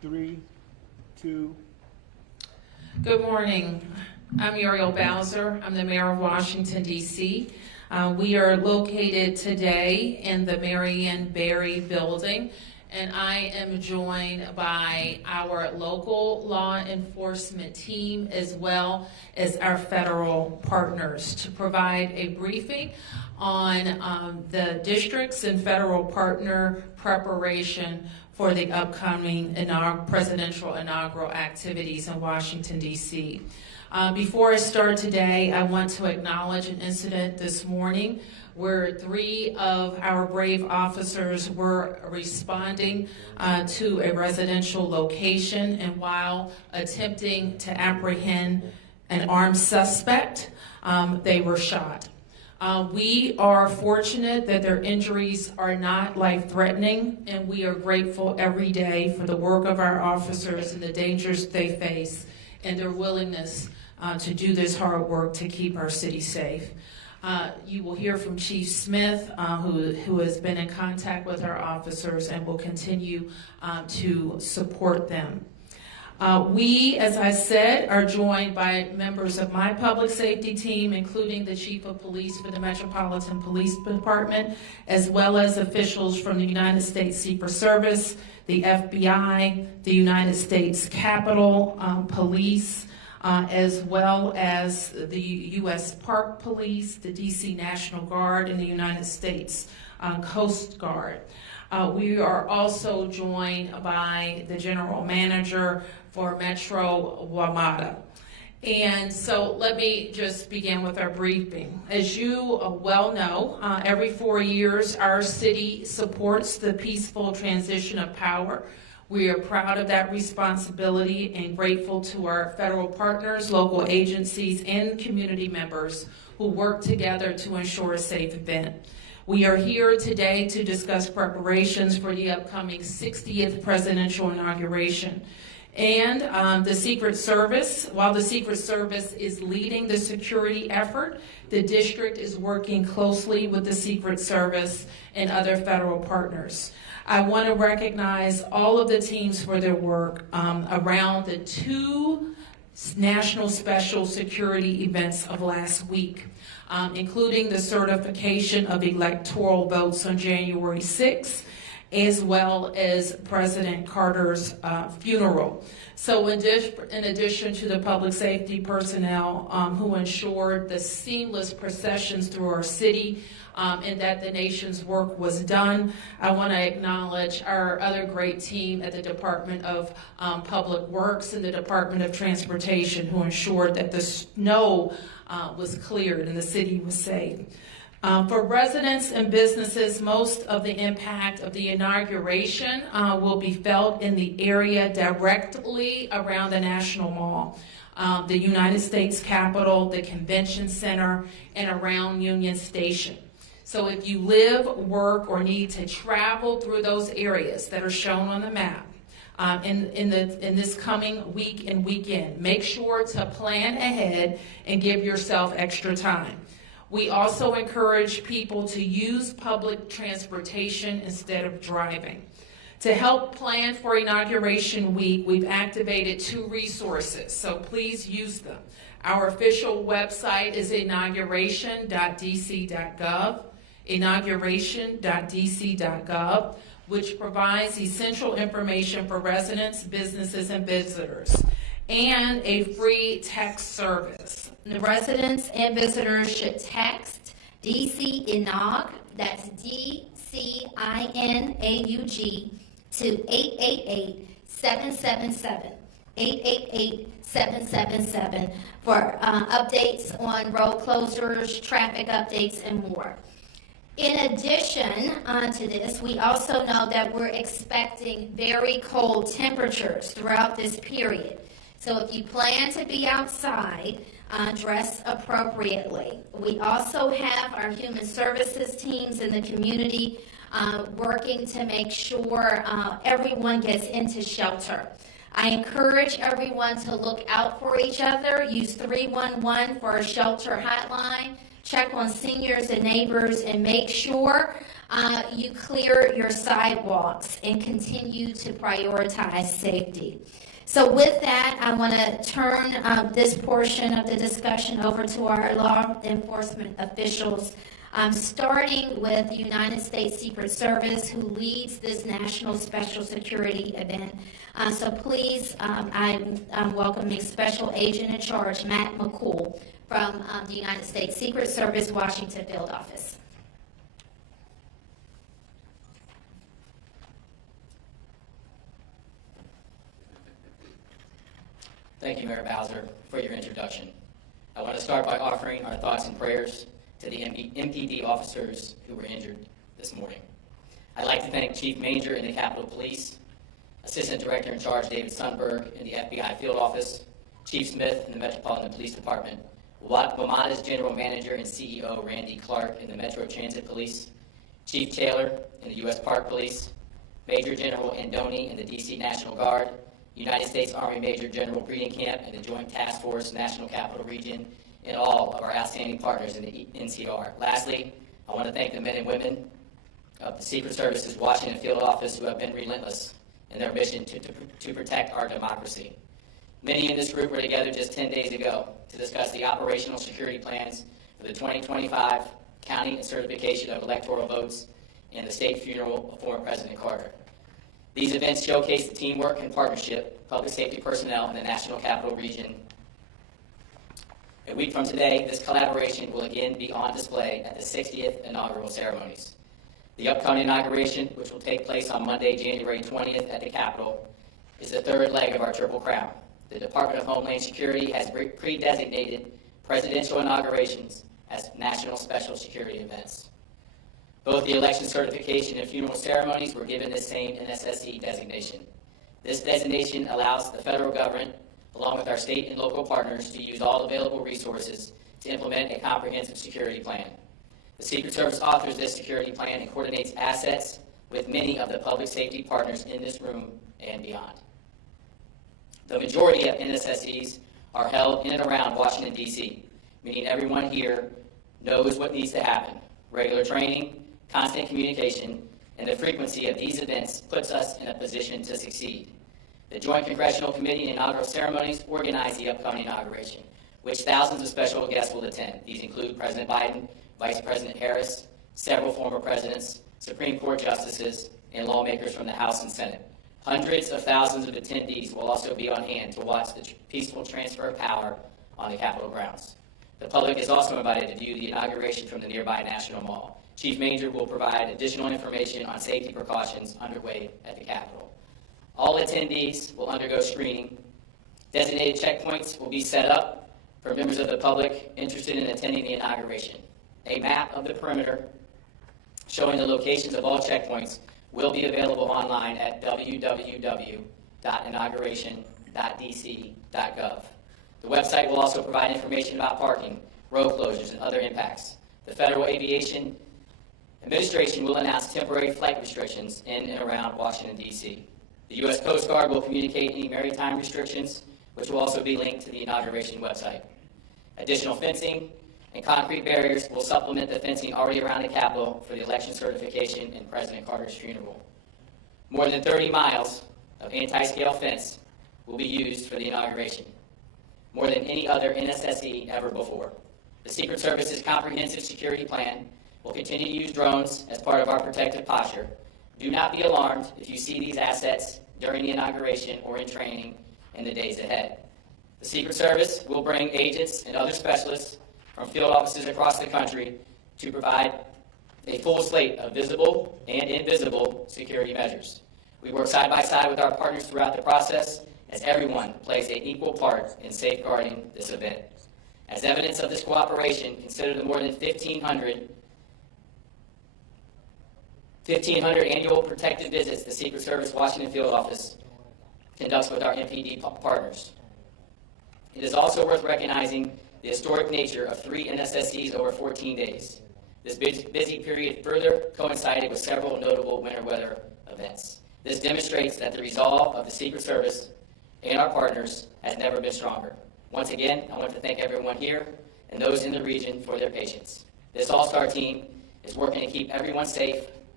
3, 2. Good morning. I'm Muriel Bowser. I'm the Mayor of Washington, D.C. We are located today in the Marion Barry building, and I am joined by our local law enforcement team as well as our federal partners to provide a briefing on the districts and federal partner preparation for the upcoming presidential inaugural activities in Washington, D.C. Before I start today, I want to acknowledge an incident this morning where 3 of our brave officers were responding to a residential location, and while attempting to apprehend an armed suspect, they were shot. We are fortunate that their injuries are not life-threatening, and we are grateful every day for the work of our officers and the dangers they face and their willingness to do this hard work to keep our city safe. You will hear from Chief Smith, who has been in contact with our officers and will continue to support them. We, as I said, are joined by members of my public safety team, including the Chief of Police for the Metropolitan Police Department, as well as officials from the United States Secret Service, the FBI, the United States Capitol Police, as well as the U.S. Park Police, the D.C. National Guard, and the United States Coast Guard. We are also joined by the General Manager for Metro WMATA. And so let me just begin with our briefing. As you well know, every 4 years our city supports the peaceful transition of power. We are proud of that responsibility and grateful to our federal partners, local agencies, and community members who work together to ensure a safe event. We are here today to discuss preparations for the upcoming 60th presidential inauguration. And the Secret Service, while the Secret Service is leading the security effort, the district is working closely with the Secret Service and other federal partners. I want to recognize all of the teams for their work around the 2 national special security events of last week, including the certification of electoral votes on January 6th, as well as President Carter's funeral. So in addition to the public safety personnel who ensured the seamless processions through our city and that the nation's work was done, I want to acknowledge our other great team at the Department of Public Works and the Department of Transportation who ensured that the snow was cleared and the city was safe. For residents and businesses, most of the impact of the inauguration will be felt in the area directly around the National Mall, the United States Capitol, the Convention Center, and around Union Station. So if you live, work, or need to travel through those areas that are shown on the map in this coming week and weekend, make sure to plan ahead and give yourself extra time. We also encourage people to use public transportation instead of driving. To help plan for Inauguration Week, we've activated 2 resources, so please use them. Our official website is inauguration.dc.gov, inauguration.dc.gov, which provides essential information for residents, businesses, and visitors, and a free text service. The residents and visitors should text DC Inaug, that's DCINAUG, to 888-777, 888-777 for updates on road closures, traffic updates, and more. In addition to this, we also know that we're expecting very cold temperatures throughout this period. So if you plan to be outside, dress appropriately. We also have our human services teams in the community working to make sure everyone gets into shelter. I encourage everyone to look out for each other. Use 311 for a shelter hotline. Check on seniors and neighbors and make sure you clear your sidewalks and continue to prioritize safety. So with that, I want to turn this portion of the discussion over to our law enforcement officials, starting with the United States Secret Service, who leads this National Special Security event. So please, I'm welcoming Special Agent in Charge, Matt McCool, from the United States Secret Service, Washington Field Office. Thank you, Mayor Bowser, for your introduction. I want to start by offering our thoughts and prayers to the MPD officers who were injured this morning. I'd like to thank Chief Manger in the Capitol Police, Assistant Director in Charge David Sundberg in the FBI Field Office, Chief Smith in the Metropolitan Police Department, WMATA's General Manager and CEO Randy Clark in the Metro Transit Police, Chief Taylor in the U.S. Park Police, Major General Andoni in the D.C. National Guard, United States Army Major General Breeding Camp and the Joint Task Force National Capital Region, and all of our outstanding partners in the NCR. Lastly, I want to thank the men and women of the Secret Service's Washington Field Office who have been relentless in their mission to protect our democracy. Many in this group were together just 10 days ago to discuss the operational security plans for the 2025 counting and certification of electoral votes and the state funeral of former President Carter. These events showcase the teamwork and partnership of public safety personnel in the National Capital Region. A week from today, this collaboration will again be on display at the 60th inaugural ceremonies. The upcoming inauguration, which will take place on Monday, January 20th at the Capitol, is the third leg of our Triple Crown. The Department of Homeland Security has pre-designated presidential inaugurations as national special security events. Both the election certification and funeral ceremonies were given the same NSSE designation. This designation allows the federal government, along with our state and local partners, to use all available resources to implement a comprehensive security plan. The Secret Service authors this security plan and coordinates assets with many of the public safety partners in this room and beyond. The majority of NSSEs are held in and around Washington, D.C., meaning everyone here knows what needs to happen. Regular training, constant communication, and the frequency of these events puts us in a position to succeed. The Joint Congressional Committee and inaugural ceremonies organize the upcoming inauguration, which thousands of special guests will attend. These include President Biden, Vice President Harris, several former presidents, Supreme Court justices, and lawmakers from the House and Senate. Hundreds of thousands of attendees will also be on hand to watch the peaceful transfer of power on the Capitol grounds. The public is also invited to view the inauguration from the nearby National Mall. Chief Manger will provide additional information on safety precautions underway at the Capitol. All attendees will undergo screening. Designated checkpoints will be set up for members of the public interested in attending the inauguration. A map of the perimeter showing the locations of all checkpoints will be available online at www.inauguration.dc.gov. The website will also provide information about parking, road closures, and other impacts. The Federal Aviation Administration will announce temporary flight restrictions in and around Washington, D.C. The U.S. Coast Guard will communicate any maritime restrictions, which will also be linked to the inauguration website. Additional fencing and concrete barriers will supplement the fencing already around the Capitol for the election certification and President Carter's funeral. More than 30 miles of anti-scale fence will be used for the inauguration, more than any other NSSE ever before. The Secret Service's comprehensive security plan will continue to use drones as part of our protective posture. Do not be alarmed if you see these assets during the inauguration or in training in the days ahead. The Secret Service will bring agents and other specialists from field offices across the country to provide a full slate of visible and invisible security measures. We work side by side with our partners throughout the process as everyone plays an equal part in safeguarding this event. As evidence of this cooperation, consider the more than 1,500 annual protective visits the Secret Service Washington Field Office conducts with our MPD partners. It is also worth recognizing the historic nature of 3 NSSEs over 14 days. This busy period further coincided with several notable winter weather events. This demonstrates that the resolve of the Secret Service and our partners has never been stronger. Once again, I want to thank everyone here and those in the region for their patience. This all-star team is working to keep everyone safe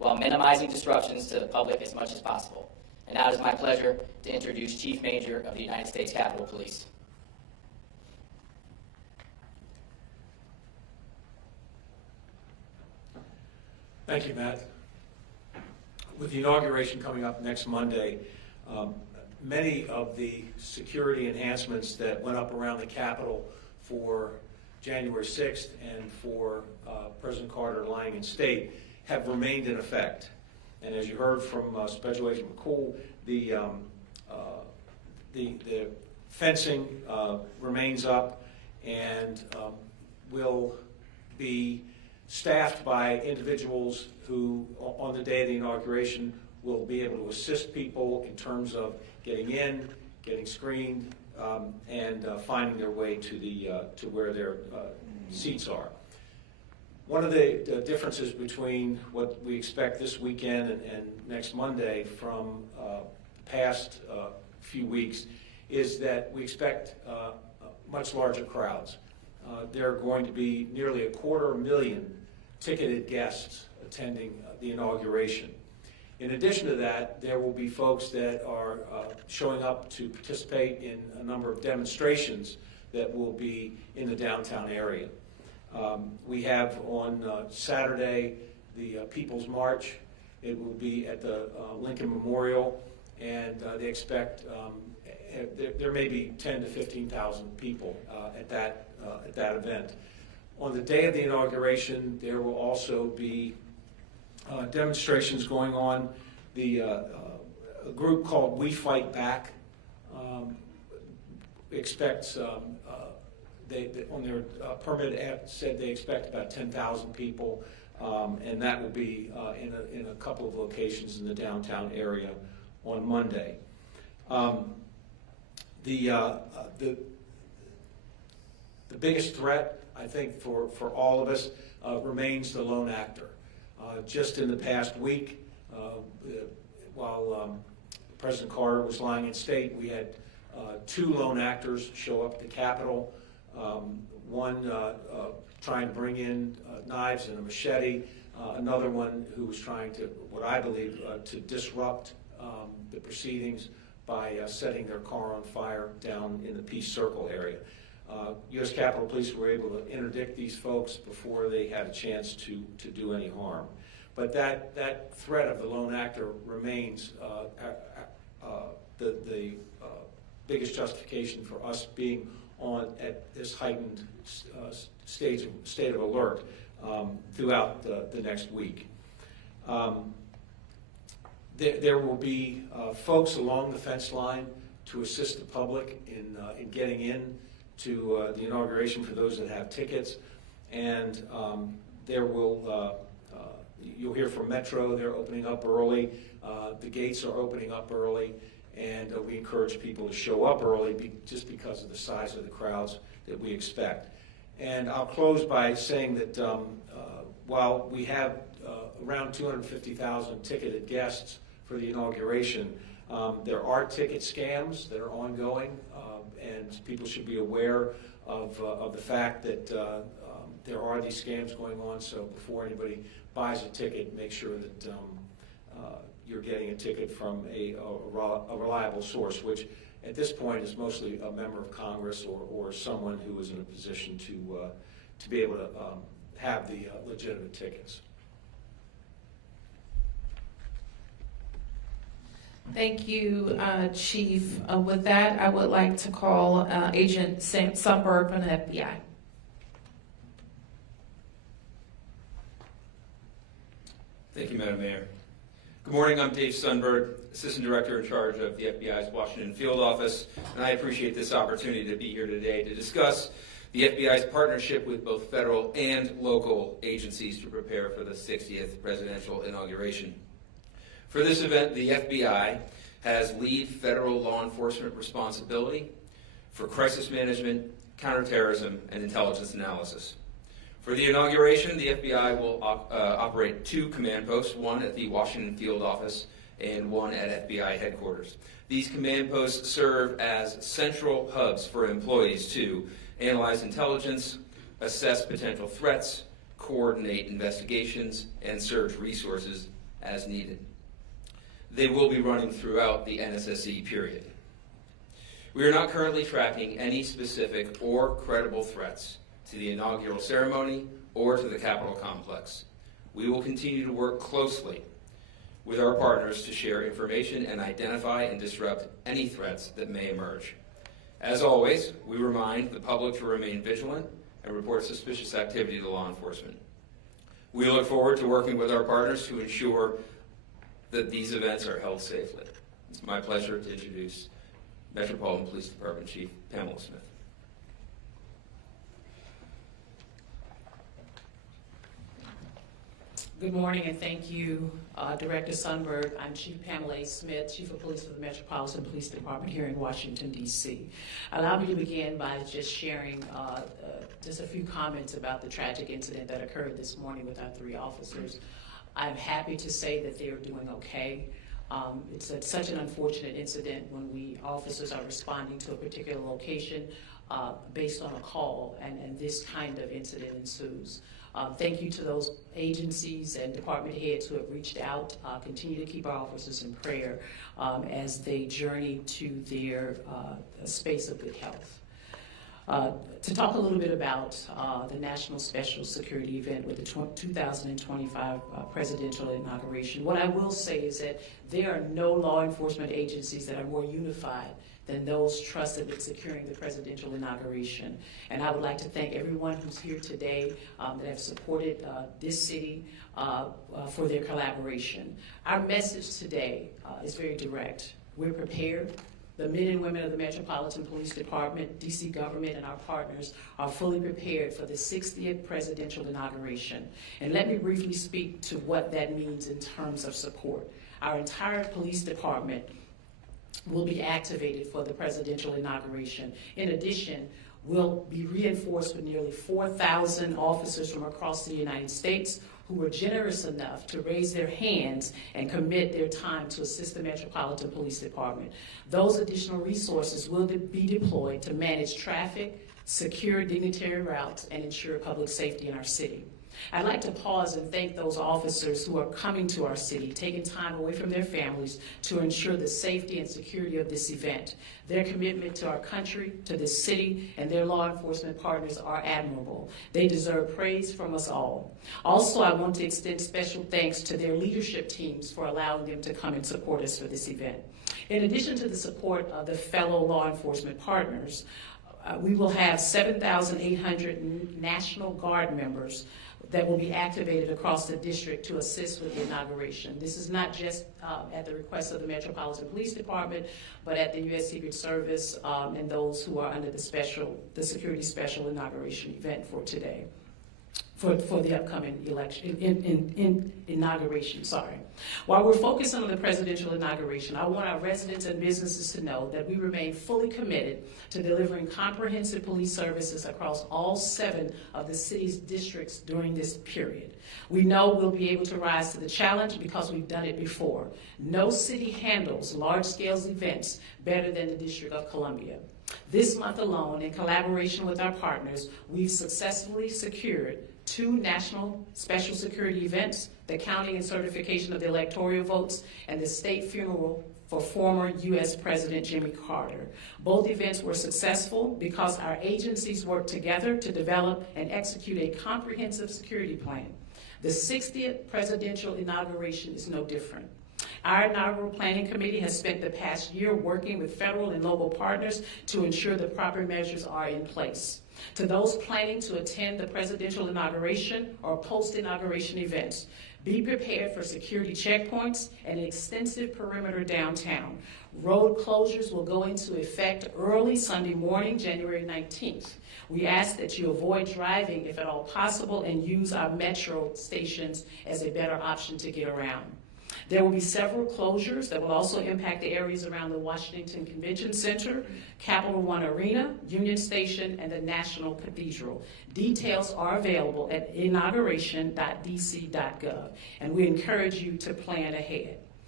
while minimizing disruptions to the public as much as possible. And now it is my pleasure to introduce Chief Major of the United States Capitol Police. Thank you, Matt. With the inauguration coming up next Monday, many of the security enhancements that went up around the Capitol for January 6th and for President Carter lying in state have remained in effect. And as you heard from Special Agent McCool, the fencing remains up and will be staffed by individuals who, on the day of the inauguration, will be able to assist people in terms of getting in, getting screened, and finding their way to where their seats are. One of the differences between what we expect this weekend and next Monday from the past few weeks is that we expect much larger crowds. There are going to be nearly 250,000 ticketed guests attending the inauguration. In addition to that, there will be folks that are showing up to participate in a number of demonstrations that will be in the downtown area. We have on Saturday the People's March. It will be at the Lincoln Memorial, and they expect there may be 10,000 to 15,000 people at that event. On the day of the inauguration, there will also be demonstrations going on. A group called We Fight Back expects, they on their permit app said they expect about 10,000 people, and that will be in a couple of locations in the downtown area on Monday. The biggest threat, I think, for all of us remains the lone actor. Just in the past week, while President Carter was lying in state, we had 2 lone actors show up at the Capitol. One trying to bring in knives and a machete, another one who was trying to, what I believe, to disrupt the proceedings by setting their car on fire down in the Peace Circle area. U.S. Capitol Police were able to interdict these folks before they had a chance to do any harm. But that threat of the lone actor remains the biggest justification for us being on at this heightened state of alert throughout the next week. There will be folks along the fence line to assist the public in getting in to the inauguration for those that have tickets, and there will you'll hear from Metro. They're opening up early. The gates are opening up early, and we encourage people to show up early just because of the size of the crowds that we expect. And I'll close by saying that while we have around 250,000 ticketed guests for the inauguration, there are ticket scams that are ongoing, and people should be aware of the fact that there are these scams going on. So before anybody buys a ticket, make sure that you're getting a ticket from a reliable source, which at this point is mostly a member of Congress or someone who is in a position to be able to have the legitimate tickets. Thank you, Chief. With that, I would like to call Agent Sundberg from the FBI. Thank you, Madam Mayor. Good morning, I'm Dave Sundberg, Assistant Director in charge of the FBI's Washington Field Office, and I appreciate this opportunity to be here today to discuss the FBI's partnership with both federal and local agencies to prepare for the 60th presidential inauguration. For this event, the FBI has lead federal law enforcement responsibility for crisis management, counterterrorism, and intelligence analysis. For the inauguration, the FBI will operate 2 command posts, one at the Washington Field Office and one at FBI headquarters. These command posts serve as central hubs for employees to analyze intelligence, assess potential threats, coordinate investigations, and surge resources as needed. They will be running throughout the NSSE period. We are not currently tracking any specific or credible threats to the inaugural ceremony or to the Capitol complex. We will continue to work closely with our partners to share information and identify and disrupt any threats that may emerge. As always, we remind the public to remain vigilant and report suspicious activity to law enforcement. We look forward to working with our partners to ensure that these events are held safely. It's my pleasure to introduce Metropolitan Police Department Chief Pamela Smith. Good morning, and thank you, Director Sundberg. I'm Chief Pamela A. Smith, Chief of Police for the Metropolitan Police Department here in Washington, D.C. Allow me to begin by just sharing just a few comments about the tragic incident that occurred this morning with our 3 officers. I'm happy to say that they are doing okay. It's such an unfortunate incident when officers are responding to a particular location based on a call, and this kind of incident ensues. Thank you to those agencies and department heads who have reached out. Continue to keep our officers in prayer as they journey to their space of good health. To talk a little bit about the National Special Security event with the 2025 presidential inauguration, what I will say is that there are no law enforcement agencies that are more unified than those trusted in securing the presidential inauguration. And I would like to thank everyone who's here today that have supported this city for their collaboration. Our message today is very direct. We're prepared. The men and women of the Metropolitan Police Department, DC government, and our partners are fully prepared for the 60th presidential inauguration. And let me briefly speak to what that means in terms of support. Our entire police department will be activated for the presidential inauguration. In addition, we'll be reinforced with nearly 4,000 officers from across the United States who were generous enough to raise their hands and commit their time to assist the Metropolitan Police Department. Those additional resources will be deployed to manage traffic, secure dignitary routes, and ensure public safety in our city. I'd like to pause and thank those officers who are coming to our city, taking time away from their families to ensure the safety and security of this event. Their commitment to our country, to this city, and their law enforcement partners are admirable. They deserve praise from us all. Also, I want to extend special thanks to their leadership teams for allowing them to come and support us for this event. In addition to the support of the fellow law enforcement partners, we will have 7,800 National Guard members that will be activated across the district to assist with the inauguration. This is not just at the request of the Metropolitan Police Department, but at the U.S. Secret Service and those who are under the Security Special Inauguration event for today, for the upcoming election, inauguration, sorry. While we're focused on the presidential inauguration, I want our residents and businesses to know that we remain fully committed to delivering comprehensive police services across all 7 of the city's districts during this period. We know we'll be able to rise to the challenge because we've done it before. No city handles large-scale events better than the District of Columbia. This month alone, in collaboration with our partners, we've successfully secured 2 national special security events, the counting and certification of the electoral votes, and the state funeral for former U.S. President Jimmy Carter. Both events were successful because our agencies worked together to develop and execute a comprehensive security plan. The 60th presidential inauguration is no different. Our inaugural planning committee has spent the past year working with federal and local partners to ensure the proper measures are in place. To those planning to attend the presidential inauguration or post-inauguration events, be prepared for security checkpoints and an extensive perimeter downtown. Road closures will go into effect early Sunday morning, January 19th. We ask that you avoid driving if at all possible and use our metro stations as a better option to get around. There will be several closures that will also impact the areas around the Washington Convention Center, Capital One Arena, Union Station, and the National Cathedral. Details are available at inauguration.dc.gov, and we encourage you to plan ahead.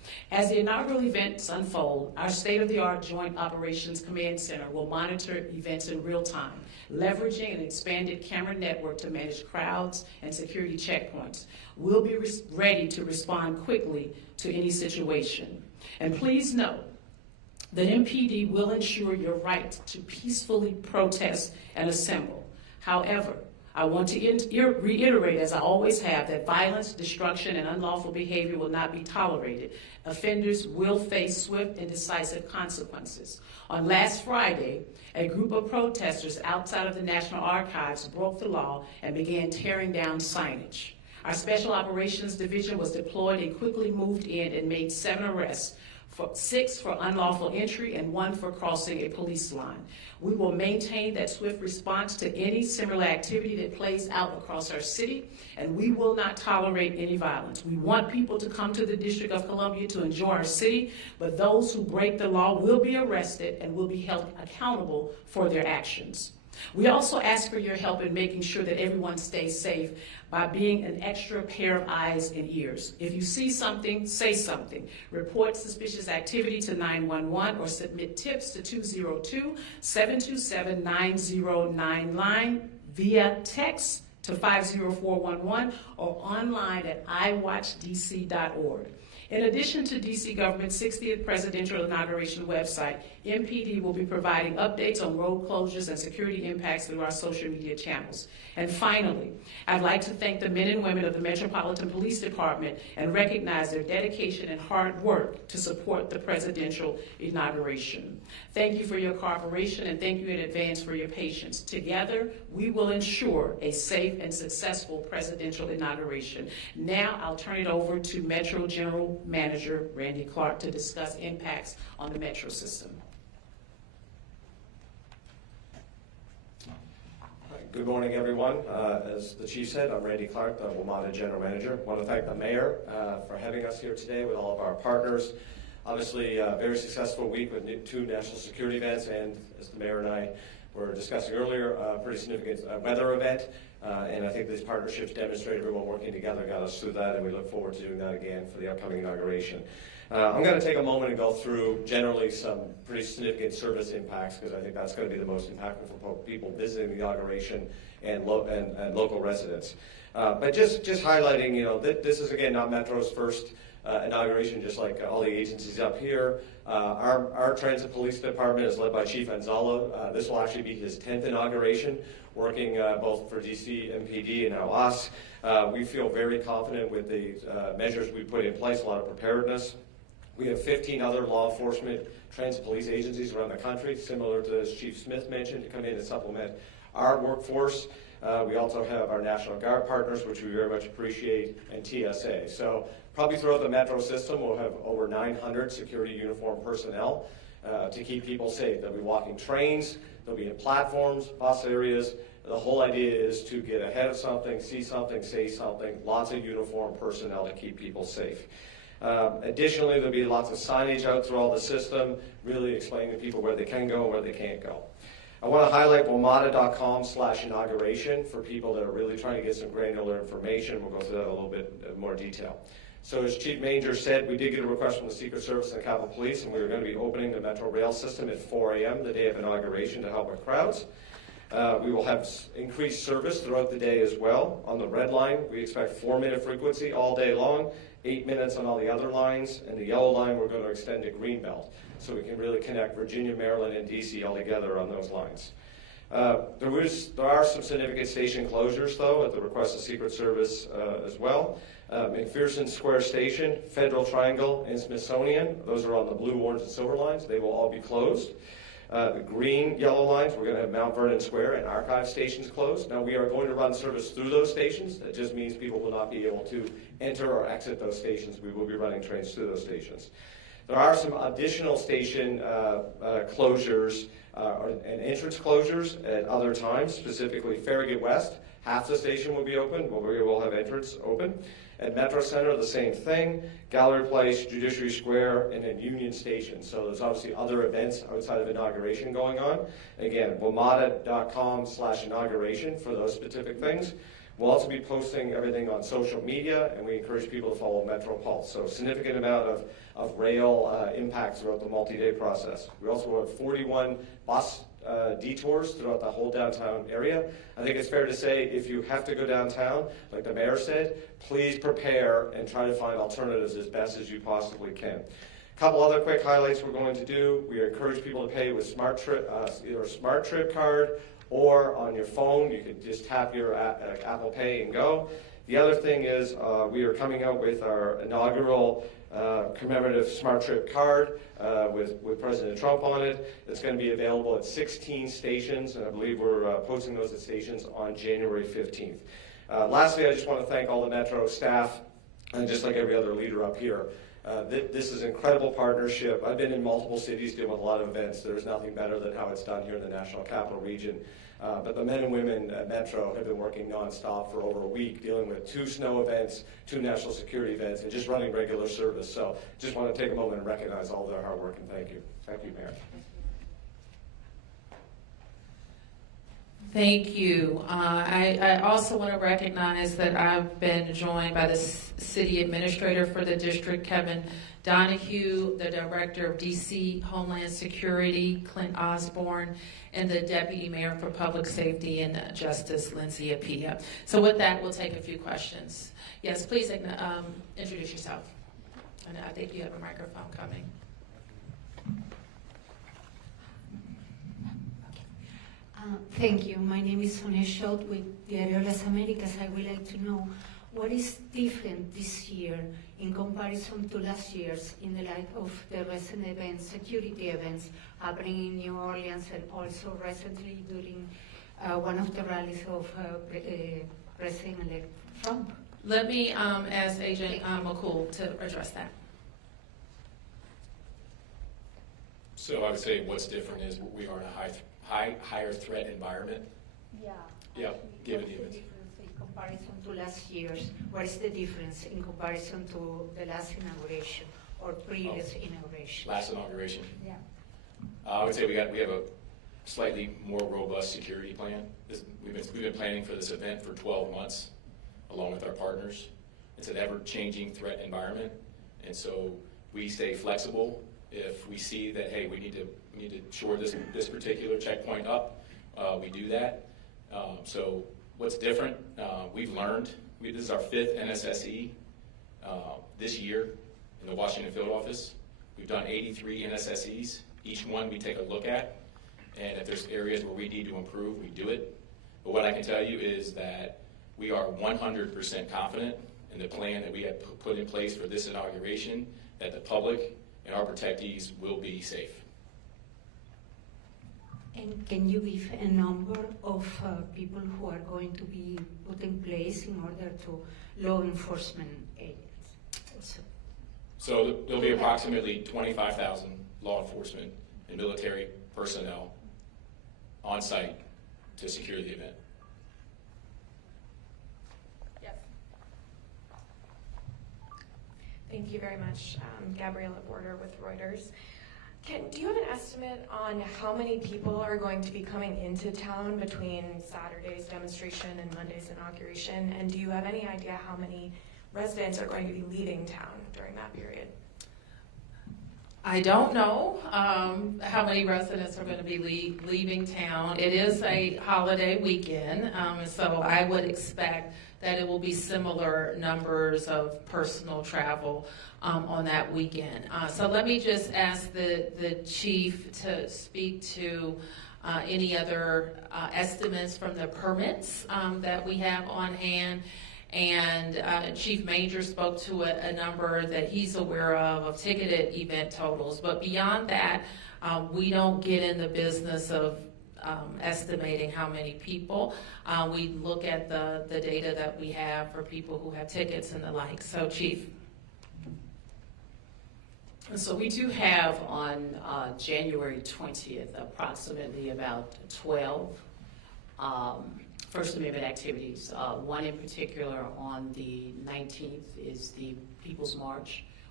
As the inaugural events unfold, our state-of-the-art Joint Operations Command Center will monitor events in real time, leveraging an expanded camera network to manage crowds and security checkpoints. We'll be ready to respond quickly to any situation. And please note, the MPD will ensure your right to peacefully protest and assemble. However, I want to reiterate, as I always have, that violence, destruction, and unlawful behavior will not be tolerated. Offenders will face swift and decisive consequences. On last Friday, a group of protesters outside of the National Archives broke the law and began tearing down signage. Our Special Operations Division was deployed and quickly moved in and made 7 arrests, 6 for unlawful entry and 1 for crossing a police line. We will maintain that swift response to any similar activity that plays out across our city, and we will not tolerate any violence. We want people to come to the District of Columbia to enjoy our city, but those who break the law will be arrested and will be held accountable for their actions. We also ask for your help in making sure that everyone stays safe by being an extra pair of eyes and ears. If you see something, say something. Report suspicious activity to 911 or submit tips to 202-727-9099 via text to 50411 or online at iwatchdc.org. In addition to DC government's 60th presidential inauguration website, MPD will be providing updates on road closures and security impacts through our social media channels. And finally, I'd like to thank the men and women of the Metropolitan Police Department and recognize their dedication and hard work to support the presidential inauguration. Thank you for your cooperation and thank you in advance for your patience. Together, we will ensure a safe and successful presidential inauguration. Now, I'll turn it over to Metro General Manager Randy Clark to discuss impacts on the Metro system. Good morning, everyone. As the Chief said, I'm Randy Clark, the WMATA General Manager. I want to thank the Mayor for having us here today with all of our partners. Obviously, a very successful week with 2 national security events, and as the Mayor and I were discussing earlier, a pretty significant weather event. And I think these partnerships demonstrate everyone working together got us through that, and we look forward to doing that again for the upcoming inauguration. I'm going to take a moment and go through generally some pretty significant service impacts, because I think that's going to be the most impactful for people visiting the inauguration and local residents. But just highlighting, this is again not Metro's first inauguration, just like all the agencies up here. Our Transit Police Department is led by Chief Anzalo. This will actually be his 10th inauguration, working both for DC, MPD, and now us. We feel very confident with the measures we put in place, a lot of preparedness. We have 15 other law enforcement transit police agencies around the country, similar to as Chief Smith mentioned, to come in and supplement our workforce. We also have our National Guard partners, which we very much appreciate, and TSA. So probably throughout the Metro system, we'll have over 900 security uniformed personnel to keep people safe. They'll be walking trains, they'll be in platforms, bus areas. The whole idea is to get ahead of something, see something, say something, lots of uniformed personnel to keep people safe. Additionally, there'll be lots of signage out through all the system, really explaining to people where they can go and where they can't go. I want to highlight WMATA.com/inauguration for people that are really trying to get some granular information. We'll go through that in a little bit more detail. So as Chief Manger said, we did get a request from the Secret Service and Capitol Police, and we were going to be opening the Metro Rail system at 4 a.m. the day of inauguration to help with crowds. We will have increased service throughout the day as well. On the red line, we expect 4-minute frequency all day long, 8 minutes on all the other lines, and the yellow line we're going to extend to Greenbelt, so we can really connect Virginia, Maryland, and DC all together on those lines. There are some significant station closures, though, at the request of Secret Service as well. McPherson Square Station, Federal Triangle, and Smithsonian, those are on the blue, orange, and silver lines. They will all be closed. The green, yellow lines, we're going to have Mount Vernon Square and Archive stations closed. Now, we are going to run service through those stations. That just means people will not be able to enter or exit those stations. We will be running trains through those stations. There are some additional station closures and entrance closures at other times, specifically Farragut West. Half the station will be open, but we will have entrance open. At Metro Center, the same thing. Gallery Place, Judiciary Square, and then Union Station. So there's obviously other events outside of inauguration going on. Again, WMATA.com/inauguration for those specific things. We'll also be posting everything on social media, and we encourage people to follow Metro Pulse. So significant amount of rail impacts throughout the multi-day process. We also have 41 bus detours throughout the whole downtown area. I think it's fair to say if you have to go downtown, like the mayor said, please prepare and try to find alternatives as best as you possibly can. A couple other quick highlights we're going to do. We encourage people to pay with either a Smart Trip card or on your phone. You can just tap your Apple Pay and go. The other thing is we are coming out with our inaugural commemorative Smart Trip card with President Trump on it. It's going to be available at 16 stations, and I believe we're posting those at stations on January 15th. Lastly, I just want to thank all the Metro staff, and just like every other leader up here. This is an incredible partnership. I've been in multiple cities doing a lot of events. There's nothing better than how it's done here in the National Capital Region. But the men and women at Metro have been working nonstop for over a week, dealing with 2 snow events, 2 national security events, and just running regular service. So just want to take a moment and recognize all their hard work, and thank you. Thank you, Mayor. Thank you. I also want to recognize that I've been joined by the City Administrator for the District, Kevin Donahue, the Director of DC Homeland Security, Clint Osborne, and the Deputy Mayor for Public Safety and Justice, Lindsay Apia. So with that, we'll take a few questions. Yes, please introduce yourself. And I think you have a microphone coming. Thank you. My name is Sonia Schott with Diario Las Americas. I would like to know what is different this year in comparison to last year's in the light of the recent events, security events happening in New Orleans, and also recently during one of the rallies of President-elect Trump. Let me ask Agent McCool to address that. So I would say what's different is we are in a higher threat environment. Yeah. Yeah, given the What's events. the difference in comparison to last year's? What is the difference in comparison to the last inauguration or previous inauguration? Last inauguration. Yeah. I would say we have a slightly more robust security plan. We've been planning for this event for 12 months, along with our partners. It's an ever-changing threat environment, and so we stay flexible. If we see that, hey, we need to shore this particular checkpoint up, we do that. So what's different? We've learned. This is our 5th NSSE this year in the Washington field office. We've done 83 NSSEs. Each one we take a look at, and if there's areas where we need to improve, we do it. But what I can tell you is that we are 100% confident in the plan that we have put in place for this inauguration, that the public and our protectees will be safe. And can you give a number of people who are going to be put in place in order to law enforcement agents? So there'll be approximately 25,000 law enforcement and military personnel on site to secure the event. Yes. Thank you very much. Gabriella Border with Reuters. Do you have an estimate on how many people are going to be coming into town between Saturday's demonstration and Monday's inauguration? And do you have any idea how many residents are going to be leaving town during that period? I don't know how many residents are going to be leaving town. It is a holiday weekend, so I would expect that it will be similar numbers of personal travel on that weekend. So let me just ask the chief to speak to any other estimates from the permits that we have on hand. And Chief Major spoke to a number that he's aware of ticketed event totals. But beyond that, we don't get in the business of estimating how many people. We look at the data that we have for people who have tickets and the like. So, Chief. So we do have on January 20th approximately about 12 First Amendment activities. One in particular on the 19th is the People's March,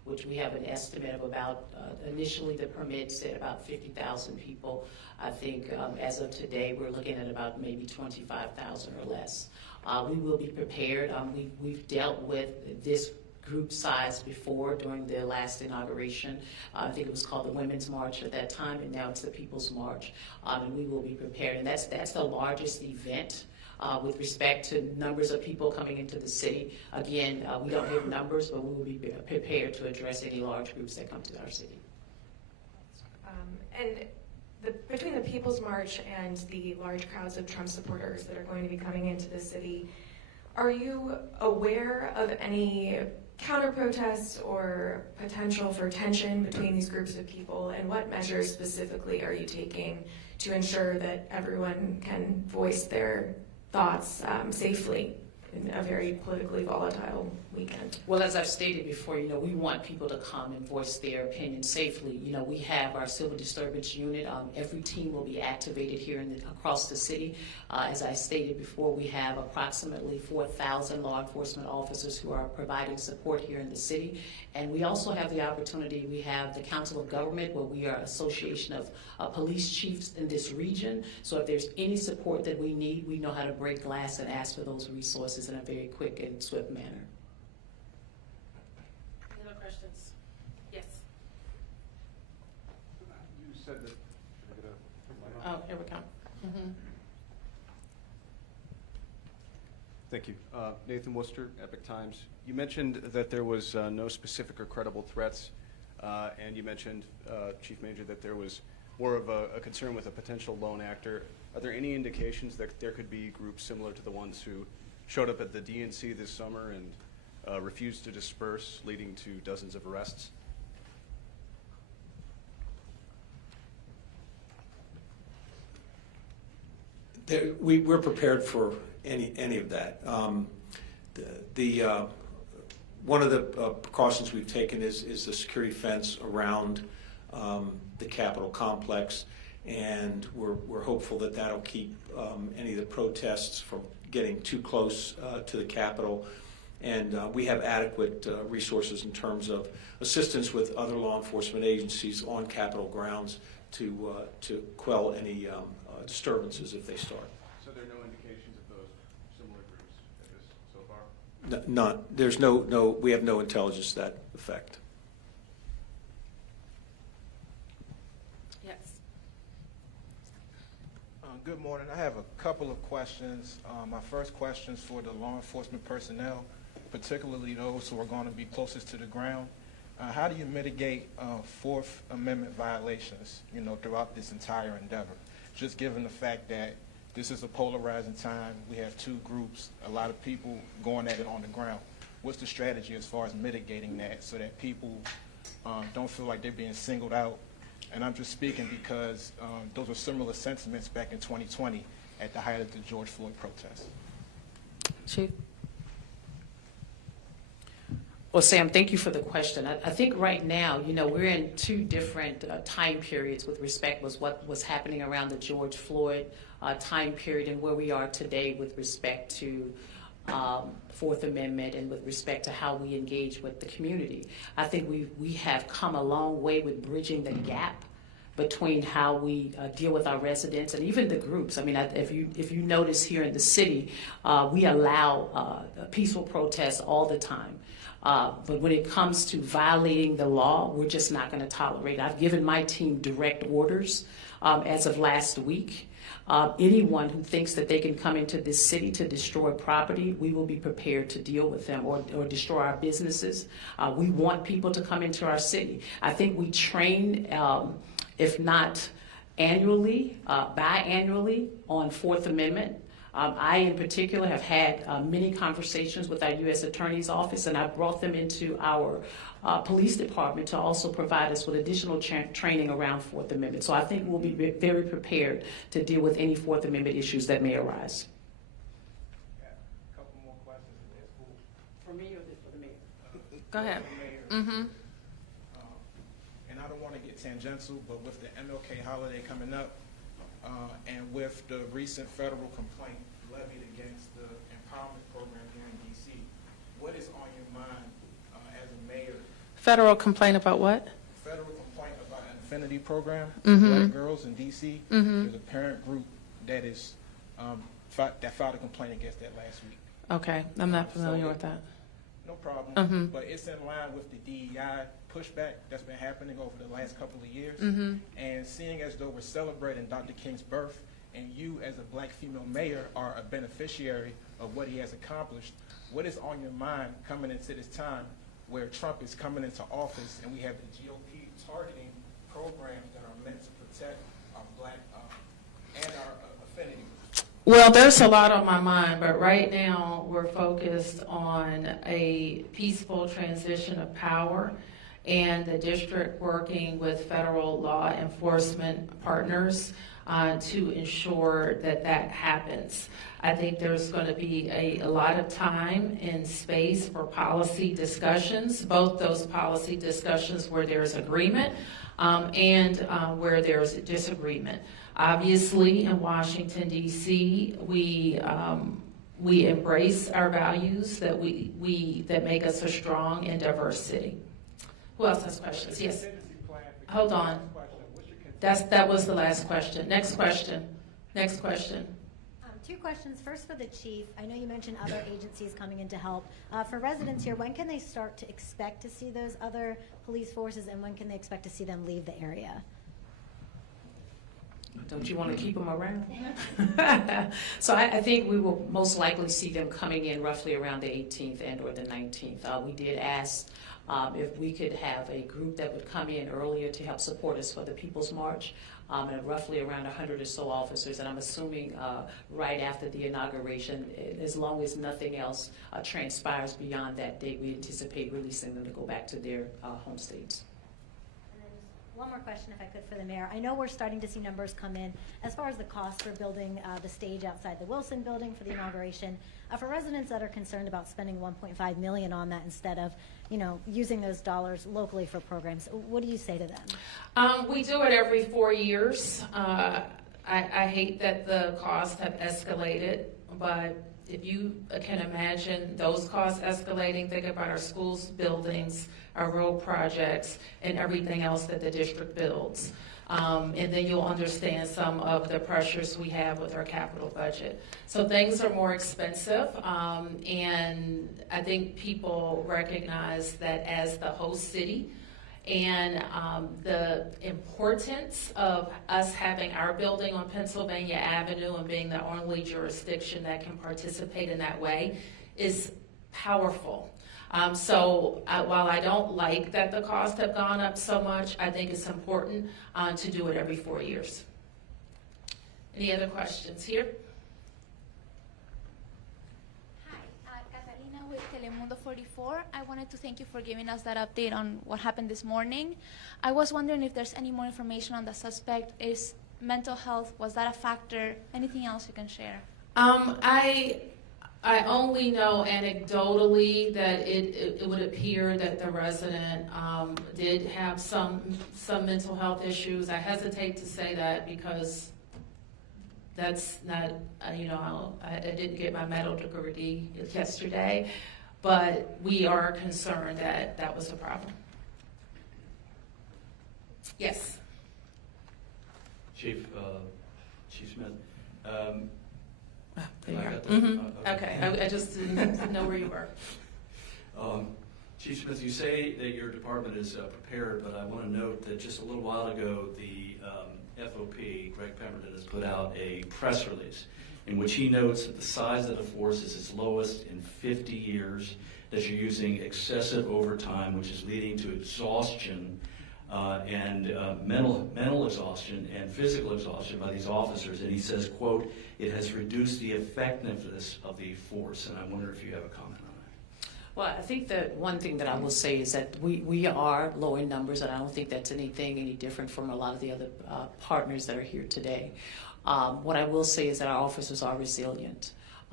which we have an estimate of about, initially the permit said about 50,000 people. I think as of today, we're looking at about maybe 25,000 or less. We will be prepared. We've dealt with this group size before during the last inauguration. I think it was called the Women's March at that time, and now it's the People's March. And we will be prepared. And that's the largest event with respect to numbers of people coming into the city. Again, we don't have numbers, but we will be prepared to address any large groups that come to our city. Between the People's March and the large crowds of Trump supporters that are going to be coming into the city, are you aware of any counter-protests or potential for tension between these groups of people, and what measures specifically are you taking to ensure that everyone can voice their thoughts safely in a very politically volatile weekend? Well, as I've stated before, we want people to come and voice their opinion safely. We have our civil disturbance unit. Every team will be activated here across the city. As I stated before, we have approximately 4,000 law enforcement officers who are providing support here in the city. And we also have the opportunity, we have the Council of Government, where we are an association of police chiefs in this region. So if there's any support that we need, we know how to break glass and ask for those resources in a very quick and swift manner. Any other questions? Yes. You said that. Should I get a Oh, here we go. Mm-hmm. Thank you. Nathan Worcester, Epic Times. You mentioned that there was no specific or credible threats, and you mentioned, Chief Major, that there was more of a concern with a potential lone actor. Are there any indications that there could be groups similar to the ones who showed up at the DNC this summer and refused to disperse, leading to dozens of arrests? We're prepared for any of that. One of the precautions we've taken is the security fence around the Capitol complex, and we're hopeful that that'll keep any of the protests from getting too close to the Capitol. And we have adequate resources in terms of assistance with other law enforcement agencies on Capitol grounds to quell any disturbances if they start. So there are no indications of those similar groups at this so far? None. There's we have no intelligence to that effect. Yes. Good morning. I have a couple of questions. My first question is for the law enforcement personnel, particularly those who are going to be closest to the ground. How do you mitigate Fourth Amendment violations, throughout this entire endeavor? Just given the fact that this is a polarizing time, we have two groups, a lot of people going at it on the ground. What's the strategy as far as mitigating that so that people don't feel like they're being singled out? And I'm just speaking because those were similar sentiments back in 2020 at the height of the George Floyd protests. Chief? Well, Sam, thank you for the question. I think right now, we're in two different time periods with respect to what was happening around the George Floyd time period and where we are today with respect to Fourth Amendment and with respect to how we engage with the community. I think we have come a long way with bridging the gap between how we deal with our residents and even the groups. I mean, if you notice here in the city, we allow peaceful protests all the time. But when it comes to violating the law, we're just not going to tolerate it. I've given my team direct orders as of last week. Anyone who thinks that they can come into this city to destroy property, we will be prepared to deal with them or destroy our businesses. We want people to come into our city. I think we train, if not annually, biannually on Fourth Amendment. I, in particular, have had many conversations with our U.S. Attorney's Office, and I brought them into our police department to also provide us with additional training around Fourth Amendment. So I think we'll be very prepared to deal with any Fourth Amendment issues that may arise. Yeah, a couple more questions if that's cool. For me or for the mayor? Go ahead. Mm-hmm. And I don't want to get tangential, but with the MLK holiday coming up, and with the recent federal complaint levied against the empowerment program here in D.C., what is on your mind as a mayor Federal complaint about what? Federal complaint about an affinity program for Mhm. black girls in D.C. Mhm. There's a parent group that is that filed a complaint against that last week. Okay, I'm not familiar with that. No problem. Mhm. But it's in line with the DEI pushback that's been happening over the last couple of years. Mhm. And seeing as though we're celebrating Dr. King's birth, and you as a black female mayor are a beneficiary of what he has accomplished, what is on your mind coming into this time where Trump is coming into office and we have the GOP targeting programs that are meant to protect our black and our affinity groups? Well, there's a lot on my mind, but right now we're focused on a peaceful transition of power and the district working with federal law enforcement partners to ensure that that happens. I think there's going to be a lot of time and space for policy discussions, both those policy discussions where there's agreement and where there's disagreement. Obviously, in Washington, D.C., we embrace our values that that make us a strong and diverse city. Who else has questions? Yes. Hold on. That was the last question. Next question. Next question. Two questions. First for the chief. I know you mentioned other agencies coming in to help. For residents here, when can they start to expect to see those other police forces, and when can they expect to see them leave the area? Don't you want to keep them around? So I think we will most likely see them coming in roughly around the 18th and or the 19th. We did ask if we could have a group that would come in earlier to help support us for the People's March, and roughly around 100 or so officers. And I'm assuming right after the inauguration, as long as nothing else transpires beyond that date, we anticipate releasing them to go back to their home states. One more question, if I could, for the mayor. I know we're starting to see numbers come in as far as the cost for building the stage outside the Wilson building for the inauguration. For residents that are concerned about spending $1.5 million on that instead of, using those dollars locally for programs, what do you say to them? We do it every 4 years. I hate that the costs have escalated, but if you can imagine those costs escalating, think about our schools, buildings, our road projects, and everything else that the district builds. And then you'll understand some of the pressures we have with our capital budget. So things are more expensive, and I think people recognize that as the host city, and the importance of us having our building on Pennsylvania Avenue and being the only jurisdiction that can participate in that way is powerful. So while I don't like that the costs have gone up so much, I think it's important to do it every 4 years. Any other questions here? With Telemundo 44. I wanted to thank you for giving us that update on what happened this morning. I was wondering if there's any more information on the suspect. Is mental health, was that a factor? Anything else you can share? I only know anecdotally that it would appear that the resident did have some mental health issues. I hesitate to say that because that's not, I didn't get my medical degree yesterday, but we are concerned that that was a problem. Yes. Chief Smith. There you are. Okay, I just didn't know where you were. Chief Smith, you say that your department is prepared, but I want to note that just a little while ago, the FOP, Greg Pemberton, has put out a press release in which he notes that the size of the force is its lowest in 50 years, that you're using excessive overtime, which is leading to exhaustion and mental exhaustion and physical exhaustion by these officers. And he says, quote, it has reduced the effectiveness of the force. And I wonder if you have a comment on that. Well, I think that one thing that I will say is that we are low in numbers, and I don't think that's any different from a lot of the other partners that are here today. What I will say is that our officers are resilient.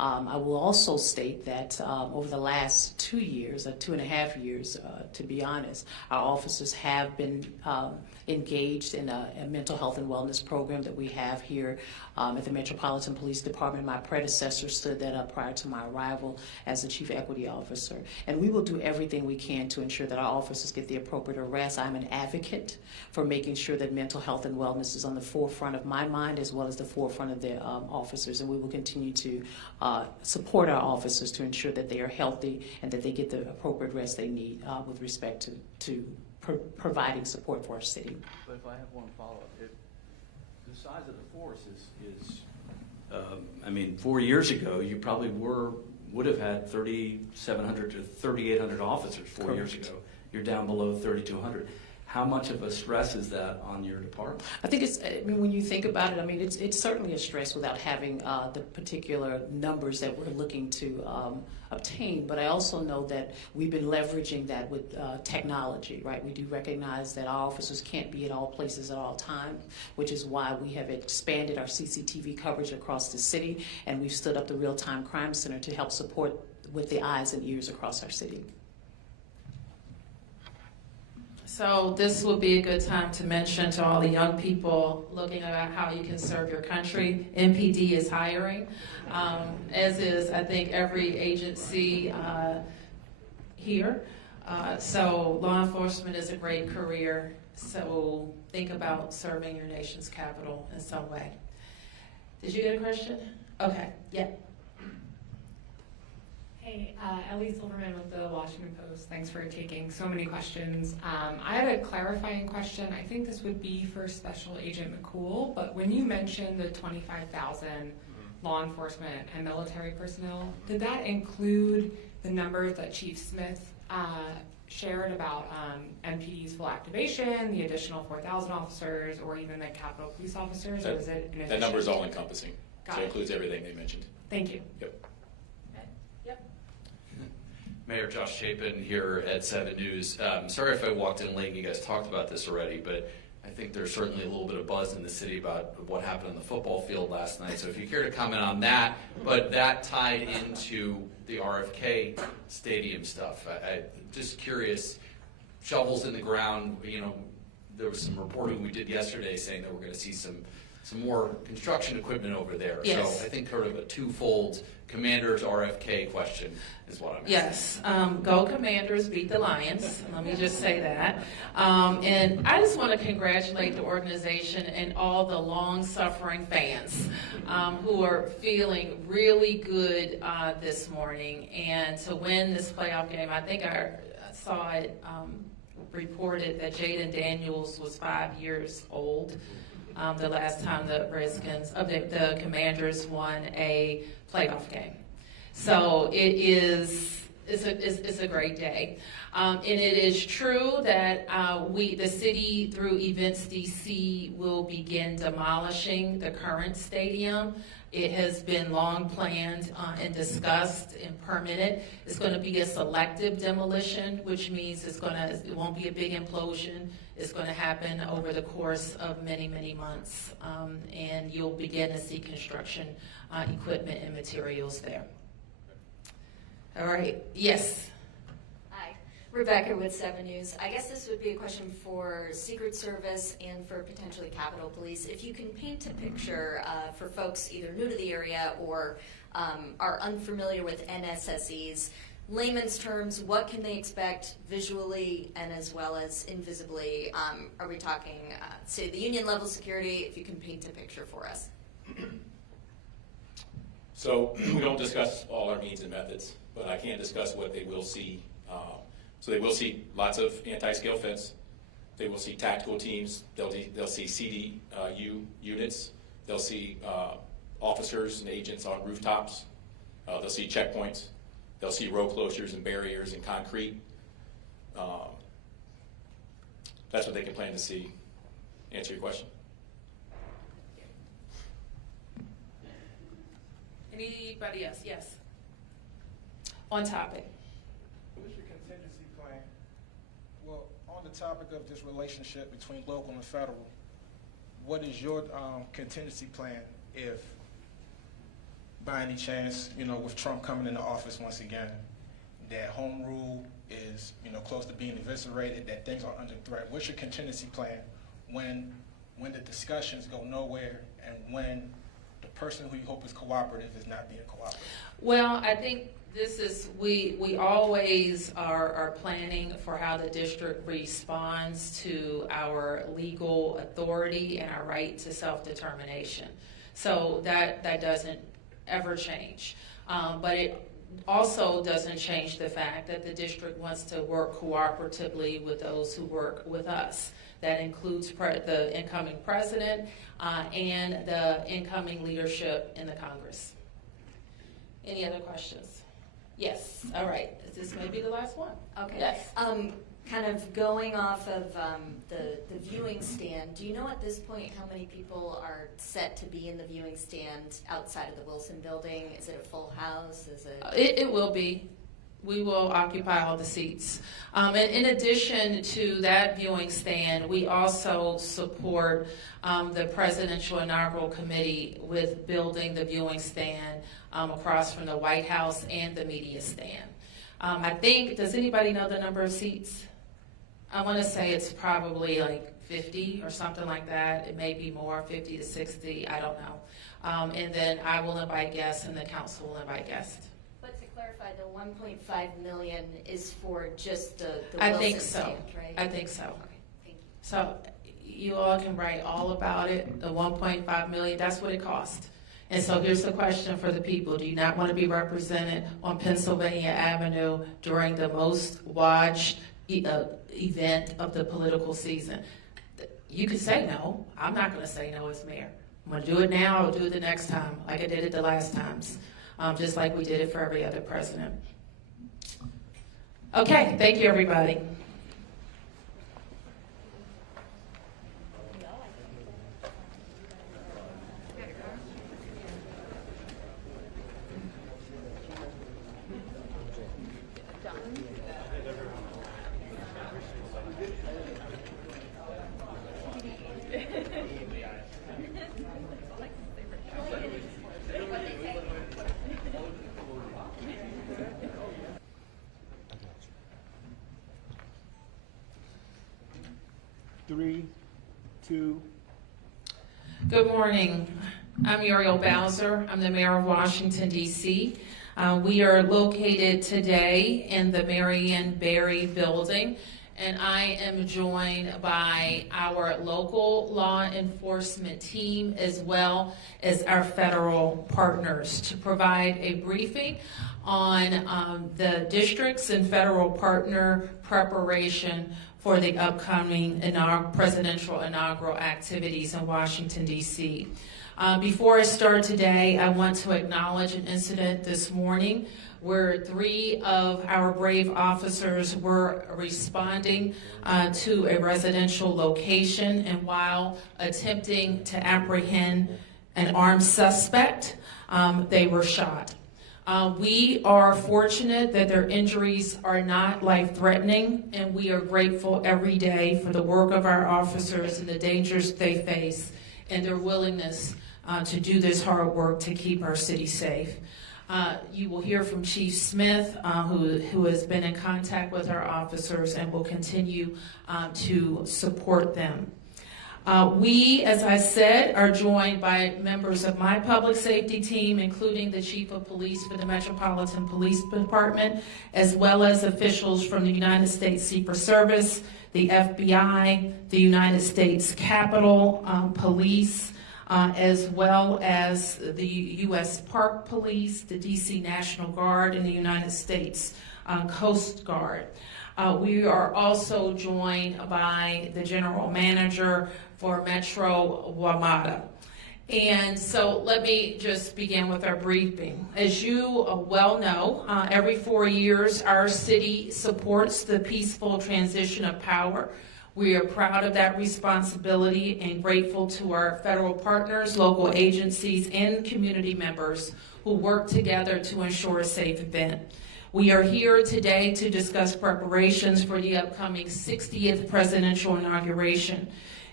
I will also state that over the last 2 years, 2.5 years, to be honest, our officers have been engaged in a mental health and wellness program that we have here at the Metropolitan Police Department. My predecessor stood that up prior to my arrival as the Chief Equity Officer. And we will do everything we can to ensure that our officers get the appropriate arrest. I'm an advocate for making sure that mental health and wellness is on the forefront of my mind as well as the forefront of the officers. And we will continue to support our officers to ensure that they are healthy and that they get the appropriate rest they need with respect to providing support for our city. But if I have one follow-up, the size of the force is I mean, 4 years ago, you probably would have had 3,700 to 3,800 officers 4 years ago. You're down below 3,200. How much of a stress is that on your department? I think when you think about it, I mean, it's certainly a stress without having the particular numbers that we're looking to obtain. But I also know that we've been leveraging that with technology, right? We do recognize that our officers can't be at all places at all times, which is why we have expanded our CCTV coverage across the city, and we've stood up the Real-Time Crime Center to help support with the eyes and ears across our city. So this would be a good time to mention to all the young people looking at how you can serve your country. MPD is hiring, as is, I think, every agency here. So law enforcement is a great career. So think about serving your nation's capital in some way. Did you get a question? Okay, yeah. Hey, Ellie Silverman with the Washington Post. Thanks for taking so many questions. I had a clarifying question. I think this would be for Special Agent McCool, but when you mentioned the 25,000 law enforcement and military personnel, did that include the numbers that Chief Smith shared about MPD's full activation, the additional 4,000 officers, or even the Capitol Police officers, or is it in addition? That number is all encompassing. Got So it. it includes everything they mentioned. Thank you. Yep. Mayor Josh Chapin here at 7 News. Sorry if I walked in late and you guys talked about this already, but I think there's certainly a little bit of buzz in the city about what happened on the football field last night. So if you care to comment on that, but that tied into the RFK stadium stuff. I'm just curious, shovels in the ground, there was some reporting we did yesterday saying that we're going to see some more construction equipment over there. Yes. So I think sort of a twofold Commanders RFK question is what I'm asking. Yes, go Commanders, beat the Lions. Let me just say that. And I just want to congratulate the organization and all the long-suffering fans who are feeling really good this morning. And to win this playoff game, I think I saw it reported that Jaden Daniels was 5 years old the last time the the Commanders won a playoff game. So it's a great day. And it is true that the city, through Events DC, will begin demolishing the current stadium. It has been long planned and discussed and permitted. It's going to be a selective demolition, which means it won't be a big implosion. It's going to happen over the course of many, many months, and you'll begin to see construction equipment and materials there. All right, yes. Hi, Rebecca with 7 News. I guess this would be a question for Secret Service and for potentially Capitol Police. If you can paint a picture for folks either new to the area or are unfamiliar with NSSEs, layman's terms, what can they expect visually and as well as invisibly? Are we talking, say, the union level security, if you can paint a picture for us? So we don't discuss all our means and methods, but I can discuss what they will see. So they will see lots of anti-scale fence. They will see tactical teams. They'll see CDU units. They'll see officers and agents on rooftops. They'll see checkpoints. They'll see road closures and barriers and concrete. That's what they can plan to see. Answer your question? Anybody else? Yes. On topic. What is your contingency plan? Well, on the topic of this relationship between local and federal, what is your contingency plan if by any chance, with Trump coming into office once again, that home rule is, close to being eviscerated, that things are under threat? What's your contingency plan when the discussions go nowhere and when the person who you hope is cooperative is not being cooperative? Well, I think this is, we always are planning for how the district responds to our legal authority and our right to self-determination. So that doesn't ever change. But it also doesn't change the fact that the district wants to work cooperatively with those who work with us. That includes the incoming president and the incoming leadership in the Congress. Any other questions? Yes, all right. This may be the last one. Okay. Yes. Kind of going off of the viewing stand, do you know at this point how many people are set to be in the viewing stand outside of the Wilson building? Is it a full house? Is it? It will be. We will occupy all the seats. And in addition to that viewing stand, we also support the Presidential Inaugural Committee with building the viewing stand across from the White House and the media stand. I think, does anybody know the number of seats? I want to say it's probably like 50 or something like that. It may be more, 50 to 60, I don't know. And then I will invite guests and the council will invite guests. But to clarify, the 1.5 million is for just the I Wilson think so. stand, right? I think so. Okay, thank you. So you all can write all about it, the 1.5 million, that's what it cost. And so here's the question for the people. Do you not want to be represented on Pennsylvania Avenue during the most watched event of the political season? You could say no. I'm not going to say no as mayor. I'm going to do it now. I'll do it the next time, like I did it the last times, just like we did it for every other president. Okay, thank you, everybody. Three, two. Good morning. I'm Muriel Bowser. I'm the mayor of Washington, D.C. We are located today in the Marion Barry building, and I am joined by our local law enforcement team as well as our federal partners to provide a briefing on the districts and federal partner preparation for the upcoming presidential inaugural activities in Washington, D.C. Before I start today, I want to acknowledge an incident this morning where 3 of our brave officers were responding to a residential location, and while attempting to apprehend an armed suspect, they were shot. We are fortunate that their injuries are not life-threatening, and we are grateful every day for the work of our officers and the dangers they face and their willingness to do this hard work to keep our city safe. You will hear from Chief Smith, who has been in contact with our officers and will continue to support them. We, as I said, are joined by members of my public safety team, including the Chief of Police for the Metropolitan Police Department, as well as officials from the United States Secret Service, the FBI, the United States Capitol Police, as well as the U.S. Park Police, the D.C. National Guard, and the United States Coast Guard. We are also joined by the General Manager for Metro WMATA. And so let me just begin with our briefing. As you well know, every 4 years our city supports the peaceful transition of power. We are proud of that responsibility and grateful to our federal partners, local agencies, and community members who work together to ensure a safe event. We are here today to discuss preparations for the upcoming 60th presidential inauguration.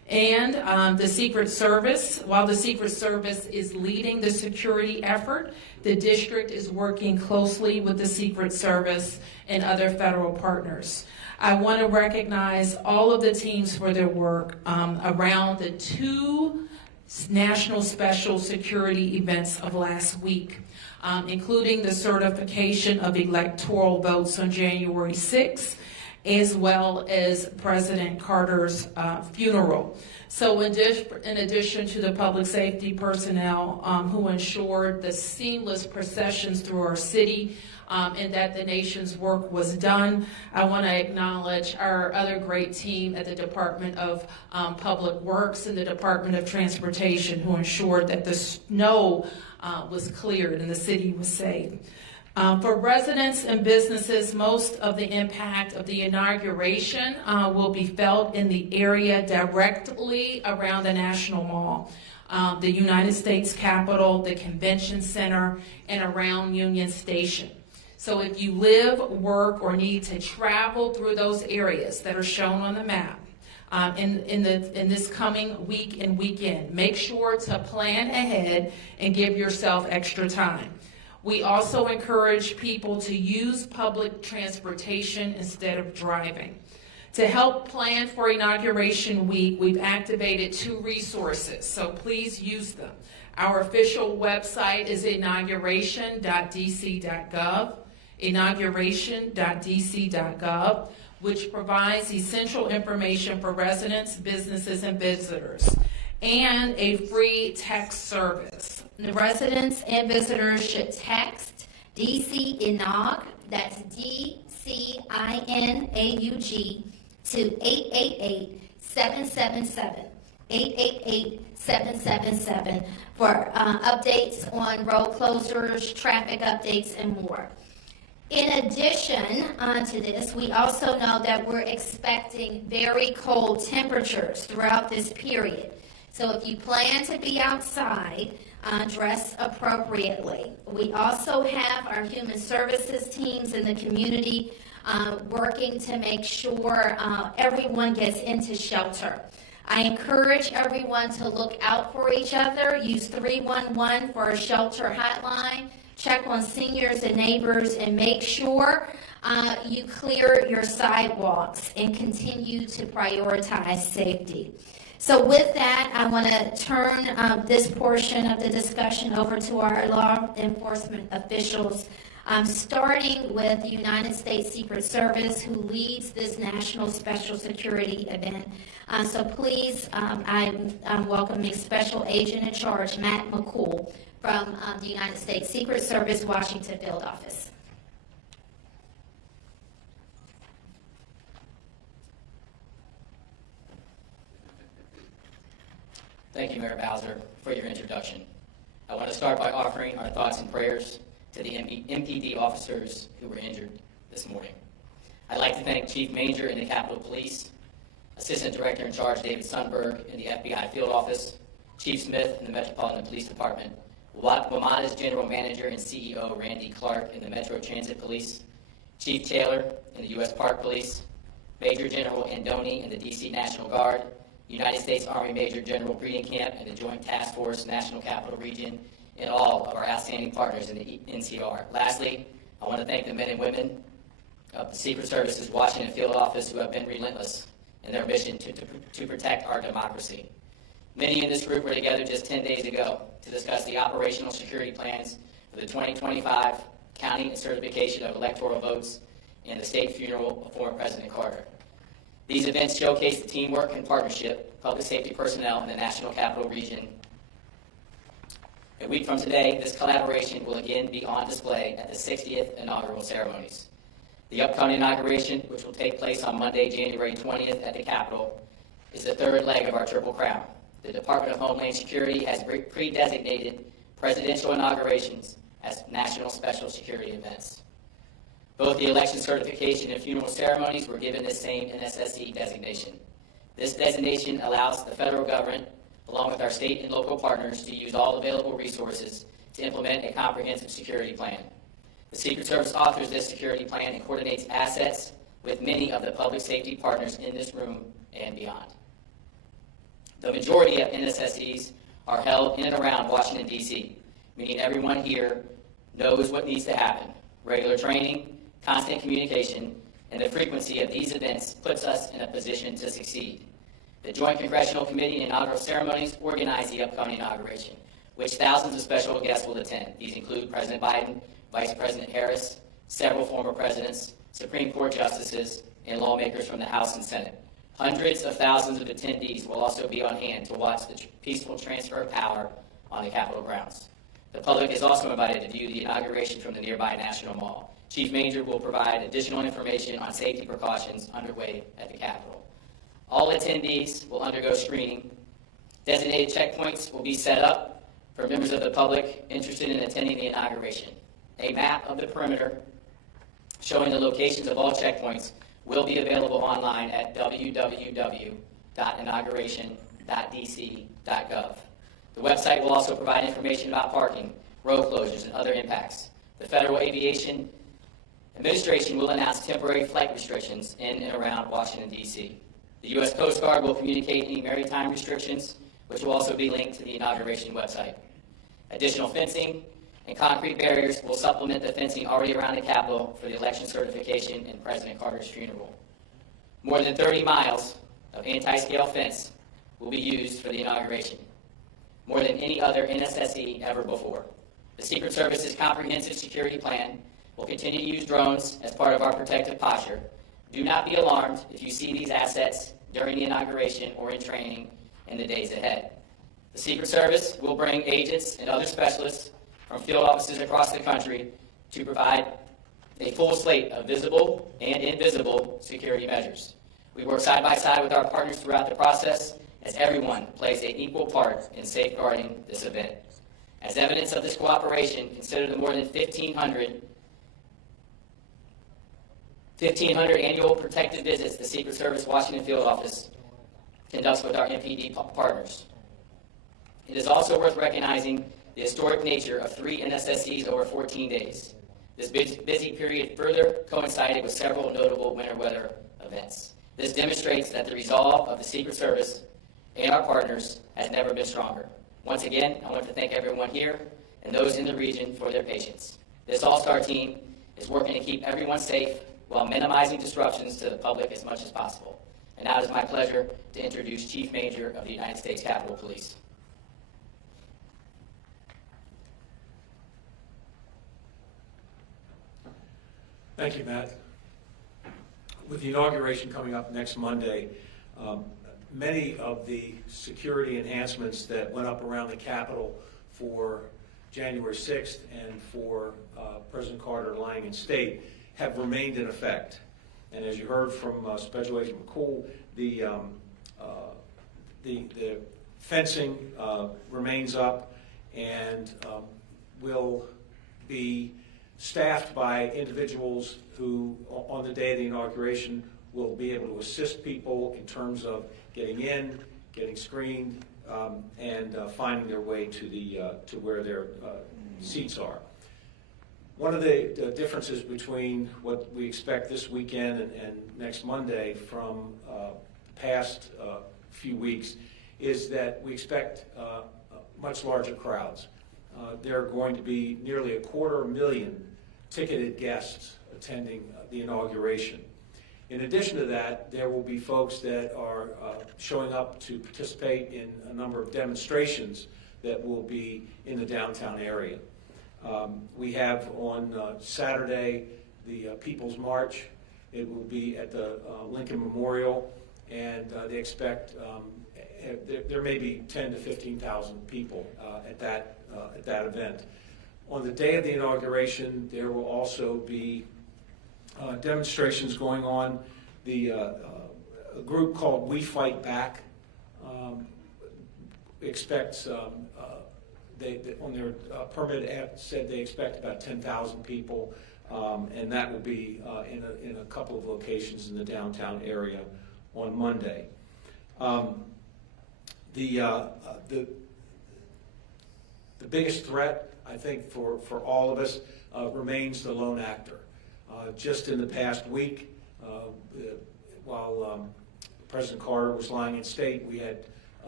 And the Secret Service, while the Secret Service is leading the security effort, the district is working closely with the Secret Service and other federal partners. I want to recognize all of the teams for their work around the 2 national special security events of last week, including the certification of electoral votes on January 6th, as well as President Carter's funeral. So in addition to the public safety personnel who ensured the seamless processions through our city and that the nation's work was done, I want to acknowledge our other great team at the Department of Public Works and the Department of Transportation who ensured that the snow was cleared and the city was safe. For residents and businesses, most of the impact of the inauguration will be felt in the area directly around the National Mall, the United States Capitol, the Convention Center, and around Union Station. So if you live, work, or need to travel through those areas that are shown on the map in this coming week and weekend, make sure to plan ahead and give yourself extra time. We also encourage people to use public transportation instead of driving. To help plan for Inauguration Week, we've activated 2 resources, so please use them. Our official website is inauguration.dc.gov, inauguration.dc.gov, which provides essential information for residents, businesses, and visitors, and a free text service. The residents and visitors should text DC Inaug, that's DCINAUG, to 888-777, 888-777 for updates on road closures, traffic updates, and more. In addition to this, we also know that we're expecting very cold temperatures throughout this period. So if you plan to be outside, dress appropriately. We also have our human services teams in the community working to make sure everyone gets into shelter. I encourage everyone to look out for each other. Use 311 for a shelter hotline. Check on seniors and neighbors and make sure you clear your sidewalks and continue to prioritize safety. So with that, I want to turn this portion of the discussion over to our law enforcement officials, starting with the United States Secret Service, who leads this National Special Security event. So please, I'm welcoming Special Agent in Charge, Matt McCool, from the United States Secret Service, Washington Field Office. Thank you, Mayor Bowser, for your introduction. I want to start by offering our thoughts and prayers to the MPD officers who were injured this morning. I'd like to thank Chief Manger in the Capitol Police, Assistant Director in Charge David Sundberg in the FBI Field Office, Chief Smith in the Metropolitan Police Department, WMATA's General Manager and CEO Randy Clark in the Metro Transit Police, Chief Taylor in the U.S. Park Police, Major General Andoni in the D.C. National Guard, United States Army Major General Breeding Camp and the Joint Task Force National Capital Region, and all of our outstanding partners in the NCR. Lastly, I want to thank the men and women of the Secret Service's Washington Field Office who have been relentless in their mission to protect our democracy. Many in this group were together just 10 days ago to discuss the operational security plans for the 2025 counting and certification of electoral votes and the state funeral of former President Carter. These events showcase the teamwork and partnership of public safety personnel in the National Capital Region. A week from today, this collaboration will again be on display at the 60th inaugural ceremonies. The upcoming inauguration, which will take place on Monday, January 20th at the Capitol, is the third leg of our Triple Crown. The Department of Homeland Security has pre-designated presidential inaugurations as national special security events. Both the election certification and funeral ceremonies were given this same NSSE designation. This designation allows the federal government, along with our state and local partners, to use all available resources to implement a comprehensive security plan. The Secret Service authors this security plan and coordinates assets with many of the public safety partners in this room and beyond. The majority of NSSEs are held in and around Washington, D.C., meaning everyone here knows what needs to happen. Regular training, constant communication, and the frequency of these events puts us in a position to succeed. The Joint Congressional Committee and Inaugural Ceremonies organize the upcoming inauguration, which thousands of special guests will attend. These include President Biden, Vice President Harris, several former presidents, Supreme Court justices, and lawmakers from the House and Senate. Hundreds of thousands of attendees will also be on hand to watch the peaceful transfer of power on the Capitol grounds. The public is also invited to view the inauguration from the nearby National Mall. Chief Manger will provide additional information on safety precautions underway at the Capitol. All attendees will undergo screening. Designated checkpoints will be set up for members of the public interested in attending the inauguration. A map of the perimeter showing the locations of all checkpoints will be available online at www.inauguration.dc.gov. The website will also provide information about parking, road closures, and other impacts. The Federal Aviation Administration will announce temporary flight restrictions in and around Washington, D.C. The U.S. Coast Guard will communicate any maritime restrictions, which will also be linked to the inauguration website. Additional fencing and concrete barriers will supplement the fencing already around the Capitol for the election certification and President Carter's funeral. More than 30 miles of anti-scale fence will be used for the inauguration, more than any other NSSE ever before. The Secret Service's comprehensive security plan will continue to use drones as part of our protective posture. Do not be alarmed if you see these assets during the inauguration or in training in the days ahead. The Secret Service will bring agents and other specialists from field offices across the country to provide a full slate of visible and invisible security measures. We work side by side with our partners throughout the process as everyone plays an equal part in safeguarding this event. As evidence of this cooperation, consider the more than 1,500 annual protective visits the Secret Service Washington Field Office conducts with our MPD partners. It is also worth recognizing the historic nature of 3 NSSEs over 14 days. This busy period further coincided with several notable winter weather events. This demonstrates that the resolve of the Secret Service and our partners has never been stronger. Once again, I want to thank everyone here and those in the region for their patience. This all-star team is working to keep everyone safe while minimizing disruptions to the public as much as possible. And now it is my pleasure to introduce Chief Manger of the United States Capitol Police. Thank you, Matt. With the inauguration coming up next Monday, many of the security enhancements that went up around the Capitol for January 6th and for President Carter lying in state have remained in effect. And as you heard from Special Agent McCool, the fencing remains up and will be staffed by individuals who, on the day of the inauguration, will be able to assist people in terms of getting in, getting screened, and finding their way to where their seats are. One of the differences between what we expect this weekend and next Monday from the past few weeks is that we expect much larger crowds. There are going to be nearly 250,000 ticketed guests attending the inauguration. In addition to that, there will be folks that are showing up to participate in a number of demonstrations that will be in the downtown area. We have on Saturday the People's March. It will be at the Lincoln Memorial, and they expect there may be 10,000 to 15,000 people at that event. On the day of the inauguration, there will also be demonstrations going on. A group called We Fight Back expects, on their permit app said they expect about 10,000 people, and that will be in a couple of locations in the downtown area on Monday. The biggest threat, I think, for all of us remains the lone actor. Just in the past week, while President Carter was lying in state, we had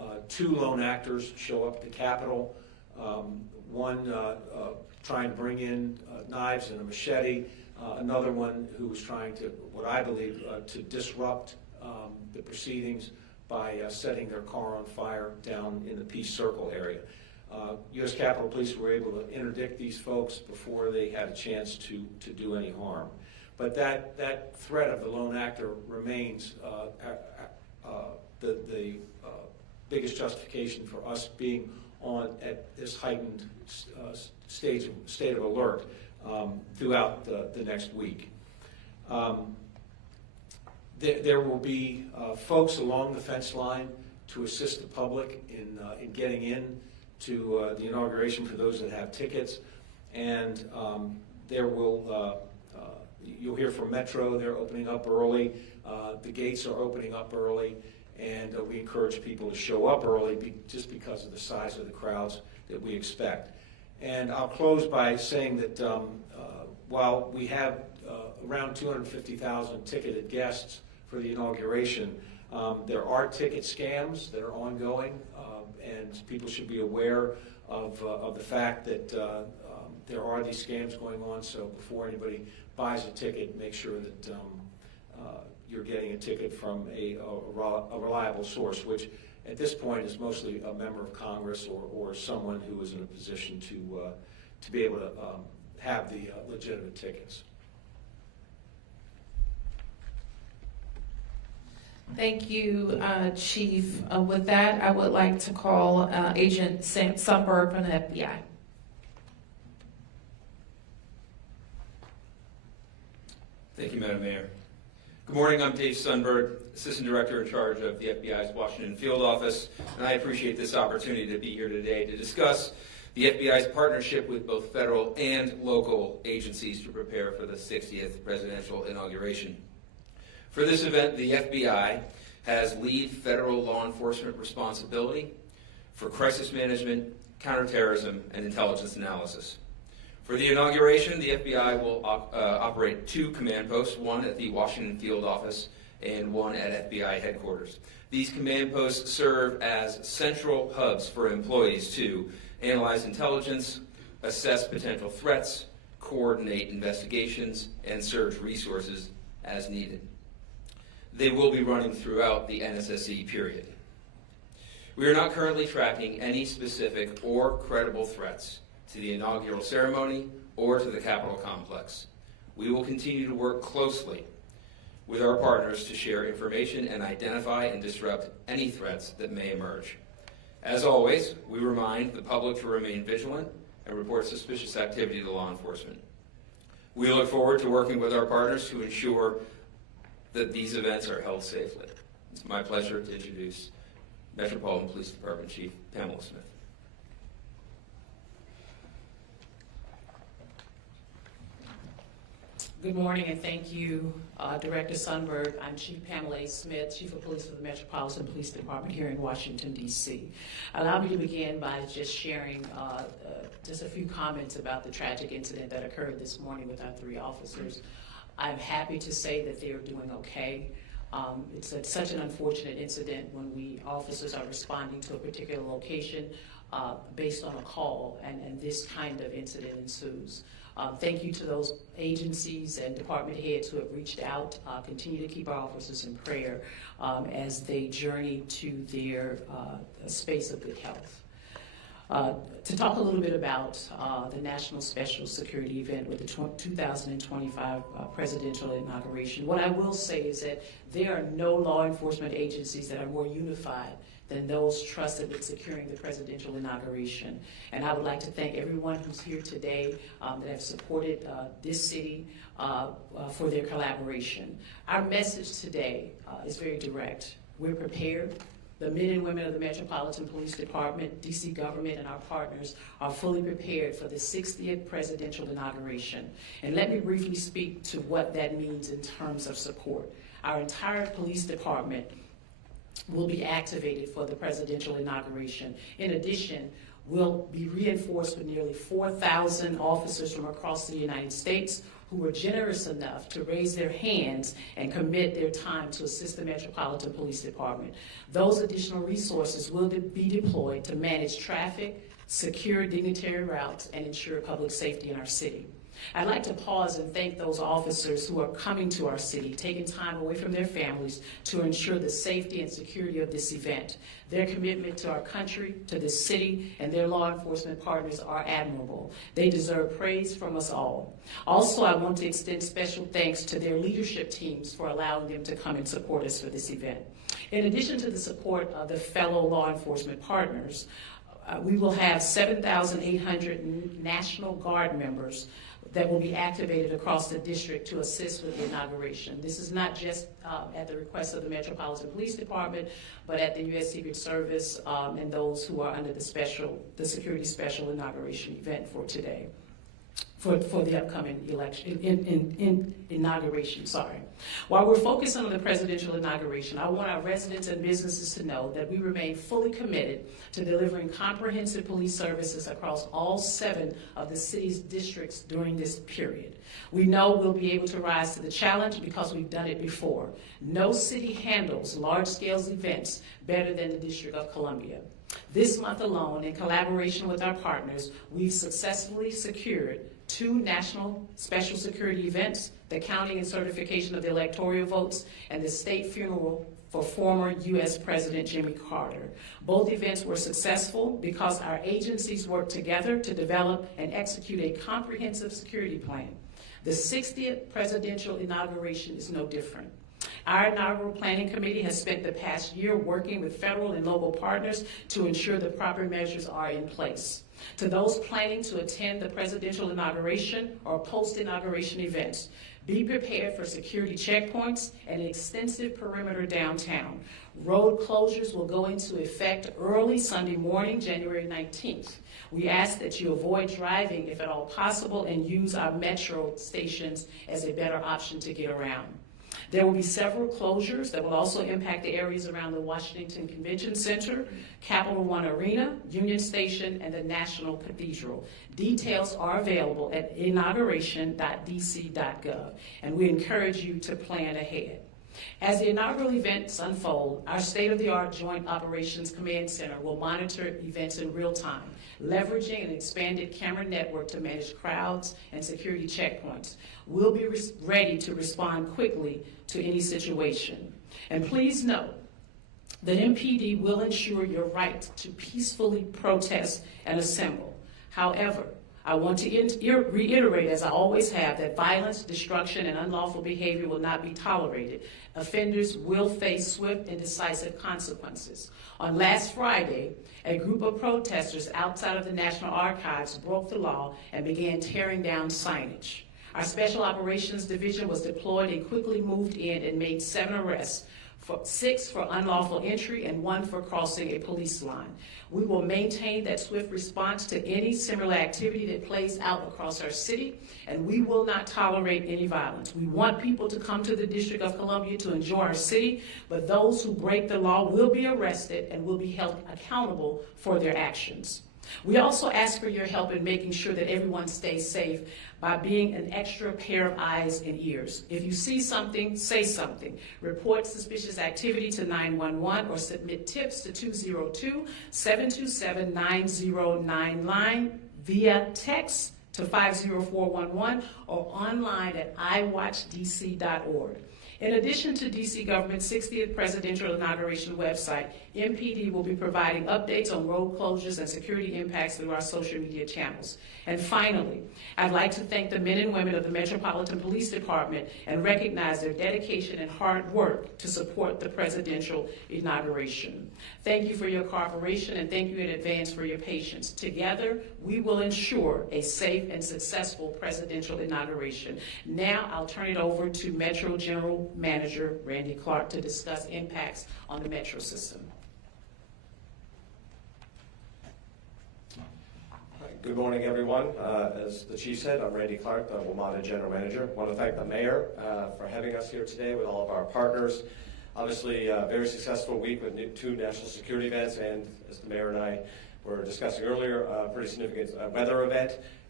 2 lone actors show up at the Capitol. One trying to bring in knives and a machete. Another one who was trying to, what I believe, to disrupt the proceedings by setting their car on fire down in the Peace Circle area. U.S. Capitol Police were able to interdict these folks before they had a chance to do any harm. But that threat of the lone actor remains the biggest justification for us being on at this heightened state of alert throughout the next week. There will be folks along the fence line to assist the public in getting in to the inauguration for those that have tickets, and there will you'll hear from Metro. They're opening up early. The gates are opening up early, and we encourage people to show up early just because of the size of the crowds that we expect. And I'll close by saying that while we have around 250,000 ticketed guests for the inauguration, there are ticket scams that are ongoing, and people should be aware of the fact that there are these scams going on. So before anybody buys a ticket, make sure that you're getting a ticket from a reliable source, which at this point is mostly a member of Congress or someone who is in a position to be able to have the legitimate tickets. Thank you, Chief. With that, I would like to call Agent Sundberg from the FBI. Thank you, Madam Mayor. Good morning, I'm Dave Sundberg, Assistant Director in charge of the FBI's Washington Field Office, and I appreciate this opportunity to be here today to discuss the FBI's partnership with both federal and local agencies to prepare for the 60th presidential inauguration. For this event, the FBI has lead federal law enforcement responsibility for crisis management, counterterrorism, and intelligence analysis. For the inauguration, the FBI will operate 2 command posts, one at the Washington Field Office and one at FBI headquarters. These command posts serve as central hubs for employees to analyze intelligence, assess potential threats, coordinate investigations, and surge resources as needed. They will be running throughout the NSSE period. We are not currently tracking any specific or credible threats to the inaugural ceremony or to the Capitol complex. We will continue to work closely with our partners to share information and identify and disrupt any threats that may emerge. As always, we remind the public to remain vigilant and report suspicious activity to law enforcement. We look forward to working with our partners to ensure that these events are held safely. It's my pleasure to introduce Metropolitan Police Department Chief Pamela Smith. Good morning, and thank you, Director Sundberg. I'm Chief Pamela Smith, Chief of Police for the Metropolitan Police Department here in Washington, D.C. Allow me to begin by just sharing just a few comments about the tragic incident that occurred this morning with our 3 officers. I'm happy to say that they are doing okay. It's such an unfortunate incident when officers are responding to a particular location based on a call, and this kind of incident ensues. Thank you to those agencies and department heads who have reached out. Continue to keep our officers in prayer as they journey to their space of good health. To talk a little bit about the National Special Security event with the 2025 presidential inauguration, what I will say is that there are no law enforcement agencies that are more unified than those trusted with securing the presidential inauguration. And I would like to thank everyone who's here today that have supported this city for their collaboration. Our message today is very direct. We're prepared. The men and women of the Metropolitan Police Department, DC government, and our partners are fully prepared for the 60th presidential inauguration. And let me briefly speak to what that means in terms of support. Our entire police department will be activated for the presidential inauguration. In addition, we'll be reinforced with nearly 4,000 officers from across the United States who were generous enough to raise their hands and commit their time to assist the Metropolitan Police Department. Those additional resources will be deployed to manage traffic, secure dignitary routes, and ensure public safety in our city. I'd like to pause and thank those officers who are coming to our city, taking time away from their families to ensure the safety and security of this event. Their commitment to our country, to this city, and their law enforcement partners are admirable. They deserve praise from us all. Also, I want to extend special thanks to their leadership teams for allowing them to come and support us for this event. In addition to the support of the fellow law enforcement partners, we will have 7,800 National Guard members that will be activated across the district to assist with the inauguration. This is not just at the request of the Metropolitan Police Department, but at the U.S. Secret Service and those who are under the security special inauguration event for today, for the upcoming election, inauguration, sorry. While we're focused on the presidential inauguration, I want our residents and businesses to know that we remain fully committed to delivering comprehensive police services across all 7 of the city's districts during this period. We know we'll be able to rise to the challenge because we've done it before. No city handles large-scale events better than the District of Columbia. This month alone, in collaboration with our partners, we've successfully secured 2 national special security events, the counting and certification of the electoral votes, and the state funeral for former U.S. President Jimmy Carter. Both events were successful because our agencies worked together to develop and execute a comprehensive security plan. The 60th presidential inauguration is no different. Our inaugural planning committee has spent the past year working with federal and local partners to ensure the proper measures are in place. To those planning to attend the presidential inauguration or post-inauguration events, be prepared for security checkpoints and an extensive perimeter downtown. Road closures will go into effect early Sunday morning, January 19th. We ask that you avoid driving if at all possible and use our metro stations as a better option to get around. There will be several closures that will also impact the areas around the Washington Convention Center, Capital One Arena, Union Station, and the National Cathedral. Details are available at inauguration.dc.gov, and we encourage you to plan ahead. As the inaugural events unfold, our state-of-the-art Joint Operations Command Center will monitor events in real time, leveraging an expanded camera network to manage crowds and security checkpoints. We'll be ready to respond quickly to any situation. And please note that MPD will ensure your right to peacefully protest and assemble. However, I want to reiterate, as I always have, that violence, destruction, and unlawful behavior will not be tolerated. Offenders will face swift and decisive consequences. On last Friday, a group of protesters outside of the National Archives broke the law and began tearing down signage. Our Special Operations Division was deployed and quickly moved in and made 7 arrests, 6 for unlawful entry and 1 for crossing a police line. We will maintain that swift response to any similar activity that plays out across our city, and we will not tolerate any violence. We want people to come to the District of Columbia to enjoy our city, but those who break the law will be arrested and will be held accountable for their actions. We also ask for your help in making sure that everyone stays safe by being an extra pair of eyes and ears. If you see something, say something. Report suspicious activity to 911 or submit tips to 202-727-9099 via text to 50411 or online at iwatchdc.org. In addition to DC government's 60th presidential inauguration website, MPD will be providing updates on road closures and security impacts through our social media channels. And finally, I'd like to thank the men and women of the Metropolitan Police Department and recognize their dedication and hard work to support the presidential inauguration. Thank you for your cooperation and thank you in advance for your patience. Together, we will ensure a safe and successful presidential inauguration. Now, I'll turn it over to Metro General Manager Randy Clark to discuss impacts on the Metro system. Good morning, everyone. As the chief said, I'm Randy Clark, the WMATA General Manager. I want to thank the mayor for having us here today with all of our partners. Obviously, a very successful week with 2 national security events, and as the mayor and I were discussing earlier, a pretty significant weather event.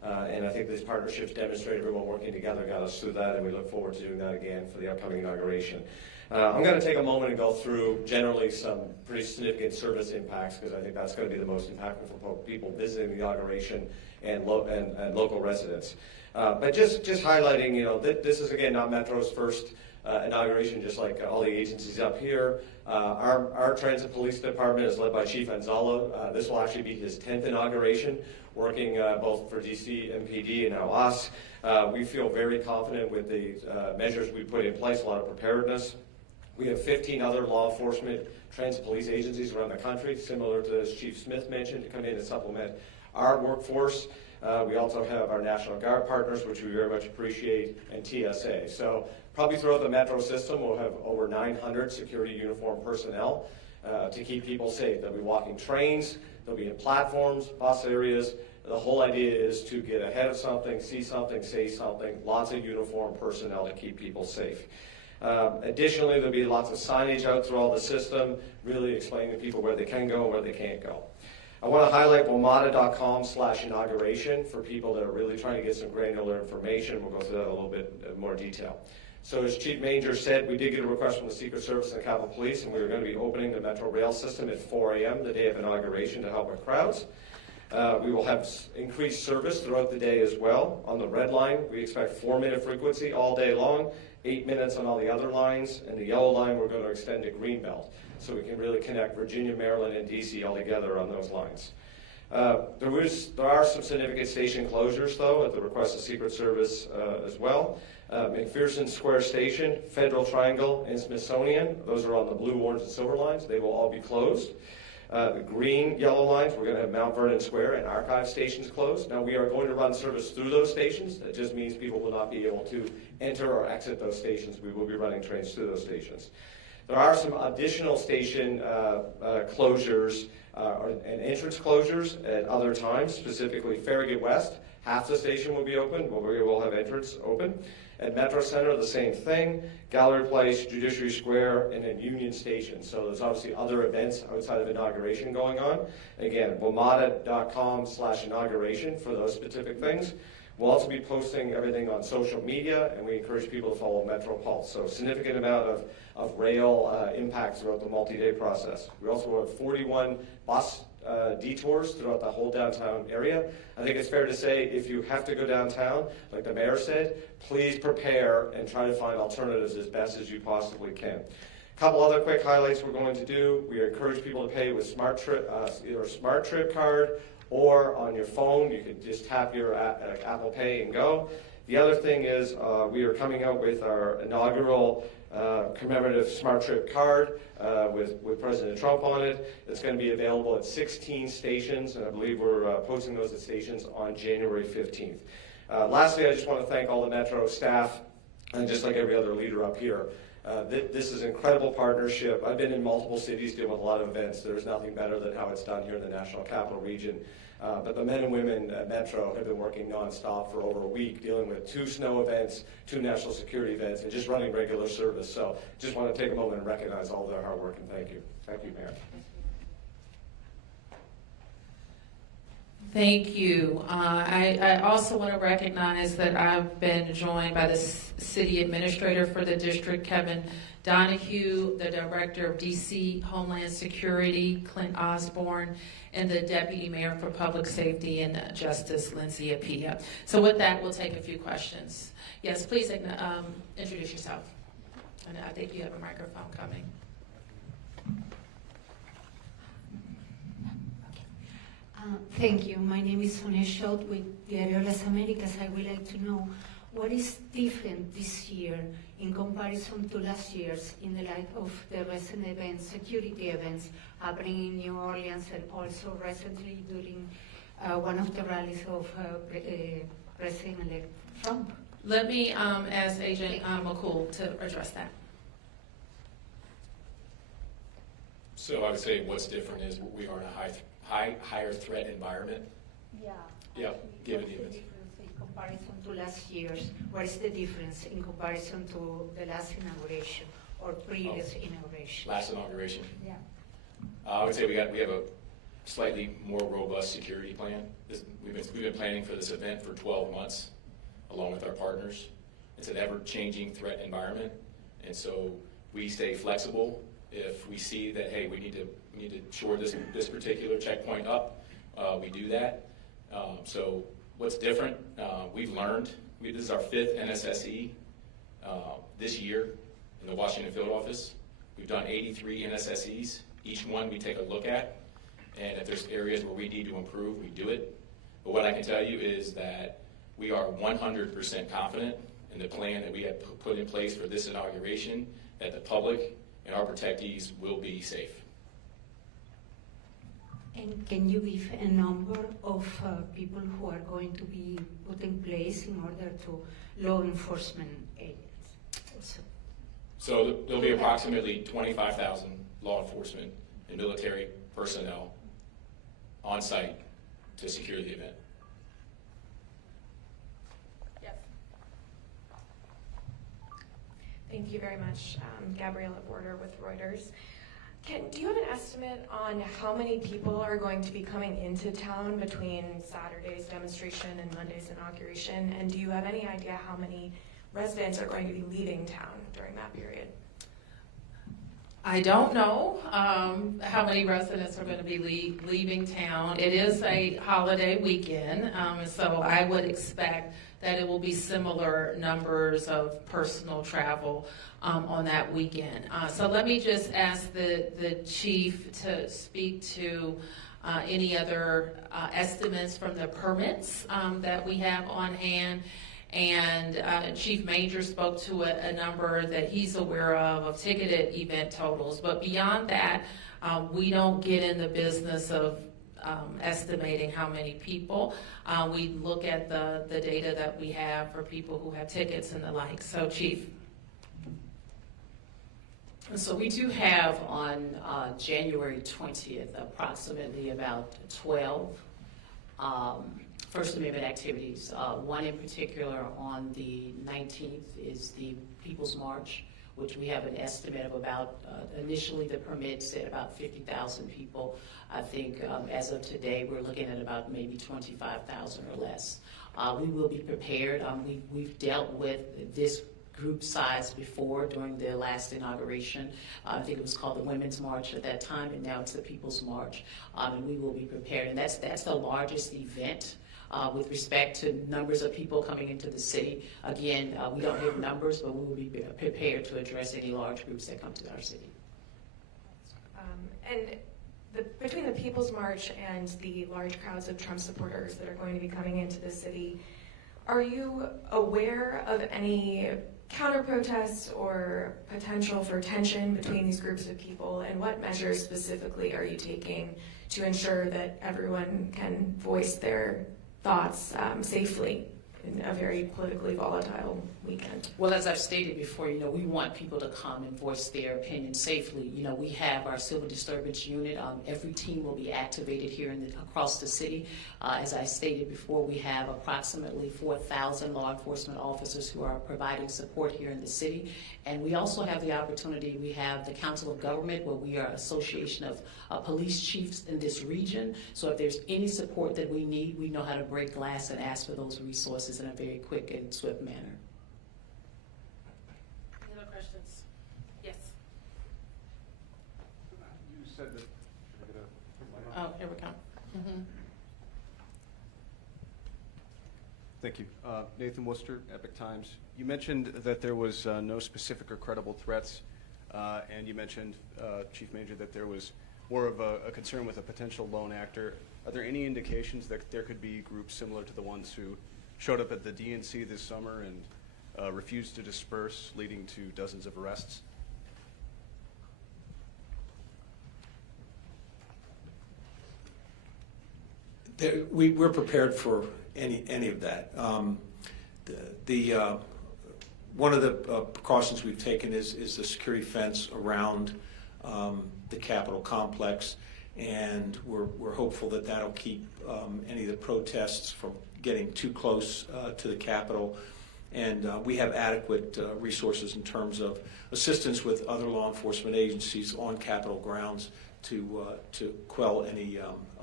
And I think these partnerships demonstrate everyone working together got us through that, and we look forward to doing that again for the upcoming inauguration. I'm going to take a moment and go through generally some pretty significant service impacts, because I think that's going to be the most impactful for people visiting the inauguration and local residents. But just highlighting, this is again not Metro's first inauguration, just like all the agencies up here. Our transit police department is led by Chief Anzalo. This will actually be his 10th inauguration, working both for DC, MPD, and now us. We feel very confident with the measures we put in place, a lot of preparedness. We have 15 other law enforcement transit police agencies around the country, similar to as Chief Smith mentioned, to come in and supplement our workforce. We also have our National Guard partners, which we very much appreciate, and TSA. So probably throughout the Metro system, we'll have over 900 security uniformed personnel to keep people safe. They'll be walking trains, they'll be in platforms, bus areas. The whole idea is to get ahead of something, see something, say something, lots of uniformed personnel to keep people safe. Additionally, there'll be lots of signage out through all the system, really explaining to people where they can go and where they can't go. I want to highlight WMATA.com/inauguration for people that are really trying to get some granular information. We'll go through that in a little bit more detail. So as Chief Manger said, we did get a request from the Secret Service and the Capitol Police, and we were going to be opening the Metro Rail system at 4 a.m. the day of inauguration to help with crowds. We will have increased service throughout the day as well. On the red line, we expect 4-minute frequency all day long, 8 minutes on all the other lines, and the yellow line we're going to extend to Greenbelt, so we can really connect Virginia, Maryland, and DC all together on those lines. There are some significant station closures, though, at the request of Secret Service as well. McPherson Square Station, Federal Triangle, and Smithsonian, those are on the blue, orange, and silver lines. They will all be closed. The green, yellow lines, we're going to have Mount Vernon Square and Archive stations closed. Now, we are going to run service through those stations. That just means people will not be able to enter or exit those stations. We will be running trains through those stations. There are some additional station closures and entrance closures at other times, specifically Farragut West. Half the station will be open, but we will have entrance open. At Metro Center, the same thing. Gallery Place, Judiciary Square, and then Union Station. So there's obviously other events outside of inauguration going on. Again, WMATA.com/inauguration for those specific things. We'll also be posting everything on social media, and we encourage people to follow Metro Pulse. So a significant amount of rail impact throughout the multi-day process. We also have 41 bus detours throughout the whole downtown area. I think it's fair to say if you have to go downtown, like the mayor said, please prepare and try to find alternatives as best as you possibly can. A couple other quick highlights we're going to do. We encourage people to pay with either a Smart Trip card or on your phone. You can just tap your Apple Pay and go. The other thing is we are coming out with our inaugural commemorative Smart Trip card with President Trump on it. It's going to be available at 16 stations, and I believe we're posting those at stations on January 15th. Lastly, I just want to thank all the Metro staff, and just like every other leader up here. This is an incredible partnership. I've been in multiple cities doing a lot of events. There's nothing better than how it's done here in the National Capital Region. But the men and women at Metro have been working nonstop for over a week, dealing with 2 snow events, 2 national security events, and just running regular service. So just want to take a moment and recognize all their hard work, and thank you. Thank you, Mayor. Thank you. I also want to recognize that I've been joined by the city administrator for the district, Kevin Donahue, the director of DC Homeland Security, Clint Osborne, and the deputy mayor for public safety and justice, Lindsay Apia. So with that, we'll take a few questions. Yes, please introduce yourself. And I think you have a microphone coming. Thank you. My name is Sonia Schott with Diario Las Americas. I would like to know what is different this year in comparison to last year's in the light of the recent events, security events happening in New Orleans, and also recently during one of the rallies of President-elect Trump. Let me ask Agent McCool to address that. So I would say what's different is we are in a higher threat environment. Yeah. Yeah, give it the image. In comparison to last year's, what is the difference in comparison to the last inauguration or previous inauguration? Last inauguration. Yeah. I would say we have slightly more robust security plan. We've been planning for this event for 12 months, along with our partners. It's an ever-changing threat environment, and so we stay flexible. If we see that, hey, we need to shore this particular checkpoint up, we do that. So what's different? We've learned. This is our 5th NSSE this year in the Washington field office. We've done 83 NSSEs. Each one we take a look at, and if there's areas where we need to improve, we do it. But what I can tell you is that we are 100% confident in the plan that we have put in place for this inauguration, that the public and our protectees will be safe. And can you give a number of people who are going to be put in place in order to law enforcement agents? So there'll be approximately 25,000 law enforcement and military personnel on site to secure the event. Yes. Thank you very much, Gabriella Border with Reuters. Do you have an estimate on how many people are going to be coming into town between Saturday's demonstration and Monday's inauguration? And do you have any idea how many residents are going to be leaving town during that period? I don't know how many residents are going to be leaving town. It is a holiday weekend, so I would expect that it will be similar numbers of personal travel on that weekend. So let me just ask the chief to speak to any other estimates from the permits that we have on hand. And Chief Major spoke to a number that he's aware of ticketed event totals. But beyond that, we don't get in the business of estimating how many people. We look at the data that we have for people who have tickets and the like. So, Chief. So we do have on January 20th approximately about 12 First Amendment activities. One in particular on the 19th is the People's March, which we have an estimate of about, initially the permit said about 50,000 people. I think as of today, we're looking at about maybe 25,000 or less. We will be prepared. We've dealt with this group size before during the last inauguration. I think it was called the Women's March at that time, and now it's the People's March. And we will be prepared. And that's the largest event with respect to numbers of people coming into the city. Again, we don't have numbers, but we will be prepared to address any large groups that come to our city. And between the People's March and the large crowds of Trump supporters that are going to be coming into the city, are you aware of any counter-protests or potential for tension between these groups of people, and what measures specifically are you taking to ensure that everyone can voice their thoughts safely in a very politically volatile weekend? Well, as I've stated before, we want people to come and voice their opinion safely. We have our civil disturbance unit. Every team will be activated here across the city. As I stated before, we have approximately 4,000 law enforcement officers who are providing support here in the city. And we also have the opportunity, we have the Council of Government, where we are an association of police chiefs in this region. So if there's any support that we need, we know how to break glass and ask for those resources in a very quick and swift manner. Any other questions? Yes. You said that. Oh, here we go. Mm-hmm. Thank you. Nathan Worcester, Epic Times. You mentioned that there was no specific or credible threats, and you mentioned, Chief Major, that there was more of a concern with a potential lone actor. Are there any indications that there could be groups similar to the ones who showed up at the DNC this summer and refused to disperse, leading to dozens of arrests? We're prepared for any of that. One of the precautions we've taken is the security fence around the Capitol complex, and we're hopeful that that'll keep any of the protests from getting too close to the Capitol. And we have adequate resources in terms of assistance with other law enforcement agencies on Capitol grounds to quell any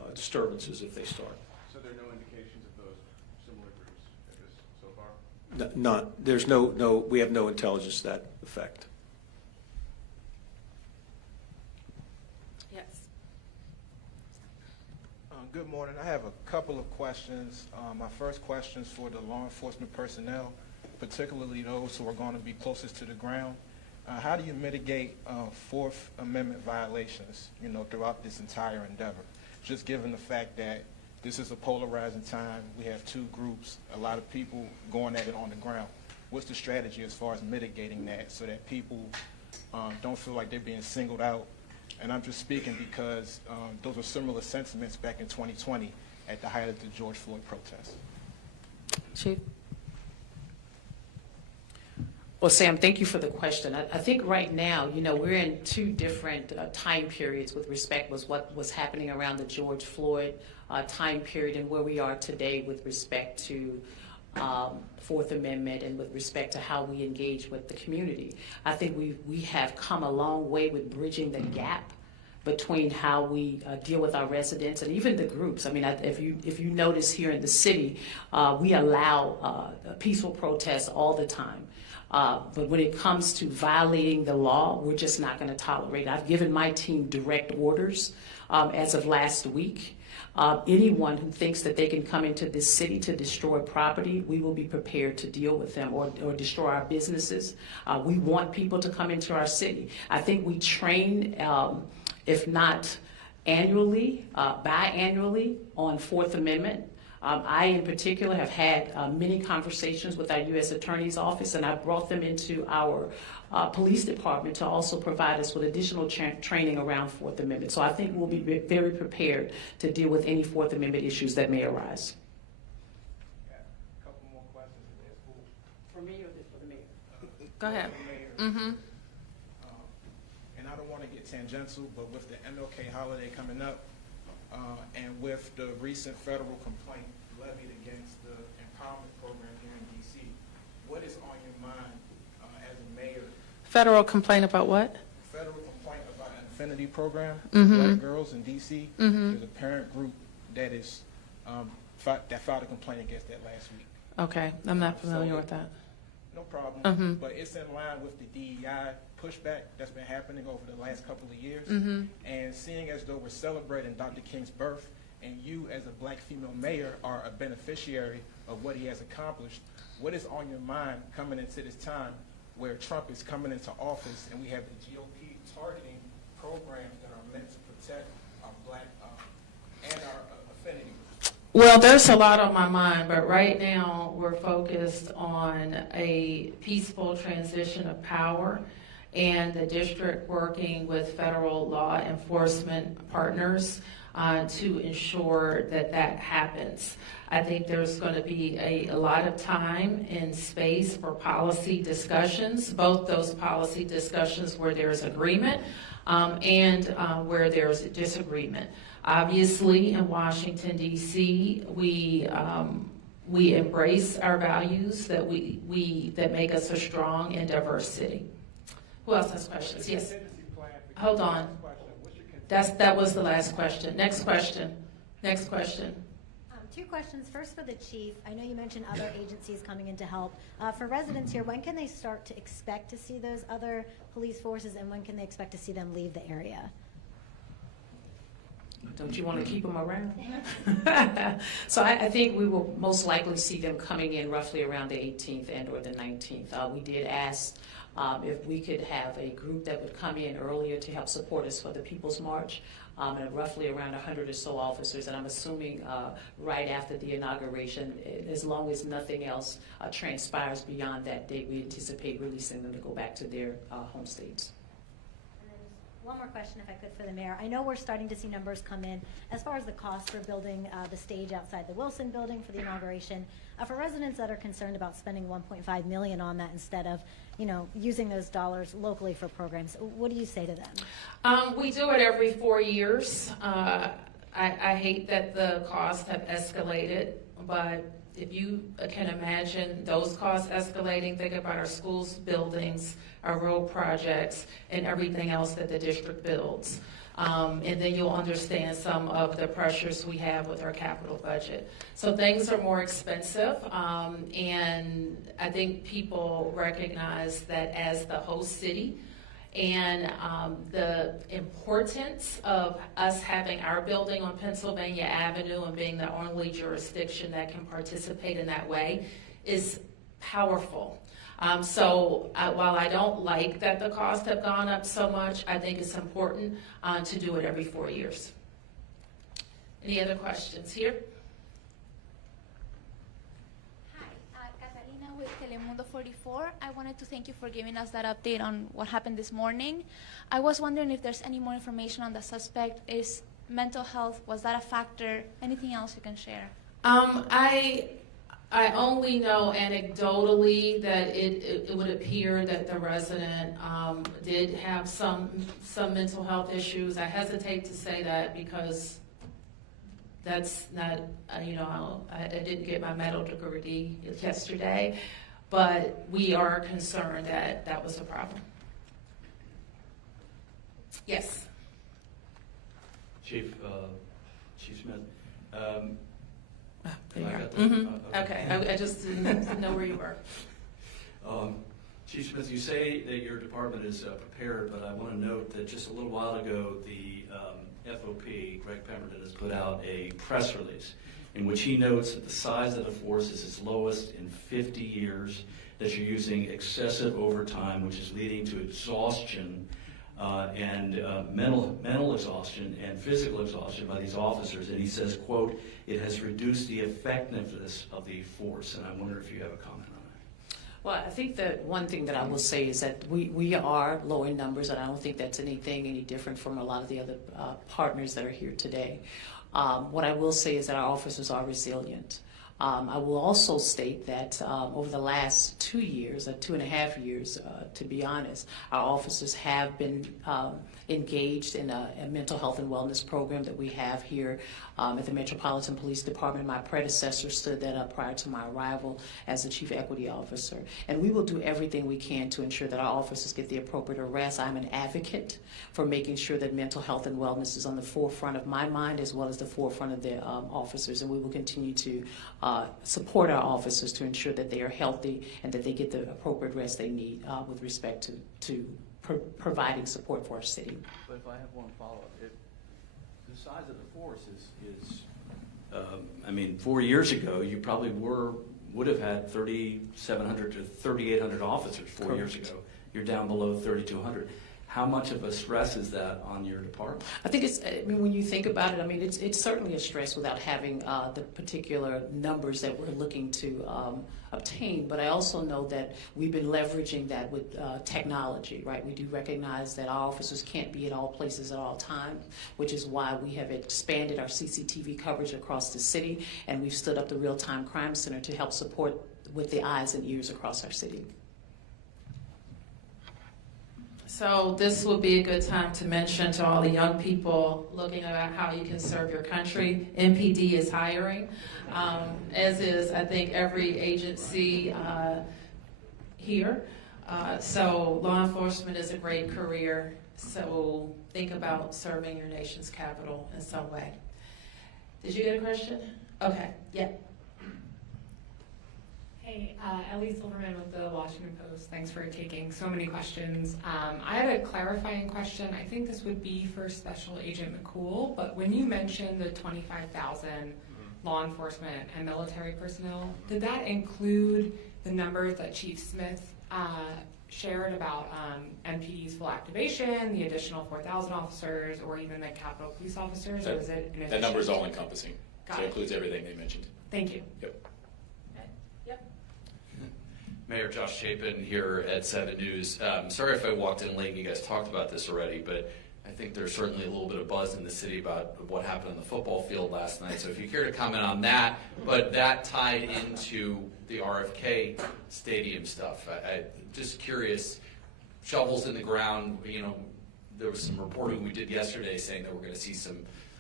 disturbances if they start. So there are no indications of those similar groups at this so far? None. There's no. We have no intelligence to that effect. Yes. Good morning. I have a couple of questions. My first question is for the law enforcement personnel, particularly those who are going to be closest to the ground. How do you mitigate Fourth Amendment violations, throughout this entire endeavor? Just given the fact that this is a polarizing time, we have two groups, a lot of people going at it on the ground. What's the strategy as far as mitigating that so that people don't feel like they're being singled out? And I'm just speaking because those were similar sentiments back in 2020 at the height of the George Floyd protests. Chief? Well, Sam, thank you for the question. I think right now, we're in two different time periods with respect to what was happening around the George Floyd time period and where we are today with respect to Fourth Amendment and with respect to how we engage with the community. I think we have come a long way with bridging the gap between how we deal with our residents and even the groups. I mean, if you notice here in the city, we allow peaceful protests all the time. But when it comes to violating the law, we're just not going to tolerate it. I've given my team direct orders as of last week. Anyone who thinks that they can come into this city to destroy property, we will be prepared to deal with them or destroy our businesses. We want people to come into our city. I think we train, if not annually, biannually on Fourth Amendment. I, in particular, have had many conversations with our U.S. Attorney's Office, and I brought them into our police department to also provide us with additional training around Fourth Amendment. So I think we'll be very prepared to deal with any Fourth Amendment issues that may arise. A couple more questions if that's cool. For me or for the mayor? Go ahead. And I don't want to get tangential, but with the MLK holiday coming up, and with the recent federal complaint levied against the empowerment program here in D.C., what is on your mind as a mayor? Federal complaint about what? Federal complaint about an affinity program for Mm-hmm. black girls in D.C. Mm-hmm. There's a parent group that is that filed a complaint against that last week. Okay, I'm not familiar with that. No problem. Mm-hmm. But it's in line with the DEI pushback that's been happening over the last couple of years. Mm-hmm. And seeing as though we're celebrating Dr. King's birth, and you as a black female mayor are a beneficiary of what he has accomplished, what is on your mind coming into this time where Trump is coming into office and we have the GOP targeting programs that are meant to protect our black and our affinity? Well, there's a lot on my mind, but right now we're focused on a peaceful transition of power and the district working with federal law enforcement partners to ensure that that happens. I think there's going to be a lot of time and space for policy discussions, both those policy discussions where there's agreement and where there's disagreement. Obviously, in Washington, D.C., we embrace our values that that make us a strong and diverse city. Who else has questions? Yes. Hold on. That was the last question. Next question. Next question. Two questions. First for the chief. I know you mentioned other agencies coming in to help. For residents here, when can they start to expect to see those other police forces, and when can they expect to see them leave the area? Don't you want to keep them around? So I think we will most likely see them coming in roughly around the 18th and or the 19th. We did ask if we could have a group that would come in earlier to help support us for the People's March, and roughly around 100 or so officers. And I'm assuming right after the inauguration, as long as nothing else transpires beyond that date, we anticipate releasing them to go back to their home states. One more question, if I could, for the mayor. I know we're starting to see numbers come in as far as the cost for building the stage outside the Wilson building for the inauguration. For residents that are concerned about spending $1.5 million on that instead of, using those dollars locally for programs, what do you say to them? We do it every 4 years. I hate that the costs have escalated, but if you can imagine those costs escalating, think about our schools, buildings, our road projects, and everything else that the district builds. And then you'll understand some of the pressures we have with our capital budget. So things are more expensive, and I think people recognize that as the host city, and the importance of us having our building on Pennsylvania Avenue and being the only jurisdiction that can participate in that way is powerful. While I don't like that the costs have gone up so much, I think it's important to do it every 4 years. Any other questions here? With Telemundo 44, I wanted to thank you for giving us that update on what happened this morning. I was wondering if there's any more information on the suspect. Is mental health, was that a factor? Anything else you can share? I only know anecdotally that it would appear that the resident did have some mental health issues. I hesitate to say that because that's not, I didn't get my medical degree yesterday, but we are concerned that that was a problem. Yes. Chief Smith. Okay, I just didn't know where you were. Chief Smith, you say that your department is prepared, but I want to note that just a little while ago, the FOP, Greg Pemberton, has put out a press release in which he notes that the size of the force is its lowest in 50 years, that you're using excessive overtime, which is leading to exhaustion and mental exhaustion and physical exhaustion by these officers. And he says, quote, it has reduced the effectiveness of the force. And I wonder if you have a comment on that. Well, I think that one thing that I will say is that we are low in numbers, and I don't think that's anything any different from a lot of the other partners that are here today. What I will say is that our officers are resilient. I will also state that over the last 2 years, or 2.5 years, to be honest, our officers have been engaged in a mental health and wellness program that we have here at the Metropolitan Police Department. My predecessor stood that up prior to my arrival as the Chief Equity Officer. And we will do everything we can to ensure that our officers get the appropriate arrest. I'm an advocate for making sure that mental health and wellness is on the forefront of my mind as well as the forefront of the officers. And we will continue to support our officers to ensure that they are healthy and that they get the appropriate rest they need with respect to providing support for our city. But if I have one follow-up, the size of the force is 4 years ago, you probably would have had 3,700 to 3,800 officers 4 years ago. You're down below 3,200. How much of a stress is that on your department? I think when you think about it, it's certainly a stress without having the particular numbers that we're looking to obtain. But I also know that we've been leveraging that with technology, right? We do recognize that our officers can't be at all places at all times, which is why we have expanded our CCTV coverage across the city, and we've stood up the Real-Time Crime Center to help support with the eyes and ears across our city. So this would be a good time to mention to all the young people looking at how you can serve your country. MPD is hiring, as is, I think, every agency here. So law enforcement is a great career. So think about serving your nation's capital in some way. Did you get a question? Okay, yeah. Hey, Ellie Silverman with the Washington Post. Thanks for taking so many questions. I had a clarifying question. I think this would be for Special Agent McCool, but when you mentioned the 25,000 law enforcement and military personnel, did that include the numbers that Chief Smith shared about MPD's full activation, the additional 4,000 officers, or even the Capitol Police officers, or is it in addition? That number is all encompassing, Got so it. it includes everything they mentioned. Thank you. Yep. Mayor Josh Chapin here at 7 News. Sorry if I walked in late and you guys talked about this already, but I think there's certainly a little bit of buzz in the city about what happened on the football field last night. So if you care to comment on that, but that tied into the RFK Stadium stuff. I'm just curious, shovels in the ground, there was some reporting we did yesterday saying that we're going to see some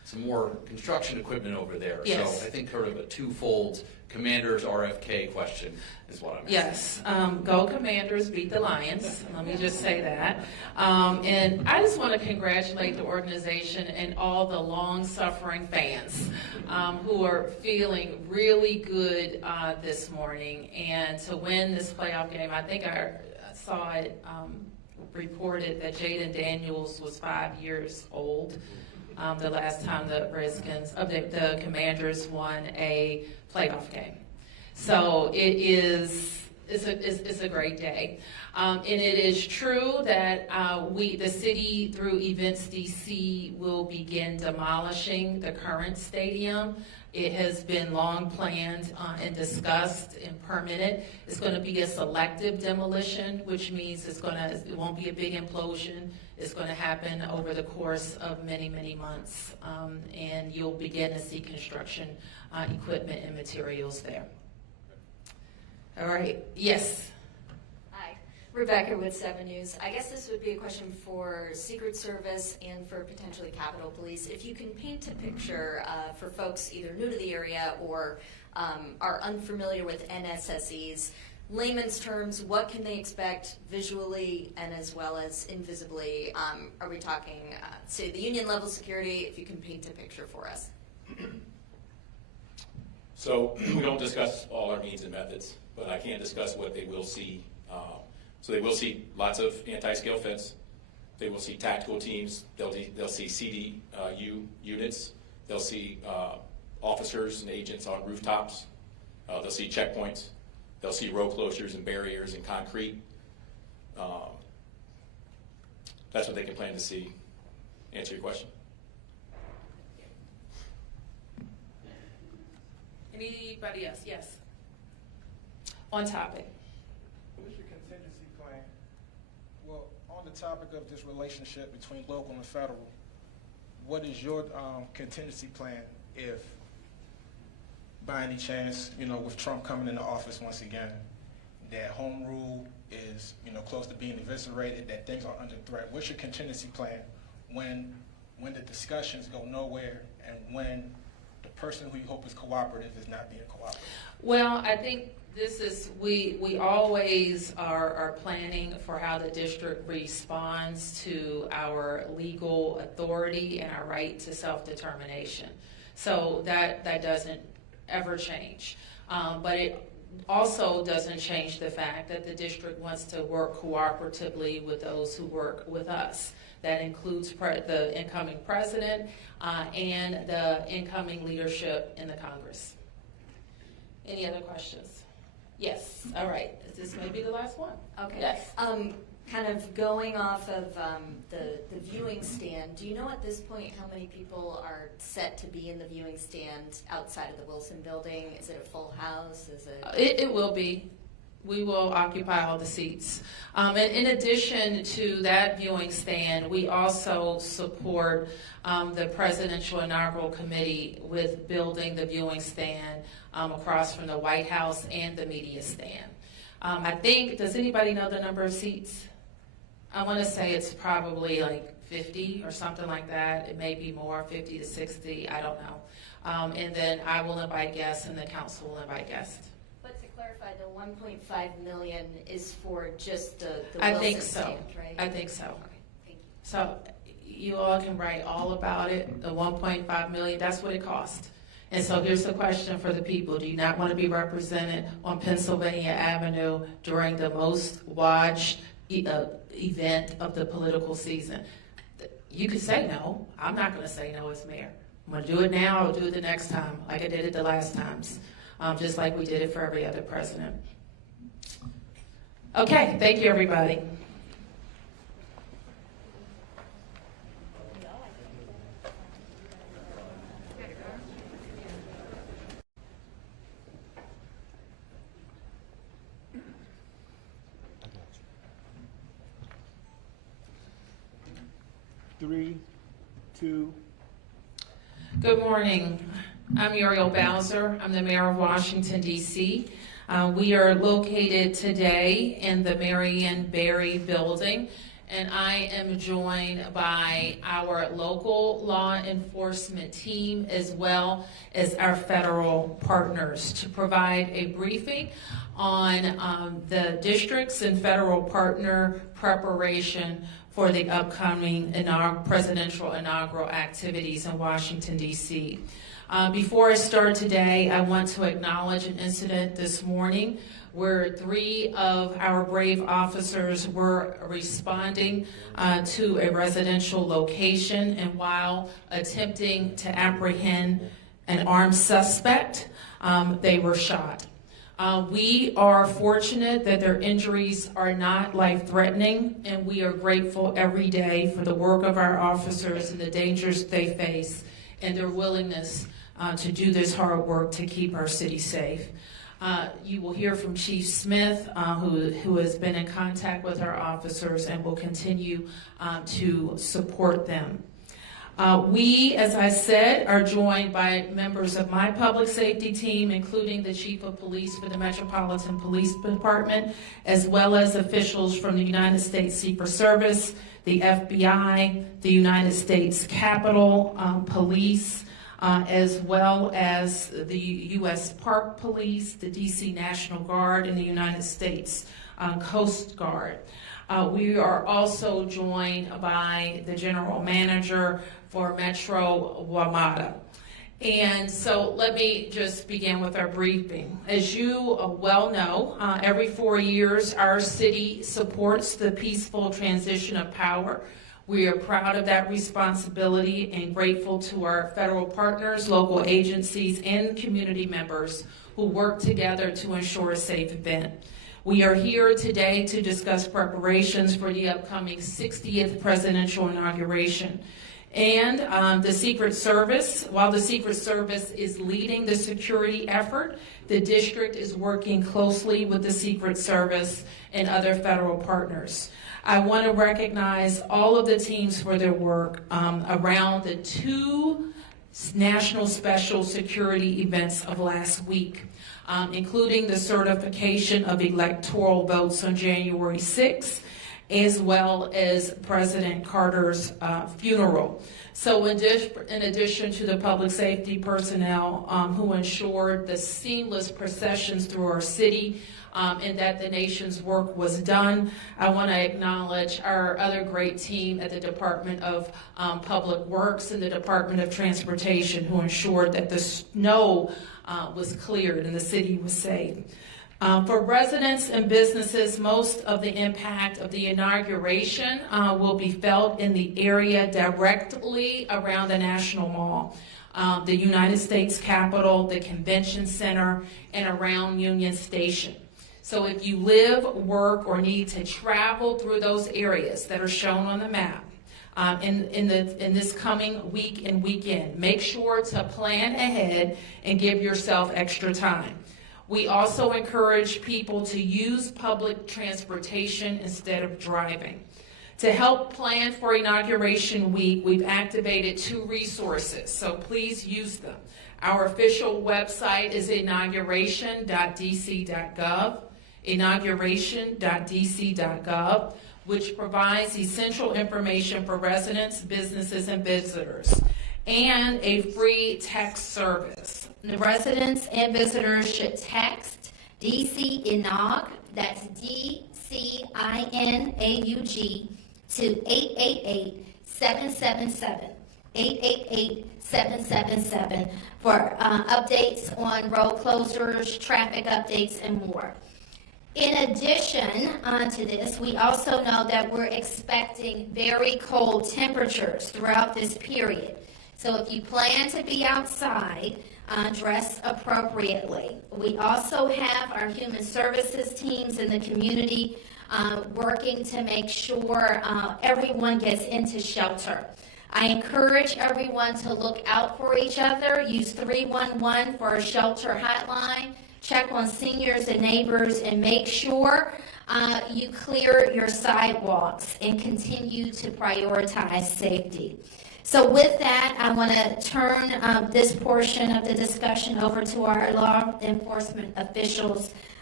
some more construction equipment over there. Yes. So I think sort of a twofold Commanders RFK question is what I'm asking. Yes, go Commanders, beat the Lions. Let me just say that. And I just want to congratulate the organization and all the long-suffering fans who are feeling really good this morning. And to win this playoff game, I think I saw it reported that Jaden Daniels was 5 years old the last time the the Commanders won a playoff game. So it's a great day. And it is true that the city, through Events DC, will begin demolishing the current stadium. It has been long planned and discussed and permitted. It's going to be a selective demolition, which means it won't be a big implosion. It's going to happen over the course of many, many months, and you'll begin to see construction equipment and materials there. All right. Yes. Hi, Rebecca with 7 News. I guess this would be a question for Secret Service and for potentially Capitol Police. If you can paint a picture for folks either new to the area or are unfamiliar with NSSEs, layman's terms, what can they expect visually and as well as invisibly? Are we talking, say, the union level security, if you can paint a picture for us? So we don't discuss all our means and methods, but I can discuss what they will see. So they will see lots of anti-scale fence. They will see tactical teams. They'll see CDU units. They'll see officers and agents on rooftops. They'll see checkpoints. They'll see road closures and barriers and concrete. That's what they can plan to see. Answer your question? Anybody else? Yes. On topic. What is your contingency plan? Well, on the topic of this relationship between local and federal, what is your contingency plan if, by any chance, with Trump coming into office once again, that home rule is, close to being eviscerated, that things are under threat? What's your contingency plan when the discussions go nowhere and when the person who you hope is cooperative is not being cooperative? Well, I think we always are planning for how the district responds to our legal authority and our right to self-determination. So that doesn't ever change. But it also doesn't change the fact that the district wants to work cooperatively with those who work with us. That includes the incoming president and the incoming leadership in the Congress. Any other questions? Yes. All right. This may be the last one. Okay. Yes. Kind of going off of the viewing stand, do you know at this point how many people are set to be in the viewing stand outside of the Wilson building? Is it a full house? Is it? It will be. We will occupy all the seats. And in addition to that viewing stand, we also support the Presidential Inaugural Committee with building the viewing stand across from the White House and the media stand. I think, does anybody know the number of seats? I want to say it's probably like 50 or something like that. It may be more, 50 to 60, I don't know. And then I will invite guests and the council will invite guests. But to clarify, the 1.5 million is for just the I Wilson think so. stand, right? I think so. Okay, thank you. So you all can write all about it, the 1.5 million, that's what it cost. And so here's the question for the people. Do you not want to be represented on Pennsylvania Avenue during the most watched event of the political season? You could say no. I'm not going to say no as mayor. I'm going to do it now. I'll do it the next time like I did it the last times, just like we did it for every other president. Okay, thank you, everybody. Three, two. Good morning. I'm Muriel Bowser. I'm the mayor of Washington, D.C. We are located today in the Marion Barry building, and I am joined by our local law enforcement team as well as our federal partners to provide a briefing on the districts and federal partner preparation for the upcoming presidential inaugural activities in Washington, D.C. Before I start today, I want to acknowledge an incident this morning where 3 of our brave officers were responding to a residential location, and while attempting to apprehend an armed suspect, they were shot. We are fortunate that their injuries are not life-threatening, and we are grateful every day for the work of our officers and the dangers they face and their willingness to do this hard work to keep our city safe. You will hear from Chief Smith, who has been in contact with our officers and will continue to support them. We, as I said, are joined by members of my public safety team, including the Chief of Police for the Metropolitan Police Department, as well as officials from the United States Secret Service, the FBI, the United States Capitol Police, as well as the U.S. Park Police, the D.C. National Guard, and the United States Coast Guard. We are also joined by the General Manager for Metro WMATA. And so let me just begin with our briefing. As you well know, every 4 years our city supports the peaceful transition of power. We are proud of that responsibility and grateful to our federal partners, local agencies, and community members who work together to ensure a safe event. We are here today to discuss preparations for the upcoming 60th presidential inauguration. And the Secret Service, while the Secret Service is leading the security effort, the district is working closely with the Secret Service and other federal partners. I want to recognize all of the teams for their work around the 2 national special security events of last week, including the certification of electoral votes on January 6th, as well as President Carter's funeral. So in addition to the public safety personnel who ensured the seamless processions through our city, and that the nation's work was done, I want to acknowledge our other great team at the Department of Public Works and the Department of Transportation who ensured that the snow was cleared and the city was safe. For residents and businesses, most of the impact of the inauguration will be felt in the area directly around the National Mall, the United States Capitol, the Convention Center, and around Union Station. So if you live, work, or need to travel through those areas that are shown on the map in this coming week and weekend, make sure to plan ahead and give yourself extra time. We also encourage people to use public transportation instead of driving. To help plan for Inauguration Week, we've activated 2 resources, so please use them. Our official website is inauguration.dc.gov, inauguration.dc.gov, which provides essential information for residents, businesses, and visitors, and a free text service. The residents and visitors should text DC Inaug, that's DCINAUG, to 888-777, 888-777 for updates on road closures, traffic updates, and more. In addition to this, we also know that we're expecting very cold temperatures throughout this period. So if you plan to be outside, dress appropriately. We also have our human services teams in the community working to make sure everyone gets into shelter. I encourage everyone to look out for each other. Use 311 for a shelter hotline. Check on seniors and neighbors, and make sure you clear your sidewalks and continue to prioritize safety. So with that, I want to turn this portion of the discussion over to our law enforcement officials.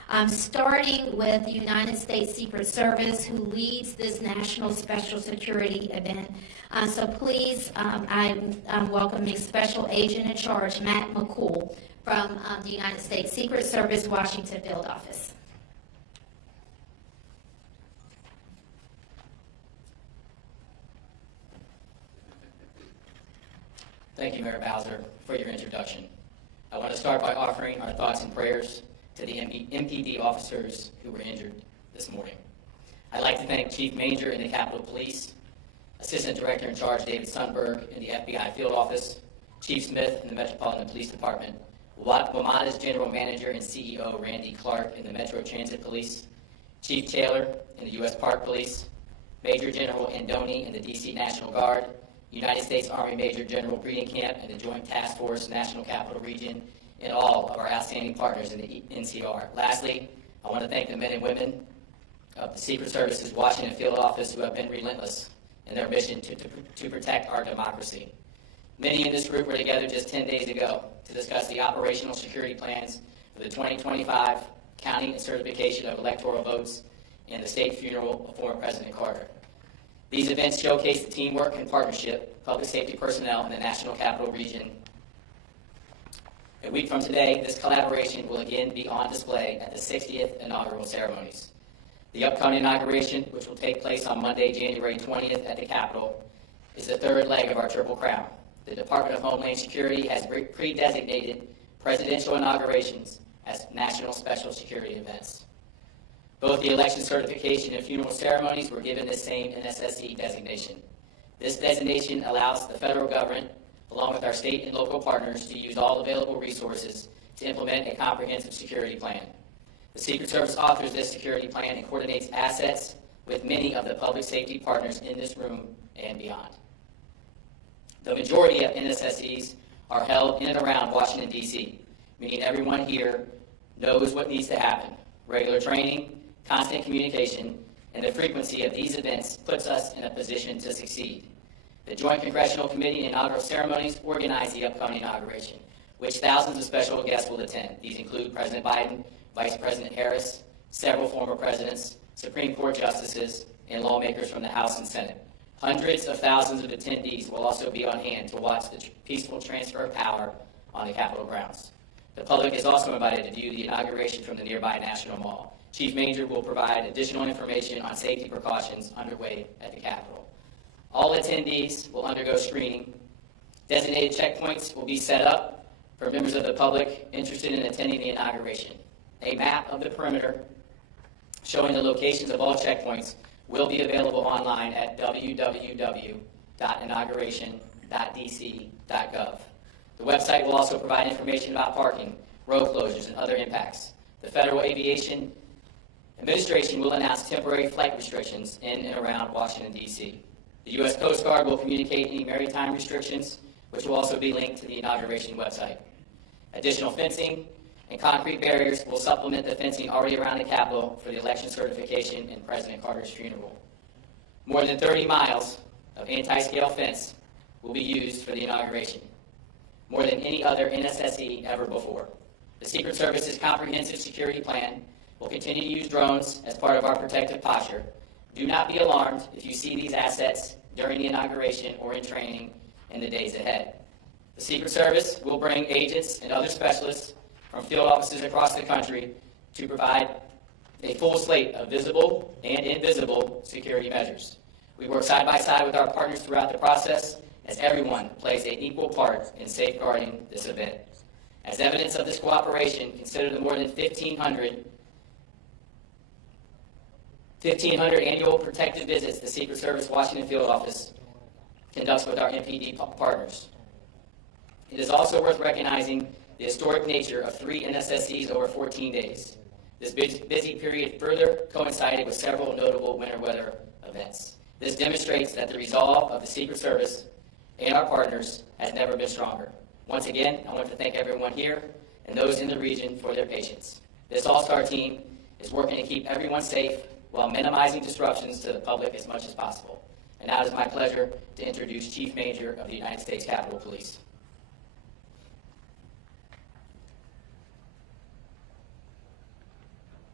Starting with the United States Secret Service, who leads this national special security event. So please, I'm welcoming Special Agent in Charge, Matt McCool, from the United States Secret Service, Washington Field Office. Thank you, Mayor Bowser, for your introduction. I want to start by offering our thoughts and prayers to the MPD officers who were injured this morning. I'd like to thank Chief Manger in the Capitol Police, Assistant Director in Charge David Sundberg in the FBI Field Office, Chief Smith in the Metropolitan Police Department, WMATA's General Manager and CEO Randy Clark in the Metro Transit Police, Chief Taylor in the U.S. Park Police, Major General Andoni in the D.C. National Guard, United States Army Major General Breeding Camp and the Joint Task Force National Capital Region, and all of our outstanding partners in the NCR. Lastly, I want to thank the men and women of the Secret Service's Washington Field Office who have been relentless in their mission to protect our democracy. Many in this group were together just 10 days ago to discuss the operational security plans for the 2025 counting and certification of electoral votes and the state funeral of former President Carter. These events showcase the teamwork and partnership of public safety personnel in the National Capital Region. A week from today, this collaboration will again be on display at the 60th inaugural ceremonies. The upcoming inauguration, which will take place on Monday, January 20th at the Capitol, is the third leg of our Triple Crown. The Department of Homeland Security has pre-designated presidential inaugurations as national special security events. Both the election certification and funeral ceremonies were given the same NSSE designation. This designation allows the federal government, along with our state and local partners, to use all available resources to implement a comprehensive security plan. The Secret Service authors this security plan and coordinates assets with many of the public safety partners in this room and beyond. The majority of NSSEs are held in and around Washington, D.C., meaning everyone here knows what needs to happen. Regular training, constant communication, and the frequency of these events puts us in a position to succeed. The Joint Congressional Committee and inaugural ceremonies organize the upcoming inauguration, which thousands of special guests will attend. These include President Biden, Vice President Harris, several former presidents, Supreme Court justices, and lawmakers from the House and Senate. Hundreds of thousands of attendees will also be on hand to watch the peaceful transfer of power on the Capitol grounds. The public is also invited to view the inauguration from the nearby National Mall. Chief Manger will provide additional information on safety precautions underway at the Capitol. All attendees will undergo screening. Designated checkpoints will be set up for members of the public interested in attending the inauguration. A map of the perimeter showing the locations of all checkpoints will be available online at www.inauguration.dc.gov. The website will also provide information about parking, road closures, and other impacts. The Federal Aviation Administration will announce temporary flight restrictions in and around Washington, D.C. The U.S. Coast Guard will communicate any maritime restrictions, which will also be linked to the inauguration website. Additional fencing and concrete barriers will supplement the fencing already around the Capitol for the election certification and President Carter's funeral. More than 30 miles of anti-scale fence will be used for the inauguration, more than any other NSSE ever before. The Secret Service's comprehensive security plan will continue to use drones as part of our protective posture. Do not be alarmed if you see these assets during the inauguration or in training in the days ahead. The Secret Service will bring agents and other specialists from field offices across the country to provide a full slate of visible and invisible security measures. We work side by side with our partners throughout the process as everyone plays an equal part in safeguarding this event. As evidence of this cooperation, consider the more than 1,500 annual protective visits the Secret Service Washington Field Office conducts with our MPD partners. It is also worth recognizing the historic nature of 3 NSSEs over 14 days. This busy period further coincided with several notable winter weather events. This demonstrates that the resolve of the Secret Service and our partners has never been stronger. Once again, I want to thank everyone here and those in the region for their patience. This all-star team is working to keep everyone safe while minimizing disruptions to the public as much as possible. And now it is my pleasure to introduce Chief Manger of the United States Capitol Police.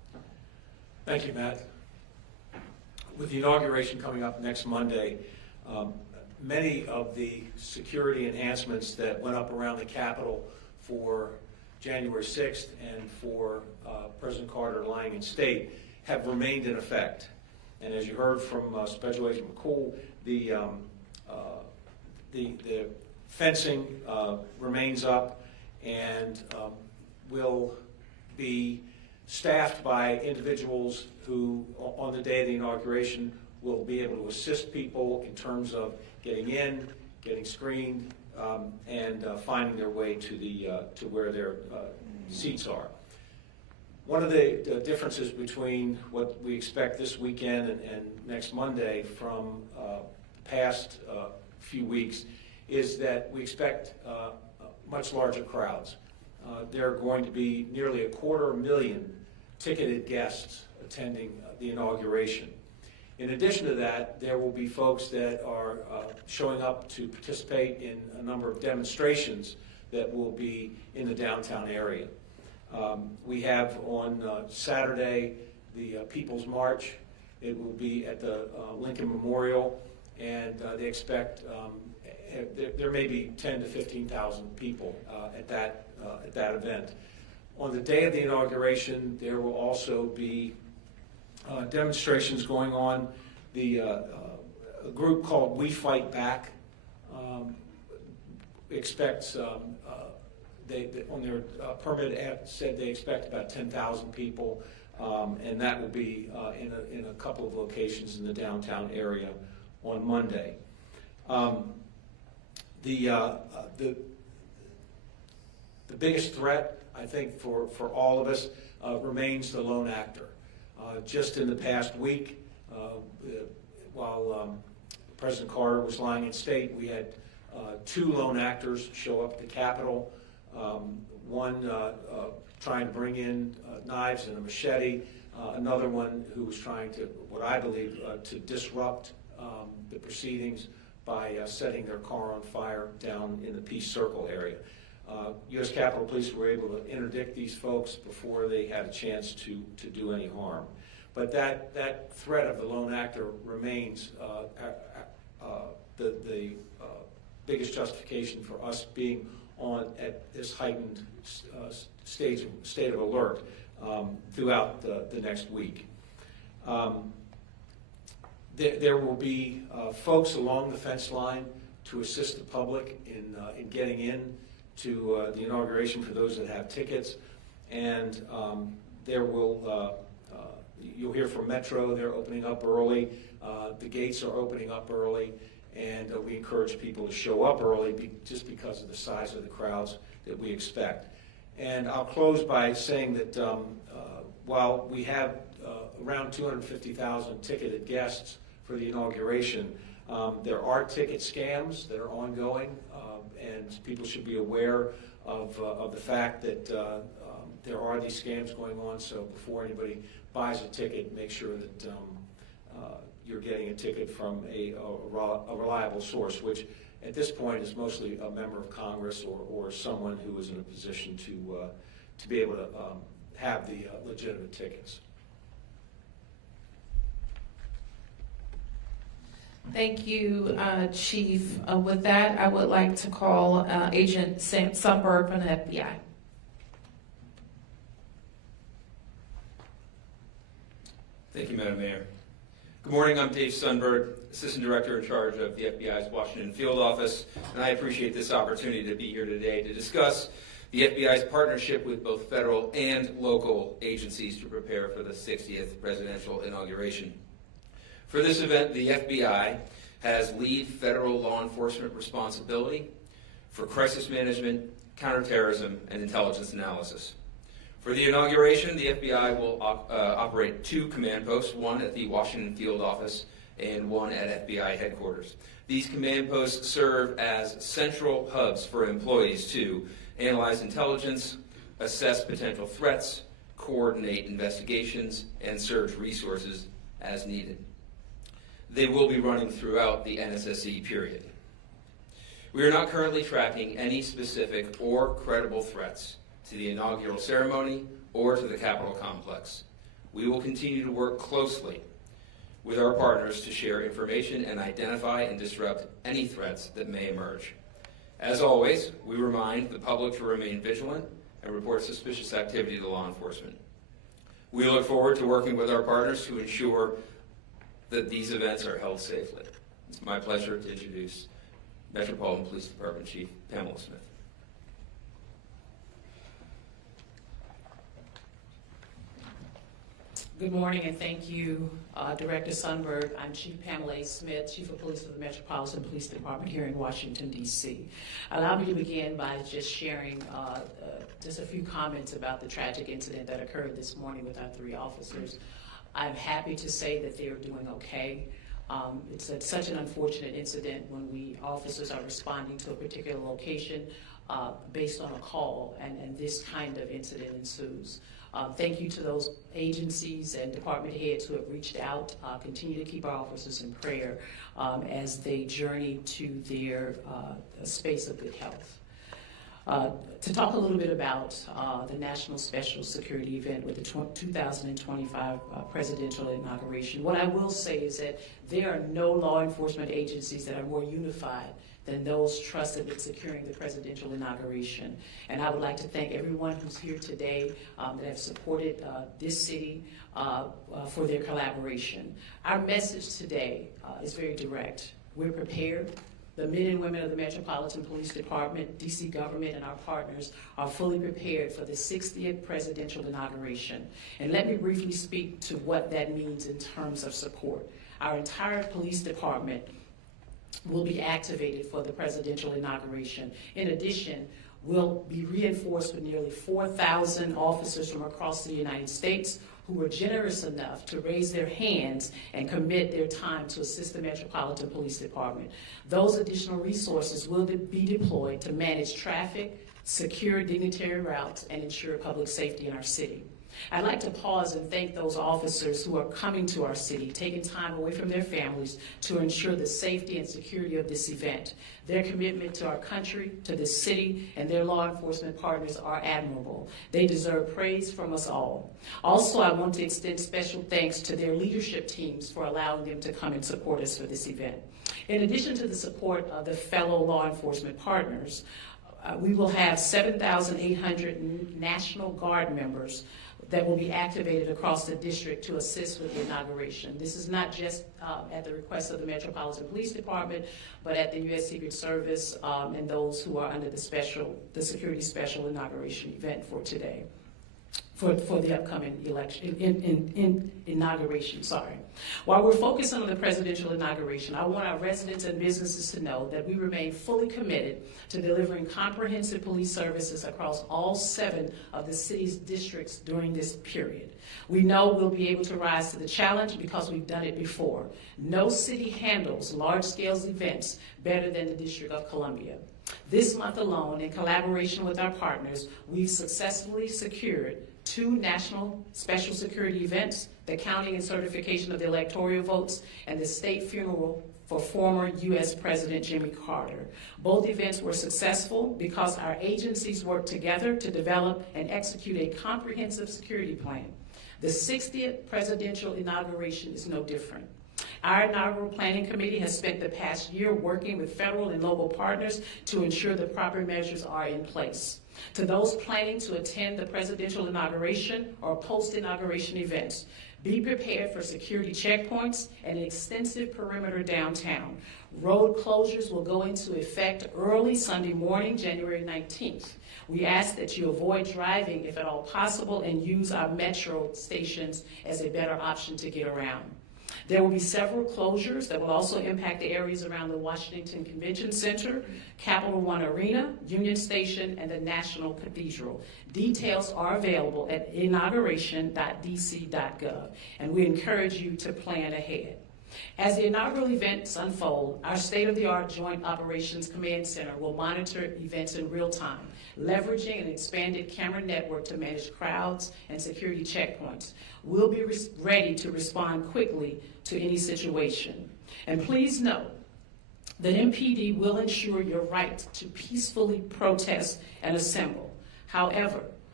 Thank you, Matt. With the inauguration coming up next Monday, many of the security enhancements that went up around the Capitol for January 6th and for President Carter lying in state have remained in effect. And as you heard from Special Agent McCool, the fencing remains up and will be staffed by individuals who, on the day of the inauguration, will be able to assist people in terms of getting in, getting screened, and finding their way to where their seats are. One of the differences between what we expect this weekend and next Monday from the past few weeks is that we expect much larger crowds. There are going to be nearly 250,000 ticketed guests attending the inauguration. In addition to that, there will be folks that are showing up to participate in a number of demonstrations that will be in the downtown area. We have on Saturday the People's March. It will be at the Lincoln Memorial, and they expect there may be 10,000 to 15,000 people at that event. On the day of the inauguration, there will also be demonstrations going on. A group called We Fight Back expects, on their permit app said they expect about 10,000 people, and that will be in a couple of locations in the downtown area on Monday. The biggest threat, I think, for all of us remains the lone actor. Just in the past week, while President Carter was lying in state, we had 2 lone actors show up at the Capitol. One trying to bring in knives and a machete, another one who was trying to, what I believe, to disrupt the proceedings by setting their car on fire down in the Peace Circle area. U.S. Capitol Police were able to interdict these folks before they had a chance to do any harm. But that threat of the lone actor remains the biggest justification for us being on at this heightened state of alert throughout the next week. There will be folks along the fence line to assist the public in getting in to the inauguration for those that have tickets, and there will you'll hear from Metro. They're opening up early. The gates are opening up early, and we encourage people to show up early just because of the size of the crowds that we expect. And I'll close by saying that while we have around 250,000 ticketed guests for the inauguration, there are ticket scams that are ongoing, and people should be aware of the fact that there are these scams going on. So before anybody buys a ticket, make sure that you're getting a ticket from a reliable source, which at this point is mostly a member of Congress or someone who is in a position to be able to have the legitimate tickets. Thank you, Chief. With that, I would like to call Agent Sundberg from the FBI. Thank you, Madam Mayor. Good morning, I'm Dave Sundberg, Assistant Director in charge of the FBI's Washington Field Office, and I appreciate this opportunity to be here today to discuss the FBI's partnership with both federal and local agencies to prepare for the 60th presidential inauguration. For this event, the FBI has lead federal law enforcement responsibility for crisis management, counterterrorism, and intelligence analysis. For the inauguration, the FBI will operate 2 command posts, one at the Washington Field Office and one at FBI headquarters. These command posts serve as central hubs for employees to analyze intelligence, assess potential threats, coordinate investigations, and surge resources as needed. They will be running throughout the NSSE period. We are not currently tracking any specific or credible threats to the inaugural ceremony or to the Capitol complex. we will continue to work closely with our partners to share information and identify and disrupt any threats that may emerge. As always, we remind the public to remain vigilant and report suspicious activity to law enforcement. We look forward to working with our partners to ensure that these events are held safely. It's my pleasure to introduce Metropolitan Police Department Chief Pamela Smith. Good morning, and thank you, Director Sundberg. I'm Chief Pamela Smith, Chief of Police for the Metropolitan Police Department here in Washington, D.C. Allow me to begin by just sharing just a few comments about the tragic incident that occurred this morning with our 3 officers. I'm happy to say that they are doing okay. It's such an unfortunate incident when officers are responding to a particular location based on a call, and this kind of incident ensues. Thank you to those agencies and department heads who have reached out. Continue to keep our officers in prayer as they journey to their space of good health. To talk a little bit about the National Special Security event with the 2025 presidential inauguration, what I will say is that there are no law enforcement agencies that are more unified than those trusted in securing the presidential inauguration. And I would like to thank everyone who's here today that have supported this city for their collaboration. Our message today is very direct. We're prepared. The men and women of the Metropolitan Police Department, DC government, and our partners are fully prepared for the 60th presidential inauguration. And let me briefly speak to what that means in terms of support. Our entire police department will be activated for the presidential inauguration. In addition, we'll be reinforced with nearly 4,000 officers from across the United States who were generous enough to raise their hands and commit their time to assist the Metropolitan Police Department. Those additional resources will be deployed to manage traffic, secure dignitary routes, and ensure public safety in our city. I'd like to pause and thank those officers who are coming to our city, taking time away from their families to ensure the safety and security of this event. Their commitment to our country, to this city, and their law enforcement partners are admirable. They deserve praise from us all. Also, I want to extend special thanks to their leadership teams for allowing them to come and support us for this event. In addition to the support of the fellow law enforcement partners, we will have 7,800 National Guard members that will be activated across the district to assist with the inauguration. This is not just at the request of the Metropolitan Police Department, but at the U.S. Secret Service and those who are under the Security Special Inauguration event for today, for the upcoming election, inauguration, sorry. While we're focused on the presidential inauguration, I want our residents and businesses to know that we remain fully committed to delivering comprehensive police services across all 7 of the city's districts during this period. We know we'll be able to rise to the challenge because we've done it before. No city handles large-scale events better than the District of Columbia. This month alone, in collaboration with our partners, we've successfully secured 2 national special security events, the counting and certification of the electoral votes, and the state funeral for former U.S. President Jimmy Carter. Both events were successful because our agencies worked together to develop and execute a comprehensive security plan. The 60th presidential inauguration is no different. Our inaugural planning committee has spent the past year working with federal and local partners to ensure the proper measures are in place. To those planning to attend the presidential inauguration or post-inauguration events, be prepared for security checkpoints and an extensive perimeter downtown. Road closures will go into effect early Sunday morning, January 19th. We ask that you avoid driving if at all possible and use our metro stations as a better option to get around. There will be several closures that will also impact the areas around the Washington Convention Center, Capital One Arena, Union Station, and the National Cathedral. Details are available at inauguration.dc.gov, and we encourage you to plan ahead. As the inaugural events unfold, our state-of-the-art Joint Operations Command Center will monitor events in real time, leveraging an expanded camera network to manage crowds and security checkpoints. We'll be ready to respond quickly to any situation. And please note that MPD will ensure your right to peacefully protest and assemble. However,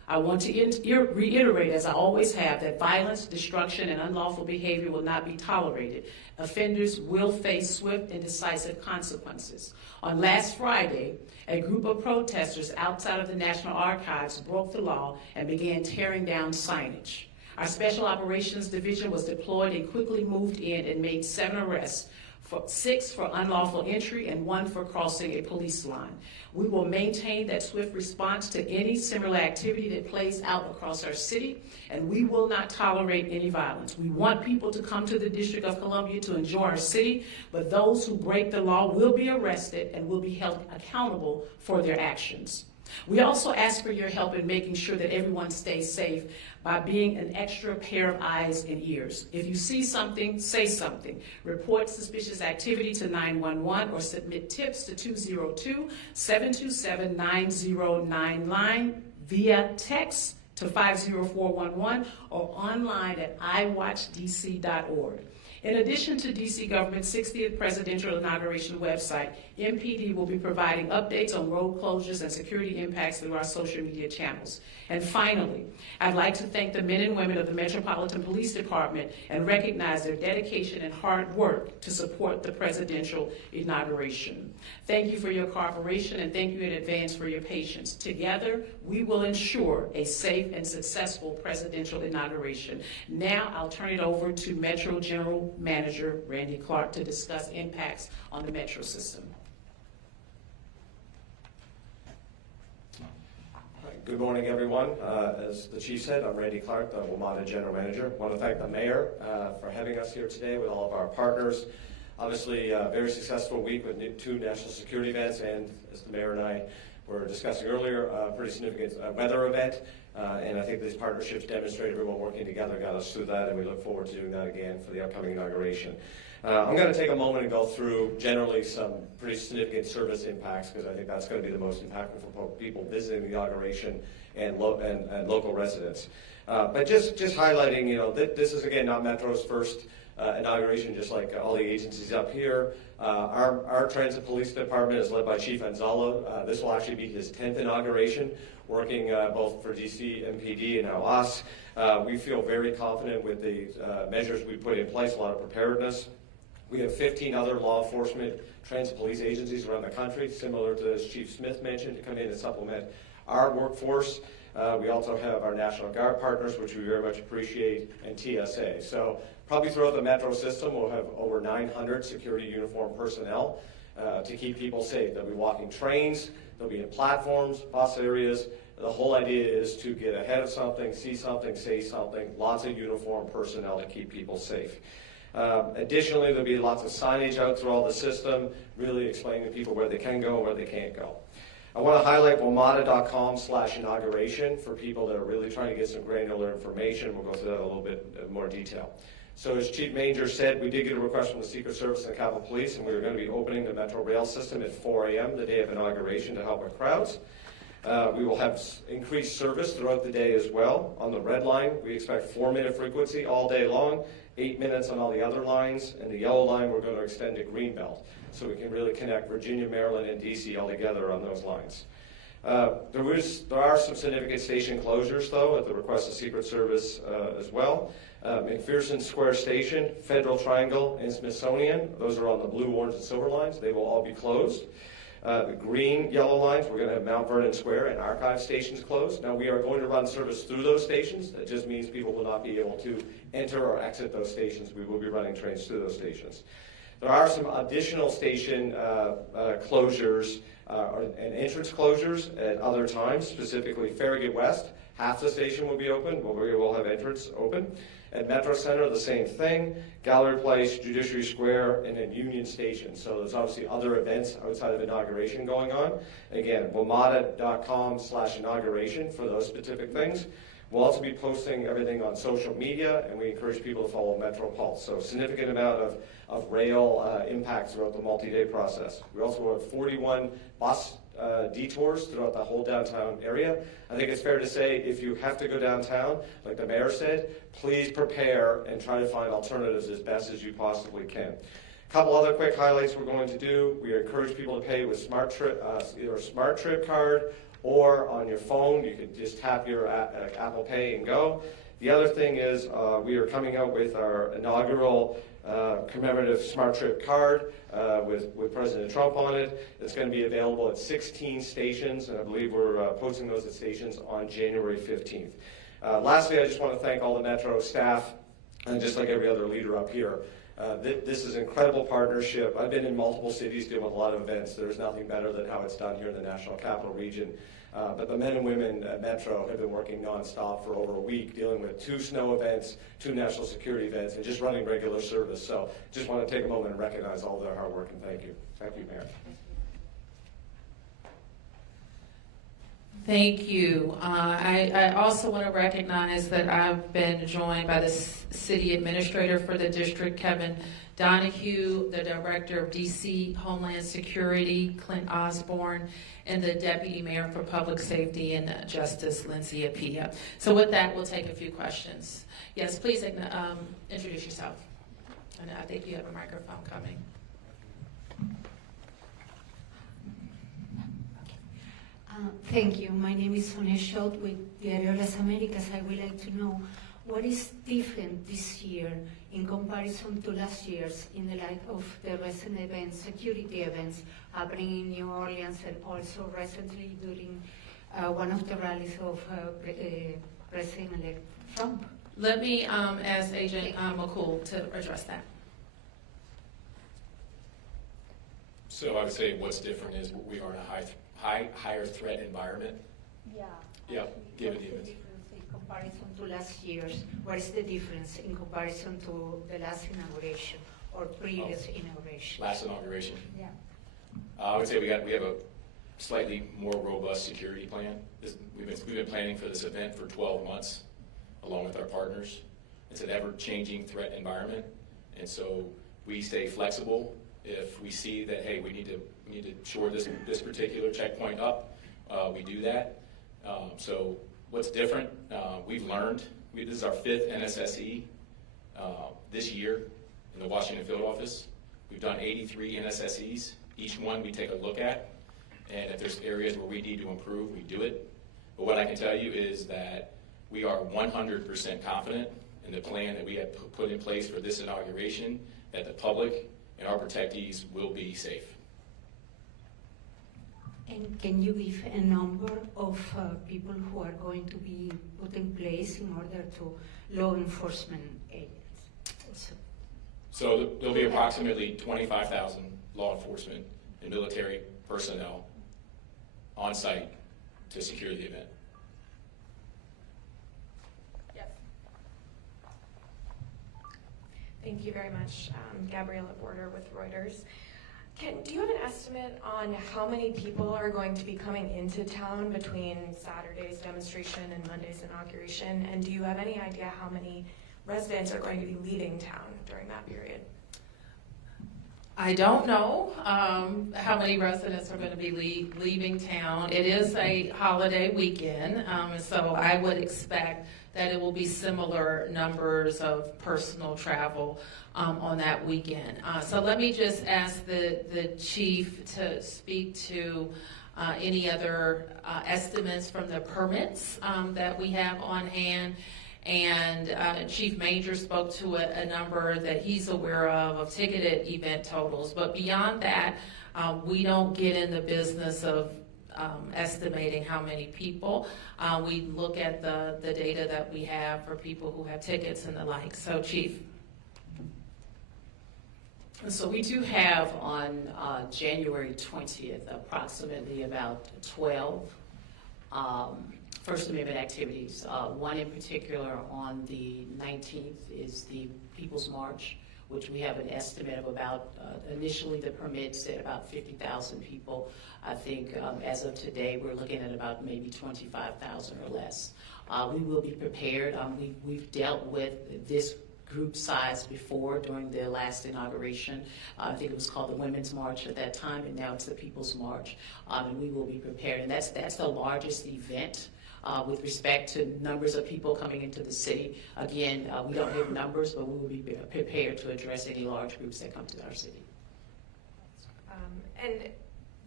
I want to reiterate, as I always have, that violence, destruction, and unlawful behavior will not be tolerated. Offenders will face swift and decisive consequences. On last Friday, a group of protesters outside of the National Archives broke the law and began tearing down signage. Our Special Operations Division was deployed and quickly moved in and made 7 arrests, 6 for unlawful entry and 1 for crossing a police line. We will maintain that swift response to any similar activity that plays out across our city, and we will not tolerate any violence. We want people to come to the District of Columbia to enjoy our city, but those who break the law will be arrested and will be held accountable for their actions. We also ask for your help in making sure that everyone stays safe by being an extra pair of eyes and ears. If you see something, say something. Report suspicious activity to 911 or submit tips to 202-727-9099 via text to 50411 or online at iwatchdc.org. In addition to DC government's 60th presidential inauguration website, MPD will be providing updates on road closures and security impacts through our social media channels. And finally, I'd like to thank the men and women of the Metropolitan Police Department and recognize their dedication and hard work to support the presidential inauguration. Thank you for your cooperation and thank you in advance for your patience. Together, we will ensure a safe and successful presidential inauguration. Now, I'll turn it over to Metro General Manager Randy Clark to discuss impacts on the Metro system. Good morning, everyone. As the Chief said, I'm Randy Clark, the WMATA General Manager. I want to thank the Mayor for having us here today with all of our partners. Obviously, a very successful week with 2 national security events, and as the Mayor and I were discussing earlier, a pretty significant weather event. And I think these partnerships demonstrate everyone working together got us through that, and we look forward to doing that again for the upcoming inauguration. I'm going to take a moment and go through generally some pretty significant service impacts, because I think that's going to be the most impactful for people visiting the inauguration and local residents. But just highlighting, this is again not Metro's first inauguration, just like all the agencies up here. Our Transit Police Department is led by Chief Anzalo. This will actually be his 10th inauguration, working both for DC, MPD, and now us. We feel very confident with the measures we put in place, a lot of preparedness. We have 15 other law enforcement transit police agencies around the country, similar to as Chief Smith mentioned, to come in and supplement our workforce. We also have our National Guard partners, which we very much appreciate, and TSA. So probably throughout the Metro system, we'll have over 900 security uniform personnel to keep people safe. They'll be walking trains, they'll be in platforms, bus areas. The whole idea is to get ahead of something, see something, say something, lots of uniform personnel to keep people safe. Additionally, there'll be lots of signage out through all the system, really explaining to people where they can go and where they can't go. I want to highlight WMATA.com/inauguration for people that are really trying to get some granular information. We'll go through that in a little bit more detail. So as Chief Manger said, we did get a request from the Secret Service and Capitol Police, and we are going to be opening the Metro Rail system at 4 a.m. the day of inauguration to help with crowds. We will have increased service throughout the day as well. On the red line, we expect 4-minute frequency all day long, 8 minutes on all the other lines, and the yellow line we're going to extend to Greenbelt, so we can really connect Virginia, Maryland, and DC all together on those lines. There are some significant station closures, though, at the request of Secret Service as well. McPherson Square Station, Federal Triangle, and Smithsonian, those are on the blue, orange, and silver lines. They will all be closed. The green, yellow lines, we're going to have Mount Vernon Square and Archive stations closed. Now, we are going to run service through those stations. That just means people will not be able to enter or exit those stations. We will be running trains through those stations. There are some additional station closures and entrance closures at other times, specifically Farragut West. Half the station will be open, but we will have entrance open. At Metro Center, the same thing. Gallery Place, Judiciary Square, and then Union Station. So there's obviously other events outside of inauguration going on. Again, WMATA.com/inauguration for those specific things. We'll also be posting everything on social media, and we encourage people to follow Metro Pulse. So significant amount of rail impact throughout the multi-day process. We also have 41 bus detours throughout the whole downtown area. I think it's fair to say if you have to go downtown, like the Mayor said, please prepare and try to find alternatives as best as you possibly can. A couple other quick highlights we're going to do. We encourage people to pay with either a Smart Trip card or on your phone. You could just tap your Apple Pay and go. The other thing is we are coming out with our inaugural commemorative Smart Trip card with President Trump on it. It's going to be available at 16 stations, and I believe we're posting those at stations on January 15th. Lastly, I just want to thank all the Metro staff, and just like every other leader up here. This is an incredible partnership. I've been in multiple cities doing a lot of events. There's nothing better than how it's done here in the National Capital Region. But the men and women at Metro have been working nonstop for over a week, dealing with 2 snow events, 2 national security events, and just running regular service. So just want to take a moment and recognize all their hard work, and thank you. Thank you, Mayor. Thank you. I also want to recognize that I've been joined by the city administrator for the district, Kevin Donahue, the director of DC Homeland Security, Clint Osborne, and the deputy mayor for public safety and justice, Lindsay Apia. So with that, we'll take a few questions. Yes, please introduce yourself. And I think you have a microphone coming. Thank you. My name is Sonia Schott with Diario Las Americas. I would like to know what is different this year in comparison to last year's in the light of the recent events, security events happening in New Orleans, and also recently during one of the rallies of President-elect Trump. Let me ask Agent McCool to address that. So I would say what's different is we are in a higher threat environment. Yeah. Yeah, give it What's the even. difference in comparison to last year's? What is the difference in comparison to the last inauguration or previous inauguration? Last inauguration. Yeah. I would say we have a slightly more robust security plan. We've been planning for this event for 12 months, along with our partners. It's an ever-changing threat environment, and so we stay flexible. If we see that, hey, we need to shore this particular checkpoint up, we do that. So what's different? We've learned. This is our 5th NSSE this year in the Washington field office. We've done 83 NSSEs. Each one we take a look at, and if there's areas where we need to improve, we do it. But what I can tell you is that we are 100% confident in the plan that we have put in place for this inauguration, that the public and our protectees will be safe. And can you give a number of people who are going to be put in place in order to law enforcement agents? So there'll be approximately 25,000 law enforcement and military personnel on site to secure the event. Thank you very much. Gabriella Border with Reuters. Do you have an estimate on how many people are going to be coming into town between Saturday's demonstration and Monday's inauguration? And do you have any idea how many residents are going to be leaving town during that period? I don't know how many residents are going to be leaving town. It is a holiday weekend, so I would expect that it will be similar numbers of personal travel on that weekend. So let me just ask the chief to speak to any other estimates from the permits that we have on hand. And Chief Major spoke to a number that he's aware of ticketed event totals. But beyond that, we don't get in the business of estimating how many people. We look at the data that we have for people who have tickets and the like. So, Chief. So we do have on January 20th approximately about 12 First Amendment activities. One in particular on the 19th is the People's March, which we have an estimate of about, initially the permit said about 50,000 people. I think as of today, we're looking at about maybe 25,000 or less. We will be prepared. We've dealt with this group size before during the last inauguration. I think it was called the Women's March at that time, and now it's the People's March. And we will be prepared. And that's the largest event with respect to numbers of people coming into the city. Again, we don't have numbers, but we will be prepared to address any large groups that come to our city. And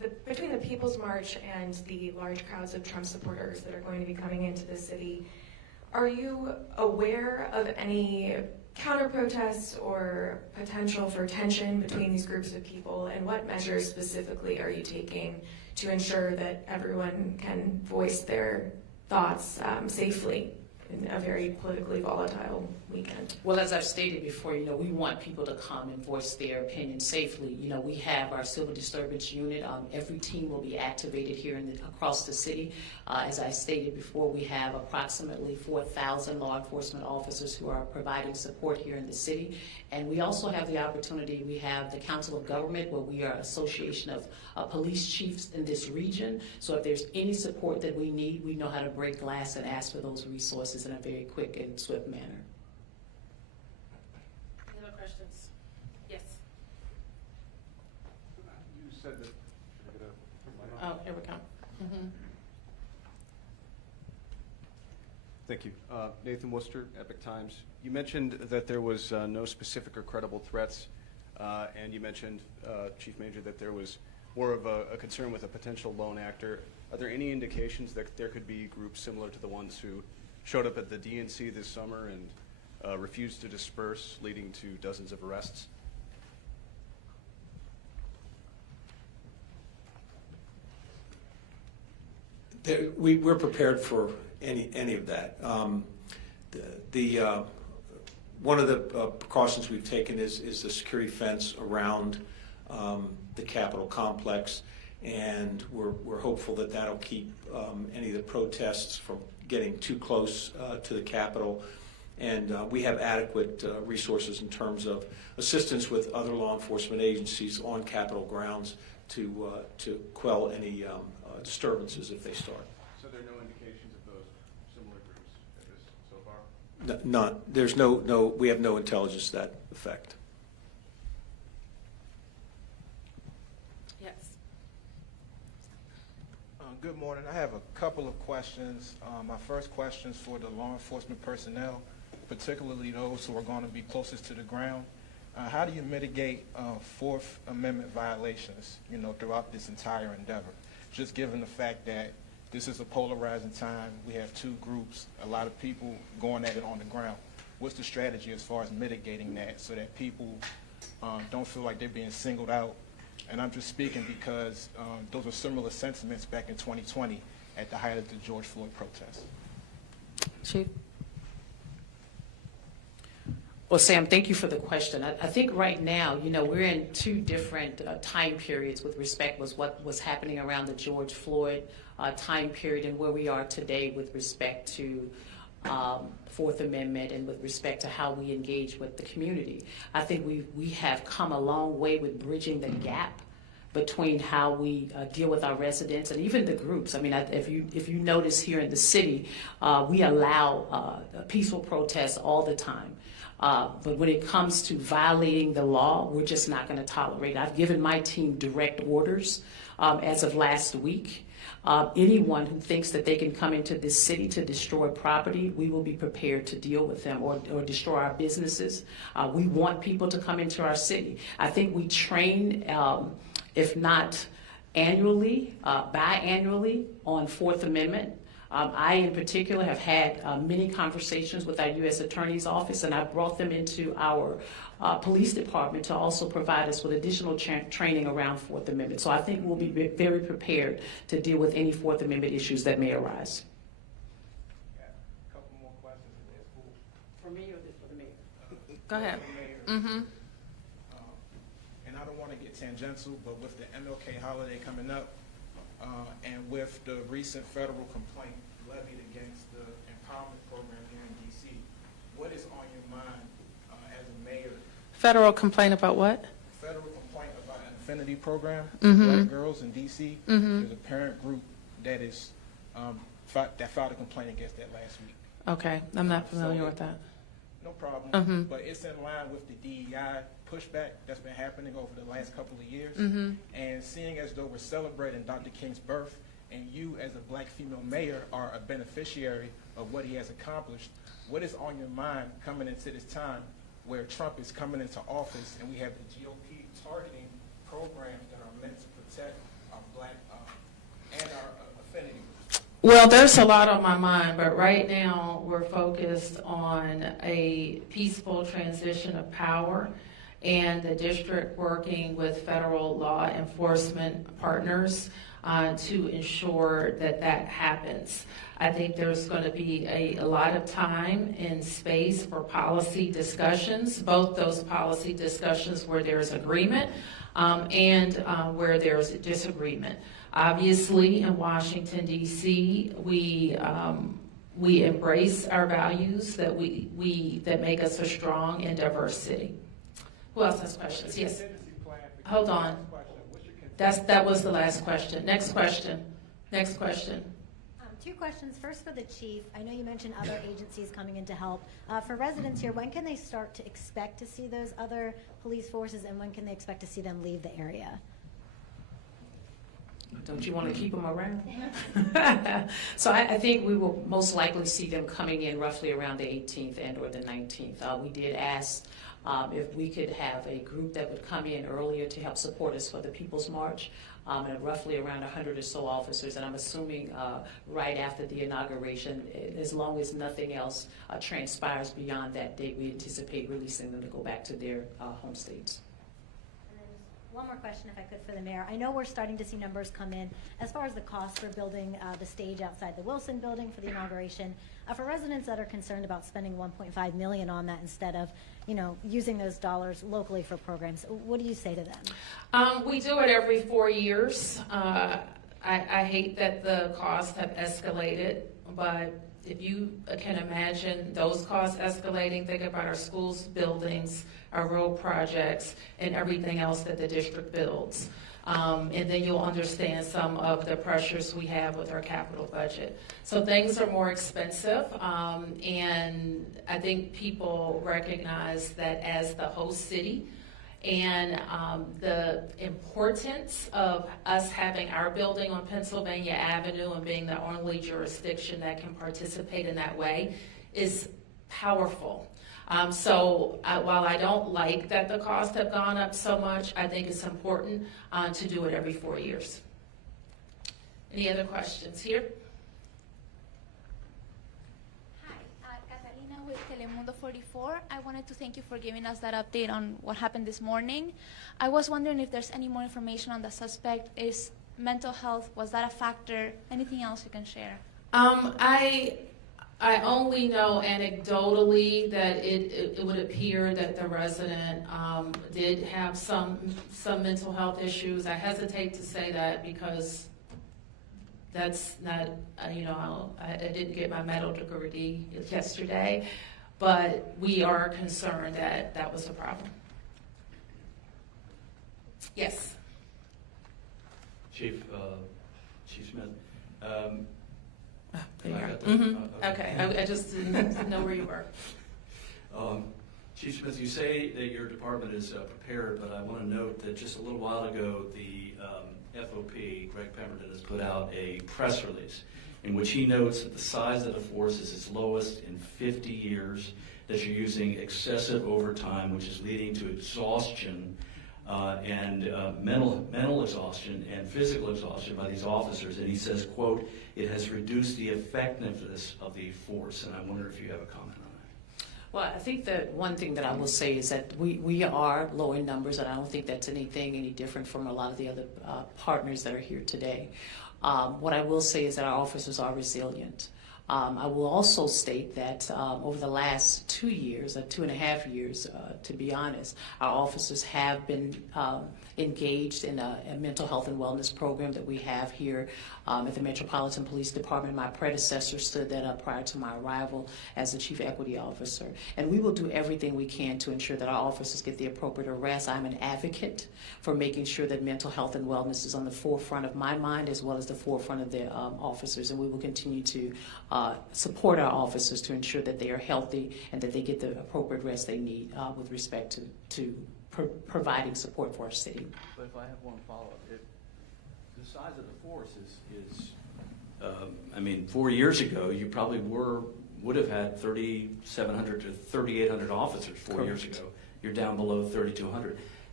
between the People's March and the large crowds of Trump supporters that are going to be coming into the city, are you aware of any counter-protests or potential for tension between these groups of people, and what measures specifically are you taking to ensure that everyone can voice their thoughts safely in a very politically volatile weekend? Well, as I've stated before, we want people to come and voice their opinion safely. We have our civil disturbance unit. Every team will be activated here across the city. As I stated before, we have approximately 4,000 law enforcement officers who are providing support here in the city. And we also have the opportunity, we have the Council of Government, where we are an association of police chiefs in this region. So if there's any support that we need, we know how to break glass and ask for those resources in a very quick and swift manner. Any other questions? Yes. You said that. Oh, here we go. Mm-hmm. Thank you. Nathan Worcester, Epic Times. You mentioned that there was no specific or credible threats, and you mentioned, Chief Major, that there was more of a concern with a potential lone actor. Are there any indications that there could be groups similar to the ones who showed up at the DNC this summer and refused to disperse, leading to dozens of arrests? We're prepared for any of that. One of the precautions we've taken is the security fence around the Capitol complex, and we're hopeful that that'll keep any of the protests from getting too close to the Capitol. And we have adequate resources in terms of assistance with other law enforcement agencies on Capitol grounds to quell any disturbances if they start. So there are no indications of those similar groups at this so far? None. There's we have no intelligence to that effect. Yes. Good morning. I have a couple of questions. My first question is for the law enforcement personnel, particularly those who are going to be closest to the ground. How do you mitigate Fourth Amendment violations, throughout this entire endeavor? Just given the fact that this is a polarizing time, we have two groups, a lot of people going at it on the ground. What's the strategy as far as mitigating that so that people don't feel like they're being singled out? And I'm just speaking because those are similar sentiments back in 2020 at the height of the George Floyd protests. Chief? Well, Sam, thank you for the question. I think right now, we're in two different time periods with respect with what was happening around the George Floyd time period and where we are today with respect to Fourth Amendment and with respect to how we engage with the community. I think we have come a long way with bridging the gap between how we deal with our residents and even the groups. I mean, if you notice here in the city, we allow peaceful protests all the time. But when it comes to violating the law, we're just not going to tolerate. I've given my team direct orders as of last week. Anyone who thinks that they can come into this city to destroy property, we will be prepared to deal with them or destroy our businesses. We want people to come into our city. I think we train, if not annually, biannually on Fourth Amendment. I, in particular, have had many conversations with our U.S. Attorney's Office, and I brought them into our police department to also provide us with additional training around Fourth Amendment. So I think we'll be very prepared to deal with any Fourth Amendment issues that may arise. A couple more questions if that's cool. For me or for the mayor? Go ahead. Mm-hmm. And I don't want to get tangential, but with the MLK holiday coming up, and with the recent federal complaint levied against the empowerment program here in D.C., what is on your mind as a mayor? Federal complaint about what? Federal complaint about an affinity program Mm-hmm. for black girls in D.C. Mm-hmm. There's a parent group that is that filed a complaint against that last week. Okay, I'm not familiar with that. No problem. Mm-hmm. But it's in line with the DEI pushback that's been happening over the last couple of years. Mm-hmm. And seeing as though we're celebrating Dr. King's birth, and you as a black female mayor are a beneficiary of what he has accomplished, what is on your mind coming into this time where Trump is coming into office and we have the GOP targeting programs that are meant to protect and our affinity. Well, there's a lot on my mind, but right now we're focused on a peaceful transition of power and the district working with federal law enforcement partners to ensure that that happens. I think there's going to be a lot of time and space for policy discussions, both those policy discussions where there's agreement and where there's disagreement. Obviously, in Washington, D.C., we embrace our values that that make us a strong and diverse city. Who else has questions? Yes. Hold on. That was the last question. Next question. Next question. Two questions. First for the chief. I know you mentioned other agencies coming in to help. For residents here, when can they start to expect to see those other police forces, and when can they expect to see them leave the area? Don't you want to keep them around? So I think we will most likely see them coming in roughly around the 18th and or the 19th. We did ask if we could have a group that would come in earlier to help support us for the People's March, and roughly around 100 or so officers, and I'm assuming right after the inauguration, as long as nothing else transpires beyond that date, we anticipate releasing them to go back to their home states. One more question, if I could, for the mayor. I know we're starting to see numbers come in as far as the cost for building the stage outside the Wilson building for the inauguration. For residents that are concerned about spending $1.5 million on that instead of, using those dollars locally for programs, what do you say to them? We do it every 4 years. I hate that the costs have escalated, but if you can imagine those costs escalating, think about our schools, buildings, our road projects, and everything else that the district builds. And then you'll understand some of the pressures we have with our capital budget. So things are more expensive, and I think people recognize that as the host city, and the importance of us having our building on Pennsylvania Avenue and being the only jurisdiction that can participate in that way is powerful. So while I don't like that the costs have gone up so much, I think it's important to do it every 4 years. Any other questions here? With Telemundo 44, I wanted to thank you for giving us that update on what happened this morning. I was wondering if there's any more information on the suspect. Is mental health, was that a factor? Anything else you can share? I only know anecdotally that it would appear that the resident did have some mental health issues. I hesitate to say that because that's not, I didn't get my medical degree yesterday, but we are concerned that that was a problem. Yes. Chief Smith. Okay, I just didn't know where you were. Chief Smith, you say that your department is prepared, but I want to note that just a little while ago, the FOP, Greg Pemberton, has put out a press release in which he notes that the size of the force is its lowest in 50 years, that you're using excessive overtime, which is leading to exhaustion and mental exhaustion and physical exhaustion by these officers. And he says, quote, it has reduced the effectiveness of the force. And I wonder if you have a comment on that. Well, I think that one thing that I will say is that we are low in numbers, and I don't think that's any different from a lot of the other partners that are here today. What I will say is that our officers are resilient. I will also state that over the last 2 years, 2.5 years, to be honest, our officers have been engaged in a mental health and wellness program that we have here at the Metropolitan Police Department. My predecessor stood that up prior to my arrival as the Chief Equity Officer. And we will do everything we can to ensure that our officers get the appropriate arrest. I'm an advocate for making sure that mental health and wellness is on the forefront of my mind as well as the forefront of the officers. And we will continue to support our officers to ensure that they are healthy and that they get the appropriate rest they need with respect to providing support for our city. But if I have one follow-up, the size of the force is 4 years ago, you probably would have had 3,700 to 3,800 officers 4 years ago. You're down below 3,200.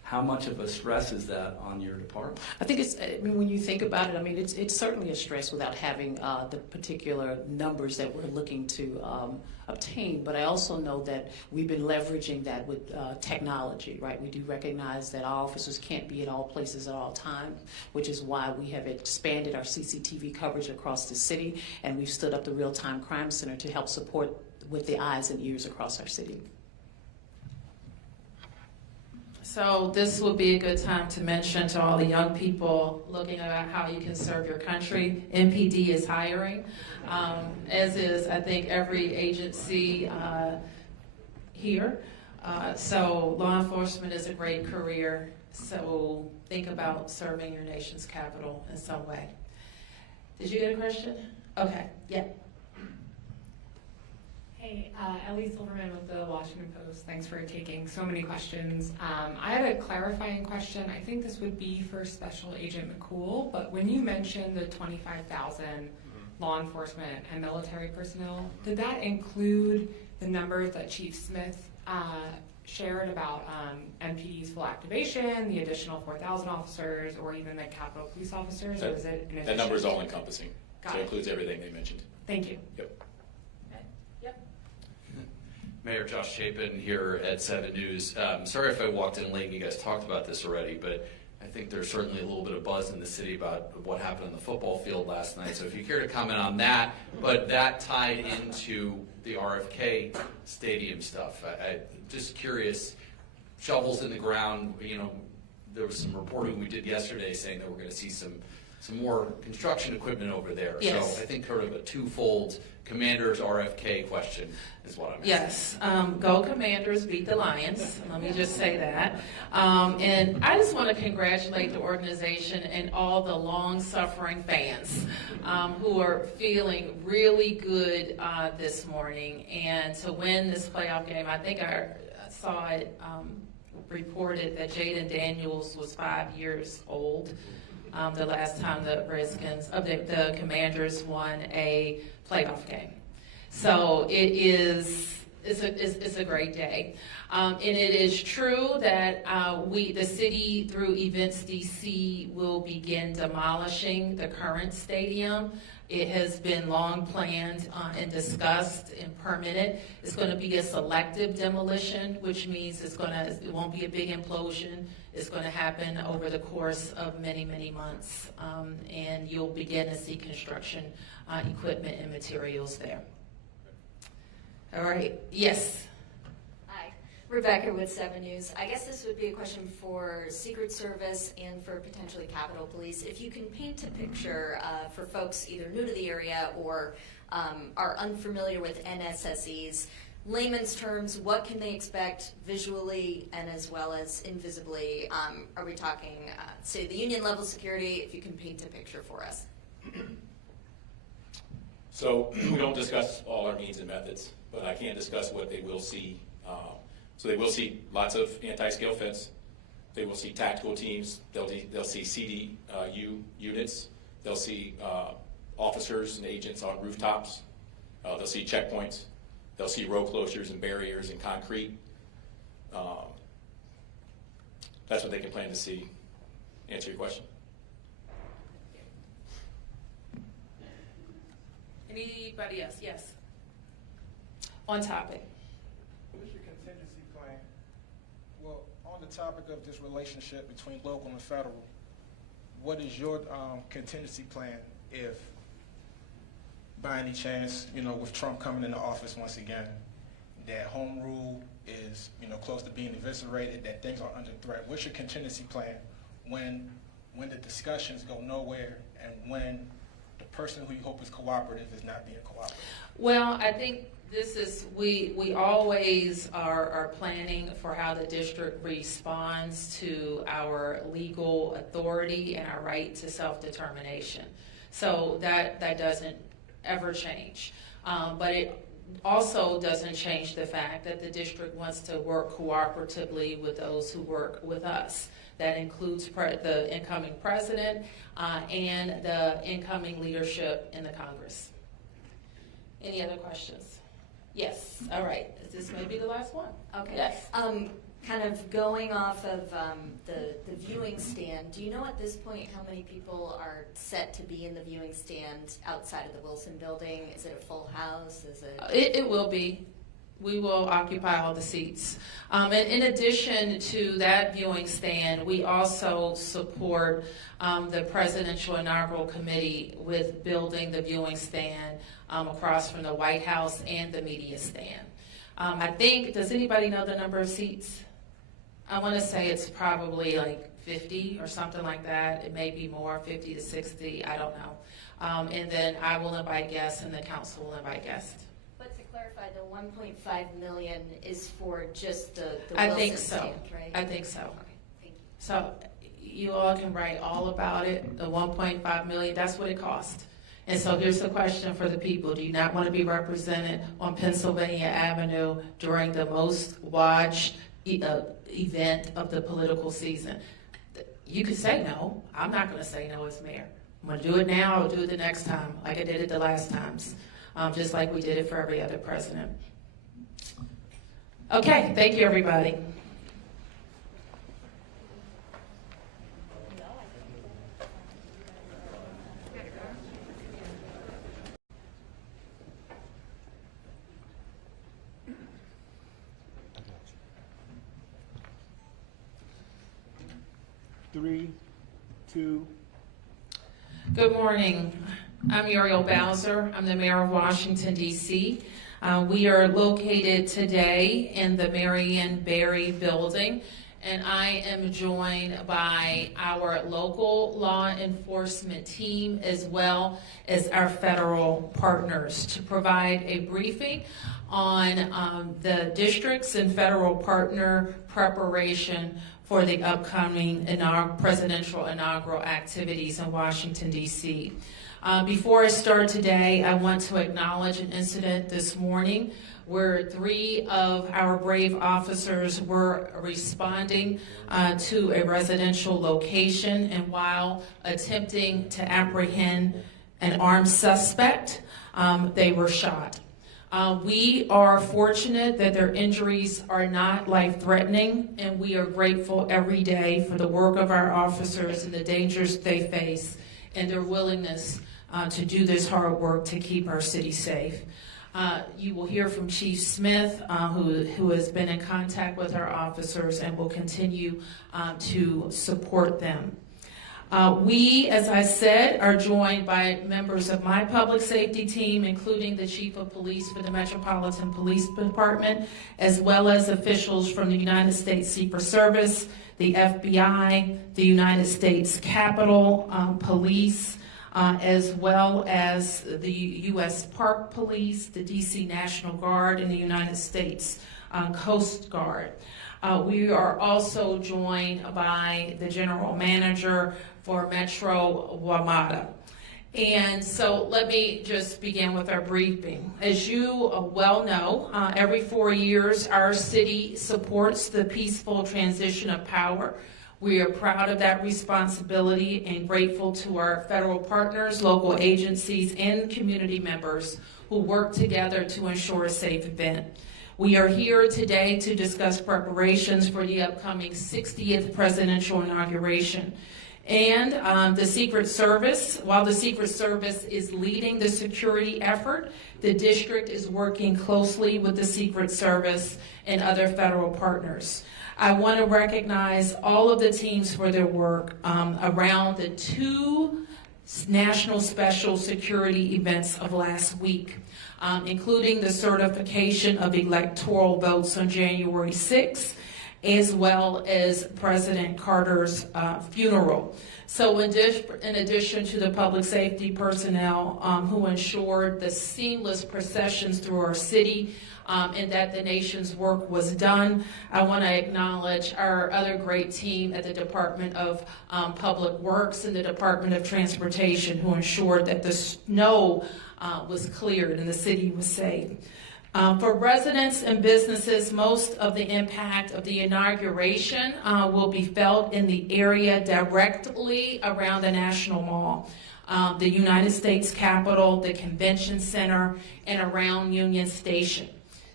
how much of a stress is that on your department? I think it's, I mean, when you think about it, I mean, it's certainly a stress without having the particular numbers that we're looking to obtain. But I also know that we've been leveraging that with technology, right? We do recognize that our officers can't be at all places at all times, which is why we have expanded our CCTV coverage across the city, and we've stood up the Real-Time Crime Center to help support with the eyes and ears across our city. So this would be a good time to mention to all the young people looking at how you can serve your country. MPD is hiring, as is, I think, every agency here. So law enforcement is a great career. So think about serving your nation's capital in some way. Did you get a question? Okay, yeah. Hey, Ellie Silverman with the Washington Post. Thanks for taking so many questions. I had a clarifying question. I think this would be for Special Agent McCool, but when you mentioned the 25,000 law enforcement and military personnel, did that include the numbers that Chief Smith shared about MPD's full activation, the additional 4,000 officers, or even the Capitol Police officers, or is it in addition? That number is all encompassing, Got so it. it includes everything they mentioned. Thank you. Yep. Mayor Josh Chapin here at 7 News. Sorry if I walked in late and you guys talked about this already, but I think there's certainly a little bit of buzz in the city about what happened on the football field last night. So if you care to comment on that, but that tied into the RFK stadium stuff. I'm just curious, shovels in the ground, you know, there was some reporting we did yesterday saying that we're going to see some more construction equipment over there. Yes. So I think sort of a twofold Commanders RFK question is what I'm asking. Yes, go Commanders, beat the Lions. Let me just say that. And I just want to congratulate the organization and all the long-suffering fans who are feeling really good this morning. And to win this playoff game, I think I saw it reported that Jaden Daniels was 5 years old the last time the the Commanders won a playoff game. So it's a great day. And it is true that the city, through Events DC, will begin demolishing the current stadium. It has been long planned and discussed and permitted. It's going to be a selective demolition, which means it won't be a big implosion. It's going to happen over the course of many, many months, and you'll begin to see construction equipment and materials there. All right, yes. Hi, Rebecca with 7 News. I guess this would be a question for Secret Service and for potentially Capitol Police. If you can paint a picture for folks either new to the area or are unfamiliar with NSSEs, layman's terms, what can they expect visually and as well as invisibly? Are we talking, say, the union level security, if you can paint a picture for us? So we don't discuss all our means and methods, but I can discuss what they will see. So they will see lots of anti-scale fence. They will see tactical teams. They'll see CDU units. They'll see officers and agents on rooftops. They'll see checkpoints. They'll see road closures and barriers and concrete. That's what they can plan to see. Answer your question? Anybody else? Yes. On topic. What is your contingency plan? Well, on the topic of this relationship between local and federal, what is your contingency plan if, by any chance, with Trump coming into office once again, that home rule is, close to being eviscerated, that things are under threat? What's your contingency plan when the discussions go nowhere and when the person who you hope is cooperative is not being cooperative? Well, I think we always are planning for how the district responds to our legal authority and our right to self-determination. So that doesn't ever change. But it also doesn't change the fact that the district wants to work cooperatively with those who work with us. That includes the incoming president and the incoming leadership in the Congress. Any other questions? Yes. All right. This may be the last one. Okay. Yes. kind of going off of the viewing stand, do you know at this point how many people are set to be in the viewing stand outside of the Wilson building? Is it a full house? Is it? It will be. We will occupy all the seats. And in addition to that viewing stand, we also support the Presidential Inaugural Committee with building the viewing stand across from the White House and the media stand. I think, does anybody know the number of seats? I want to say it's probably like 50 or something like that. It may be more, 50 to 60, I don't know. And then I will invite guests and the council will invite guests. But to clarify, the 1.5 million is for just the I Wilson think so. stand, right? I think so. Okay, thank you. So you all can write all about it, the 1.5 million, that's what it cost. And so here's the question for the people. Do you not want to be represented on Pennsylvania Avenue during the most watched event of the political season? You could say no. I'm not going to say no as mayor. I'm going to do it now. I'll do it the next time, like I did it the last times, just like we did it for every other president. Okay, thank you, everybody. Three, two. Good morning. I'm Muriel Bowser. I'm the mayor of Washington, D.C. We are located today in the Marion Barry building, and I am joined by our local law enforcement team as well as our federal partners to provide a briefing on the districts and federal partner preparation for the upcoming presidential inaugural activities in Washington, D.C. Before I start today, I want to acknowledge an incident this morning where 3 of our brave officers were responding to a residential location, and while attempting to apprehend an armed suspect, they were shot. We are fortunate that their injuries are not life-threatening, and we are grateful every day for the work of our officers and the dangers they face and their willingness to do this hard work to keep our city safe. You will hear from Chief Smith, who has been in contact with our officers and will continue to support them. We, as I said, are joined by members of my public safety team, including the Chief of Police for the Metropolitan Police Department, as well as officials from the United States Secret Service, the FBI, the United States Capitol Police, as well as the U.S. Park Police, the D.C. National Guard, and the United States Coast Guard. We are also joined by the General Manager for Metro WMATA. And so let me just begin with our briefing. As you well know, every 4 years our city supports the peaceful transition of power. We are proud of that responsibility and grateful to our federal partners, local agencies, and community members who work together to ensure a safe event. We are here today to discuss preparations for the upcoming 60th presidential inauguration. And the Secret Service, while the Secret Service is leading the security effort, the district is working closely with the Secret Service and other federal partners. I want to recognize all of the teams for their work around the 2 national special security events of last week, including the certification of electoral votes on January 6th, as well as President Carter's funeral. So in addition to the public safety personnel who ensured the seamless processions through our city and that the nation's work was done, I want to acknowledge our other great team at the Department of Public Works and the Department of Transportation who ensured that the snow was cleared and the city was safe. For residents and businesses, most of the impact of the inauguration will be felt in the area directly around the National Mall, the United States Capitol, the Convention Center, and around Union Station.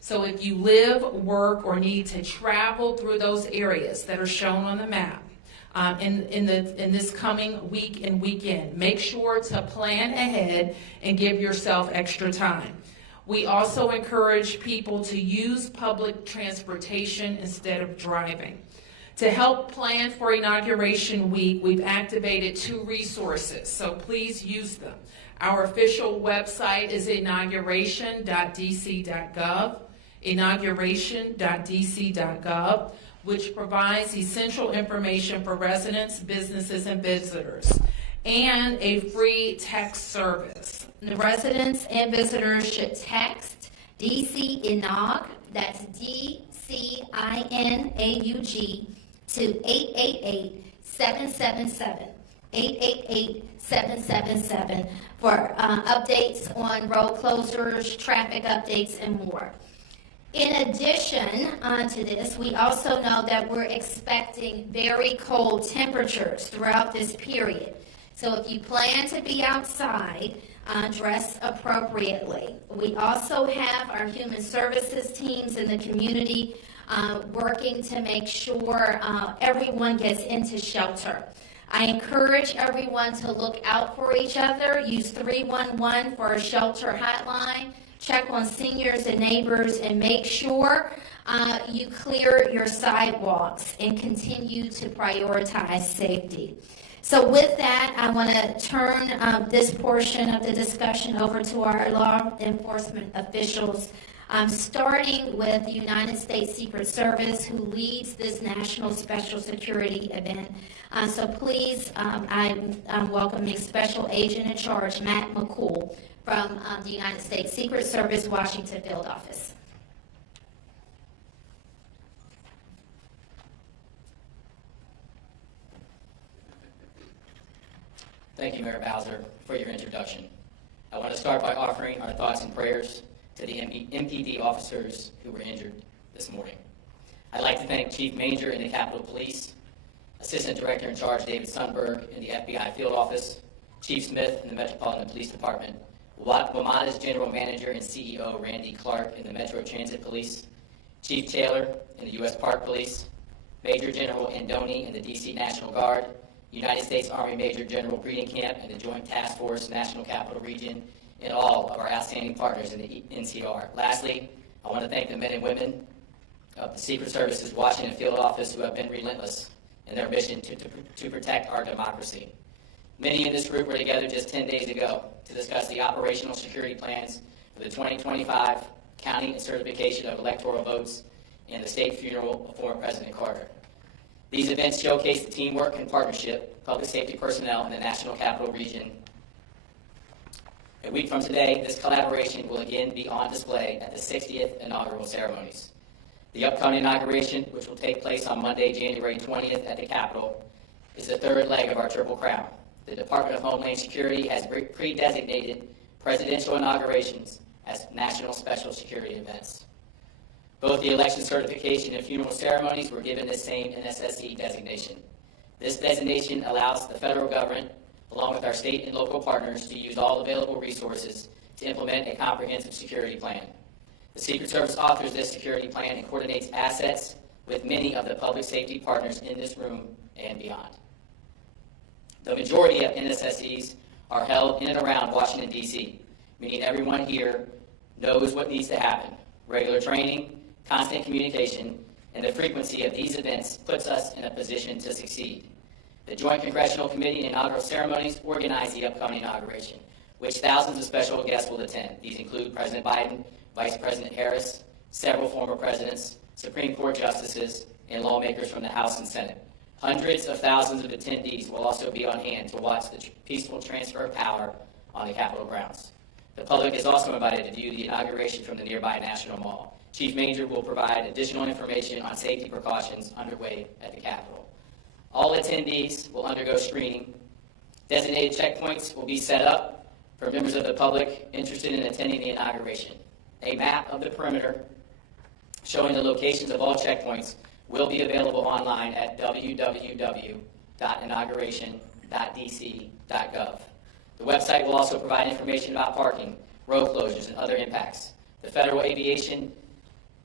So if you live, work, or need to travel through those areas that are shown on the map, in this coming week and weekend, make sure to plan ahead and give yourself extra time. We also encourage people to use public transportation instead of driving. To help plan for Inauguration Week, we've activated 2 resources, so please use them. Our official website is inauguration.dc.gov, inauguration.dc.gov, which provides essential information for residents, businesses, and visitors, and a free text service. The residents and visitors should text DC Inaug, that's DCINAUG, to 888-777, 888-777 for updates on road closures, traffic updates, and more. In addition to this, we also know that we're expecting very cold temperatures throughout this period. So if you plan to be outside, dress appropriately. We also have our human services teams in the community working to make sure everyone gets into shelter. I encourage everyone to look out for each other. Use 311 for a shelter hotline. Check on seniors and neighbors, and make sure you clear your sidewalks and continue to prioritize safety. So with that, I want to turn this portion of the discussion over to our law enforcement officials, starting with the United States Secret Service, who leads this National Special Security event. So please, I'm welcoming Special Agent in Charge, Matt McCool, from the United States Secret Service, Washington Field Office. Thank you, Mayor Bowser, for your introduction. I want to start by offering our thoughts and prayers to the MPD officers who were injured this morning. I'd like to thank Chief Manger in the Capitol Police, Assistant Director in Charge David Sundberg in the FBI Field Office, Chief Smith in the Metropolitan Police Department, WMATA's General Manager and CEO Randy Clark in the Metro Transit Police, Chief Taylor in the U.S. Park Police, Major General Andoni in the D.C. National Guard, United States Army Major General Breeding Camp and the Joint Task Force National Capital Region, and all of our outstanding partners in the NCR. Lastly, I want to thank the men and women of the Secret Service's Washington Field Office who have been relentless in their mission to protect our democracy. Many in this group were together just 10 days ago to discuss the operational security plans for the 2025 counting and certification of electoral votes and the state funeral of former President Carter. These events showcase the teamwork and partnership, public safety personnel in the National Capital Region. A week from today, this collaboration will again be on display at the 60th inaugural ceremonies. The upcoming inauguration, which will take place on Monday, January 20th at the Capitol, is the third leg of our Triple Crown. The Department of Homeland Security has pre-designated presidential inaugurations as national special security events. Both the election certification and funeral ceremonies were given the same NSSE designation. This designation allows the federal government, along with our state and local partners, to use all available resources to implement a comprehensive security plan. The Secret Service authors this security plan and coordinates assets with many of the public safety partners in this room and beyond. The majority of NSSEs are held in and around Washington, D.C., meaning everyone here knows what needs to happen. Regular training, constant communication, and the frequency of these events puts us in a position to succeed. The Joint Congressional Committee and inaugural ceremonies organize the upcoming inauguration, which thousands of special guests will attend. These include President Biden, Vice President Harris, several former presidents, Supreme Court justices, and lawmakers from the House and Senate. Hundreds of thousands of attendees will also be on hand to watch the peaceful transfer of power on the Capitol grounds. The public is also invited to view the inauguration from the nearby National Mall. Chief Manger will provide additional information on safety precautions underway at the Capitol. All attendees will undergo screening. Designated checkpoints will be set up for members of the public interested in attending the inauguration. A map of the perimeter showing the locations of all checkpoints will be available online at www.inauguration.dc.gov. The website will also provide information about parking, road closures, and other impacts. The Federal Aviation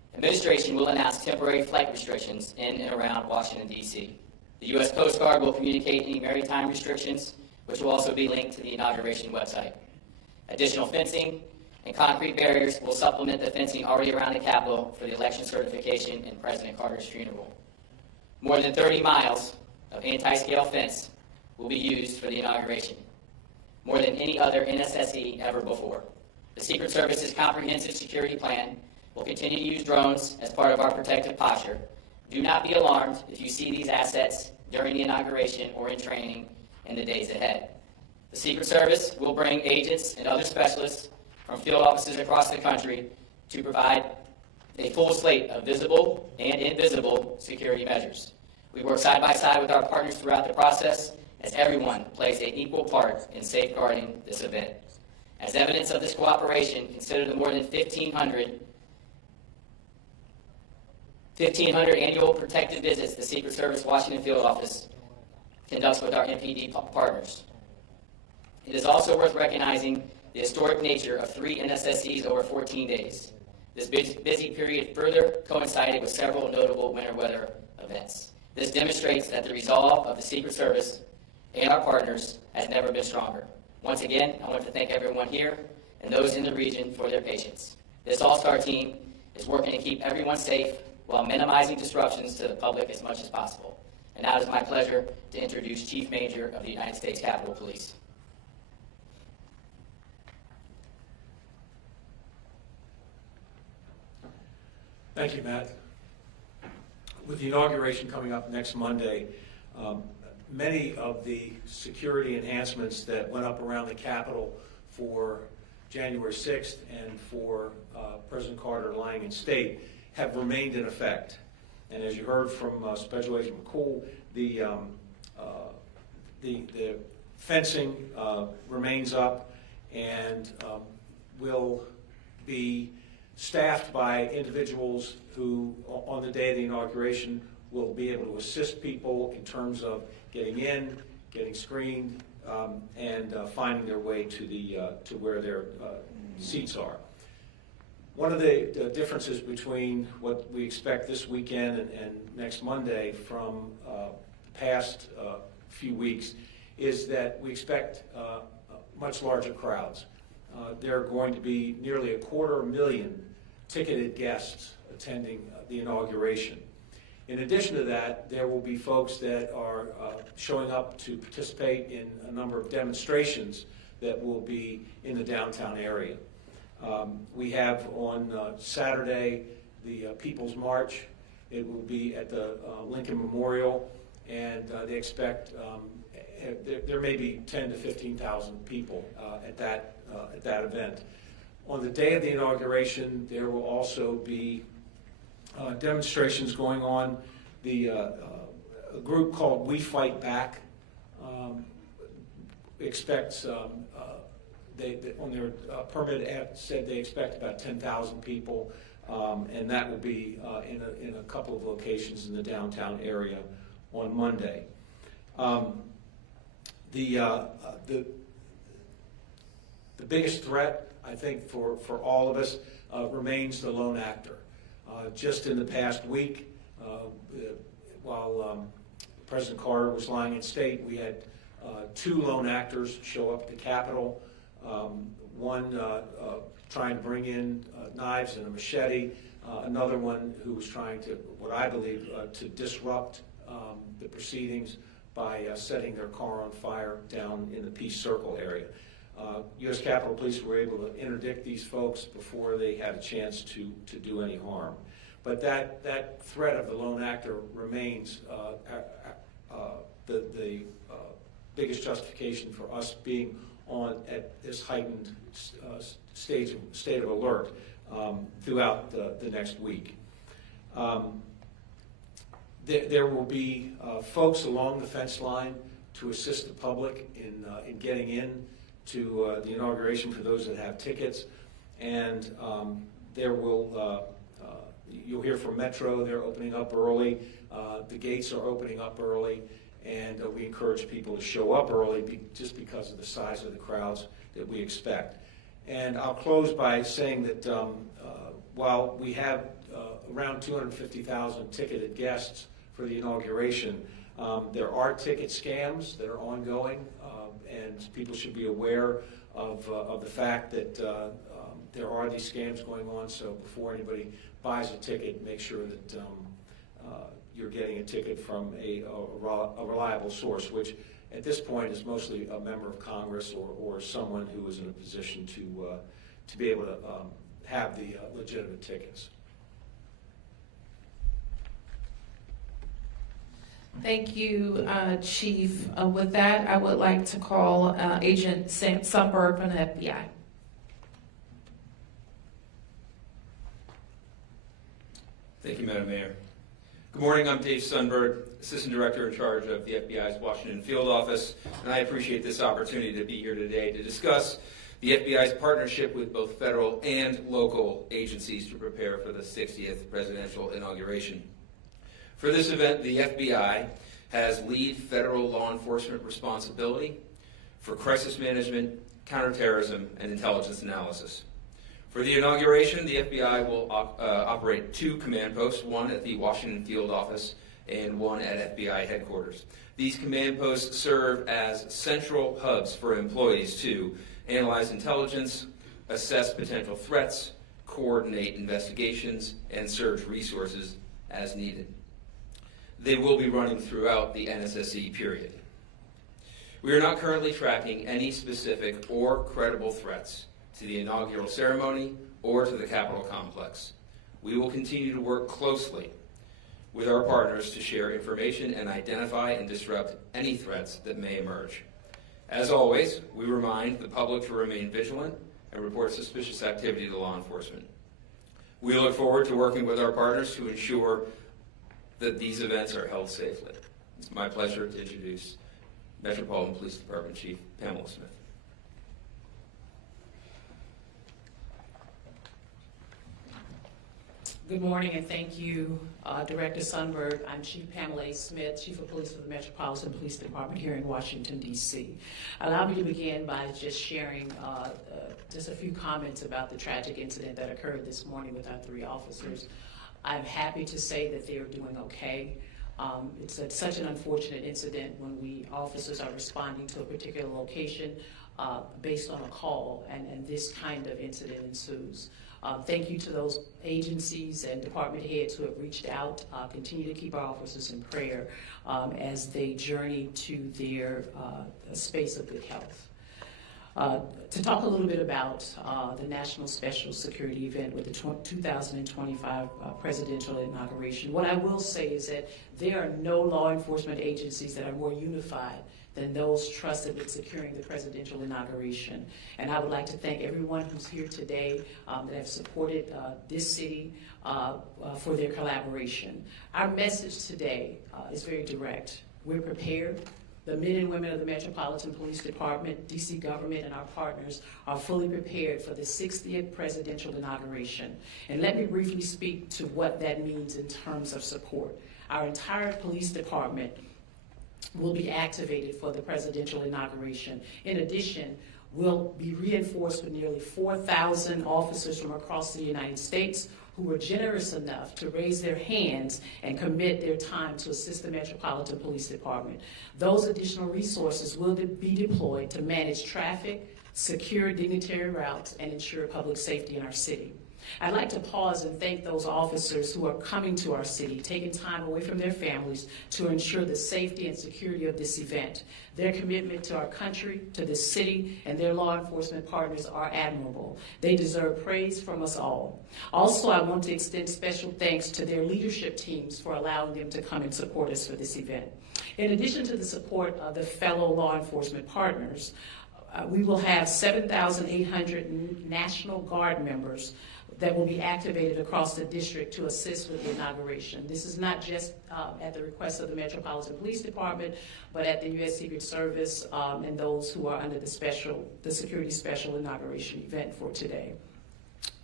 Administration will announce temporary flight restrictions in and around Washington, D.C. The U.S. Coast Guard will communicate any maritime restrictions, which will also be linked to the inauguration website. Additional fencing and concrete barriers will supplement the fencing already around the Capitol for the election certification and President Carter's funeral. More than 30 miles of anti-scale fence will be used for the inauguration, more than any other NSSE ever before. The Secret Service's comprehensive security plan will continue to use drones as part of our protective posture. Do not be alarmed if you see these assets during the inauguration or in training in the days ahead. The Secret Service will bring agents and other specialists from field offices across the country to provide a full slate of visible and invisible security measures. We work side by side with our partners throughout the process as everyone plays an equal part in safeguarding this event. As evidence of this cooperation, consider the more than 1,500 annual protective visits the Secret Service Washington Field Office conducts with our MPD partners. It is also worth recognizing the historic nature of 3 NSSEs over 14 days. This busy period further coincided with several notable winter weather events. This demonstrates that the resolve of the Secret Service and our partners has never been stronger. Once again, I want to thank everyone here and those in the region for their patience. This all-star team is working to keep everyone safe while minimizing disruptions to the public as much as possible. And now it is my pleasure to introduce Chief Major of the United States Capitol Police. Thank you, Matt. With the inauguration coming up next Monday, many of the security enhancements that went up around the Capitol for January 6th and for President Carter lying in state have remained in effect. And as you heard from Special Agent McCool, the fencing remains up and will be staffed by individuals who, on the day of the inauguration, will be able to assist people in terms of getting in, getting screened, and finding their way to where their seats are. One of the differences between what we expect this weekend and next Monday from the past few weeks is that we expect much larger crowds. There are going to be nearly 250,000 ticketed guests attending the inauguration. In addition to that, there will be folks that are showing up to participate in a number of demonstrations that will be in the downtown area. We have on Saturday the People's March. It will be at the Lincoln Memorial, and they expect there may be 10,000 to 15,000 people at that event. On the day of the inauguration, there will also be demonstrations going on. A group called We Fight Back expects, they on their permit ad said they expect about 10,000 people, and that will be in a couple of locations in the downtown area on Monday. The biggest threat, I think, for all of us remains the lone actor. Just in the past week, while President Carter was lying in state, we had 2 lone actors show up at the Capitol. One trying to bring in knives and a machete, another one who was trying to, what I believe, to disrupt the proceedings by setting their car on fire down in the Peace Circle area. U.S. Capitol Police were able to interdict these folks before they had a chance to do any harm. But that threat of the lone actor remains the biggest justification for us being at this heightened state of alert throughout the next week. There will be folks along the fence line to assist the public in getting in to the inauguration for those that have tickets, and there will you'll hear from Metro. They're opening up early. The gates are opening up early, and we encourage people to show up early just because of the size of the crowds that we expect. And I'll close by saying that while we have around 250,000 ticketed guests for the inauguration. There are ticket scams that are ongoing, and people should be aware of the fact that there are these scams going on. So before anybody buys a ticket, make sure that you're getting a ticket from a reliable source, which at this point is mostly a member of Congress or someone who is in a position to be able to have the legitimate tickets. Thank you, Chief. With that, I would like to call Agent Sundberg from the FBI. Thank you, Madam Mayor. Good morning, I'm Dave Sundberg, Assistant Director in charge of the FBI's Washington Field Office, and I appreciate this opportunity to be here today to discuss the FBI's partnership with both federal and local agencies to prepare for the 60th presidential inauguration. For this event, the FBI has lead federal law enforcement responsibility for crisis management, counterterrorism, and intelligence analysis. For the inauguration, the FBI will operate 2 command posts, one at the Washington Field Office and one at FBI headquarters. These command posts serve as central hubs for employees to analyze intelligence, assess potential threats, coordinate investigations, and surge resources as needed. They will be running throughout the NSSE period. We are not currently tracking any specific or credible threats to the inaugural ceremony or to the Capitol complex. We will continue to work closely with our partners to share information and identify and disrupt any threats that may emerge. As always, we remind the public to remain vigilant and report suspicious activity to law enforcement. We look forward to working with our partners to ensure that these events are held safely. It's my pleasure to introduce Metropolitan Police Department Chief Pamela Smith. Good morning, and thank you, Director Sundberg. I'm Chief Pamela Smith, Chief of Police for the Metropolitan Police Department here in Washington, D.C. Allow me to begin by just sharing just a few comments about the tragic incident that occurred this morning with our 3 officers. I'm happy to say that they are doing okay. It's such an unfortunate incident when officers are responding to a particular location based on a call, and this kind of incident ensues. Thank you to those agencies and department heads who have reached out. Continue to keep our officers in prayer as they journey to their space of good health. To talk a little bit about the National Special Security event with the 2025 presidential inauguration, what I will say is that there are no law enforcement agencies that are more unified than those trusted with securing the presidential inauguration. And I would like to thank everyone who's here today that have supported this city for their collaboration. Our message today is very direct. We're prepared. The men and women of the Metropolitan Police Department, DC government, and our partners are fully prepared for the 60th presidential inauguration. And let me briefly speak to what that means in terms of support. Our entire police department will be activated for the presidential inauguration. In addition, we'll be reinforced with nearly 4,000 officers from across the United States who were generous enough to raise their hands and commit their time to assist the Metropolitan Police Department. Those additional resources will be deployed to manage traffic, secure dignitary routes, and ensure public safety in our city. I'd like to pause and thank those officers who are coming to our city, taking time away from their families to ensure the safety and security of this event. Their commitment to our country, to this city, and their law enforcement partners are admirable. They deserve praise from us all. Also, I want to extend special thanks to their leadership teams for allowing them to come and support us for this event. In addition to the support of the fellow law enforcement partners, we will have 7,800 National Guard members that will be activated across the district to assist with the inauguration. This is not just at the request of the Metropolitan Police Department, but at the U.S. Secret Service and those who are under the Security Special Inauguration event for today.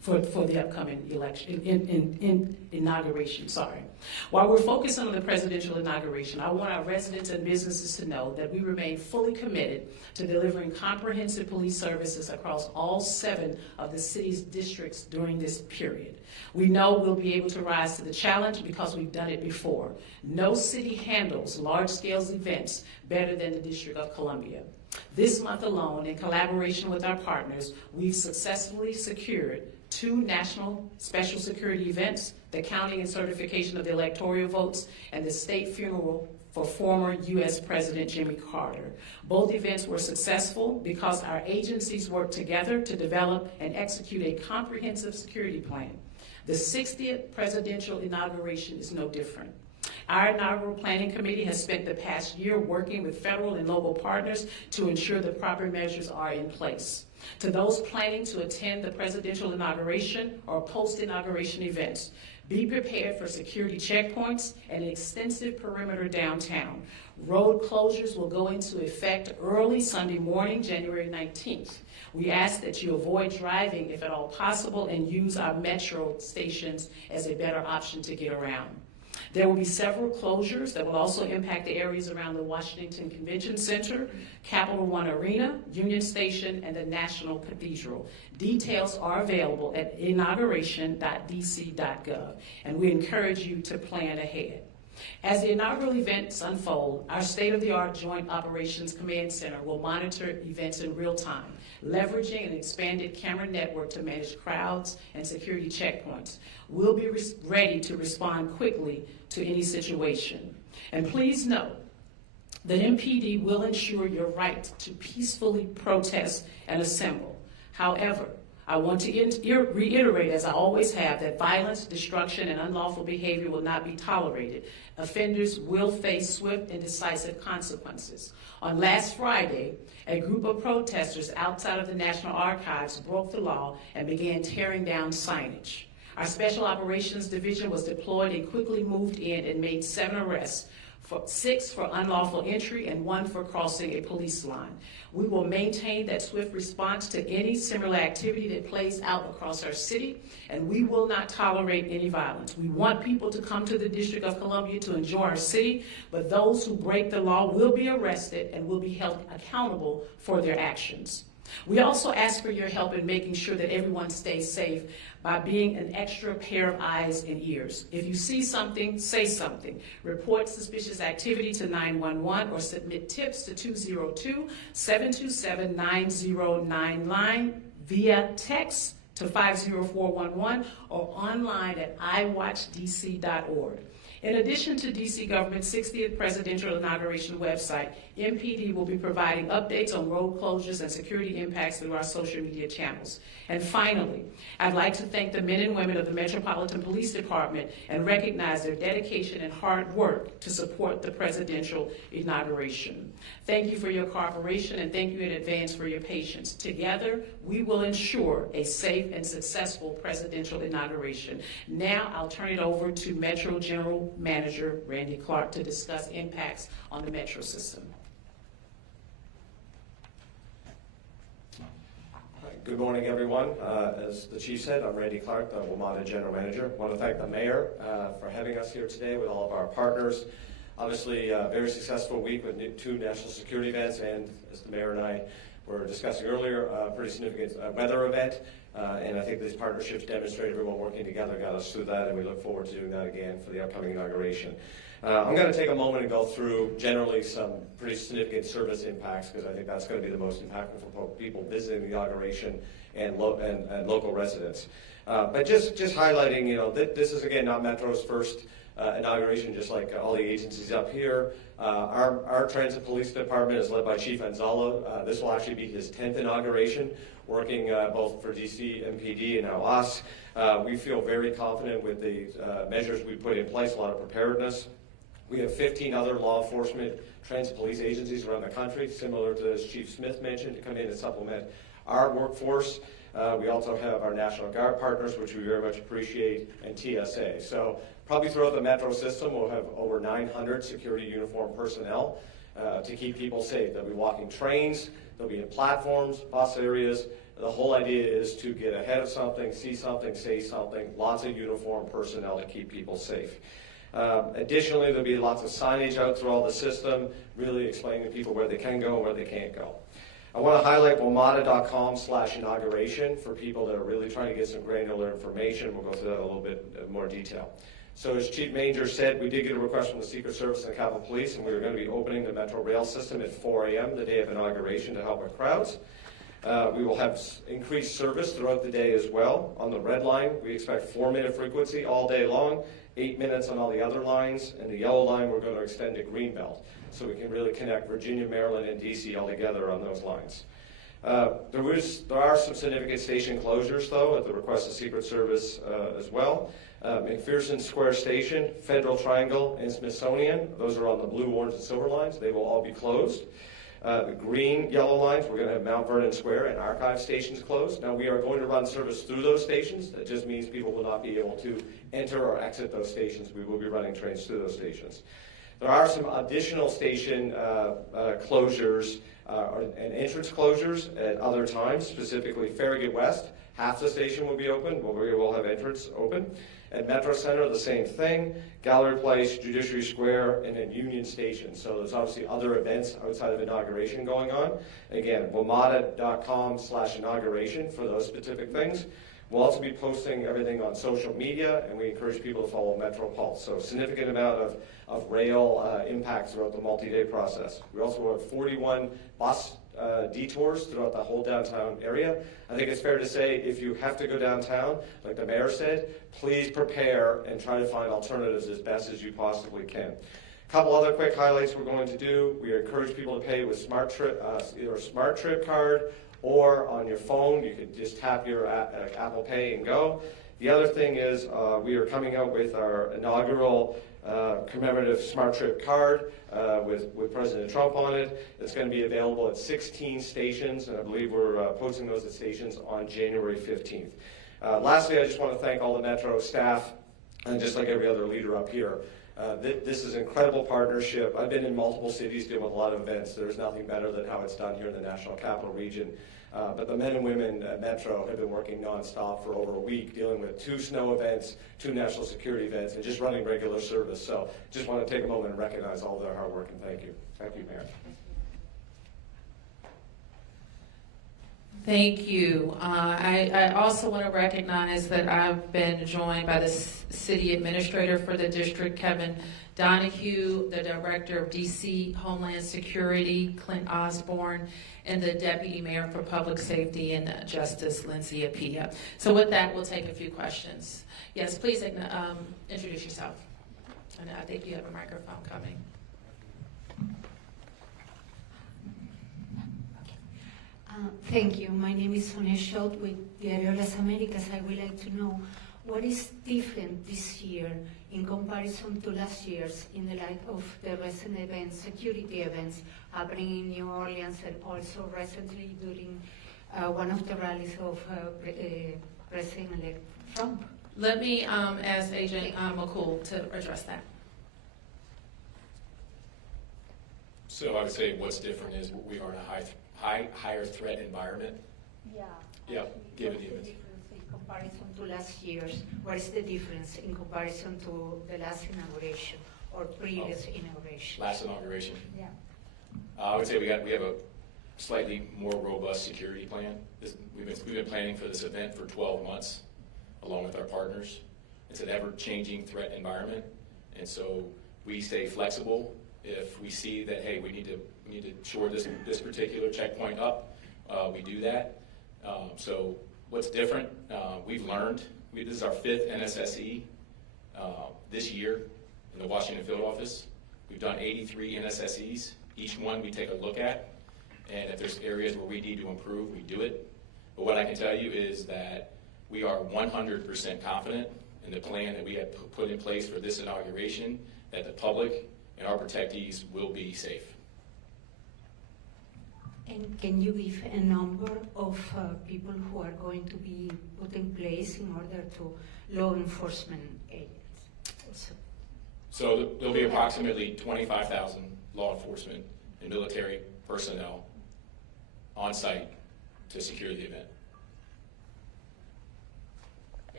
for the upcoming election, inauguration, sorry. While we're focusing on the presidential inauguration, I want our residents and businesses to know that we remain fully committed to delivering comprehensive police services across all 7 of the city's districts during this period. We know we'll be able to rise to the challenge because we've done it before. No city handles large-scale events better than the District of Columbia. This month alone, in collaboration with our partners, we've successfully secured 2 national special security events, the counting and certification of the electoral votes, and the state funeral for former U.S. President Jimmy Carter. Both events were successful because our agencies worked together to develop and execute a comprehensive security plan. The 60th presidential inauguration is no different. Our inaugural planning committee has spent the past year working with federal and local partners to ensure the proper measures are in place. To those planning to attend the presidential inauguration or post-inauguration events, be prepared for security checkpoints and an extensive perimeter downtown. Road closures will go into effect early Sunday morning, January 19th. We ask that you avoid driving if at all possible and use our metro stations as a better option to get around. There will be several closures that will also impact the areas around the Washington Convention Center, Capital One Arena, Union Station, and the National Cathedral. Details are available at inauguration.dc.gov, and we encourage you to plan ahead. As the inaugural events unfold, our state-of-the-art Joint Operations Command Center will monitor events in real time, leveraging an expanded camera network to manage crowds and security checkpoints. We'll be ready to respond quickly to any situation. And please note, the MPD will ensure your right to peacefully protest and assemble. However, I want to reiterate, as I always have, that violence, destruction, and unlawful behavior will not be tolerated. Offenders will face swift and decisive consequences. On last Friday, a group of protesters outside of the National Archives broke the law and began tearing down signage. Our Special Operations Division was deployed and quickly moved in and made 7 arrests, 6 for unlawful entry and 1 for crossing a police line. We will maintain that swift response to any similar activity that plays out across our city, and we will not tolerate any violence. We want people to come to the District of Columbia to enjoy our city, but those who break the law will be arrested and will be held accountable for their actions. We also ask for your help in making sure that everyone stays safe by being an extra pair of eyes and ears. If you see something, say something. Report suspicious activity to 911 or submit tips to 202-727-9099 via text to 50411 or online at iwatchdc.org. In addition to DC government's 60th presidential inauguration website, MPD will be providing updates on road closures and security impacts through our social media channels. And finally, I'd like to thank the men and women of the Metropolitan Police Department and recognize their dedication and hard work to support the presidential inauguration. Thank you for your cooperation and thank you in advance for your patience. Together, we will ensure a safe and successful presidential inauguration. Now, I'll turn it over to Metro General Manager Randy Clark to discuss impacts on the Metro system. Good morning, everyone. As the chief said, I'm Randy Clark, the WMATA General Manager. I want to thank the mayor for having us here today with all of our partners. Obviously, a very successful week with 2 national security events, and as the mayor and I were discussing earlier, a pretty significant weather event. And I think these partnerships demonstrate everyone working together got us through that, and we look forward to doing that again for the upcoming inauguration. I'm going to take a moment and go through generally some pretty significant service impacts, because I think that's going to be the most impactful for people visiting the inauguration and local residents. But just highlighting, this is again not Metro's first inauguration, just like all the agencies up here. Our Transit Police Department is led by Chief Anzalo. This will actually be his 10th inauguration, working both for DC, MPD, and now us. We feel very confident with the measures we put in place, a lot of preparedness. We have 15 other law enforcement transit police agencies around the country, similar to as Chief Smith mentioned, to come in and supplement our workforce. We also have our National Guard partners, which we very much appreciate, and TSA. So probably throughout the Metro system, we'll have over 900 security uniformed personnel to keep people safe. They'll be walking trains, they'll be in platforms, bus areas, The whole idea is to get ahead of something, see something, say something, lots of uniformed personnel to keep people safe. Additionally, there'll be lots of signage out throughout the system, really explaining to people where they can go and where they can't go. I want to highlight WMATA.com/inauguration for people that are really trying to get some granular information. We'll go through that in a little bit more detail. So as Chief Manger said, we did get a request from the Secret Service and the Capitol Police, and we were going to be opening the Metro Rail system at 4 a.m. the day of inauguration to help with crowds. We will have increased service throughout the day as well. On the red line, we expect 4-minute frequency all day long, 8 minutes on all the other lines, and the yellow line we're going to extend to Greenbelt, so we can really connect Virginia, Maryland, and DC all together on those lines. There are some significant station closures, though, at the request of Secret Service as well. McPherson Square Station, Federal Triangle, and Smithsonian, those are on the blue, orange, and silver lines. They will all be closed. The green, yellow lines, we're going to have Mount Vernon Square and Archive stations closed. Now, we are going to run service through those stations. That just means people will not be able to enter or exit those stations. We will be running trains through those stations. There are some additional station closures and entrance closures at other times, specifically Farragut West. Half the station will be open, but we will have entrance open. At Metro Center, the same thing. Gallery Place, Judiciary Square, and then Union Station. So there's obviously other events outside of inauguration going on. Again, WMATA.com/inauguration for those specific things. We'll also be posting everything on social media, and we encourage people to follow Metro Pulse. So a significant amount of rail impact throughout the multi-day process. We also have 41 bus detours throughout the whole downtown area. I think it's fair to say if you have to go downtown, like the mayor said, please prepare and try to find alternatives as best as you possibly can. A couple other quick highlights we're going to do. We encourage people to pay with either a Smart Trip card or on your phone. You can just tap your Apple Pay and go. The other thing is we are coming out with our inaugural commemorative Smart Trip card with President Trump on it. It's going to be available at 16 stations, and I believe we're posting those at stations on January 15th. Lastly, I just want to thank all the Metro staff, and just like every other leader up here. This is an incredible partnership. I've been in multiple cities doing a lot of events. There's nothing better than how it's done here in the National Capital Region. But the men and women at Metro have been working nonstop for over a week, dealing with 2 snow events, 2 national security events, and just running regular service. So just want to take a moment and recognize all their hard work, and thank you. Thank you, Mayor. Thank you. I also want to recognize that I've been joined by the city administrator for the district, Kevin Donahue, the director of DC Homeland Security, Clint Osborne, and the deputy mayor for public safety and justice, Lindsay Apia. So with that, we'll take a few questions. Yes, please introduce yourself. And I think you have a microphone coming. Thank you. My name is Sonia Schott with Diario Las Américas. I would like to know what is different this year in comparison to last year's in the light of the recent events, security events happening in New Orleans, and also recently during one of the rallies of President-elect Trump. Let me ask Agent McCool to address that. So I would say what's different is we are in a higher threat environment. Yeah. Given What's the the events. difference in comparison to last year's? What is the difference in comparison to the last inauguration or previous inauguration? Last inauguration. Yeah. I would say we have a slightly more robust security plan. We've been planning for this event for 12 months, along with our partners. It's an ever-changing threat environment, and so we stay flexible. If we see that, hey, we need to shore this particular checkpoint up, we do that. So what's different? We've learned. This is our 5th NSSE this year in the Washington field office. We've done 83 NSSEs. Each one we take a look at, and if there's areas where we need to improve, we do it. But what I can tell you is that we are 100% confident in the plan that we have put in place for this inauguration, that the public and our protectees will be safe. And can you give a number of people who are going to be put in place in order to law enforcement agents? So there'll be approximately 25,000 law enforcement and military personnel on site to secure the event.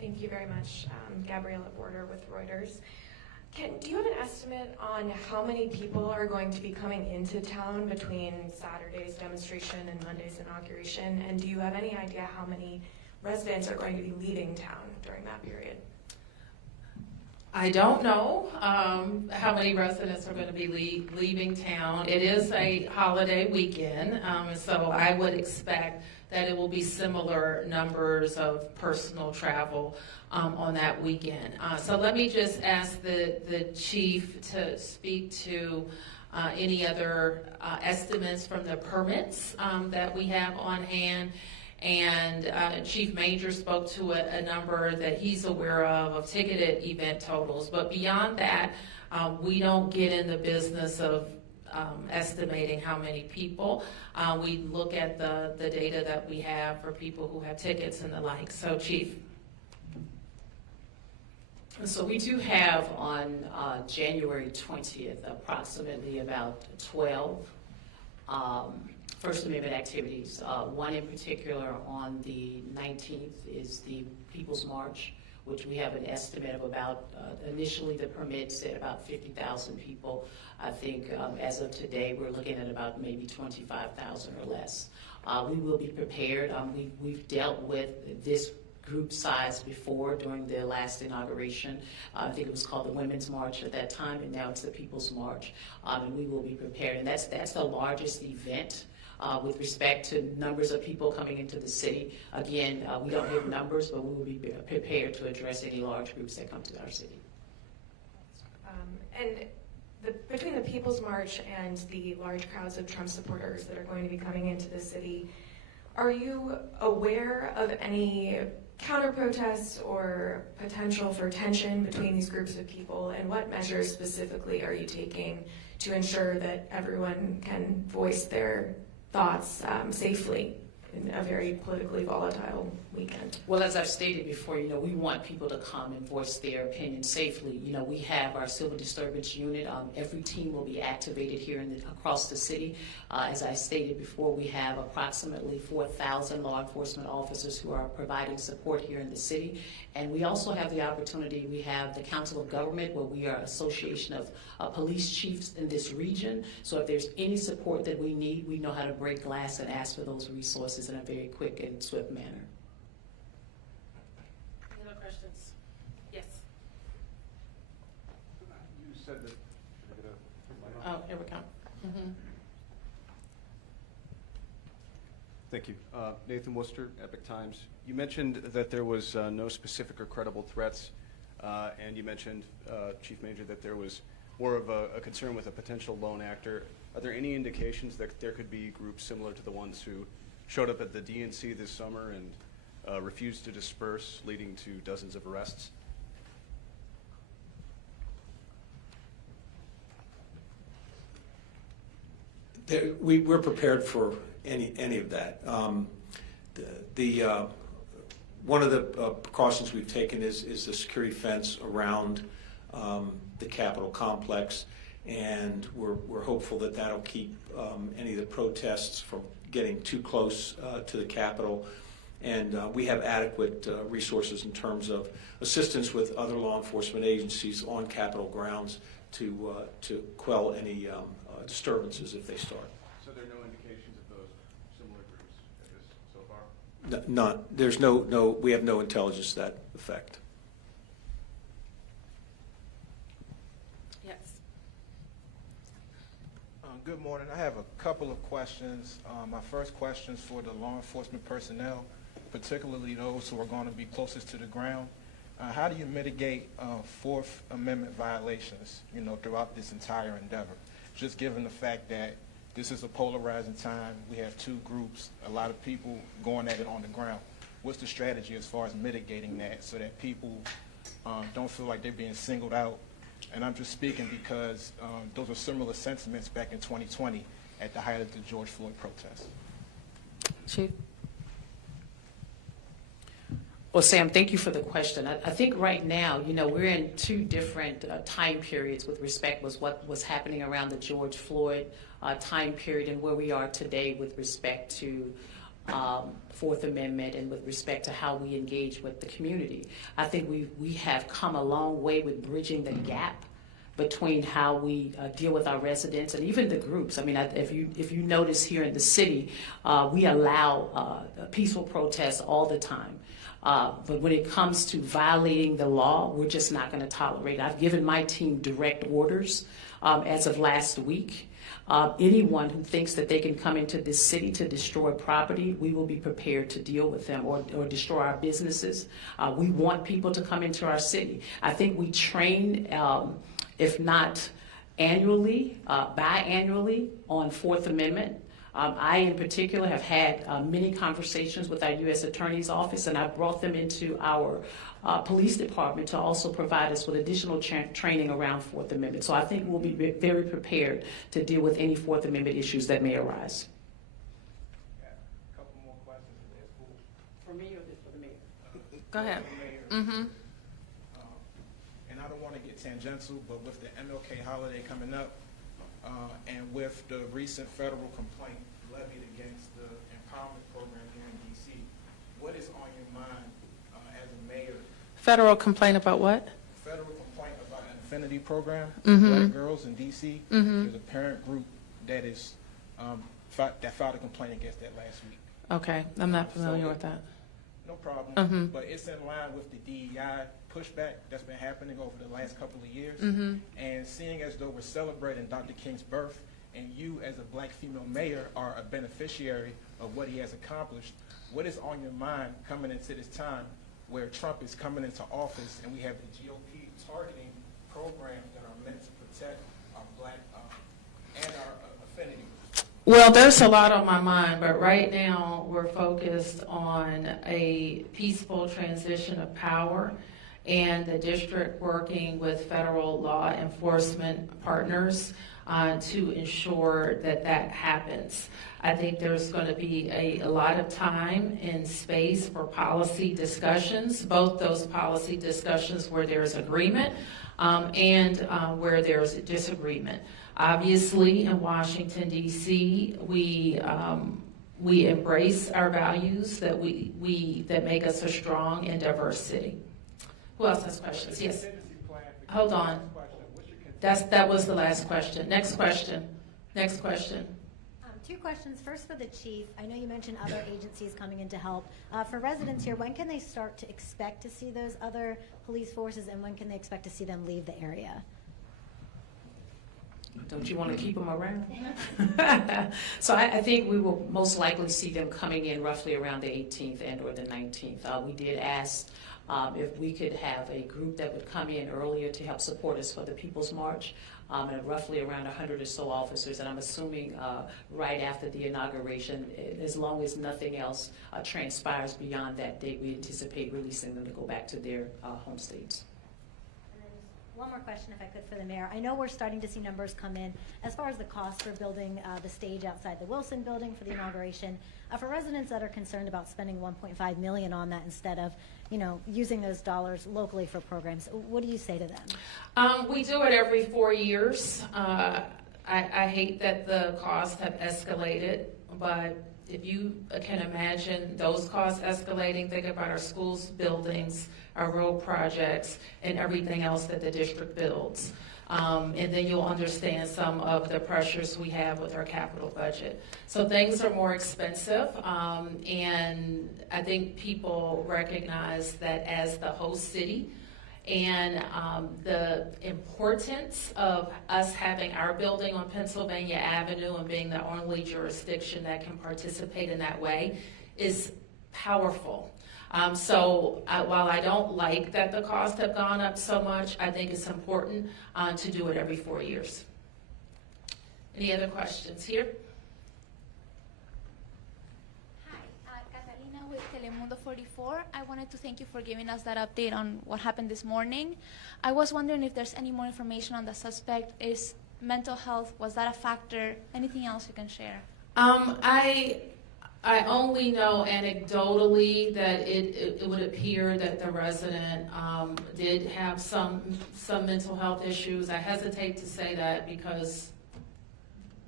Thank you very much. Gabriella Border with Reuters. Do you have an estimate on how many people are going to be coming into town between Saturday's demonstration and Monday's inauguration? And do you have any idea how many residents are going to be leaving town during that period? I don't know how many residents are going to be leaving town. It is a holiday weekend, so I would expect that it will be similar numbers of personal travel on that weekend. So let me just ask the chief to speak to any other estimates from the permits that we have on hand. And Chief Major spoke to a number that he's aware of ticketed event totals. But beyond that, we don't get in the business of estimating how many people. We look at the data that we have for people who have tickets and the like. So, Chief. So we do have on January 20th approximately about 12 First Amendment activities. One in particular on the 19th is the People's March, which we have an estimate of about, initially the permit said about 50,000 people. I think as of today, we're looking at about maybe 25,000 or less. We will be prepared. We've dealt with this group size before during the last inauguration. I think it was called the Women's March at that time, and now it's the People's March. And we will be prepared. And that's the largest event with respect to numbers of people coming into the city. Again, we don't have numbers, but we will be prepared to address any large groups that come to our city. Between the People's March and the large crowds of Trump supporters that are going to be coming into the city, are you aware of any counter-protests or potential for tension between these groups of people, and what measures specifically are you taking to ensure that everyone can voice their thoughts safely in a very politically volatile weekend? Well, as I've stated before, we want people to come and voice their opinion safely. We have our civil disturbance unit. Every team will be activated here across the city. As I stated before, we have approximately 4,000 law enforcement officers who are providing support here in the city. And we also have the opportunity, we have the Council of Government, where we are an association of police chiefs in this region. So if there's any support that we need, we know how to break glass and ask for those resources in a very quick and swift manner. Any other questions? Yes. You said that. Oh, here we go. Mm-hmm. Thank you. Nathan Worcester, Epic Times. You mentioned that there was no specific or credible threats, and you mentioned, Chief Major, that there was more of a concern with a potential lone actor. Are there any indications that there could be groups similar to the ones who showed up at the DNC this summer and refused to disperse, leading to dozens of arrests? We're prepared for any of that. One of the precautions we've taken is the security fence around the Capitol complex, and we're hopeful that that'll keep any of the protests from getting too close to the Capitol. And we have adequate resources in terms of assistance with other law enforcement agencies on Capitol grounds to quell any disturbances if they start. So there are no indications of those similar groups at this so far? None. There's we have no intelligence to that effect. Yes. Good morning. I have a couple of questions. My first question is for the law enforcement personnel, particularly those who are going to be closest to the ground. How do you mitigate Fourth Amendment violations, throughout this entire endeavor? Just given the fact that this is a polarizing time, we have two groups, a lot of people going at it on the ground. What's the strategy as far as mitigating that so that people don't feel like they're being singled out? And I'm just speaking because those are similar sentiments back in 2020 at the height of the George Floyd protests. Chief? Well, Sam, thank you for the question. I think right now, we're in two different time periods with respect to what was happening around the George Floyd time period and where we are today with respect to Fourth Amendment and with respect to how we engage with the community. I think we have come a long way with bridging the gap between how we deal with our residents and even the groups. I mean, if you notice here in the city, we allow peaceful protests all the time. But when it comes to violating the law, we're just not going to tolerate it. I've given my team direct orders as of last week. Anyone who thinks that they can come into this city to destroy property, we will be prepared to deal with them or destroy our businesses. We want people to come into our city. I think we train, if not annually, biannually on Fourth Amendment. I, in particular, have had many conversations with our U.S. Attorney's Office, and I brought them into our police department to also provide us with additional training around Fourth Amendment. So I think we'll be very prepared to deal with any Fourth Amendment issues that may arise. A couple more questions if there's full. For me or for the mayor? Go ahead. And I don't want to get tangential, but with the MLK holiday coming up, and with the recent federal complaint levied against the empowerment program here in D.C., what is on your mind as a mayor? Federal complaint about what? Federal complaint about an affinity program for Mhm. black girls in D.C. Mhm. There's a parent group that is that filed a complaint against that last week. Okay, I'm not familiar with that. No problem. Mhm. But it's in line with the DEI pushback that's been happening over the last couple of years. Mhm. And seeing as though we're celebrating Dr. King's birth, and you as a black female mayor are a beneficiary of what he has accomplished, what is on your mind coming into this time where Trump is coming into office and we have the GOP targeting programs that are meant to protect our black and our affinity? Well, there's a lot on my mind, but right now we're focused on a peaceful transition of power and the district working with federal law enforcement partners to ensure that that happens. I think there's going to be a lot of time and space for policy discussions, both those policy discussions where there's agreement and where there's disagreement. Obviously, in Washington, D.C., we embrace our values that that make us a strong and diverse city. Who else has questions? Yes. Hold on. That was the last question. Next question. Next question. Two questions. First for the chief. I know you mentioned other agencies coming in to help. For residents here, when can they start to expect to see those other police forces, and when can they expect to see them leave the area? Don't you want to keep them around? So I think we will most likely see them coming in roughly around the 18th and or the 19th. We did ask if we could have a group that would come in earlier to help support us for the People's March, and roughly around 100 or so officers. And I'm assuming right after the inauguration, as long as nothing else transpires beyond that date, we anticipate releasing them to go back to their home states. One more question, if I could, for the mayor. I know we're starting to see numbers come in as far as the cost for building the stage outside the Wilson building for the inauguration. For residents that are concerned about spending $1.5 million on that instead of, using those dollars locally for programs, what do you say to them? We do it every 4 years. I hate that the costs have escalated, but if you can imagine those costs escalating, think about our schools, buildings, our road projects, and everything else that the district builds. And then you'll understand some of the pressures we have with our capital budget. So things are more expensive, and I think people recognize that as the host city, and the importance of us having our building on Pennsylvania Avenue and being the only jurisdiction that can participate in that way is powerful. So while I don't like that the costs have gone up so much, I think it's important to do it every 4 years. Any other questions here? With Telemundo 44, I wanted to thank you for giving us that update on what happened this morning. I was wondering if there's any more information on the suspect. Is mental health, was that a factor? Anything else you can share? I only know anecdotally that it would appear that the resident did have some mental health issues. I hesitate to say that because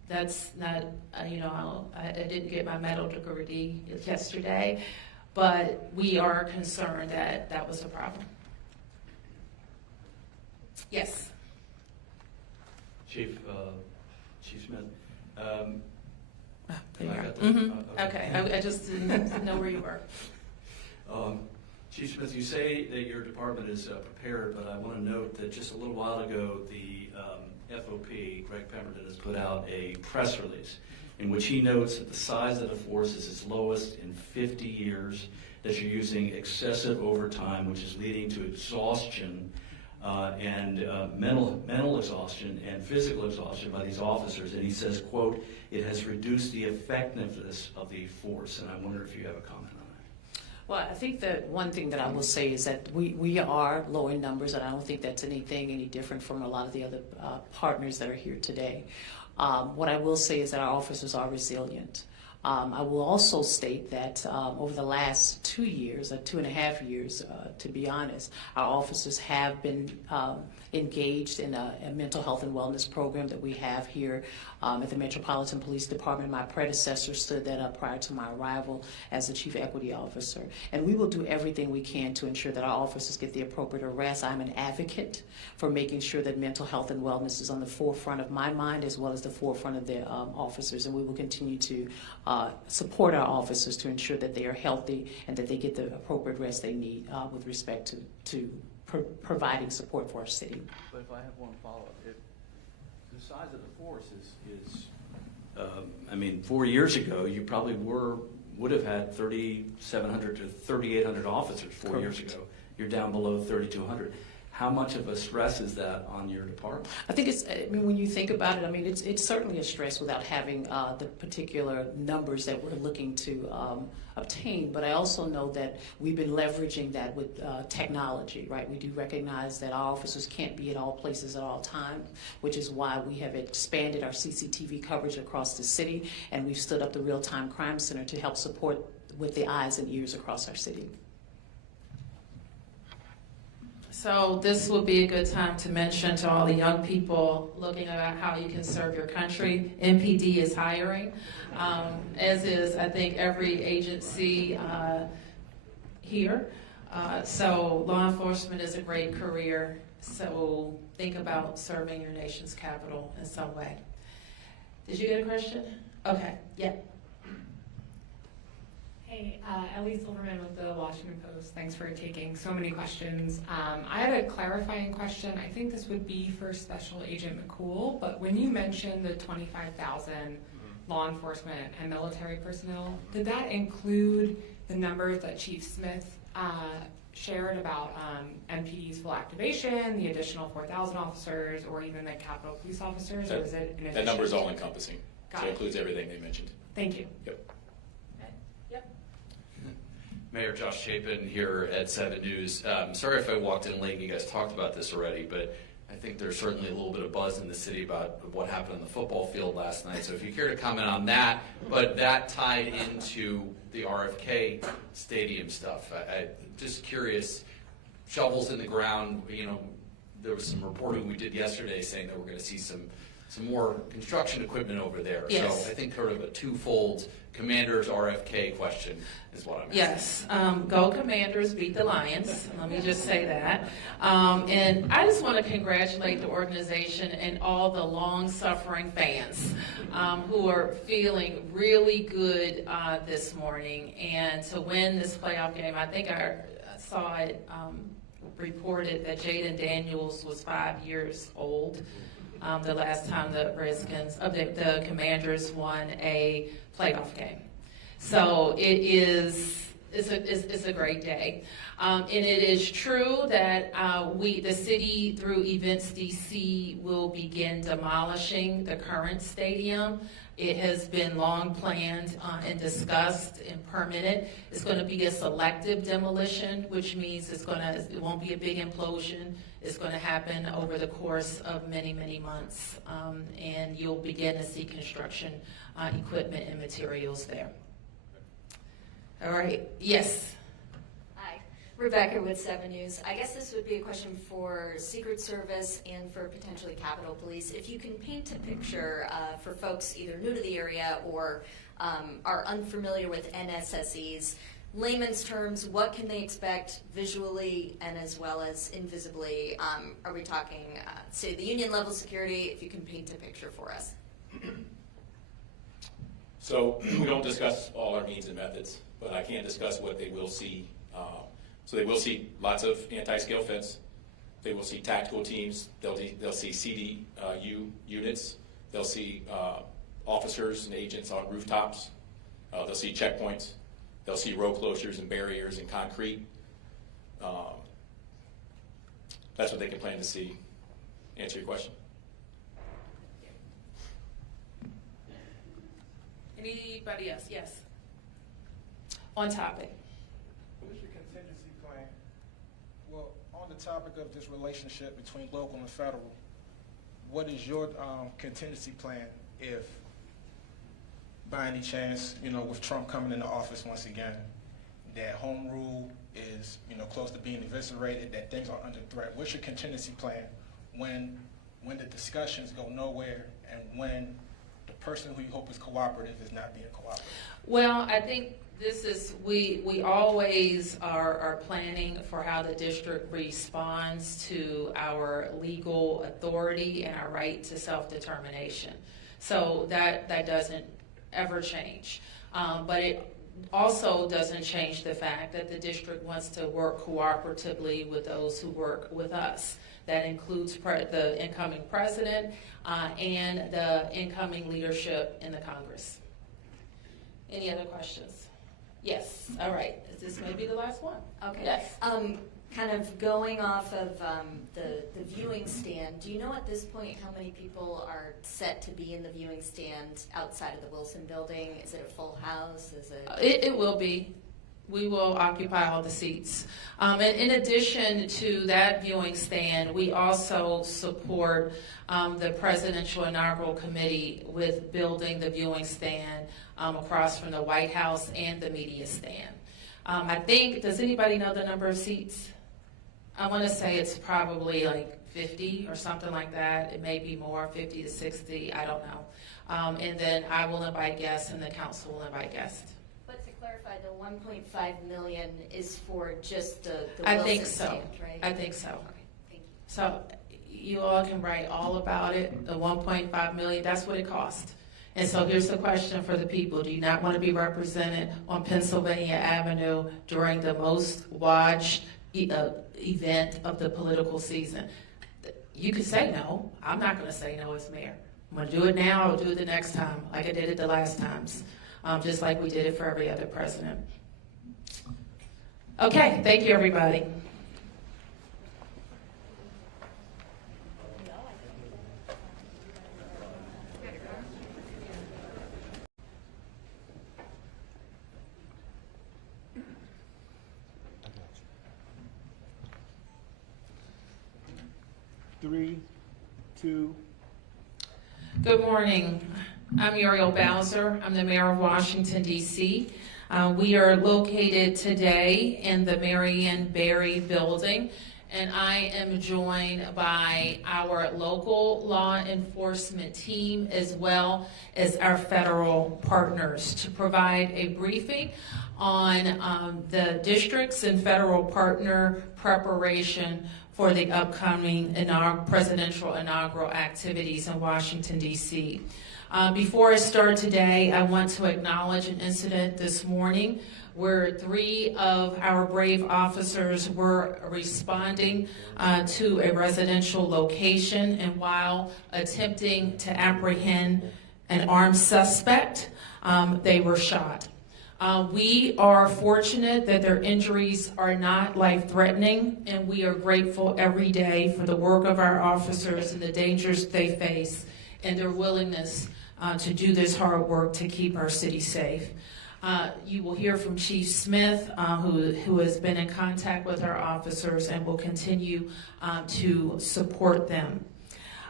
That's not, I didn't get my medical degree yesterday, but we are concerned that that was a problem. Yes. Chief Smith. There you I are. got the- Okay, I just didn't know where you were. Chief Smith, you say that your department is prepared, but I want to note that just a little while ago, the FOP, Greg Pemberton, has put out a press release in which he notes that the size of the force is its lowest in 50 years, that you're using excessive overtime, which is leading to exhaustion and mental exhaustion and physical exhaustion by these officers. And he says, quote, it has reduced the effectiveness of the force. And I wonder if you have a comment on that. Well, I think that one thing that I will say is that we are low in numbers, and I don't think that's anything any different from a lot of the other partners that are here today. What I will say is that our officers are resilient. I will also state that over the last 2 years, or 2.5 years, to be honest, our officers have been engaged in a mental health and wellness program that we have here at the Metropolitan Police Department. My predecessor stood that up prior to my arrival as the Chief Equity Officer. And we will do everything we can to ensure that our officers get the appropriate arrest. I'm an advocate for making sure that mental health and wellness is on the forefront of my mind as well as the forefront of the officers. And we will continue to support our officers to ensure that they are healthy and that they get the appropriate rest they need with respect to providing support for our city. But if I have one follow-up, the size of the force is 4 years ago, you probably would have had 3,700 to 3,800 officers 4 years ago. You're down below 3,200. How much of a stress is that on your department? I think when you think about it, it's certainly a stress without having the particular numbers that we're looking to obtain. But I also know that we've been leveraging that with technology, right? We do recognize that our officers can't be at all places at all times, which is why we have expanded our CCTV coverage across the city, and we've stood up the Real-Time Crime Center to help support with the eyes and ears across our city. So this would be a good time to mention to all the young people looking at how you can serve your country. MPD is hiring, as is, I think, every agency here. So law enforcement is a great career. So think about serving your nation's capital in some way. Did you get a question? Okay, yeah. Hey, Ellie Silverman with the Washington Post. Thanks for taking so many questions. I had a clarifying question. I think this would be for Special Agent McCool, but when you mentioned the 25,000 law enforcement and military personnel, did that include the numbers that Chief Smith shared about MPD's full activation, the additional 4,000 officers, or even the Capitol Police officers, or is it in addition? That number is all encompassing. Got So it. it includes everything they mentioned. Thank you. Yep. Mayor Josh Chapin here at 7 News. Sorry if I walked in late and you guys talked about this already, but I think there's certainly a little bit of buzz in the city about what happened on the football field last night. So if you care to comment on that, but that tied into the RFK Stadium stuff. I'm just curious, shovels in the ground, there was some reporting we did yesterday saying that we're going to see some more construction equipment over there. Yes. So I think sort of a twofold Commanders RFK question is what I'm asking. Yes, go Commanders, beat the Lions. Let me just say that. And I just want to congratulate the organization and all the long-suffering fans who are feeling really good this morning. And to win this playoff game, I think I saw it reported that Jaden Daniels was 5 years old the last time the Commanders won a playoff game. So it's a great day. And it is true that the city, through Events DC, will begin demolishing the current stadium. It has been long planned and discussed and permitted. It's going to be a selective demolition, which means it won't be a big implosion. It's going to happen over the course of many, many months, and you'll begin to see construction equipment and materials there. All right. Yes. Hi. Rebecca with 7 News. I guess this would be a question for Secret Service and for potentially Capitol Police. If you can paint a picture for folks either new to the area or are unfamiliar with NSSEs, layman's terms, what can they expect visually and as well as invisibly? Are we talking State of the Union level security? If you can paint a picture for us. So we don't discuss all our means and methods, but I can discuss what they will see. So they will see lots of anti-scale fence. They will see tactical teams. They'll see CDU units. They'll see officers and agents on rooftops. They'll see checkpoints. They'll see road closures and barriers and concrete. That's what they can plan to see. Answer your question. Anybody else? Yes. On topic. What is your contingency plan? Well, on the topic of this relationship between local and federal, what is your contingency plan if, by any chance, with Trump coming into office once again, that home rule is, close to being eviscerated, that things are under threat? What's your contingency plan when the discussions go nowhere and when the person who you hope is cooperative is not being cooperative? Well, I think this is, we always are planning for how the district responds to our legal authority and our right to self-determination. So that doesn't ever change. But it also doesn't change the fact that the district wants to work cooperatively with those who work with us. That includes the incoming president and the incoming leadership in the Congress. Any other questions? Yes. All right. This may be the last one. Okay. Yes. Kind of going off of the viewing stand, do you know at this point how many people are set to be in the viewing stand outside of the Wilson building? Is it a full house? Is it? It will be. We will occupy all the seats. And in addition to that viewing stand, we also support the Presidential Inaugural Committee with building the viewing stand across from the White House and the media stand. I think, does anybody know the number of seats? I want to say it's probably like 50 or something like that. It may be more, 50 to 60, I don't know. And then I will invite guests and the council will invite guests. But to clarify, the 1.5 million is for just the I Wilson think so. stand, right? I think so. Okay, thank you. So you all can write all about it, the 1.5 million, that's what it cost. And so here's the question for the people. Do you not want to be represented on Pennsylvania Avenue during the most watched event of the political season? You could say no. I'm not going to say no as mayor. I'm going to do it now. I'll do it the next time like I did it the last times, just like we did it for every other president. Okay, thank you, everybody. Three, two. Good morning. I'm Muriel Bowser. I'm the mayor of Washington, D.C. We are located today in the Marion Barry building, and I am joined by our local law enforcement team as well as our federal partners to provide a briefing on the districts and federal partner preparation for the upcoming presidential inaugural activities in Washington, D.C. Before I start today, I want to acknowledge an incident this morning where 3 of our brave officers were responding to a residential location, and while attempting to apprehend an armed suspect, they were shot. We are fortunate that their injuries are not life-threatening, and we are grateful every day for the work of our officers and the dangers they face and their willingness to do this hard work to keep our city safe. You will hear from Chief Smith, who has been in contact with our officers and will continue to support them.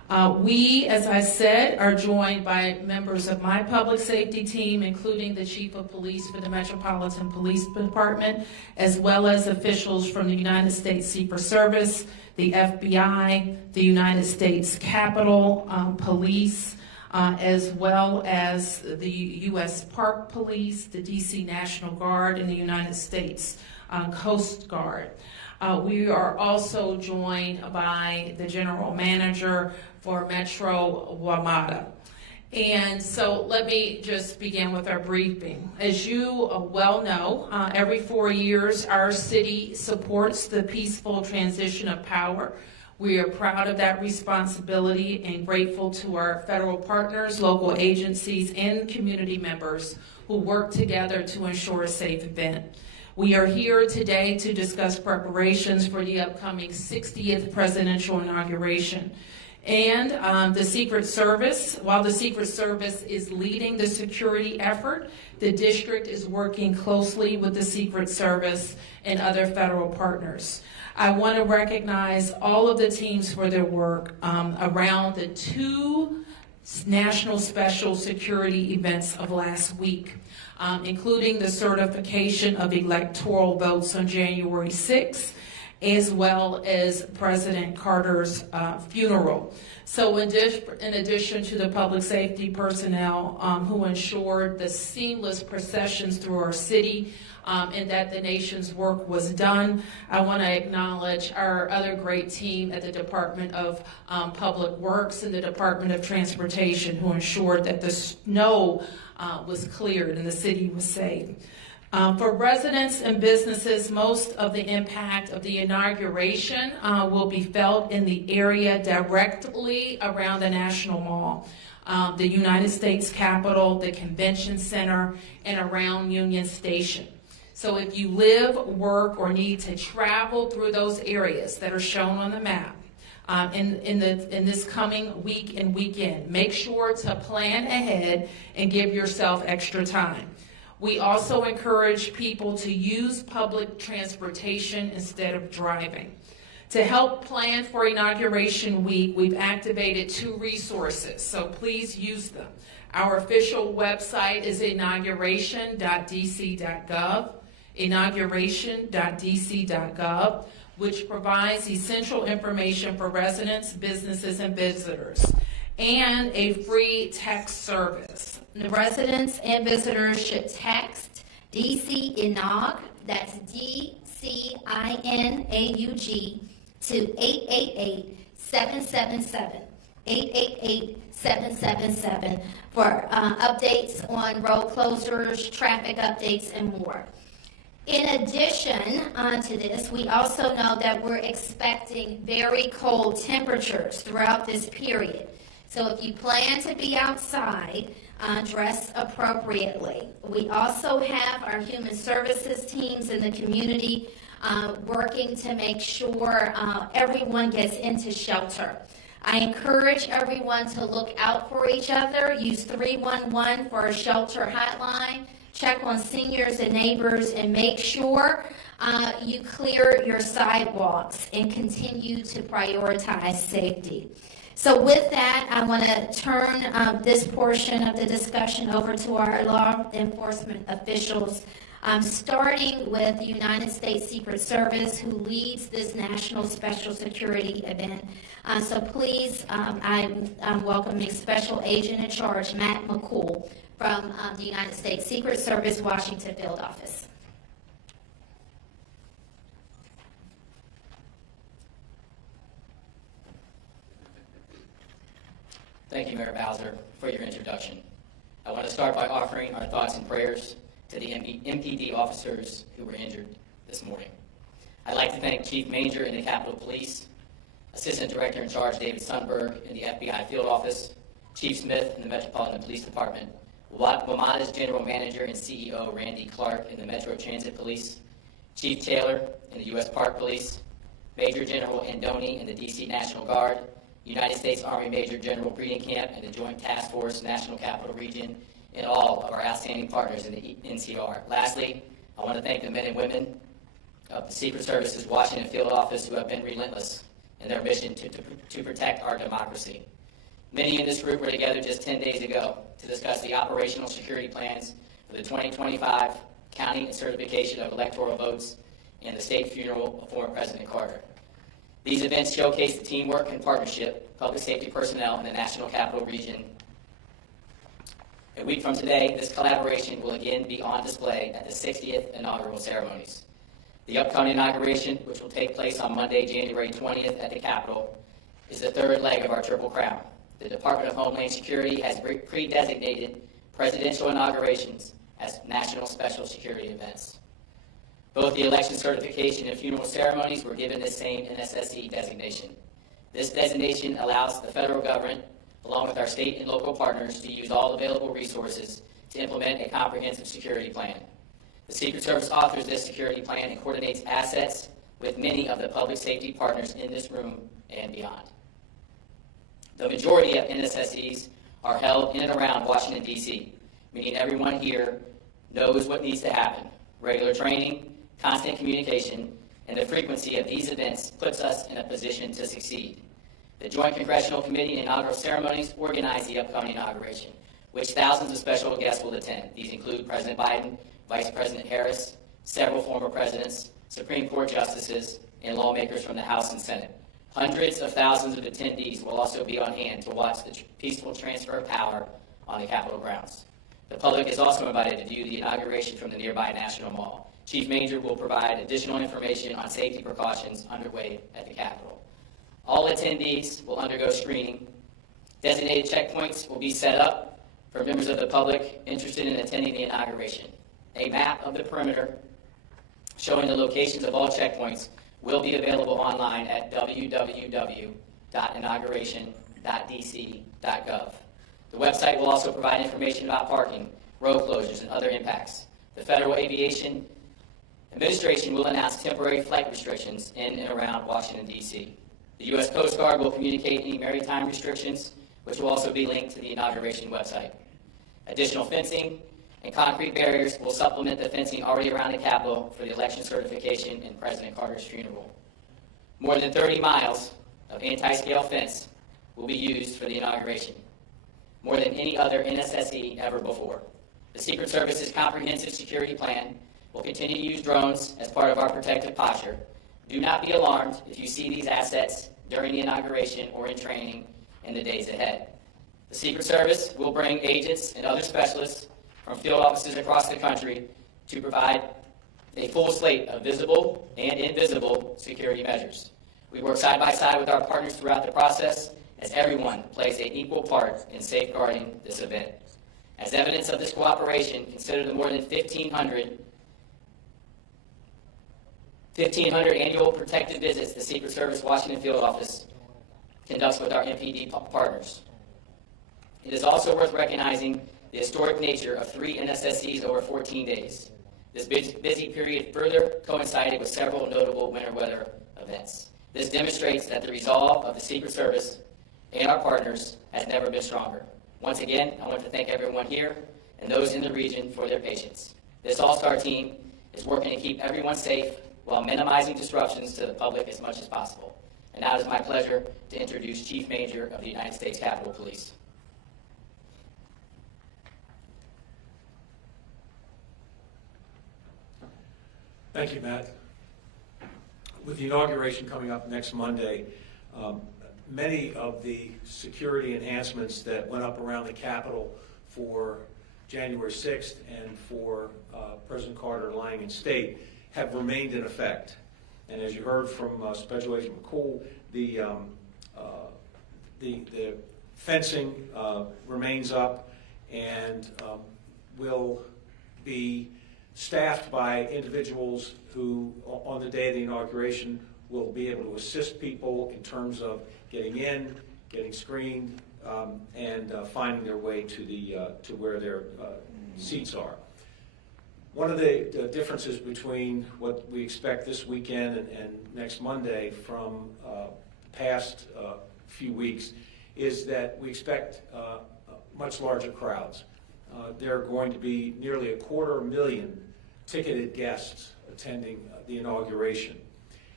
We, as I said, are joined by members of my public safety team, including the Chief of Police for the Metropolitan Police Department, as well as officials from the United States Secret Service, the FBI, the United States Capitol Police, as well as the U.S. Park Police, the D.C. National Guard, and the United States Coast Guard. We are also joined by the General Manager for Metro WMATA. And so let me just begin with our briefing. As you well know, every 4 years our city supports the peaceful transition of power. We are proud of that responsibility and grateful to our federal partners, local agencies, and community members who work together to ensure a safe event. We are here today to discuss preparations for the upcoming 60th presidential inauguration. And the Secret Service, while the Secret Service is leading the security effort, the district is working closely with the Secret Service and other federal partners. I want to recognize all of the teams for their work around the 2 national special security events of last week, including the certification of electoral votes on January 6th, as well as President Carter's funeral. So in addition to the public safety personnel who ensured the seamless processions through our city and that the nation's work was done, I want to acknowledge our other great team at the Department of Public Works and the Department of Transportation who ensured that the snow was cleared and the city was safe. For residents and businesses, most of the impact of the inauguration will be felt in the area directly around the National Mall, the United States Capitol, the Convention Center, and around Union Station. So if you live, work, or need to travel through those areas that are shown on the map in this coming week and weekend, make sure to plan ahead and give yourself extra time. We also encourage people to use public transportation instead of driving. To help plan for Inauguration Week, we've activated 2 resources, so please use them. Our official website is inauguration.dc.gov, which provides essential information for residents, businesses, and visitors, and a free text service. The residents and visitors should text DC Inaug, that's DCINAUG, to 888-777, 888-777 for updates on road closures, traffic updates, and more. In addition to this, we also know that we're expecting very cold temperatures throughout this period. So if you plan to be outside, dress appropriately. We also have our human services teams in the community working to make sure everyone gets into shelter. I encourage everyone to look out for each other. Use 311 for a shelter hotline. Check on seniors and neighbors and make sure you clear your sidewalks and continue to prioritize safety. So with that, I want to turn this portion of the discussion over to our law enforcement officials, starting with the United States Secret Service, who leads this national special security event. So please, I'm welcoming Special Agent in Charge, Matt McCool, from the United States Secret Service, Washington Field Office. Thank you, Mayor Bowser, for your introduction. I want to start by offering our thoughts and prayers to the MPD officers who were injured this morning. I'd like to thank Chief Manger in the Capitol Police, Assistant Director in Charge David Sundberg in the FBI Field Office, Chief Smith in the Metropolitan Police Department, WMATA's General Manager and CEO Randy Clark in the Metro Transit Police, Chief Taylor in the U.S. Park Police, Major General Andoni in the D.C. National Guard, United States Army Major General Breeding Camp and the Joint Task Force National Capital Region, and all of our outstanding partners in the NCR. Lastly, I want to thank the men and women of the Secret Service's Washington Field Office who have been relentless in their mission to protect our democracy. Many in this group were together just 10 days ago to discuss the operational security plans for the 2025 counting and certification of electoral votes and the state funeral of former President Carter. These events showcase the teamwork and partnership of public safety personnel in the National Capital Region. A week from today, this collaboration will again be on display at the 60th inaugural ceremonies. The upcoming inauguration, which will take place on Monday, January 20th at the Capitol, is the third leg of our Triple Crown. The Department of Homeland Security has pre-designated presidential inaugurations as national special security events. Both the election certification and funeral ceremonies were given this same NSSE designation. This designation allows the federal government, along with our state and local partners, to use all available resources to implement a comprehensive security plan. The Secret Service authors this security plan and coordinates assets with many of the public safety partners in this room and beyond. The majority of NSSEs are held in and around Washington, D.C., meaning everyone here knows what needs to happen. Regular training, constant communication, and the frequency of these events puts us in a position to succeed. The Joint Congressional Committee and inaugural ceremonies organize the upcoming inauguration, which thousands of special guests will attend. These include President Biden, Vice President Harris, several former presidents, Supreme Court justices, and lawmakers from the House and Senate. Hundreds of thousands of attendees will also be on hand to watch the peaceful transfer of power on the Capitol grounds. The public is also invited to view the inauguration from the nearby National Mall. Chief Manger will provide additional information on safety precautions underway at the Capitol. All attendees will undergo screening. Designated checkpoints will be set up for members of the public interested in attending the inauguration. A map of the perimeter showing the locations of all checkpoints will be available online at www.inauguration.dc.gov. The website will also provide information about parking, road closures, and other impacts. The Federal Aviation Administration will announce temporary flight restrictions in and around Washington, D.C. The U.S. Coast Guard will communicate any maritime restrictions, which will also be linked to the inauguration website. Additional fencing and concrete barriers will supplement the fencing already around the Capitol for the election certification and President Carter's funeral. More than 30 miles of anti-scale fence will be used for the inauguration, more than any other NSSE ever before. The Secret Service's comprehensive security plan will continue to use drones as part of our protective posture. Do not be alarmed if you see these assets during the inauguration or in training in the days ahead. The Secret Service will bring agents and other specialists from field offices across the country to provide a full slate of visible and invisible security measures. We work side by side with our partners throughout the process as everyone plays an equal part in safeguarding this event. As evidence of this cooperation, consider the more than 1,500 annual protective visits the Secret Service Washington Field Office conducts with our MPD partners. It is also worth recognizing the historic nature of 3 NSSEs over 14 days. This busy period further coincided with several notable winter weather events. This demonstrates that the resolve of the Secret Service and our partners has never been stronger. Once again, I want to thank everyone here and those in the region for their patience. This all-star team is working to keep everyone safe while minimizing disruptions to the public as much as possible. And now it is my pleasure to introduce Chief Manger of the United States Capitol Police. Thank you, Matt. With the inauguration coming up next Monday, many of the security enhancements that went up around the Capitol for January 6th and for President Carter lying in state have remained in effect. And as you heard from Special Agent McCool, the fencing remains up and will be staffed by individuals who, on the day of the inauguration, will be able to assist people in terms of getting in, getting screened, and finding their way to where their seats are. One of the differences between what we expect this weekend and next Monday from the past few weeks is that we expect much larger crowds. There are going to be nearly 250,000 ticketed guests attending the inauguration.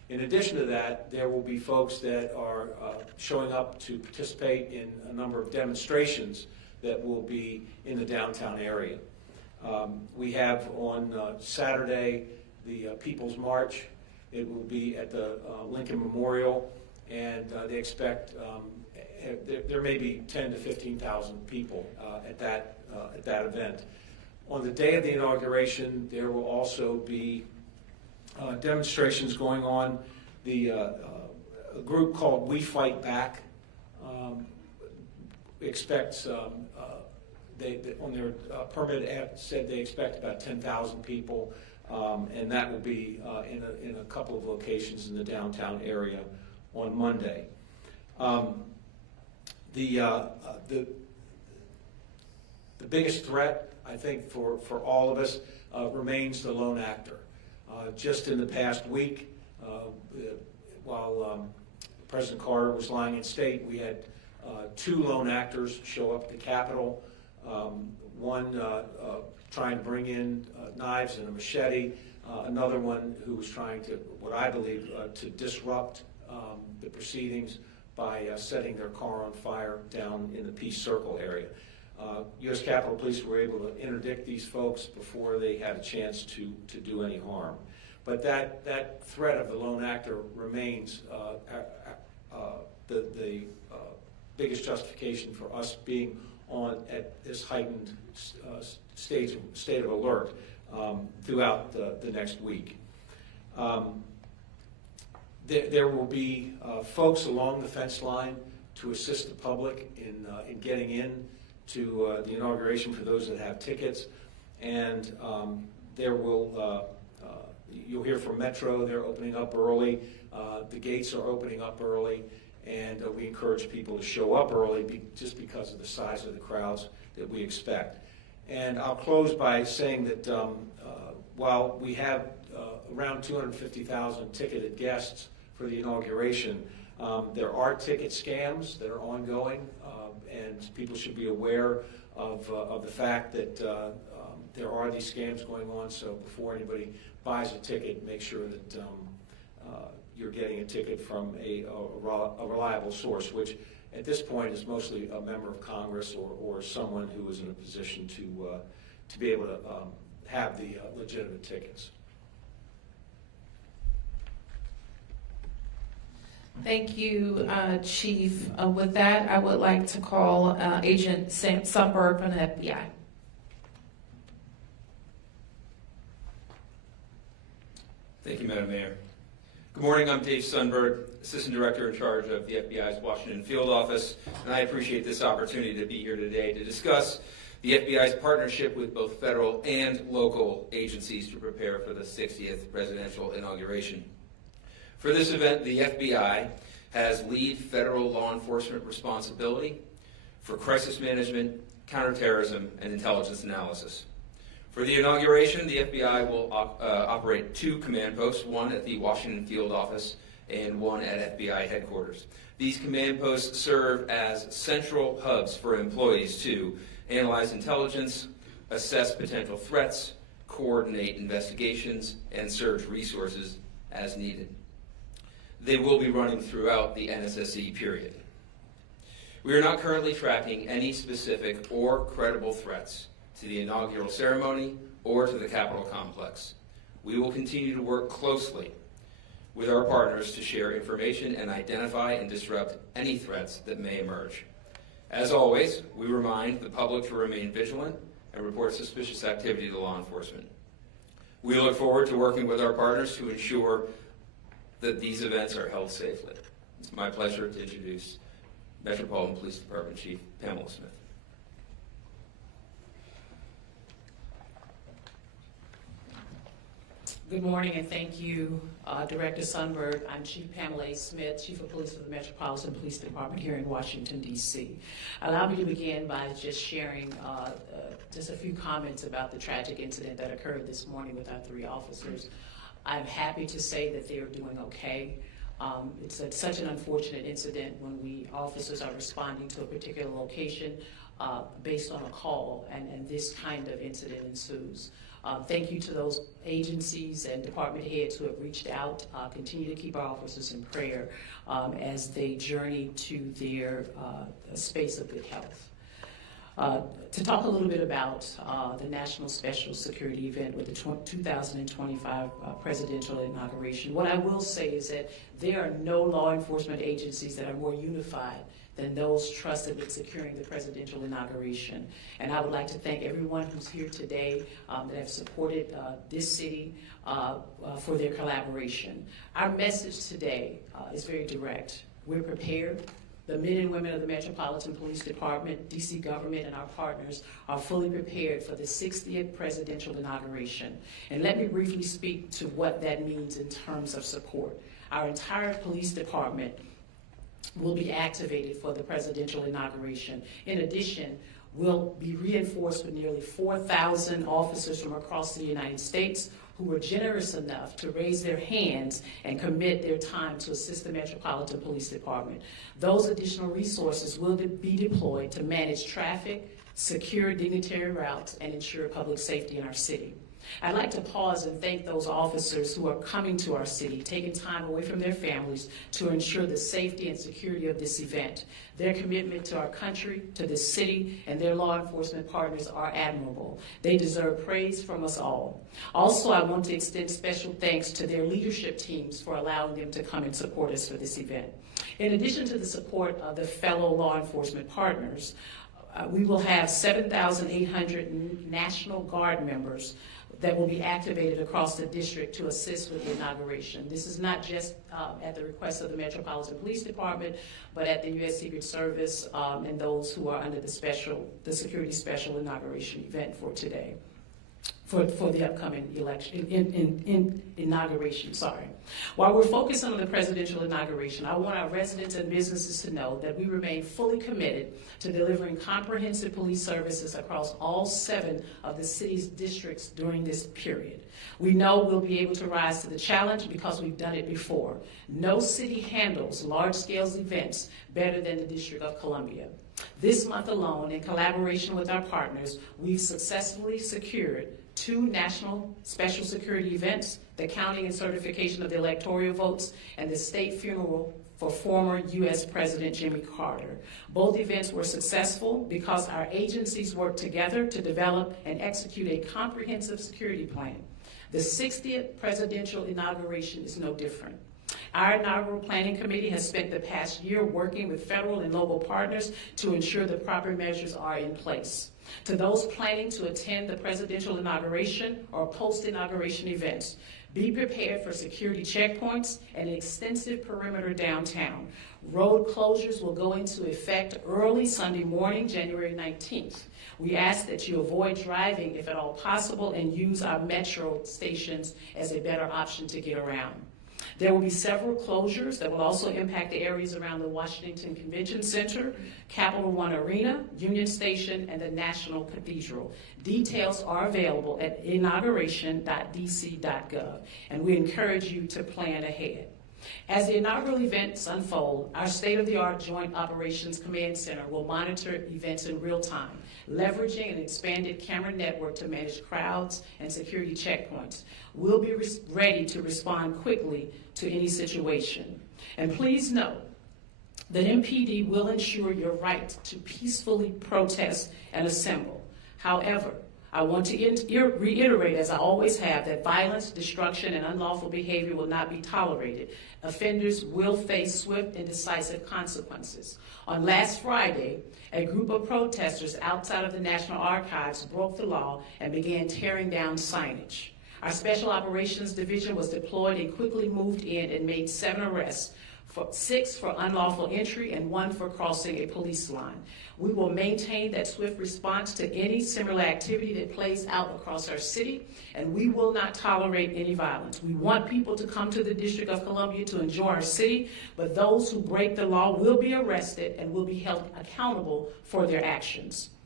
In addition to that, there will be folks that are showing up to participate in a number of demonstrations that will be in the downtown area. We have on Saturday the People's March. It will be at the Lincoln Memorial, and they expect there may be 10 to 15,000 people at that event. On the day of the inauguration, there will also be demonstrations going on. A group called We Fight Back expects, they on their permit app said they expect about 10,000 people, and that will be in a couple of locations in the downtown area on Monday. The biggest threat, I think, for all of us remains the lone actor. Just in the past week, while President Carter was lying in state, we had 2 lone actors show up at the Capitol. One trying to bring in knives and a machete, another one who was trying to, what I believe, to disrupt the proceedings by setting their car on fire down in the Peace Circle area. U.S. Capitol Police were able to interdict these folks before they had a chance to do any harm. But that threat of the lone actor remains the biggest justification for us being on at this heightened state of alert throughout the next week. There will be folks along the fence line to assist the public in getting in to the inauguration for those that have tickets, and there will you'll hear from Metro. They're opening up early. The gates are opening up early, and we encourage people to show up early just because of the size of the crowds that we expect. And I'll close by saying that while we have around 250,000 ticketed guests for the inauguration, there are ticket scams that are ongoing, and people should be aware of the fact that there are these scams going on. So before anybody buys a ticket, make sure that you're getting a ticket from a reliable source, which at this point is mostly a member of Congress or someone who is in a position to be able to have the legitimate tickets. Thank you, Chief. With that, I would like to call Agent Sam Sundberg from the FBI. Thank you, Madam Mayor. Good morning, I'm Dave Sundberg, Assistant Director in charge of the FBI's Washington Field Office, and I appreciate this opportunity to be here today to discuss the FBI's partnership with both federal and local agencies to prepare for the 60th presidential inauguration. For this event, the FBI has lead federal law enforcement responsibility for crisis management, counterterrorism, and intelligence analysis. For the inauguration, the FBI will operate 2 command posts, one at the Washington Field Office and one at FBI headquarters. These command posts serve as central hubs for employees to analyze intelligence, assess potential threats, coordinate investigations, and surge resources as needed. They will be running throughout the NSSE period. We are not currently tracking any specific or credible threats to the inaugural ceremony or to the Capitol complex. We will continue to work closely with our partners to share information and identify and disrupt any threats that may emerge. As always, we remind the public to remain vigilant and report suspicious activity to law enforcement. We look forward to working with our partners to ensure that these events are held safely. It's my pleasure to introduce Metropolitan Police Department Chief Pamela Smith. Good morning, and thank you, Director Sundberg. I'm Chief Pamela Smith, Chief of Police for the Metropolitan Police Department here in Washington, D.C. Allow me to begin by just sharing just a few comments about the tragic incident that occurred this morning with our 3 officers. I'm happy to say that they are doing okay. It's such an unfortunate incident when officers are responding to a particular location. based on a call, and this kind of incident ensues. Thank you to those agencies and department heads who have reached out. Continue to keep our officers in prayer as they journey to their space of good health. To talk a little bit about the National Special Security event with the 2025 presidential inauguration, what I will say is that there are no law enforcement agencies that are more unified than those trusted with securing the presidential inauguration. And I would like to thank everyone who's here today that have supported this city for their collaboration. Our message today is very direct. We're prepared. The men and women of the Metropolitan Police Department, DC government, and our partners are fully prepared for the 60th presidential inauguration. And let me briefly speak to what that means in terms of support. Our entire police department will be activated for the presidential inauguration. In addition, we'll be reinforced with nearly 4,000 officers from across the United States who were generous enough to raise their hands and commit their time to assist the Metropolitan Police Department. Those additional resources will be deployed to manage traffic, secure dignitary routes, and ensure public safety in our city. I'd like to pause and thank those officers who are coming to our city, taking time away from their families to ensure the safety and security of this event. Their commitment to our country, to the city, and their law enforcement partners are admirable. They deserve praise from us all. Also, I want to extend special thanks to their leadership teams for allowing them to come and support us for this event. In addition to the support of the fellow law enforcement partners, we will have 7,800 National Guard members that will be activated across the district to assist with the inauguration. This is not just at the request of the Metropolitan Police Department, but at the U.S. Secret Service and those who are under the Security Special Inauguration event for today, for the upcoming election, inauguration, sorry. While we're focusing on the presidential inauguration, I want our residents and businesses to know that we remain fully committed to delivering comprehensive police services across all 7 of the city's districts during this period. We know we'll be able to rise to the challenge because we've done it before. No city handles large-scale events better than the District of Columbia. This month alone, in collaboration with our partners, we've successfully secured 2 national special security events, the counting and certification of the electoral votes, and the state funeral for former U.S. President Jimmy Carter. Both events were successful because our agencies worked together to develop and execute a comprehensive security plan. The 60th presidential inauguration is no different. Our inaugural planning committee has spent the past year working with federal and local partners to ensure the proper measures are in place. To those planning to attend the presidential inauguration or post-inauguration events, be prepared for security checkpoints and an extensive perimeter downtown. Road closures will go into effect early Sunday morning, January 19th. We ask that you avoid driving if at all possible and use our metro stations as a better option to get around. There will be several closures that will also impact the areas around the Washington Convention Center, Capital One Arena, Union Station, and the National Cathedral. Details are available at inauguration.dc.gov, and we encourage you to plan ahead. As the inaugural events unfold, our state-of-the-art Joint Operations Command Center will monitor events in real time, leveraging an expanded camera network to manage crowds and security checkpoints. We'll be ready to respond quickly to any situation. And please note that MPD will ensure your right to peacefully protest and assemble. However, I want to reiterate, as I always have, that violence, destruction, and unlawful behavior will not be tolerated. Offenders will face swift and decisive consequences. On last Friday, a group of protesters outside of the National Archives broke the law and began tearing down signage. Our Special Operations Division was deployed and quickly moved in and made 7 arrests, 6 for unlawful entry and 1 for crossing a police line. We will maintain that swift response to any similar activity that plays out across our city, and we will not tolerate any violence. We want people to come to the District of Columbia to enjoy our city, but those who break the law will be arrested and will be held accountable for their actions.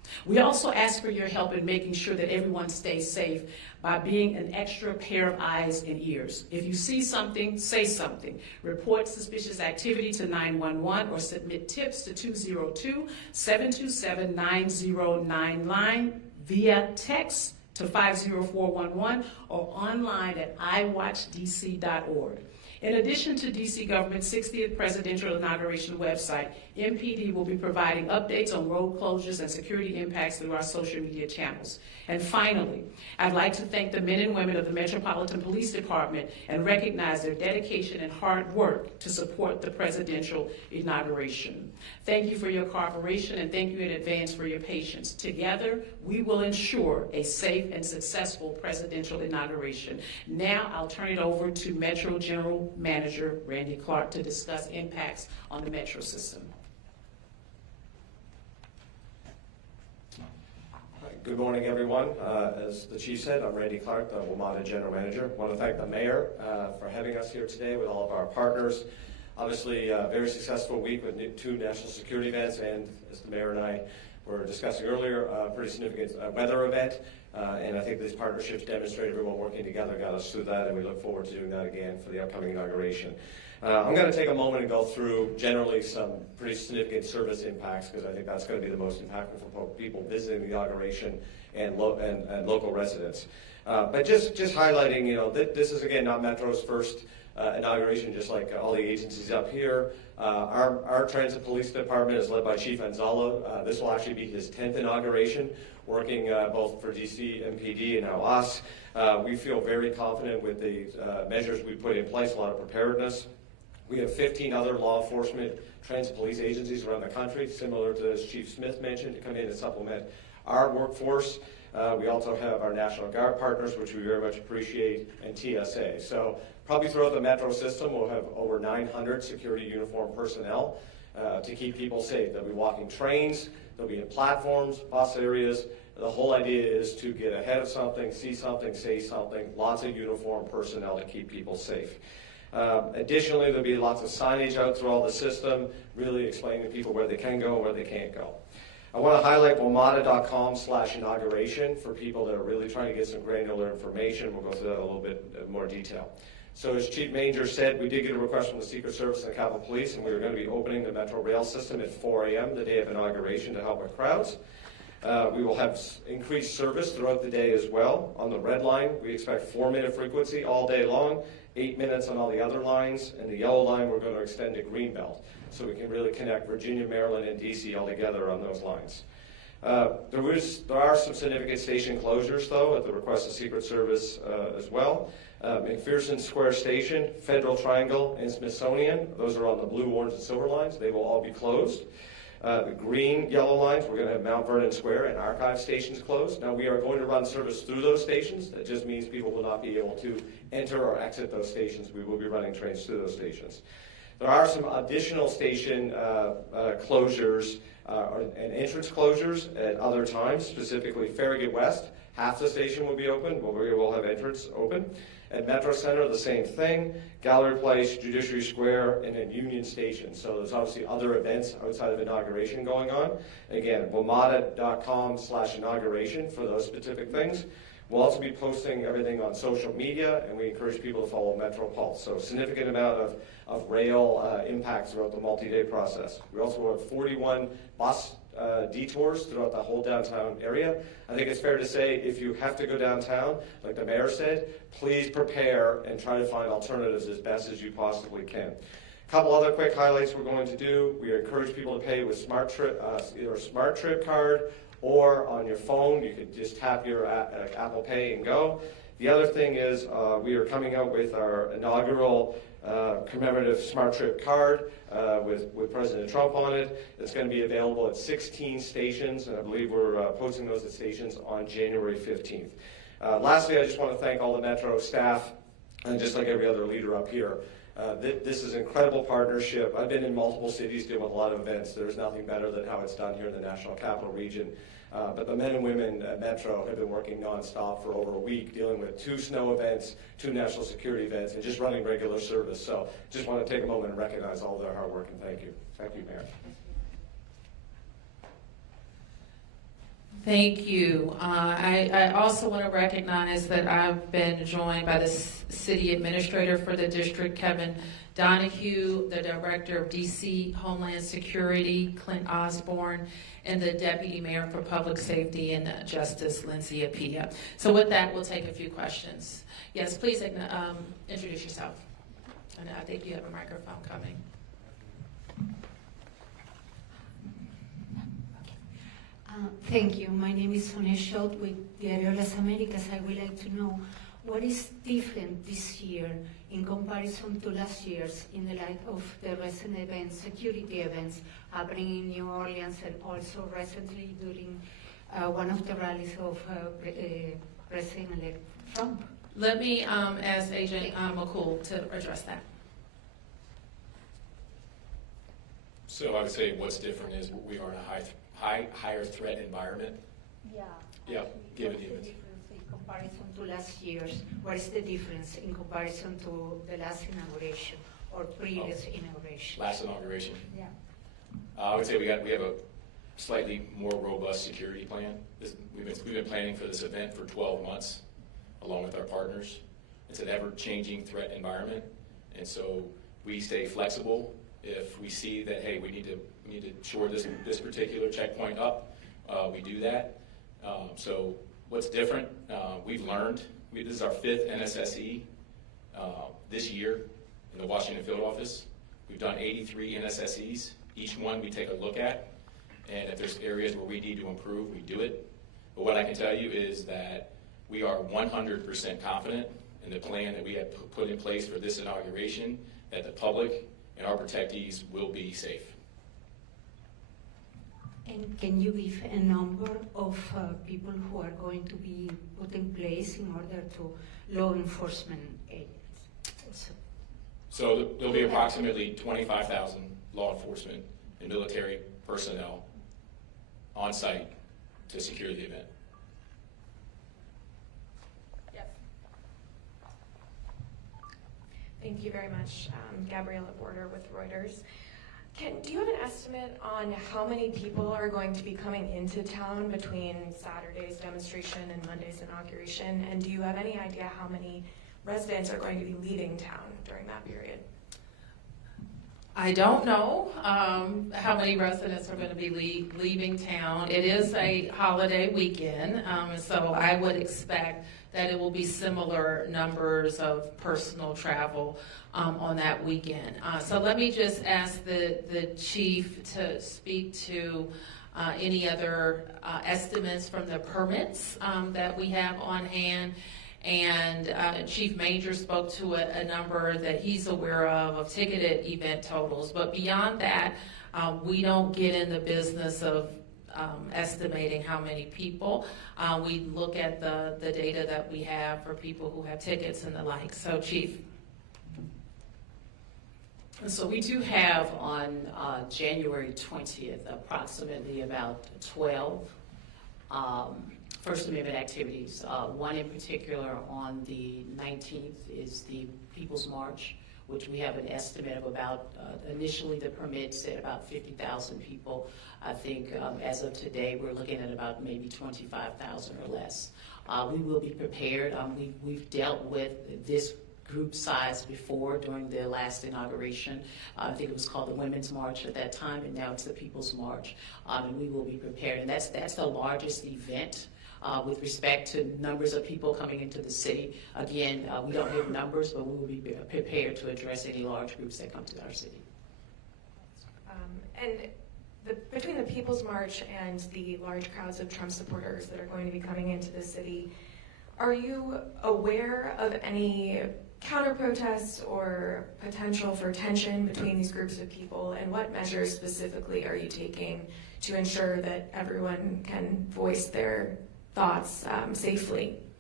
We also ask for your help in making sure that everyone stays safe by being an extra pair of eyes and ears. If you see something, say something. Report suspicious activity to 911 or submit tips to 202-727-9099 via text to 50411 or online at iwatchdc.org. In addition to DC government's 60th presidential inauguration website, MPD will be providing updates on road closures and security impacts through our social media channels. And finally, I'd like to thank the men and women of the Metropolitan Police Department and recognize their dedication and hard work to support the presidential inauguration. Thank you for your cooperation and thank you in advance for your patience. Together, we will ensure a safe and successful presidential inauguration. Now, I'll turn it over to Metro General Manager Randy Clark to discuss impacts on the Metro system. Good morning, everyone. As the chief said, I'm Randy Clark, the WMATA General Manager. I want to thank the mayor for having us here today with all of our partners. Obviously, a very successful week with two national security events, and as the mayor and I were discussing earlier, a pretty significant weather event. And I think these partnerships demonstrate everyone working together got us through that, and we look forward to doing that again for the upcoming inauguration. I'm going to take a moment and go through generally some pretty significant service impacts, because I think that's going to be the most impactful for people visiting the inauguration and local residents. But just highlighting, this is again not Metro's first inauguration, just like all the agencies up here. Our Transit Police Department is led by Chief Anzalo. This will actually be his 10th inauguration, working both for DC, MPD, and now us. We feel very confident with the measures we put in place, a lot of preparedness. We have 15 other law enforcement transit police agencies around the country, similar to as Chief Smith mentioned, to come in and supplement our workforce. We also have our National Guard partners, which we very much appreciate, and TSA. So probably throughout the Metro system, we'll have over 900 security uniformed personnel to keep people safe. They'll be walking trains, they'll be in platforms, bus areas. The whole idea is to get ahead of something, see something, say something, lots of uniformed personnel to keep people safe. Additionally, there'll be lots of signage out through all the system, really explaining to people where they can go and where they can't go. I want to highlight WMATA.com/inauguration for people that are really trying to get some granular information. We'll go through that in a little bit more detail. So as Chief Manger said, we did get a request from the Secret Service and the Capitol Police, and we were going to be opening the Metro Rail system at 4 a.m. the day of inauguration to help with crowds. We will have increased service throughout the day as well. On the red line, we expect 4-minute frequency all day long, 8 minutes on all the other lines, and the yellow line we're going to extend to Greenbelt, so we can really connect Virginia, Maryland, and DC all together on those lines. There are some significant station closures, though, at the request of Secret Service as well. McPherson Square Station, Federal Triangle, and Smithsonian, those are on the blue, orange, and silver lines. They will all be closed. The green, yellow lines, we're going to have Mount Vernon Square and Archive stations closed. Now, we are going to run service through those stations. That just means people will not be able to enter or exit those stations. We will be running trains through those stations. There are some additional station closures and entrance closures at other times, specifically Farragut West. Half the station will be open, but we will have entrance open. At Metro Center, the same thing. Gallery Place, Judiciary Square, and then Union Station. So there's obviously other events outside of inauguration going on. Again, WMATA.com/inauguration for those specific things. We'll also be posting everything on social media, and we encourage people to follow Metro Pulse. So a significant amount of rail impacts throughout the multi-day process. We also have 41 bus detours throughout the whole downtown area. I think it's fair to say if you have to go downtown, like the mayor said, please prepare and try to find alternatives as best as you possibly can. A couple other quick highlights we're going to do. We encourage people to pay with either a Smart Trip card or on your phone. You can just tap your Apple Pay and go. The other thing is we are coming out with our inaugural commemorative Smart Trip card with President Trump on it. It's going to be available at 16 stations, and I believe we're posting those at stations on January 15th. Lastly, I just want to thank all the Metro staff, and just like every other leader up here. This is an incredible partnership. I've been in multiple cities doing a lot of events. There's nothing better than how it's done here in the National Capital Region. But the men and women at Metro have been working nonstop for over a week, dealing with 2 snow events, 2 national security events, and just running regular service. So just want to take a moment and recognize all their hard work, and thank you. Thank you, Mayor. Thank you. I also want to recognize that I've been joined by the city administrator for the district, Kevin Donahue, the director of DC Homeland Security, Clint Osborne, and the deputy mayor for public safety and justice, Lindsay Apia. So with that, we'll take a few questions. Yes, please introduce yourself. And I think you have a microphone coming. Thank you. My name is Sonia Schott with Diario Las Americas. I would like to know what is different this year in comparison to last year's in the light of the recent events, security events happening in New Orleans and also recently during one of the rallies of President-elect Trump. Let me ask Agent McCool to address that. So I would say what's different is we are in a higher threat environment. Yeah, given the events. In comparison to last year's, what is the difference in comparison to the last inauguration or previous inauguration? Last inauguration. Yeah. I would say we have a slightly more robust security plan. We've been planning for this event for 12 months, along with our partners. It's an ever-changing threat environment, and so we stay flexible. If we see that, hey, we need to shore this particular checkpoint up, we do that. So what's different? We've learned. This is our 5th NSSE this year in the Washington field office. We've done 83 NSSEs. Each one we take a look at, and if there's areas where we need to improve, we do it. But what I can tell you is that we are 100% confident in the plan that we have put in place for this inauguration, that the public and our protectees will be safe. And can you give a number of people who are going to be put in place in order to law enforcement agents? So there'll be approximately 25,000 law enforcement and military personnel on site to secure the event. Thank you very much. Gabriella Border with Reuters. Do you have an estimate on how many people are going to be coming into town between Saturday's demonstration and Monday's inauguration? And do you have any idea how many residents are going to be leaving town during that period? I don't know how many residents are going to be leaving town. It is a holiday weekend, so I would expect that it will be similar numbers of personal travel on that weekend. So let me just ask the chief to speak to any other estimates from the permits that we have on hand. And Chief Major spoke to a number that he's aware of ticketed event totals. But beyond that, we don't get in the business of estimating how many people. We look at the data that we have for people who have tickets and the like. So, Chief. So we do have on January 20th approximately about 12 First Amendment activities. One in particular on the 19th is the People's March, which we have an estimate of about, initially the permit said about 50,000 people. I think as of today, we're looking at about maybe 25,000 or less. We will be prepared. We've dealt with this group size before during the last inauguration. I think it was called the Women's March at that time, and now it's the People's March. And we will be prepared. And that's the largest event with respect to numbers of people coming into the city. Again, we don't have numbers, but we will be prepared to address any large groups that come to our city. Between the People's March and the large crowds of Trump supporters that are going to be coming into the city, are you aware of any counter-protests or potential for tension between these groups of people, and what measures specifically are you taking to ensure that everyone can voice their thoughts safely?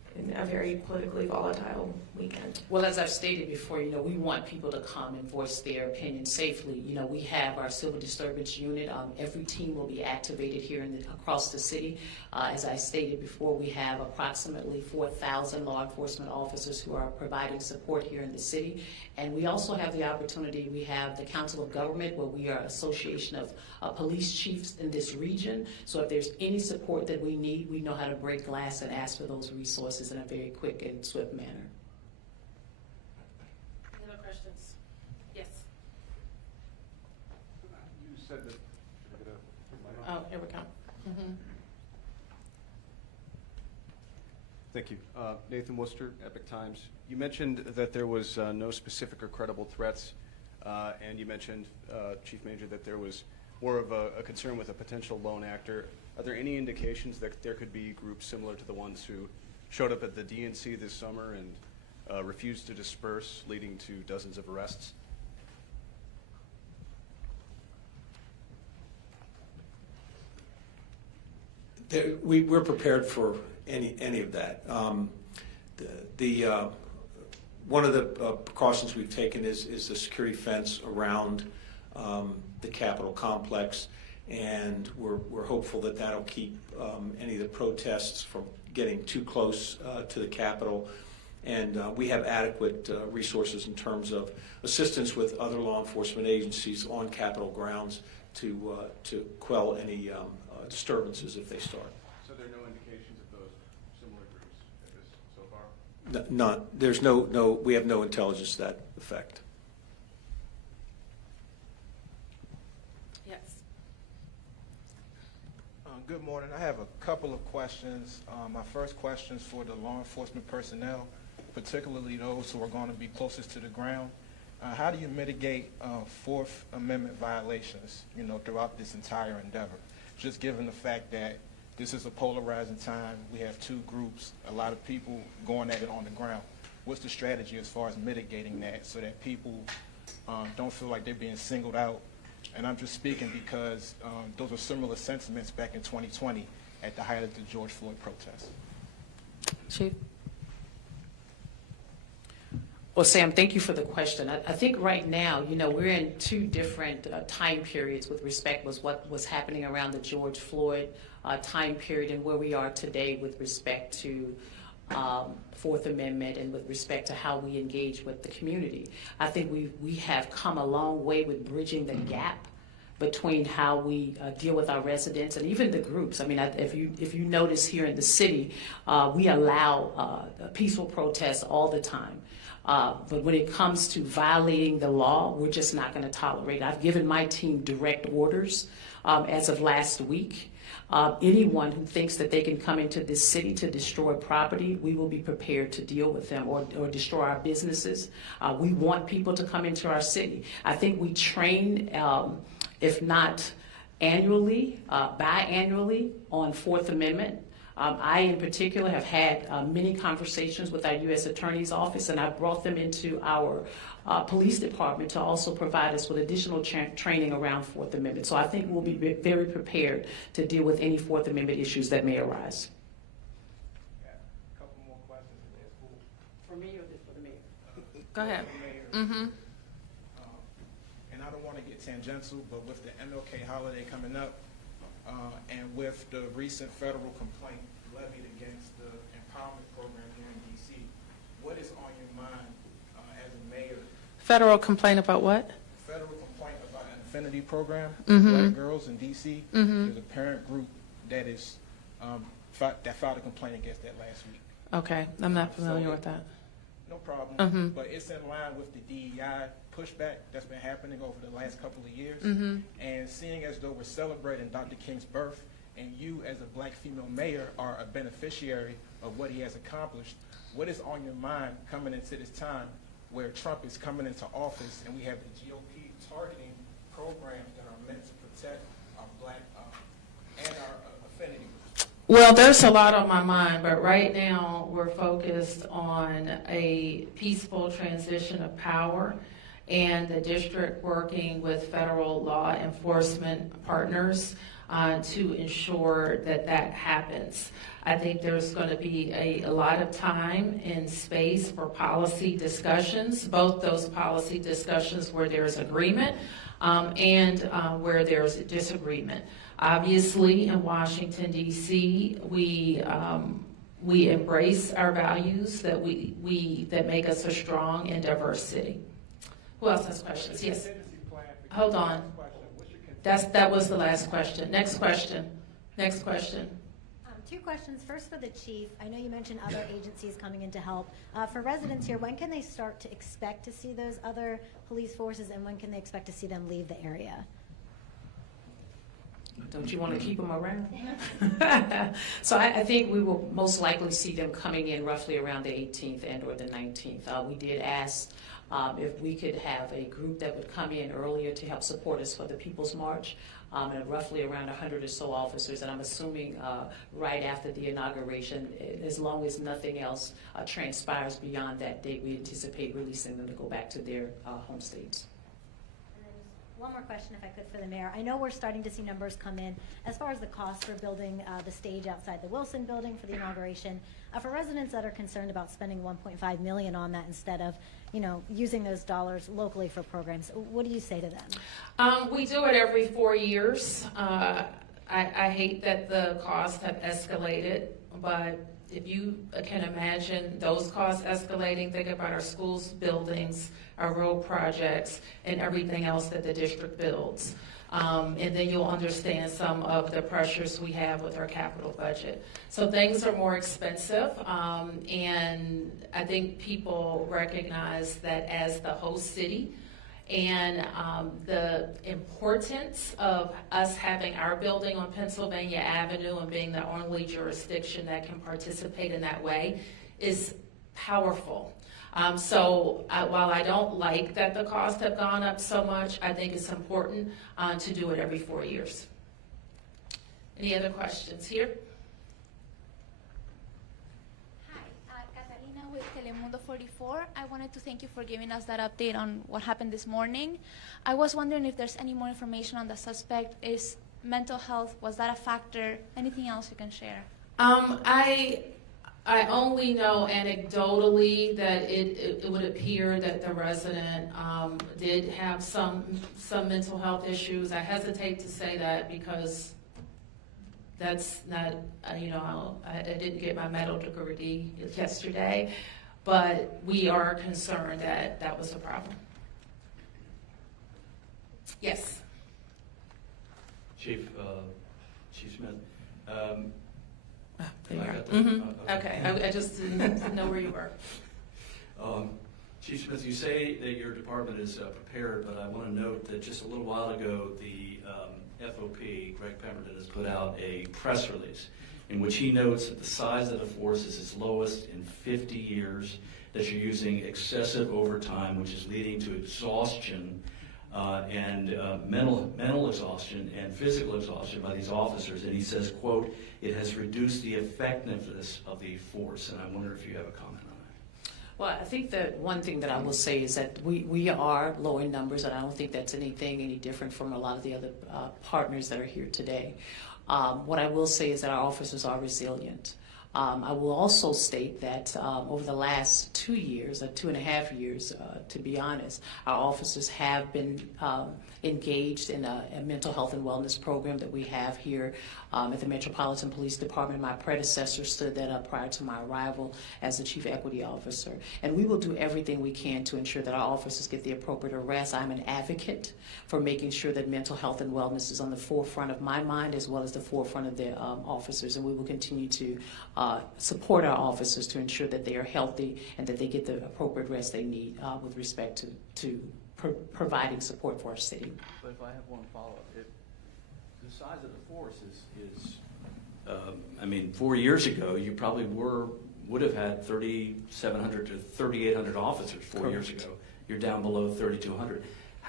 in a very politically volatile weekend. Well, as I've stated before, we want people to come and voice their opinion safely. We have our civil disturbance unit. Every team will be activated here across the city. As I stated before, we have approximately 4,000 law enforcement officers who are providing support here in the city. And we also have the opportunity, we have the Council of Government, where we are an association of police chiefs in this region. So if there's any support that we need, we know how to break glass and ask for those resources in a very quick and swift manner. Any other questions? Yes. You said that. Oh, here we go. Mm-hmm. Thank you. Nathan Worcester, Epic Times. You mentioned that there was no specific or credible threats, and you mentioned, Chief Major, that there was more of a concern with a potential lone actor. Are there any indications that there could be groups similar to the ones who showed up at the DNC this summer and refused to disperse, leading to dozens of arrests? We're prepared for any of that. One of the precautions we've taken is the security fence around the Capitol complex, and we're hopeful that that'll keep any of the protests from getting too close to the Capitol. And we have adequate resources in terms of assistance with other law enforcement agencies on Capitol grounds to quell any disturbances if they start. So there are no indications of those similar groups at this so far? None. There's we have no intelligence to that effect. Yes. Good morning. I have a couple of questions. My first question is for the law enforcement personnel, particularly those who are going to be closest to the ground. How do you mitigate Fourth Amendment violations, throughout this entire endeavor? Just given the fact that this is a polarizing time, we have two groups, a lot of people going at it on the ground. What's the strategy as far as mitigating that so that people don't feel like they're being singled out? And I'm just speaking because those are similar sentiments back in 2020 at the height of the George Floyd protests. Chief? Well, Sam, thank you for the question. I think right now, we're in two different time periods with respect to what was happening around the George Floyd time period and where we are today with respect to Fourth Amendment and with respect to how we engage with the community. I think we have come a long way with bridging the gap between how we deal with our residents and even the groups. I mean, if you notice here in the city, we allow peaceful protests all the time. But when it comes to violating the law, we're just not going to tolerate it. I've given my team direct orders as of last week. Anyone who thinks that they can come into this city to destroy property, we will be prepared to deal with them or destroy our businesses. We want people to come into our city. I think we train, if not annually, biannually on Fourth Amendment. I, in particular, have had many conversations with our U.S. Attorney's Office, and I've brought them into our police department to also provide us with additional training around Fourth Amendment. So I think we'll be very prepared to deal with any Fourth Amendment issues that may arise. A couple more questions if that's cool. For me or just for the mayor? Go ahead. Mm-hmm. And I don't want to get tangential, but with the MLK holiday coming up, and with the recent federal complaint levied against the empowerment program here in D.C., what is on your mind as a mayor? Federal complaint about what? Federal complaint about an affinity program Mm-hmm. for black girls in D.C. Mm-hmm. There's a parent group that is that filed a complaint against that last week. Okay, I'm not familiar with that. No problem. Mm-hmm. But it's in line with the DEI pushback that's been happening over the last couple of years. Mm-hmm. And seeing as though we're celebrating Dr. King's birth, and you as a black female mayor are a beneficiary of what he has accomplished, what is on your mind coming into this time where Trump is coming into office and we have the GOP targeting programs that are meant to protect our black and our affinity groups? Well, there's a lot on my mind, but right now we're focused on a peaceful transition of power and the district working with federal law enforcement partners to ensure that that happens. I think there's going to be a lot of time and space for policy discussions, both those policy discussions where there's agreement and where there's disagreement. Obviously, in Washington, D.C., we embrace our values that that make us a strong and diverse city. Who else has questions? Yes. Hold on. That was the last question. Next question. Next question. Two questions. First for the chief. I know you mentioned other agencies coming in to help. For residents here, when can they start to expect to see those other police forces, and when can they expect to see them leave the area? Don't you want to keep them around? So I think we will most likely see them coming in roughly around the 18th and or the 19th. We did ask if we could have a group that would come in earlier to help support us for the People's March, and roughly around 100 or so officers, and I'm assuming right after the inauguration, as long as nothing else transpires beyond that date, we anticipate releasing them to go back to their home states. One more question, if I could, for the mayor. I know we're starting to see numbers come in as far as the cost for building the stage outside the Wilson building for the inauguration. For residents that are concerned about spending $1.5 million on that instead of, using those dollars locally for programs, what do you say to them? We do it every 4 years. I hate that the costs have escalated, but if you can imagine those costs escalating, think about our schools, buildings, our road projects, and everything else that the district builds. And then you'll understand some of the pressures we have with our capital budget. So things are more expensive, and I think people recognize that as the host city, and the importance of us having our building on Pennsylvania Avenue and being the only jurisdiction that can participate in that way is powerful. So while I don't like that the costs have gone up so much, I think it's important to do it every 4 years. Any other questions here? With Telemundo 44, I wanted to thank you for giving us that update on what happened this morning. I was wondering if there's any more information on the suspect. Is mental health, was that a factor? Anything else you can share? I only know anecdotally that it would appear that the resident did have some mental health issues. I hesitate to say that because that's not, I didn't get my medical degree yesterday, but we are concerned that that was a problem. Yes. Chief Smith. Okay, I just didn't know where you were. Chief Smith, you say that your department is prepared, but I want to note that just a little while ago, the FOP, Greg Pemberton, has put out a press release in which he notes that the size of the force is its lowest in 50 years, that you're using excessive overtime, which is leading to exhaustion and mental exhaustion and physical exhaustion by these officers. And he says, quote, it has reduced the effectiveness of the force. And I wonder if you have a comment on that. Well, I think that one thing that I will say is that we are low in numbers, and I don't think that's any different from a lot of the other partners that are here today. What I will say is that our officers are resilient. I will also state that over the last 2 years, 2.5 years, to be honest, our officers have been engaged in a mental health and wellness program that we have here at the Metropolitan Police Department. My predecessor stood that up prior to my arrival as the Chief Equity Officer. And we will do everything we can to ensure that our officers get the appropriate arrest. I'm an advocate for making sure that mental health and wellness is on the forefront of my mind as well as the forefront of the officers. And we will continue to support our officers to ensure that they are healthy and that they get the appropriate rest they need with respect to providing support for our city. But if I have one follow-up, the size of the force is 4 years ago, you probably would have had 3,700 to 3,800 officers 4 years ago. You're down below 3,200.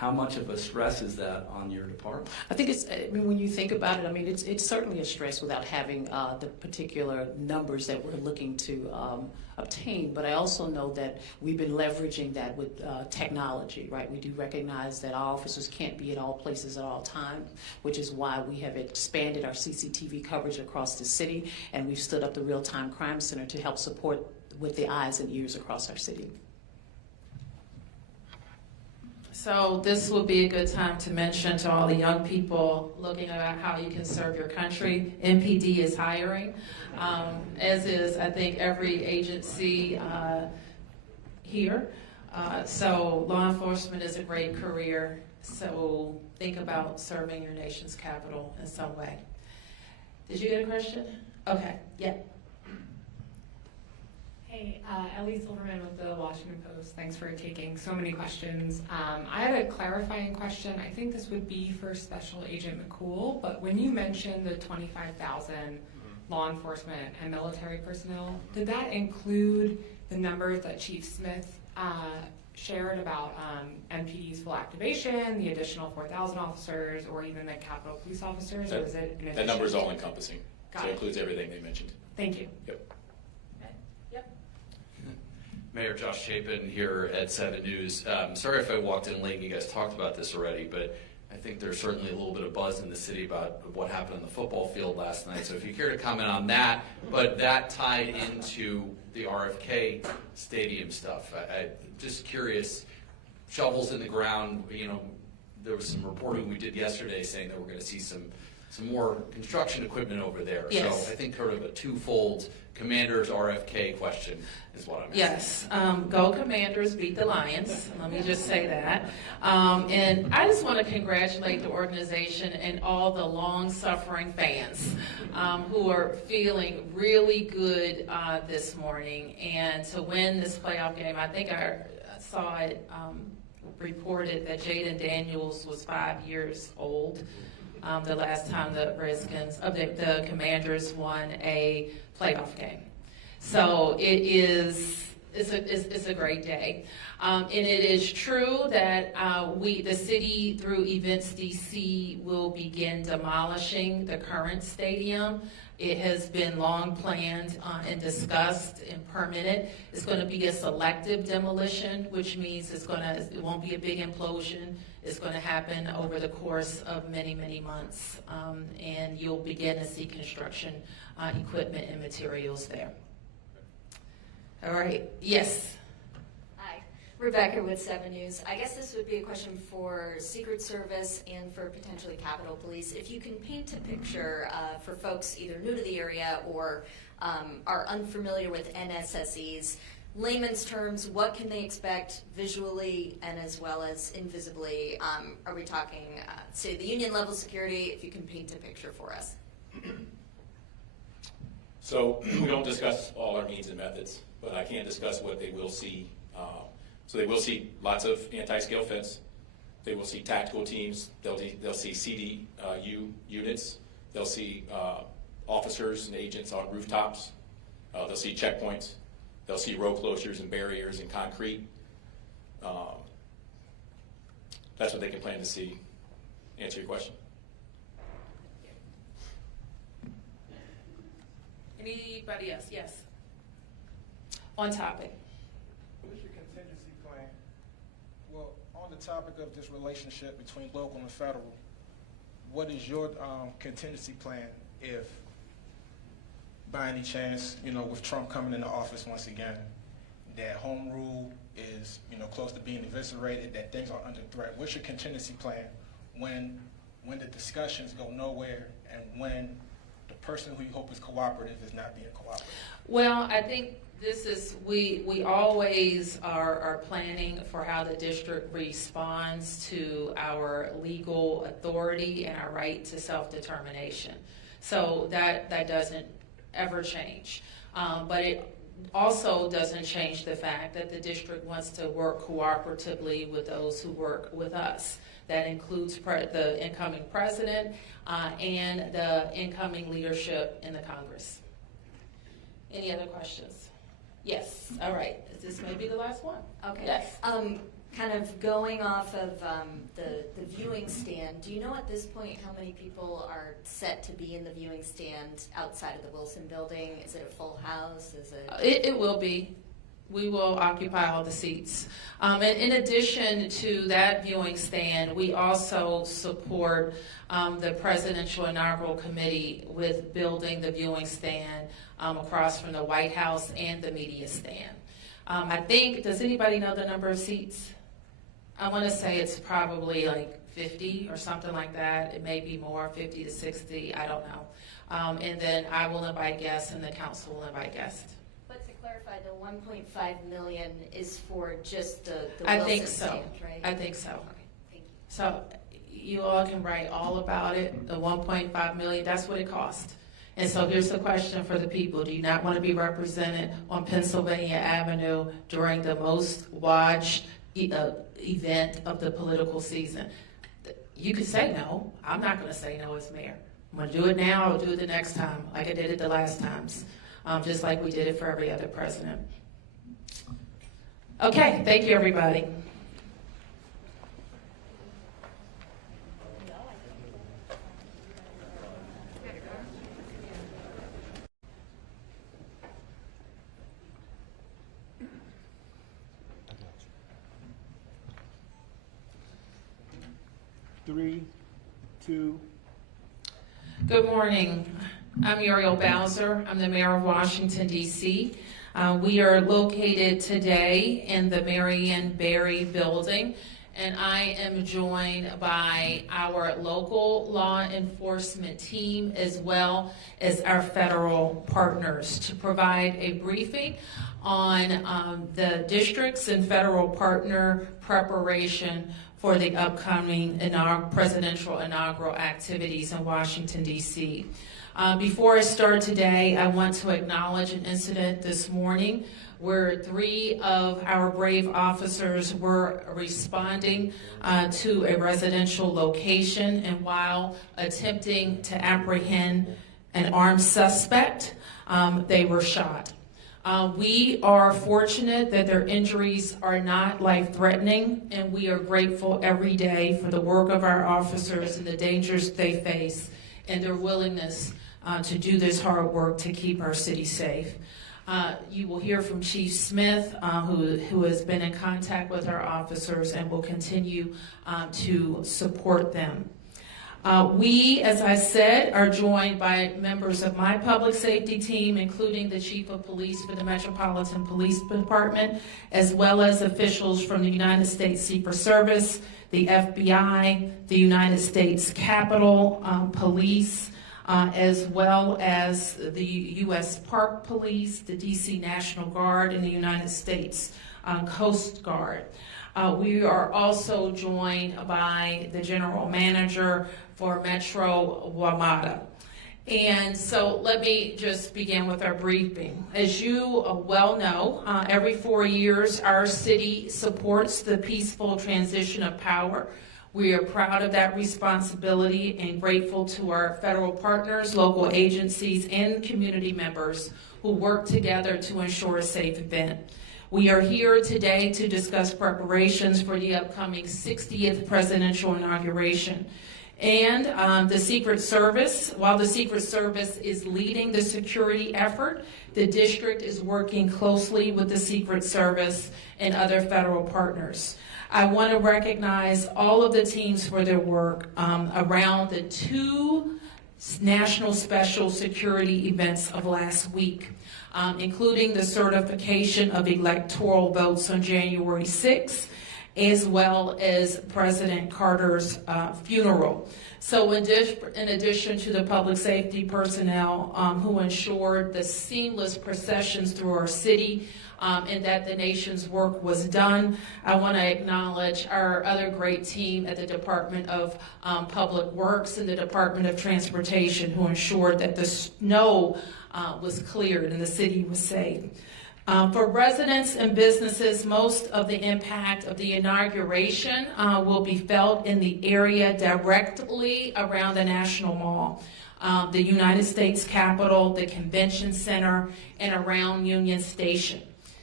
how much of a stress is that on your department? I think it's, I mean, when you think about it, I mean, it's certainly a stress without having the particular numbers that we're looking to obtain. But I also know that we've been leveraging that with technology, right? We do recognize that our officers can't be at all places at all times, which is why we have expanded our CCTV coverage across the city, and we've stood up the Real-Time Crime Center to help support with the eyes and ears across our city. So this would be a good time to mention to all the young people looking at how you can serve your country. MPD is hiring, as is, I think, every agency here. So law enforcement is a great career. So think about serving your nation's capital in some way. Did you get a question? Okay, yeah. Hey, Ellie Silverman with the Washington Post. Thanks for taking so many questions. I had a clarifying question. I think this would be for Special Agent McCool, but when you mentioned the 25,000 law enforcement and military personnel, did that include the numbers that Chief Smith shared about MPD's full activation, the additional 4,000 officers, or even the Capitol Police officers, or is it in addition? That number is all encompassing, Got so it it. includes everything they mentioned. Thank you. Yep. Mayor Josh Chapin here at 7 News. Sorry if I walked in late and you guys talked about this already, but I think there's certainly a little bit of buzz in the city about what happened on the football field last night. So if you care to comment on that, but that tied into the RFK Stadium stuff. I'm just curious, shovels in the ground, you know, there was some reporting we did yesterday saying that we're going to see some more construction equipment over there. Yes. So I think sort of a twofold Commanders RFK question is what I'm asking. Yes, go Commanders, beat the Lions. Let me just say that. And I just want to congratulate the organization and all the long-suffering fans who are feeling really good this morning. And to win this playoff game, I think I saw it reported that Jaden Daniels was 5 years old the last time the the Commanders won a playoff game. So it's a great day. And it is true that the city, through Events DC, will begin demolishing the current stadium. It has been long planned and discussed and permitted. It's going to be a selective demolition, which means it won't be a big implosion. It's going to happen over the course of many, many months, and you'll begin to see construction equipment and materials there. All right, yes. Hi, Rebecca with 7 News. I guess this would be a question for Secret Service and for potentially Capitol Police. If you can paint a picture for folks either new to the area or are unfamiliar with NSSEs, layman's terms, what can they expect visually and as well as invisibly? Are we talking, say, the union level security, if you can paint a picture for us? So we don't discuss all our means and methods, but I can discuss what they will see. So they will see lots of anti-scale fence. They will see tactical teams. They'll see CDU units. They'll see officers and agents on rooftops. They'll see checkpoints. They'll see road closures and barriers and concrete. That's what they can plan to see. Answer your question. Anybody else? Yes. On topic. What is your contingency plan? Well, on the topic of this relationship between local and federal, what is your contingency plan if, by any chance, you know, with Trump coming into office once again, that home rule is, you know, close to being eviscerated, that things are under threat? What's your contingency plan when the discussions go nowhere and when the person who you hope is cooperative is not being cooperative? Well, I think this is, we always are planning for how the district responds to our legal authority and our right to self-determination. So that doesn't ever change. But it also doesn't change the fact that the district wants to work cooperatively with those who work with us. That includes the incoming president and the incoming leadership in the Congress. Any other questions? Yes. All right. This may be the last one. Okay. Yes. kind of going off of the viewing stand, do you know at this point how many people are set to be in the viewing stand outside of the Wilson building? Is it a full house? Is it? It will be. We will occupy all the seats. And in addition to that viewing stand, we also support the Presidential Inaugural Committee with building the viewing stand across from the White House and the media stand. I think, does anybody know the number of seats? I want to say it's probably like 50 or something like that. It may be more, 50 to 60, I don't know. And then I will invite guests and the council will invite guests. But to clarify, the 1.5 million is for just the I Wilson think so. stand, right? I think so. Okay, thank you. So you all can write all about it, the 1.5 million, that's what it cost. And so here's the question for the people. Do you not want to be represented on Pennsylvania Avenue during the most watched event of the political season? You could say no. I'm not going to say no as mayor. I'm going to do it now. I'll do it the next time like I did it the last times, just like we did it for every other president. Okay, thank you, everybody. Three, two. Good morning. I'm Muriel Bowser. I'm the mayor of Washington, D.C. We are located today in the Marion Barry building, and I am joined by our local law enforcement team as well as our federal partners to provide a briefing on the districts and federal partner preparation for the upcoming presidential inaugural activities in Washington, D.C. Before I start today, I want to acknowledge an incident this morning where 3 of our brave officers were responding to a residential location, and while attempting to apprehend an armed suspect, they were shot. We are fortunate that their injuries are not life-threatening, and we are grateful every day for the work of our officers and the dangers they face and their willingness to do this hard work to keep our city safe. You will hear from Chief Smith, who has been in contact with our officers and will continue to support them. We, as I said, are joined by members of my public safety team, including the Chief of Police for the Metropolitan Police Department, as well as officials from the United States Secret Service, the FBI, the United States Capitol Police, as well as the U.S. Park Police, the D.C. National Guard, and the United States Coast Guard. We are also joined by the General Manager for Metro WMATA. And so let me just begin with our briefing. As you well know, every 4 years our city supports the peaceful transition of power. We are proud of that responsibility and grateful to our federal partners, local agencies, and community members who work together to ensure a safe event. We are here today to discuss preparations for the upcoming 60th presidential inauguration. And the Secret Service, while the Secret Service is leading the security effort, the district is working closely with the Secret Service and other federal partners. I want to recognize all of the teams for their work around the 2 national special security events of last week, including the certification of electoral votes on January 6th, as well as President Carter's funeral. So in addition to the public safety personnel who ensured the seamless processions through our city and that the nation's work was done, I want to acknowledge our other great team at the Department of Public Works and the Department of Transportation who ensured that the snow was cleared and the city was safe. For residents and businesses, most of the impact of the inauguration will be felt in the area directly around the National Mall, the United States Capitol, the Convention Center, and around Union Station.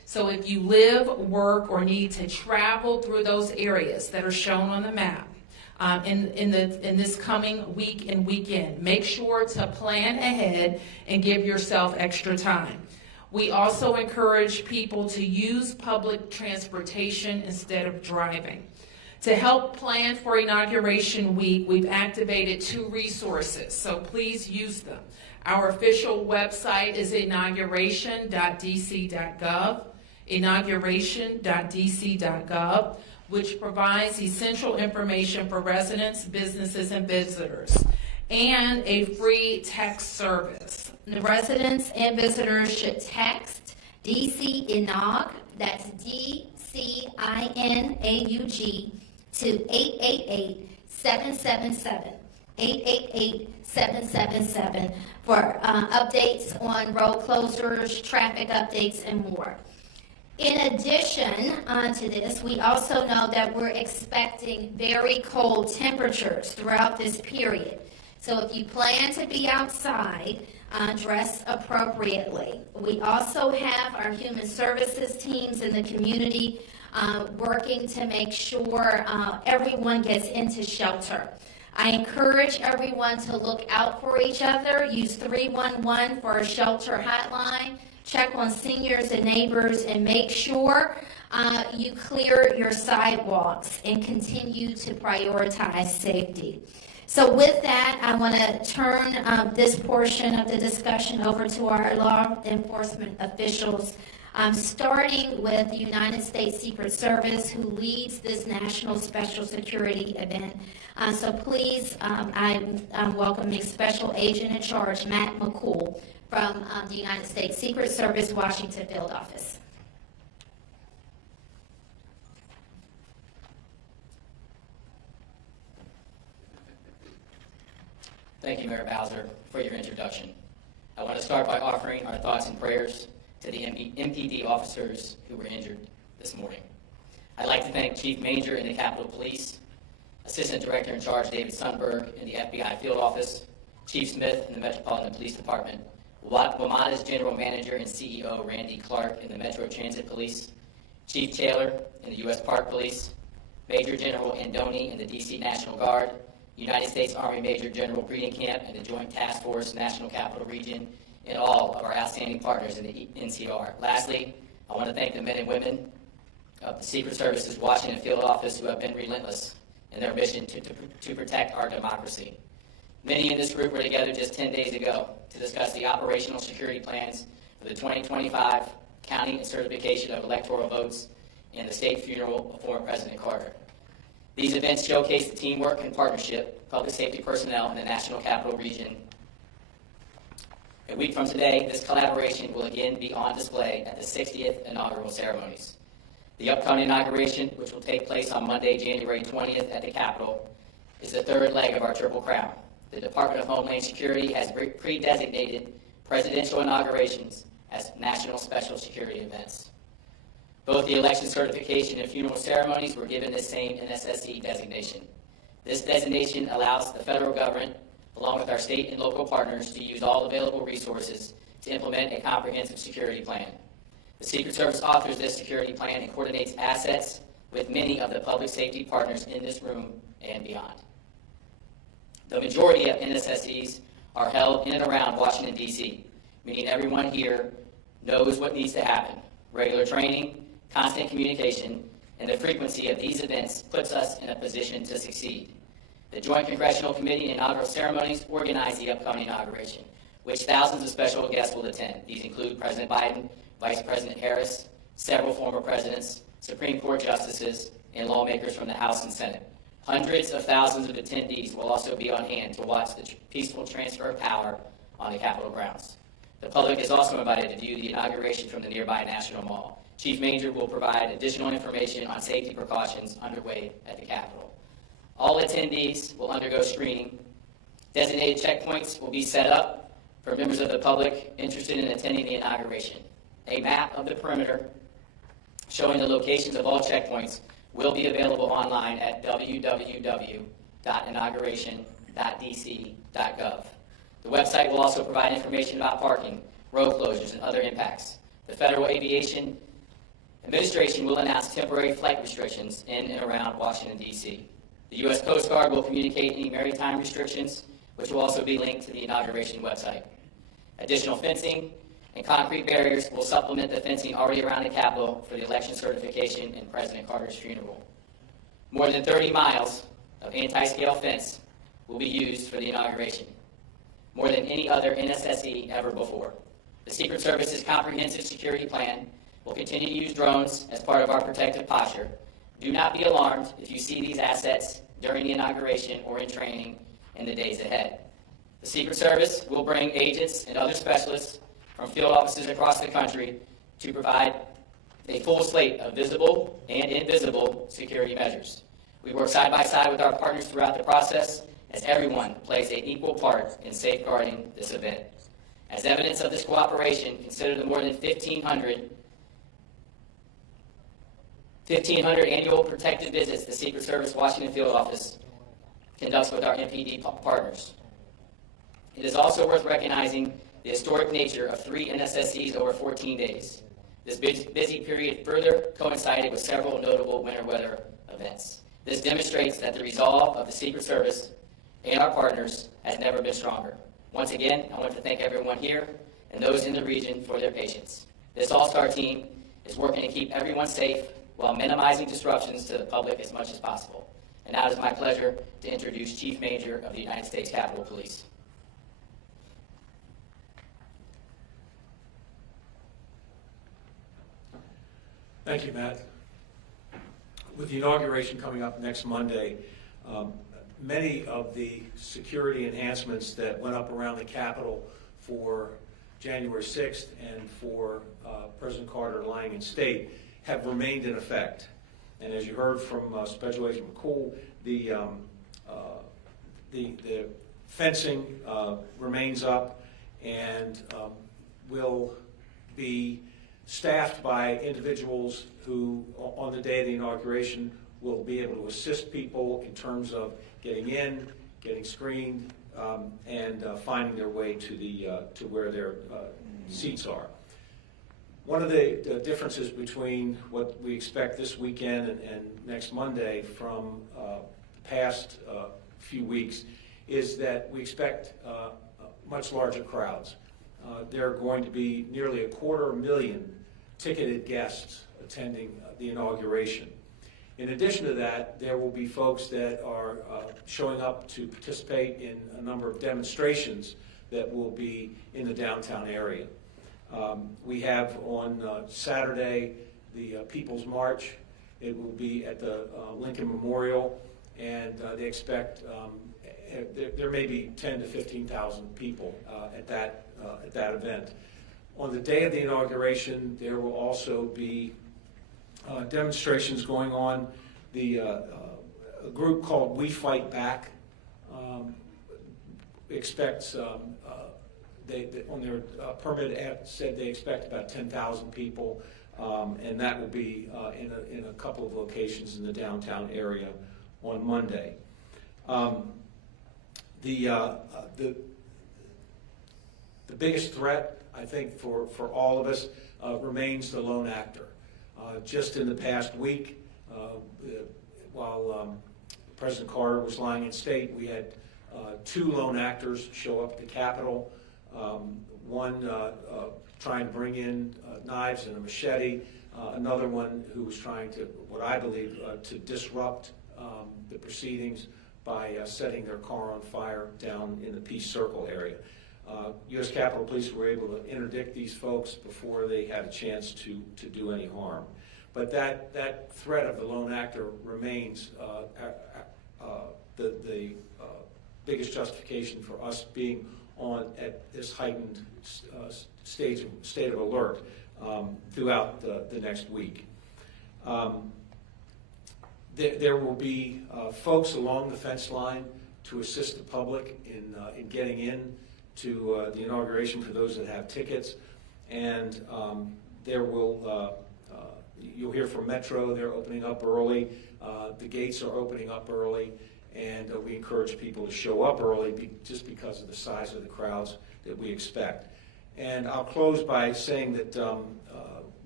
So if you live, work, or need to travel through those areas that are shown on the map in this coming week and weekend, make sure to plan ahead and give yourself extra time. We also encourage people to use public transportation instead of driving. To help plan for Inauguration Week, we've activated 2 resources, so please use them. Our official website is inauguration.dc.gov, inauguration.dc.gov, which provides essential information for residents, businesses, and visitors, and a free text service. The residents and visitors should text DC Inaug, that's DCINAUG, to 888-777, 888-777 for updates on road closures, traffic updates, and more. In addition to this, we also know that we're expecting very cold temperatures throughout this period. So if you plan to be outside, dress appropriately. We also have our human services teams in the community working to make sure everyone gets into shelter. I encourage everyone to look out for each other. Use 311 for a shelter hotline. Check on seniors and neighbors, and make sure you clear your sidewalks and continue to prioritize safety. So with that, I want to turn this portion of the discussion over to our law enforcement officials, starting with the United States Secret Service, who leads this National Special Security event. So please, I'm welcoming Special Agent in Charge, Matt McCool, from the United States Secret Service, Washington Field Office. Thank you, Mayor Bowser, for your introduction. I want to start by offering our thoughts and prayers to the MPD officers who were injured this morning. I'd like to thank Chief Manger in the Capitol Police, Assistant Director in Charge David Sundberg in the FBI Field Office, Chief Smith in the Metropolitan Police Department, WMATA's General Manager and CEO Randy Clark in the Metro Transit Police, Chief Taylor in the U.S. Park Police, Major General Andoni in the D.C. National Guard, United States Army Major General Breeding Camp and the Joint Task Force National Capital Region, and all of our outstanding partners in the NCR. Lastly, I want to thank the men and women of the Secret Service's Washington Field Office who have been relentless in their mission to protect our democracy. Many in this group were together just 10 days ago to discuss the operational security plans for the 2025 counting and certification of electoral votes and the state funeral of former President Carter. These events showcase the teamwork and partnership, public safety personnel in the National Capital Region. A week from today, this collaboration will again be on display at the 60th inaugural ceremonies. The upcoming inauguration, which will take place on Monday, January 20th at the Capitol, is the third leg of our Triple Crown. The Department of Homeland Security has pre-designated presidential inaugurations as national special security events. Both the election certification and funeral ceremonies were given the same NSSE designation. This designation allows the federal government, along with our state and local partners, to use all available resources to implement a comprehensive security plan. The Secret Service authors this security plan and coordinates assets with many of the public safety partners in this room and beyond. The majority of NSSEs are held in and around Washington, D.C., meaning everyone here knows what needs to happen. Regular training, constant communication, and the frequency of these events puts us in a position to succeed. The Joint Congressional Committee and inaugural ceremonies organize the upcoming inauguration, which thousands of special guests will attend. These include President Biden, Vice President Harris, several former presidents, Supreme Court justices, and lawmakers from the House and Senate. Hundreds of thousands of attendees will also be on hand to watch the peaceful transfer of power on the Capitol grounds. The public is also invited to view the inauguration from the nearby National Mall. Chief Manger will provide additional information on safety precautions underway at the Capitol. All attendees will undergo screening. Designated checkpoints will be set up for members of the public interested in attending the inauguration. A map of the perimeter showing the locations of all checkpoints will be available online at www.inauguration.dc.gov. The website will also provide information about parking, road closures, and other impacts. The Federal Aviation Administration will announce temporary flight restrictions in and around Washington, D.C. The U.S. Coast Guard will communicate any maritime restrictions, which will also be linked to the inauguration website. Additional fencing and concrete barriers will supplement the fencing already around the Capitol for the election certification and President Carter's funeral. More than 30 miles of anti-scale fence will be used for the inauguration, more than any other NSSE ever before. The Secret Service's comprehensive security plan will continue to use drones as part of our protective posture. Do not be alarmed if you see these assets during the inauguration or in training in the days ahead. The Secret Service will bring agents and other specialists from field offices across the country to provide a full slate of visible and invisible security measures. We work side by side with our partners throughout the process as everyone plays an equal part in safeguarding this event. As evidence of this cooperation, consider the more than 1,500 annual protective visits the Secret Service Washington Field Office conducts with our MPD partners. It is also worth recognizing the historic nature of 3 NSSEs over 14 days. This busy period further coincided with several notable winter weather events. This demonstrates that the resolve of the Secret Service and our partners has never been stronger. Once again, I want to thank everyone here and those in the region for their patience. This all-star team is working to keep everyone safe while minimizing disruptions to the public as much as possible. And now it is my pleasure to introduce Chief Major of the United States Capitol Police. Thank you, Matt. With the inauguration coming up next Monday, many of the security enhancements that went up around the Capitol for January 6th and for President Carter lying in state have remained in effect. And as you heard from Special Agent McCool, the fencing remains up and will be staffed by individuals who, on the day of the inauguration, will be able to assist people in terms of getting in, getting screened, and finding their way to where their seats are. One of the differences between what we expect this weekend and next Monday from the past few weeks is that we expect much larger crowds. There are going to be nearly 250,000 ticketed guests attending the inauguration. In addition to that, there will be folks that are showing up to participate in a number of demonstrations that will be in the downtown area. We have on Saturday the People's March. It will be at the Lincoln Memorial, and they expect there may be 10,000 to 15,000 people at that event. On the day of the inauguration, there will also be demonstrations going on. A group called We Fight Back expects, on their permit app said they expect about 10,000 people, and that will be in a couple of locations in the downtown area on Monday. The biggest threat, I think, for all of us remains the lone actor. Just in the past week, while President Carter was lying in state, we had 2 lone actors show up at the Capitol. One trying to bring in knives and a machete, another one who was trying to, what I believe, to disrupt the proceedings by setting their car on fire down in the Peace Circle area. U.S. Capitol Police were able to interdict these folks before they had a chance to do any harm. But that threat of the lone actor remains the biggest justification for us being at this heightened state of alert throughout the next week. There will be folks along the fence line to assist the public in getting in to the inauguration for those that have tickets, and you'll hear from Metro. They're opening up early. The gates are opening up early, and we encourage people to show up early just because of the size of the crowds that we expect. And I'll close by saying that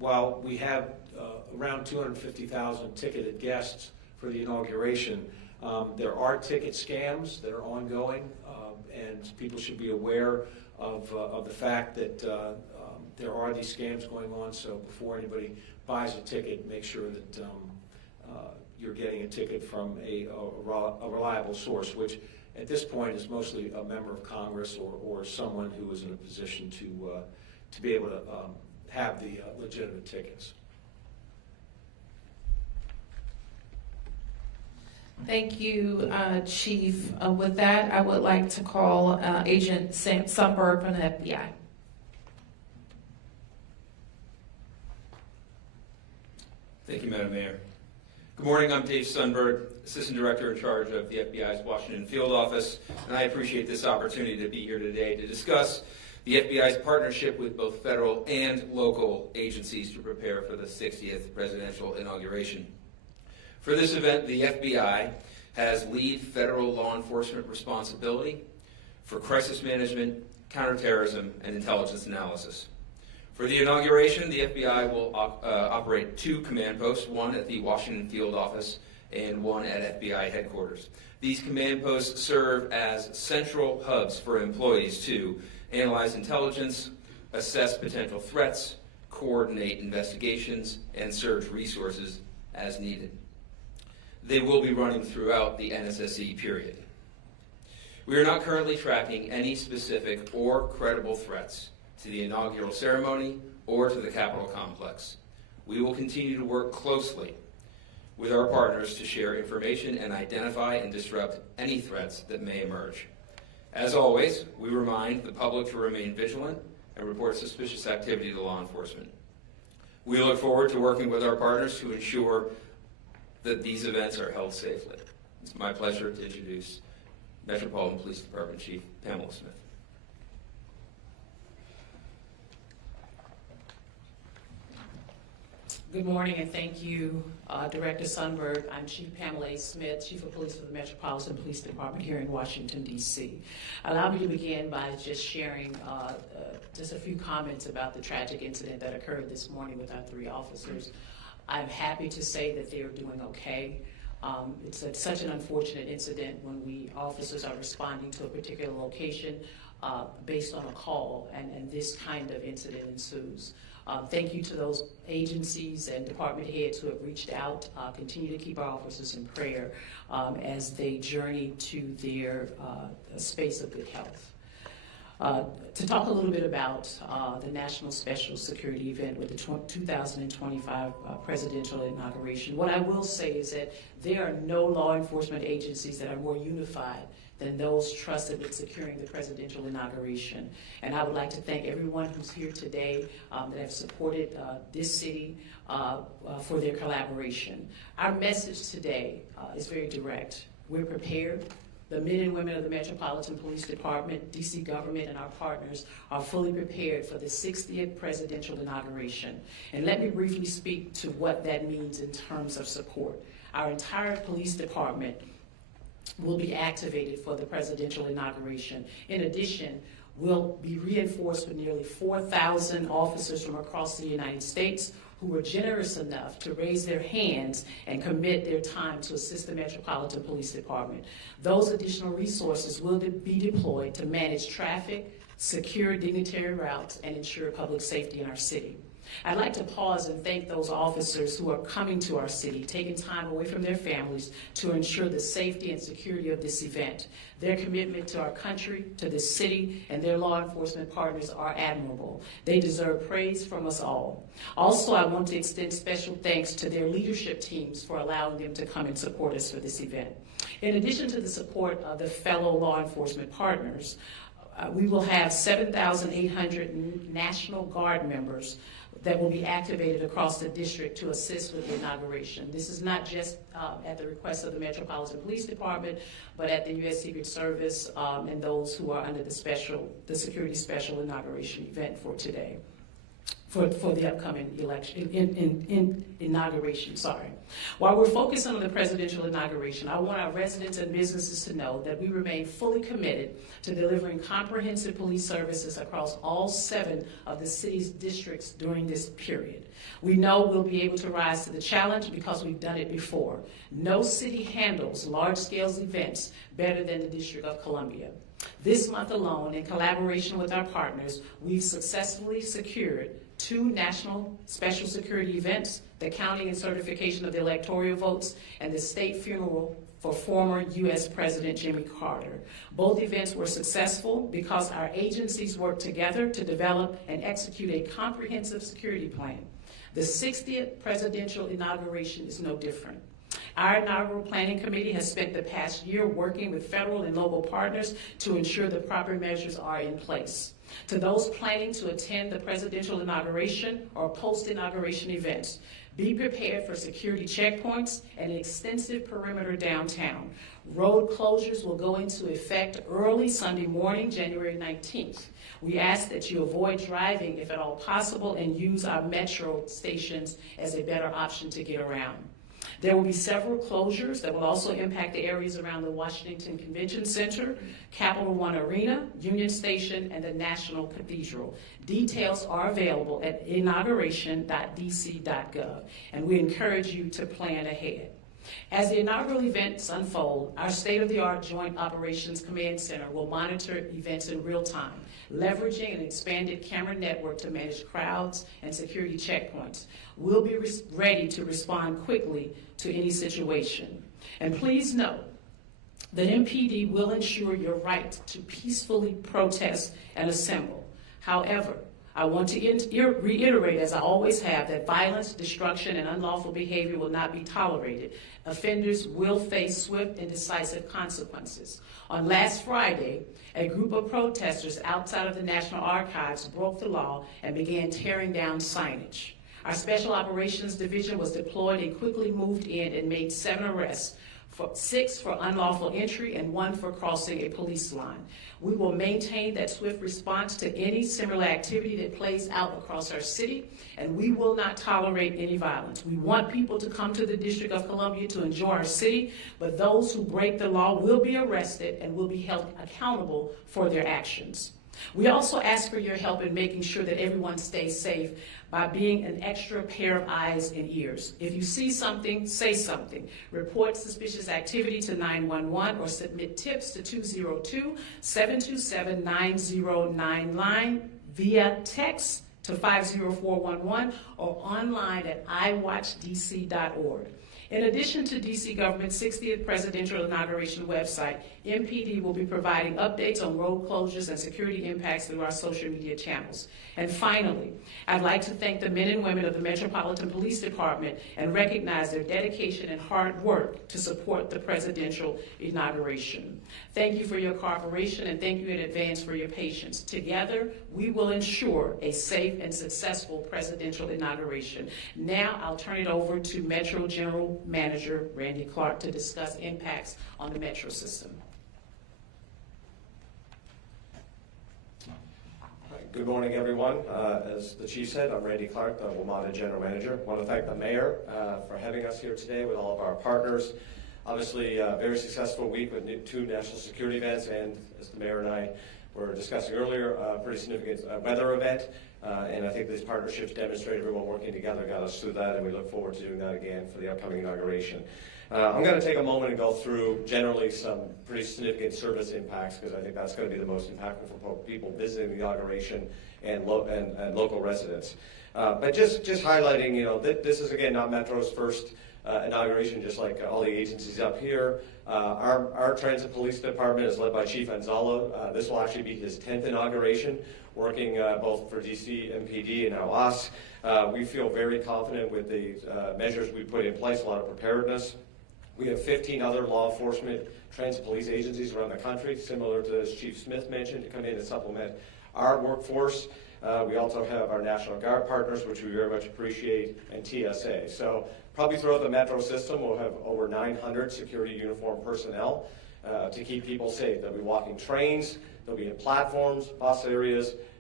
while we have around 250,000 ticketed guests for the inauguration, there are ticket scams that are ongoing, and people should be aware of the fact that there are these scams going on. So before anybody buys a ticket, make sure that you're getting a ticket from a reliable source, which at this point is mostly a member of Congress or someone who is in a position to be able to have the legitimate tickets. Thank you, Chief. With that, I would like to call Agent Sundberg from the FBI. Thank you, Madam Mayor. Good morning, I'm Dave Sundberg, Assistant Director in charge of the FBI's Washington Field Office, and I appreciate this opportunity to be here today to discuss the FBI's partnership with both federal and local agencies to prepare for the 60th presidential inauguration. For this event, the FBI has lead federal law enforcement responsibility for crisis management, counterterrorism, and intelligence analysis. For the inauguration, the FBI will operate 2 command posts, one at the Washington Field Office and one at FBI headquarters. These command posts serve as central hubs for employees to analyze intelligence, assess potential threats, coordinate investigations, and surge resources as needed. They will be running throughout the NSSE period. We are not currently tracking any specific or credible threats to the inaugural ceremony or to the Capitol complex. We will continue to work closely with our partners to share information and identify and disrupt any threats that may emerge. As always, we remind the public to remain vigilant and report suspicious activity to law enforcement. We look forward to working with our partners to ensure that these events are held safely. It's my pleasure to introduce Metropolitan Police Department Chief Pamela Smith. Good morning, and thank you, Director Sundberg. I'm Chief Pamela Smith, Chief of Police for the Metropolitan Police Department here in Washington, D.C. Allow me to begin by just sharing just a few comments about the tragic incident that occurred this morning with our 3 officers. I'm happy to say that they are doing okay. It's such an unfortunate incident when officers are responding to a particular location based on a call, and this kind of incident ensues. Thank you to those agencies and department heads who have reached out. Continue to keep our officers in prayer as they journey to their space of good health. To talk a little bit about the National Special Security event with the 2025 presidential inauguration, what I will say is that there are no law enforcement agencies that are more unified than those trusted with securing the presidential inauguration. And I would like to thank everyone who's here today that have supported this city for their collaboration. Our message today is very direct. We're prepared. The men and women of the Metropolitan Police Department, DC government, and our partners are fully prepared for the 60th presidential inauguration. And let me briefly speak to what that means in terms of support. Our entire police department will be activated for the presidential inauguration. In addition, we'll be reinforced with nearly 4,000 officers from across the United States who were generous enough to raise their hands and commit their time to assist the Metropolitan Police Department. Those additional resources will be deployed to manage traffic, secure dignitary routes, and ensure public safety in our city. I'd like to pause and thank those officers who are coming to our city, taking time away from their families to ensure the safety and security of this event. Their commitment to our country, to this city, and their law enforcement partners are admirable. They deserve praise from us all. Also, I want to extend special thanks to their leadership teams for allowing them to come and support us for this event. In addition to the support of the fellow law enforcement partners, we will have 7,800 National Guard members that will be activated across the district to assist with the inauguration. This is not just at the request of the Metropolitan Police Department, but at the U.S. Secret Service and those who are under the Security Special Inauguration event for today. for the upcoming election, inauguration, sorry. While we're focusing on the presidential inauguration, I want our residents and businesses to know that we remain fully committed to delivering comprehensive police services across all 7 of the city's districts during this period. We know we'll be able to rise to the challenge because we've done it before. No city handles large-scale events better than the District of Columbia. This month alone, in collaboration with our partners, we've successfully secured 2 national special security events, the counting and certification of the electoral votes, and the state funeral for former U.S. President Jimmy Carter. Both events were successful because our agencies worked together to develop and execute a comprehensive security plan. The 60th presidential inauguration is no different. Our inaugural planning committee has spent the past year working with federal and local partners to ensure the proper measures are in place. To those planning to attend the presidential inauguration or post-inauguration events, be prepared for security checkpoints and an extensive perimeter downtown. Road closures will go into effect early Sunday morning, January 19th. We ask that you avoid driving if at all possible and use our metro stations as a better option to get around. There will be several closures that will also impact the areas around the Washington Convention Center, Capital One Arena, Union Station, and the National Cathedral. Details are available at inauguration.dc.gov, and we encourage you to plan ahead. As the inaugural events unfold, our state-of-the-art Joint Operations Command Center will monitor events in real time, leveraging an expanded camera network to manage crowds and security checkpoints. We'll be ready to respond quickly to any situation. And please note that MPD will ensure your right to peacefully protest and assemble. However, I want to reiterate, as I always have, that violence, destruction, and unlawful behavior will not be tolerated. Offenders will face swift and decisive consequences. On last Friday, a group of protesters outside of the National Archives broke the law and began tearing down signage. Our Special Operations Division was deployed and quickly moved in and made 7 arrests, 6 for unlawful entry and 1 for crossing a police line. We will maintain that swift response to any similar activity that plays out across our city, and we will not tolerate any violence. We want people to come to the District of Columbia to enjoy our city, but those who break the law will be arrested and will be held accountable for their actions. We also ask for your help in making sure that everyone stays safe by being an extra pair of eyes and ears. If you see something, say something. Report suspicious activity to 911 or submit tips to 202-727-9099 via text to 50411 or online at iwatchdc.org. In addition to DC government's 60th presidential inauguration website, MPD will be providing updates on road closures and security impacts through our social media channels. And finally, I'd like to thank the men and women of the Metropolitan Police Department and recognize their dedication and hard work to support the presidential inauguration. Thank you for your cooperation and thank you in advance for your patience. Together, we will ensure a safe and successful presidential inauguration. Now, I'll turn it over to Metro General Manager Randy Clark to discuss impacts on the Metro system. Good morning, everyone. As the chief said, I'm Randy Clark, the WMATA General Manager. I want to thank the mayor for having us here today with all of our partners. Obviously, a very successful week with 2 national security events, and as the mayor and I were discussing earlier, a pretty significant weather event. And I think these partnerships demonstrate everyone working together got us through that, and we look forward to doing that again for the upcoming inauguration. I'm going to take a moment and go through generally some pretty significant service impacts, because I think that's going to be the most impactful for people visiting the inauguration and local residents. But just highlighting, this is again not Metro's first inauguration, just like all the agencies up here. Our Transit Police Department is led by Chief Anzalo. This will actually be his 10th inauguration, working both for DC, MPD, and now us. We feel very confident with the measures we put in place, a lot of preparedness. We have 15 other law enforcement transit police agencies around the country, similar to as Chief Smith mentioned, to come in and supplement our workforce. We also have our National Guard partners, which we very much appreciate, and TSA. So probably throughout the Metro system, we'll have over 900 security uniformed personnel to keep people safe. They'll be walking trains, they'll be in platforms, bus areas,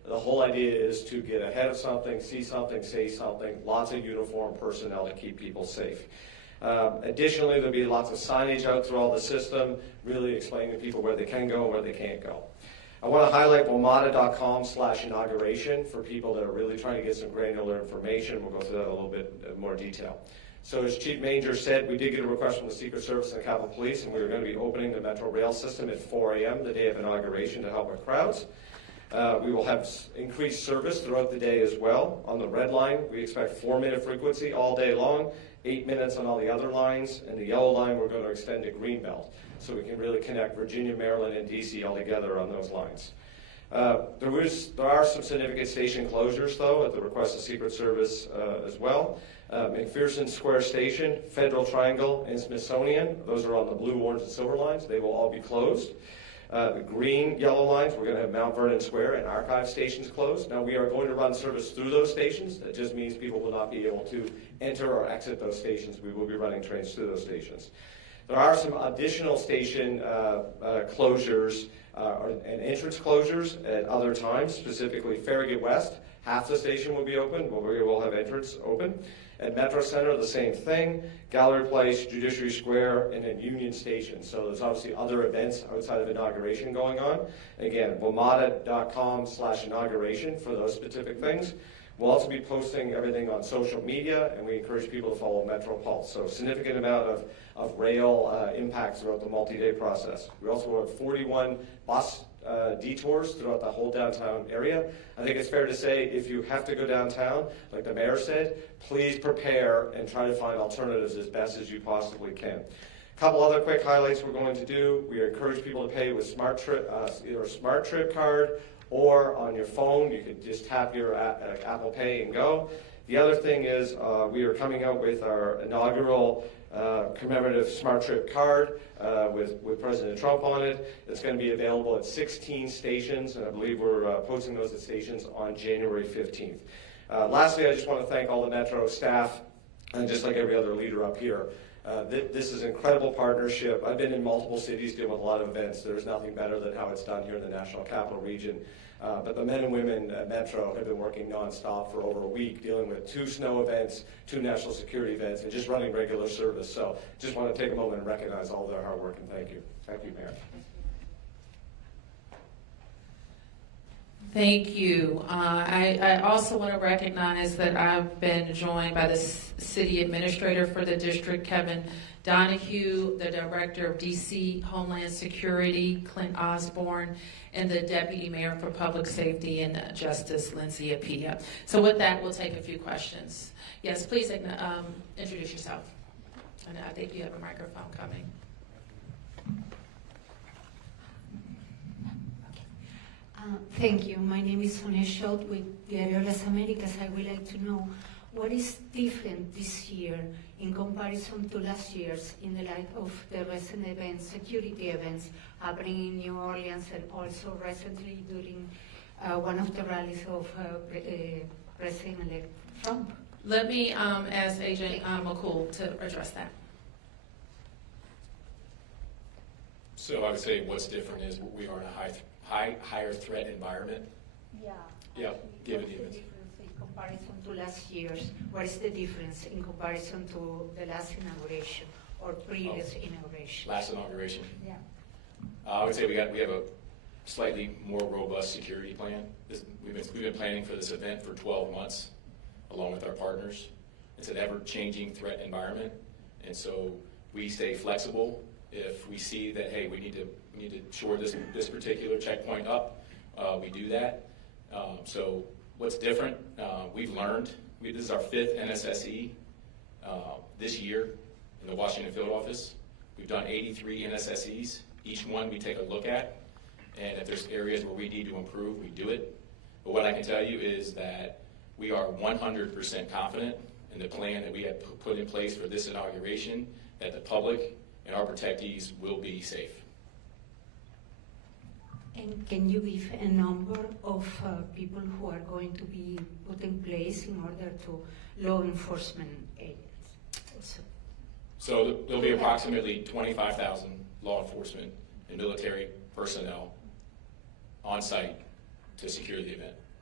The whole idea is to get ahead of something, see something, say something, lots of uniformed personnel to keep people safe. Additionally, there'll be lots of signage out through all the system, really explaining to people where they can go and where they can't go. I want to highlight WMATA.com/inauguration for people that are really trying to get some granular information. We'll go through that in a little bit more detail. So as Chief Manger said, we did get a request from the Secret Service and the Capitol Police, and we were going to be opening the Metro Rail system at 4 a.m. the day of inauguration to help with crowds. We will have increased service throughout the day as well. On the red line, we expect 4-minute frequency all day long, 8 minutes on all the other lines, and the yellow line we're going to extend to Greenbelt, so we can really connect Virginia, Maryland, and DC all together on those lines. There are some significant station closures, though, at the request of Secret Service as well. McPherson Square Station, Federal Triangle, and Smithsonian, those are on the blue, orange, and silver lines. They will all be closed. The green, yellow lines, we're going to have Mount Vernon Square and Archive stations closed. Now, we are going to run service through those stations. That just means people will not be able to enter or exit those stations. We will be running trains through those stations. There are some additional station closures and entrance closures at other times, specifically Farragut West. Half the station will be open, but we will have entrance open. At Metro Center, the same thing. Gallery Place, Judiciary Square, and then Union Station. So there's obviously other events outside of inauguration going on. Again, WMATA.com/inauguration for those specific things. We'll also be posting everything on social media, and we encourage people to follow Metro Pulse. So significant amount of rail impacts throughout the multi-day process. We also have 41 bus detours throughout the whole downtown area. I think it's fair to say if you have to go downtown, like the mayor said, please prepare and try to find alternatives as best as you possibly can. A couple other quick highlights we're going to do. We encourage people to pay with either a Smart Trip card or on your phone. You can just tap your Apple Pay and go. The other thing is we are coming out with our inaugural commemorative Smart Trip card with President Trump on it. It's going to be available at 16 stations, and I believe we're posting those at stations on January 15th. Lastly, I just want to thank all the Metro staff, and just like every other leader up here. This is an incredible partnership. I've been in multiple cities dealing with a lot of events. There's nothing better than how it's done here in the National Capital Region. But the men and women at Metro have been working nonstop for over a week, dealing with 2 snow events, 2 national security events, and just running regular service. So just want to take a moment and recognize all their hard work, and thank you. Thank you, Mayor. Thank you. I also want to recognize that I've been joined by the city administrator for the district, Kevin Donahue, the director of DC Homeland Security, Clint Osborne, and the deputy mayor for public safety and justice, Lindsay Apia. So with that, we'll take a few questions. Yes, please introduce yourself. And I think you have a microphone coming. Thank you. My name is Sonia Schott with Diario Las Americas. I would like to know what is different this year in comparison to last year's in the light of the recent events, security events happening in New Orleans and also recently during one of the rallies of President-elect Trump. Let me ask Agent McCool to address that. So I would say what's different is we are in a higher threat environment. Yeah, give it the image. In comparison to last year's, what is the difference in comparison to the last inauguration or previous inauguration? Last inauguration. Yeah. I would say we have a slightly more robust security plan. We've been planning for this event for 12 months, along with our partners. It's an ever-changing threat environment, and so we stay flexible. If we see that, hey, we need to shore this particular checkpoint up, we do that. So what's different? We've learned. This is our 5th NSSE this year in the Washington field office. We've done 83 NSSEs. Each one we take a look at, and if there's areas where we need to improve, we do it. But what I can tell you is that we are 100% confident in the plan that we have put in place for this inauguration, that the public and our protectees will be safe. And can you give a number of people who are going to be put in place in order to law enforcement agents? So there'll be approximately 25,000 law enforcement and military personnel on site to secure the event.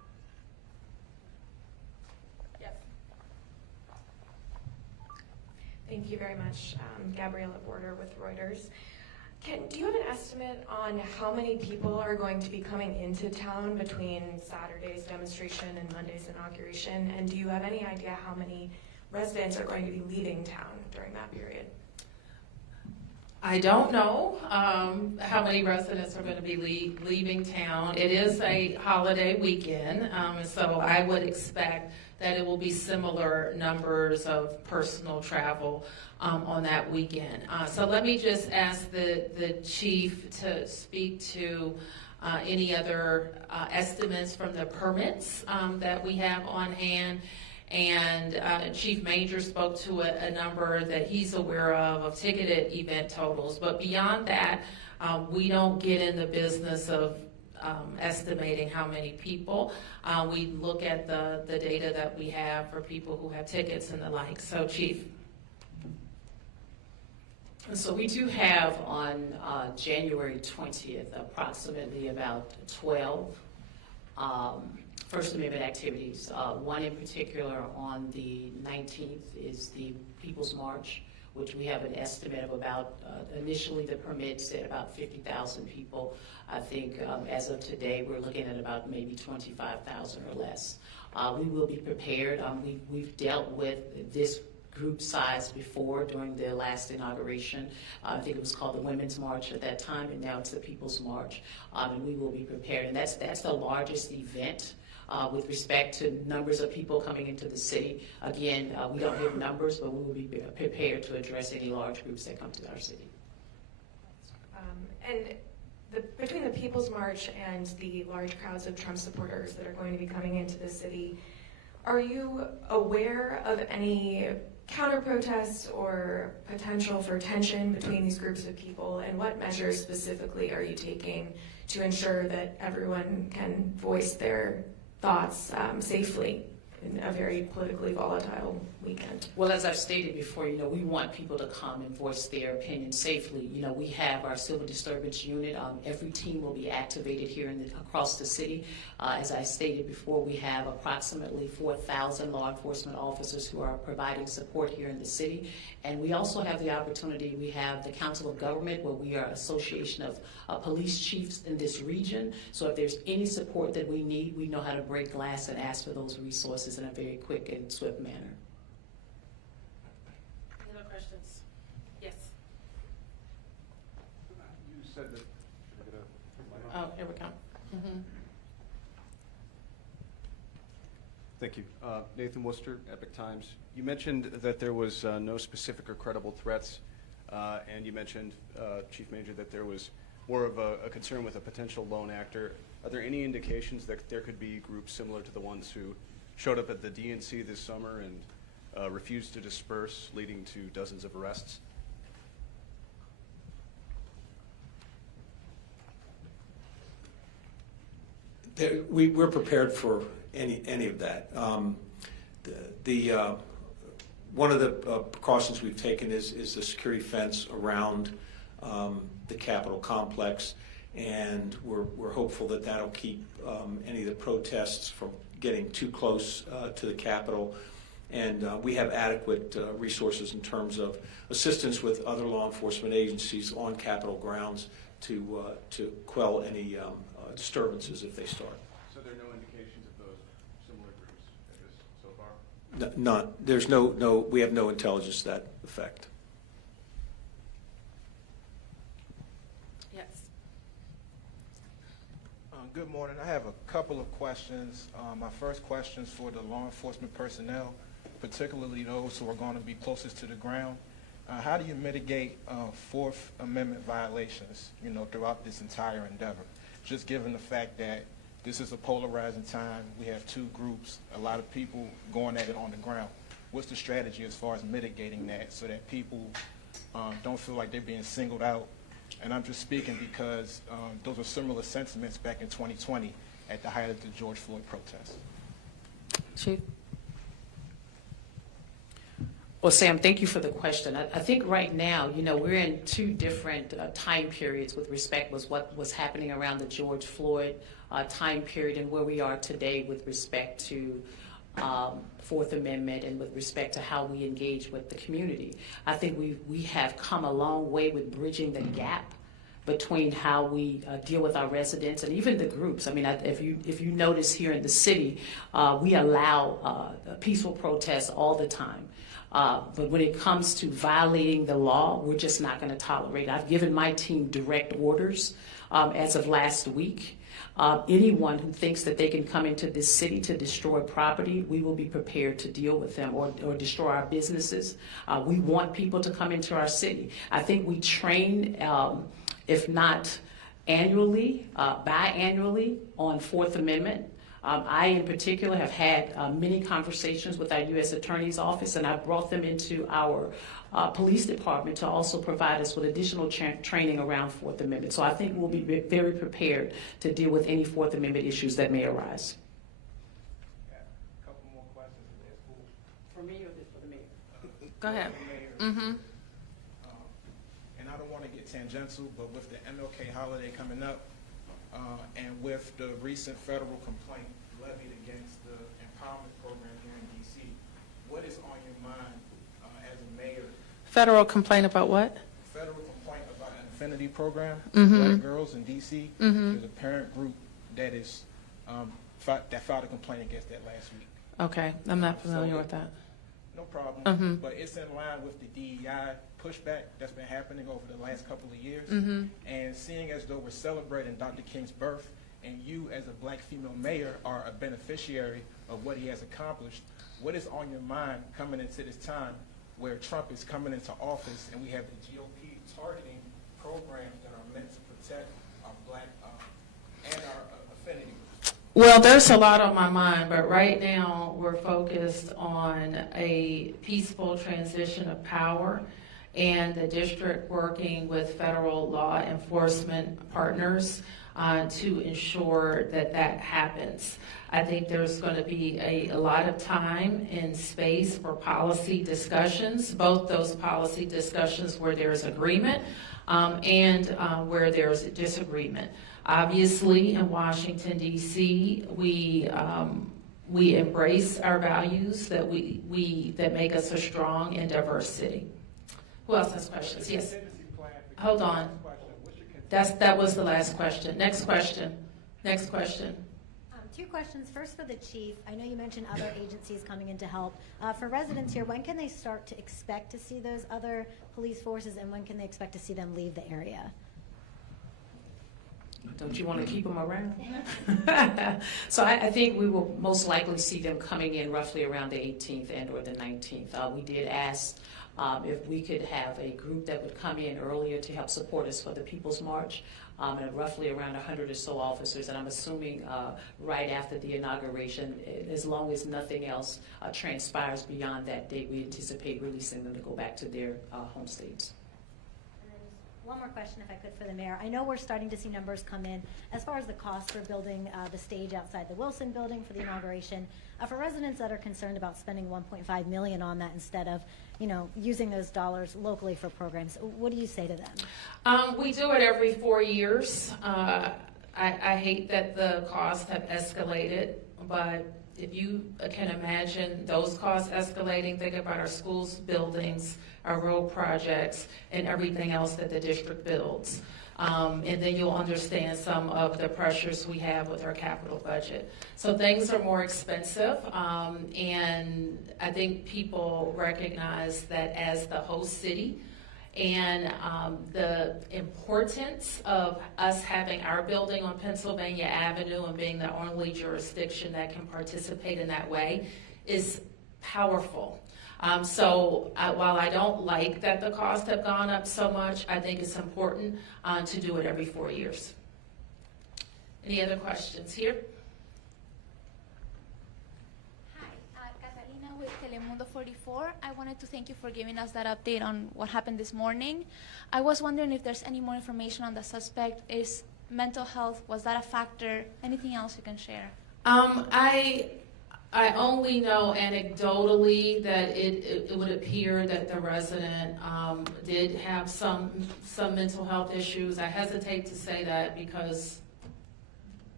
Thank you very much. Gabriella Border with Reuters. Do you have an estimate on how many people are going to be coming into town between Saturday's demonstration and Monday's inauguration? And do you have any idea how many residents are going to be leaving town during that period? I don't know how many residents are going to be leaving town. It is a holiday weekend, so I would expect that it will be similar numbers of personal travel on that weekend. So let me just ask the chief to speak to any other estimates from the permits that we have on hand. And Chief Major spoke to a number that he's aware of ticketed event totals. But beyond that, we don't get in the business of estimating how many people. We look at the data that we have for people who have tickets and the like. So, Chief. So we do have on January 20th approximately about 12 First Amendment activities. One in particular on the 19th is the People's March, which we have an estimate of about, initially the permit said about 50,000 people. I think as of today, we're looking at about maybe 25,000 or less. We will be prepared. We've dealt with this group size before during the last inauguration. I think it was called the Women's March at that time, and now it's the People's March. And we will be prepared. And that's the largest event with respect to numbers of people coming into the city. Again, we don't have numbers, but we will be prepared to address any large groups that come to our city. Between the People's March and the large crowds of Trump supporters that are going to be coming into the city, are you aware of any counter-protests or potential for tension between these groups of people, and what measures specifically are you taking to ensure that everyone can voice their thoughts safely in a very politically volatile weekend? Well, as I've stated before, we want people to come and voice their opinion safely. We have our civil disturbance unit. Every team will be activated here across the city. As I stated before, we have approximately 4,000 law enforcement officers who are providing support here in the city. And we also have the opportunity, we have the Council of Government, where we are an association of police chiefs in this region. So if there's any support that we need, we know how to break glass and ask for those resources in a very quick and swift manner. Any other questions? Yes. You said that. Oh, here we go. Mm-hmm. Thank you. Nathan Worcester, Epic Times. You mentioned that there was no specific or credible threats, and you mentioned, Chief Major, that there was more of a concern with a potential lone actor. Are there any indications that there could be groups similar to the ones who showed up at the DNC this summer and refused to disperse, leading to dozens of arrests? We're prepared for any of that. One of the precautions we've taken is the security fence around the Capitol complex, and we're hopeful that that'll keep any of the protests from getting too close to the Capitol. And we have adequate resources in terms of assistance with other law enforcement agencies on Capitol grounds to quell any disturbances if they start. So there are no indications of those similar groups at this so far? None. There's we have no intelligence to that effect. Yes. Good morning. I have a couple of questions. My first question is for the law enforcement personnel, particularly those who are going to be closest to the ground. How do you mitigate Fourth Amendment violations, throughout this entire endeavor? Just given the fact that this is a polarizing time, we have two groups, a lot of people going at it on the ground. What's the strategy as far as mitigating that so that people don't feel like they're being singled out? And I'm just speaking because those are similar sentiments back in 2020 at the height of the George Floyd protests. Chief? Well, Sam, thank you for the question. I think right now, we're in two different time periods with respect to what was happening around the George Floyd time period and where we are today with respect to Fourth Amendment and with respect to how we engage with the community. I think we have come a long way with bridging the gap between how we deal with our residents and even the groups. I mean, if you notice here in the city, we allow peaceful protests all the time. But when it comes to violating the law, we're just not going to tolerate it. I've given my team direct orders as of last week. Anyone who thinks that they can come into this city to destroy property, we will be prepared to deal with them or destroy our businesses. We want people to come into our city. I think we train, if not annually, biannually on Fourth Amendment. I, in particular, have had many conversations with our U.S. Attorney's Office, and I brought them into our police department to also provide us with additional training around Fourth Amendment. So I think we'll be very prepared to deal with any Fourth Amendment issues that may arise. A couple more questions if there's full. For me or for the mayor? Go ahead. And I don't want to get tangential, but with the MLK holiday coming up, and with the recent federal complaint levied against the empowerment program here in D.C., what is on your mind as a mayor? Federal complaint about what? Federal complaint about an affinity program Mhm. for black girls in D.C. Mhm. There's a parent group that is that filed a complaint against that last week. Okay, I'm not familiar with that. No problem. Mhm. But it's in line with the DEI pushback that's been happening over the last couple of years. Mhm. And seeing as though we're celebrating Dr. King's birth, and you as a black female mayor are a beneficiary of what he has accomplished, what is on your mind coming into this time where Trump is coming into office and we have the GOP targeting programs that are meant to protect our black and our affinity groups? Well, there's a lot on my mind, but right now we're focused on a peaceful transition of power and the district working with federal law enforcement partners to ensure that that happens. I think there's going to be a lot of time and space for policy discussions, both those policy discussions where there's agreement and where there's disagreement. Obviously, in Washington, D.C., we embrace our values that that make us a strong and diverse city. Who else has questions? Yes. Hold on. That was the last question. Next question. Next question. Two questions. First for the chief. I know you mentioned other agencies coming in to help. For residents here, when can they start to expect to see those other police forces, and when can they expect to see them leave the area? Don't you want to keep them around? So I think we will most likely see them coming in roughly around the 18th and or the 19th. We did ask if we could have a group that would come in earlier to help support us for the People's March, and roughly around 100 or so officers. And I'm assuming right after the inauguration, as long as nothing else transpires beyond that date, we anticipate releasing them to go back to their home states. One more question, if I could, for the mayor. I know we're starting to see numbers come in as far as the cost for building the stage outside the Wilson building for the inauguration. For residents that are concerned about spending $1.5 million on that instead of, using those dollars locally for programs, what do you say to them? We do it every 4 years. I hate that the costs have escalated, but if you can imagine those costs escalating, think about our schools, buildings, our road projects, and everything else that the district builds. And then you'll understand some of the pressures we have with our capital budget. So things are more expensive, and I think people recognize that as the host city, and the importance of us having our building on Pennsylvania Avenue and being the only jurisdiction that can participate in that way is powerful. So while I don't like that the costs have gone up so much, I think it's important to do it every 4 years. Any other questions here? With Telemundo 44, I wanted to thank you for giving us that update on what happened this morning. I was wondering if there's any more information on the suspect. Is mental health, was that a factor? Anything else you can share? I only know anecdotally that it would appear that the resident did have some mental health issues. I hesitate to say that because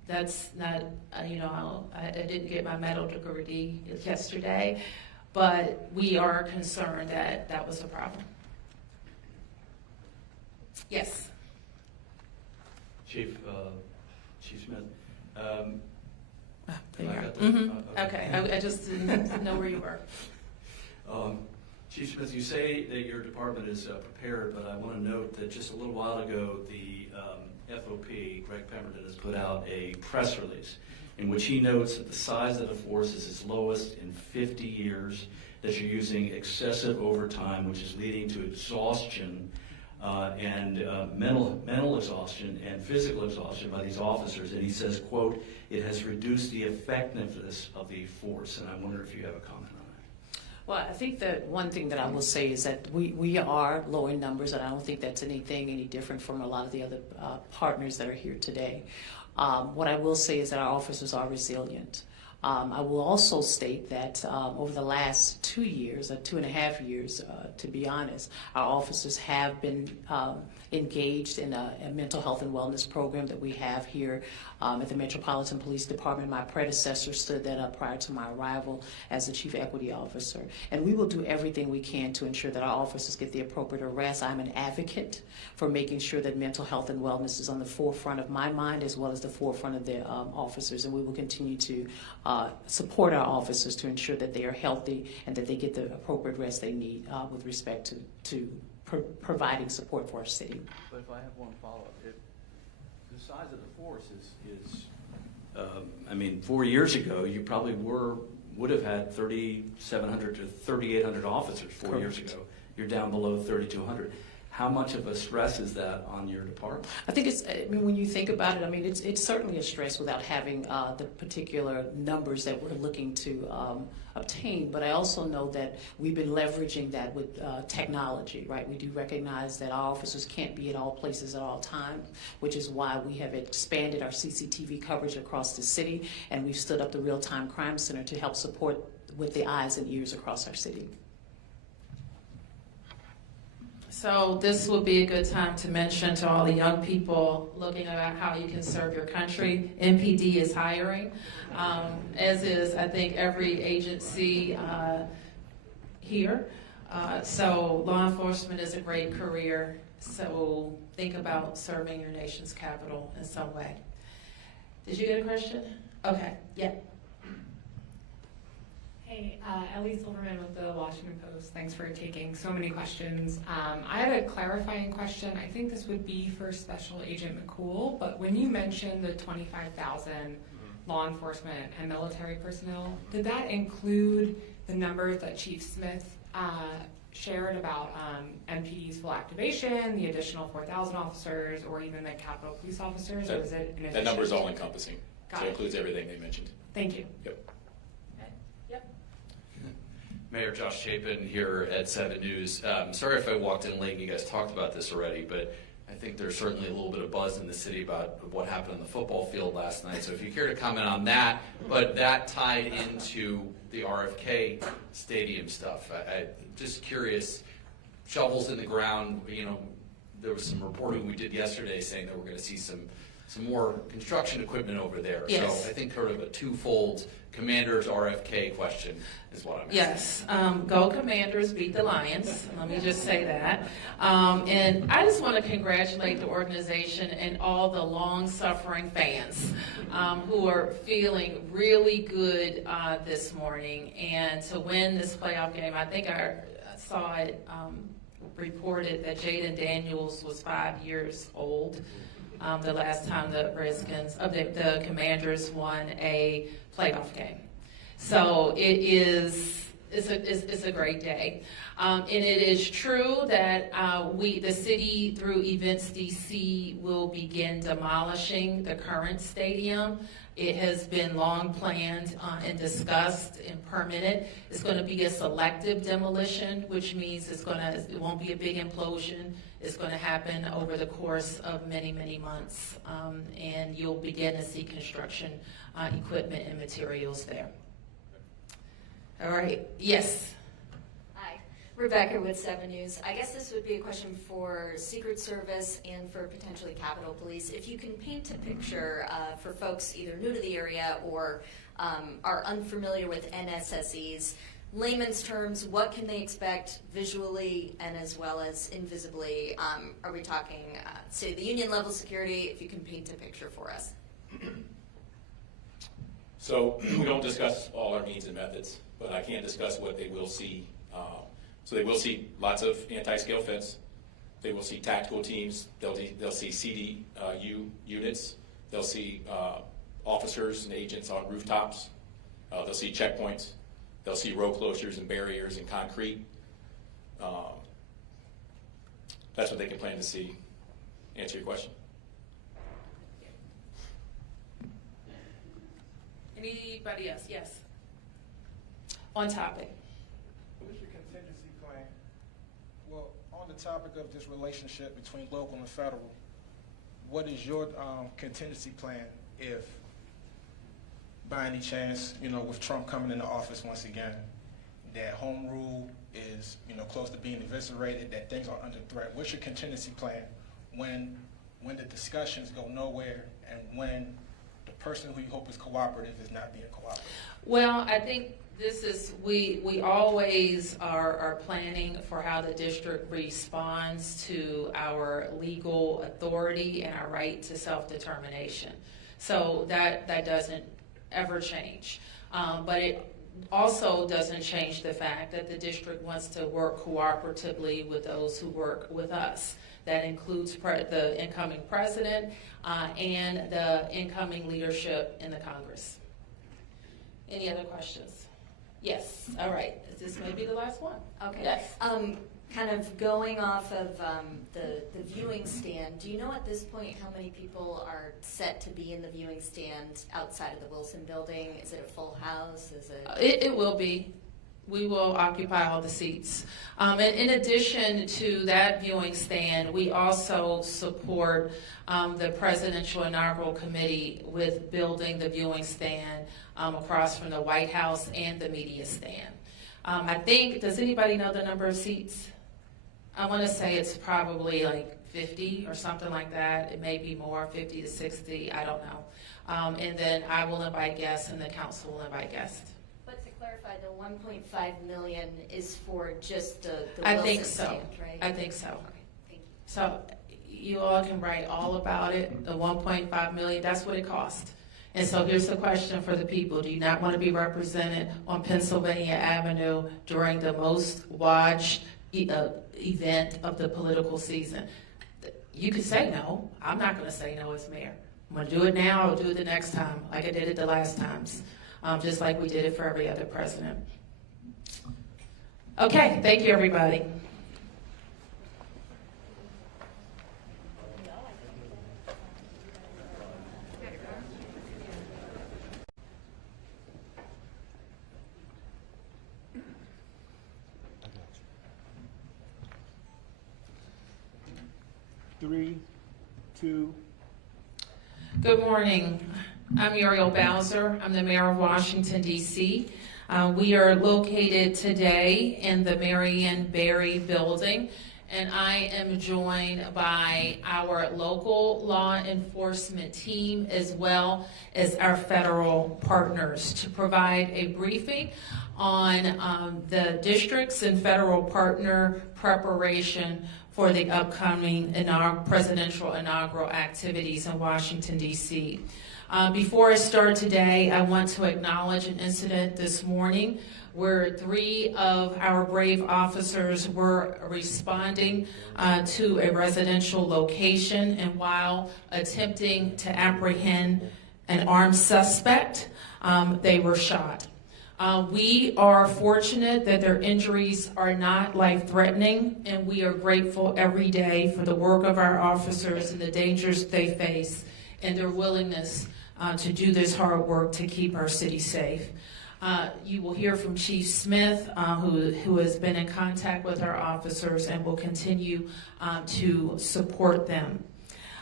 That's not, I didn't get my medical degree yesterday, but we are concerned that that was a problem. Yes. Chief Smith. There you I are. got the- Okay, I just didn't know where you were. Chief Smith, you say that your department is prepared, but I want to note that just a little while ago, the FOP, Greg Pemberton, has put out a press release in which he notes that the size of the force is its lowest in 50 years, that you're using excessive overtime, which is leading to exhaustion and mental exhaustion and physical exhaustion by these officers. And he says, quote, it has reduced the effectiveness of the force. And I wonder if you have a comment on that. Well, I think that one thing that I will say is that we are low in numbers, and I don't think that's anything any different from a lot of the other partners that are here today. What I will say is that our officers are resilient. I will also state that over the last 2 years, or 2.5 years, to be honest, our officers have been engaged in a mental health and wellness program that we have here at the Metropolitan Police Department. My predecessor stood that up prior to my arrival as the Chief Equity Officer. And we will do everything we can to ensure that our officers get the appropriate arrest. I'm an advocate for making sure that mental health and wellness is on the forefront of my mind as well as the forefront of the officers. And we will continue to support our officers to ensure that they are healthy and that they get the appropriate rest they need with respect to providing support for our city. But if I have one follow-up, the size of the force is 4 years ago, you probably would have had 3,700 to 3,800 officers 4 years ago. You're down below 3,200. How much of a stress is that on your department? I think when you think about it, it's certainly a stress without having the particular numbers that we're looking to obtain. But I also know that we've been leveraging that with technology, right? We do recognize that our officers can't be at all places at all times, which is why we have expanded our CCTV coverage across the city, and we've stood up the Real-Time Crime Center to help support with the eyes and ears across our city. So this would be a good time to mention to all the young people looking at how you can serve your country. MPD is hiring, as is, I think, every agency here. So law enforcement is a great career. So think about serving your nation's capital in some way. Did you get a question? Okay, yeah. Hey, Ellie Silverman with the Washington Post. Thanks for taking so many questions. I had a clarifying question. I think this would be for Special Agent McCool, but when you mentioned the 25,000 law enforcement and military personnel, did that include the numbers that Chief Smith shared about MPD's full activation, the additional 4,000 officers, or even the Capitol Police officers, or is it in addition? That number is all encompassing, Got so it. it includes everything they mentioned. Thank you. Yep. Mayor Josh Chapin here at 7 News. Sorry if I walked in late and you guys talked about this already, but I think there's certainly a little bit of buzz in the city about what happened on the football field last night. So if you care to comment on that, but that tied into the RFK Stadium stuff. I'm just curious, shovels in the ground, there was some reporting we did yesterday saying that we're going to see some more construction equipment over there. Yes. So I think sort of a twofold Commanders RFK question is what I'm asking. Yes, go Commanders, beat the Lions. Let me just say that. And I just want to congratulate the organization and all the long-suffering fans who are feeling really good this morning. And to win this playoff game, I think I saw it reported that Jaden Daniels was 5 years old the last time the Commanders won a playoff game. So it's a great day. And it is true that the city, through Events DC, will begin demolishing the current stadium. It has been long planned and discussed and permitted. It's going to be a selective demolition, which means it won't be a big implosion. It's going to happen over the course of many, many months, and you'll begin to see construction equipment and materials there. All right. Yes. Hi. Rebecca with 7 News. I guess this would be a question for Secret Service and for potentially Capitol Police. If you can paint a picture for folks either new to the area or are unfamiliar with NSSEs, layman's terms, what can they expect visually and as well as invisibly? Are we talking State of the Union level security? If you can paint a picture for us. So we don't discuss all our means and methods, but I can discuss what they will see. So they will see lots of anti-scale fence. They will see tactical teams. They'll see CDU units. They'll see officers and agents on rooftops. They'll see checkpoints. They'll see road closures and barriers and concrete. That's what they can plan to see. Answer your question? Anybody else? Yes. On topic. What is your contingency plan? Well, on the topic of this relationship between local and federal, what is your contingency plan if, by any chance, with Trump coming into office once again, that home rule is, close to being eviscerated, that things are under threat? What's your contingency plan when the discussions go nowhere and when the person who you hope is cooperative is not being cooperative? Well, I think this is, we always are planning for how the district responds to our legal authority and our right to self-determination. So that doesn't ever change. But it also doesn't change the fact that the district wants to work cooperatively with those who work with us. That includes the incoming president and the incoming leadership in the Congress. Any other questions? Yes. All right. This may be the last one. Okay. Yes. Kind of going off of the viewing stand, do you know at this point how many people are set to be in the viewing stand outside of the Wilson building? Is it a full house? Is it? It will be. We will occupy all the seats. And in addition to that viewing stand, we also support the Presidential Inaugural Committee with building the viewing stand across from the White House and the media stand. I think, does anybody know the number of seats? I want to say it's probably like 50 or something like that. It may be more, 50 to 60, I don't know. And then I will invite guests and the council will invite guests. But to clarify, the 1.5 million is for just the I Wilson think so. stand, right? I think so. Okay, thank you. So you all can write all about it, the 1.5 million, that's what it cost. And so here's the question for the people. Do you not want to be represented on Pennsylvania Avenue during the most watched event of the political season? You could say no. I'm not going to say no as mayor. I'm going to do it now. I'll do it the next time like I did it the last times, just like we did it for every other president. Okay, thank you, everybody. Three, two. Good morning. I'm Muriel Bowser. I'm the mayor of Washington, D.C. We are located today in the Marion Barry building, and I am joined by our local law enforcement team as well as our federal partners to provide a briefing on the districts and federal partner preparation for the upcoming presidential inaugural activities in Washington, D.C. Before I start today, I want to acknowledge an incident this morning where 3 of our brave officers were responding to a residential location, and while attempting to apprehend an armed suspect, they were shot. We are fortunate that their injuries are not life-threatening, and we are grateful every day for the work of our officers and the dangers they face and their willingness to do this hard work to keep our city safe. You will hear from Chief Smith, who has been in contact with our officers and will continue to support them.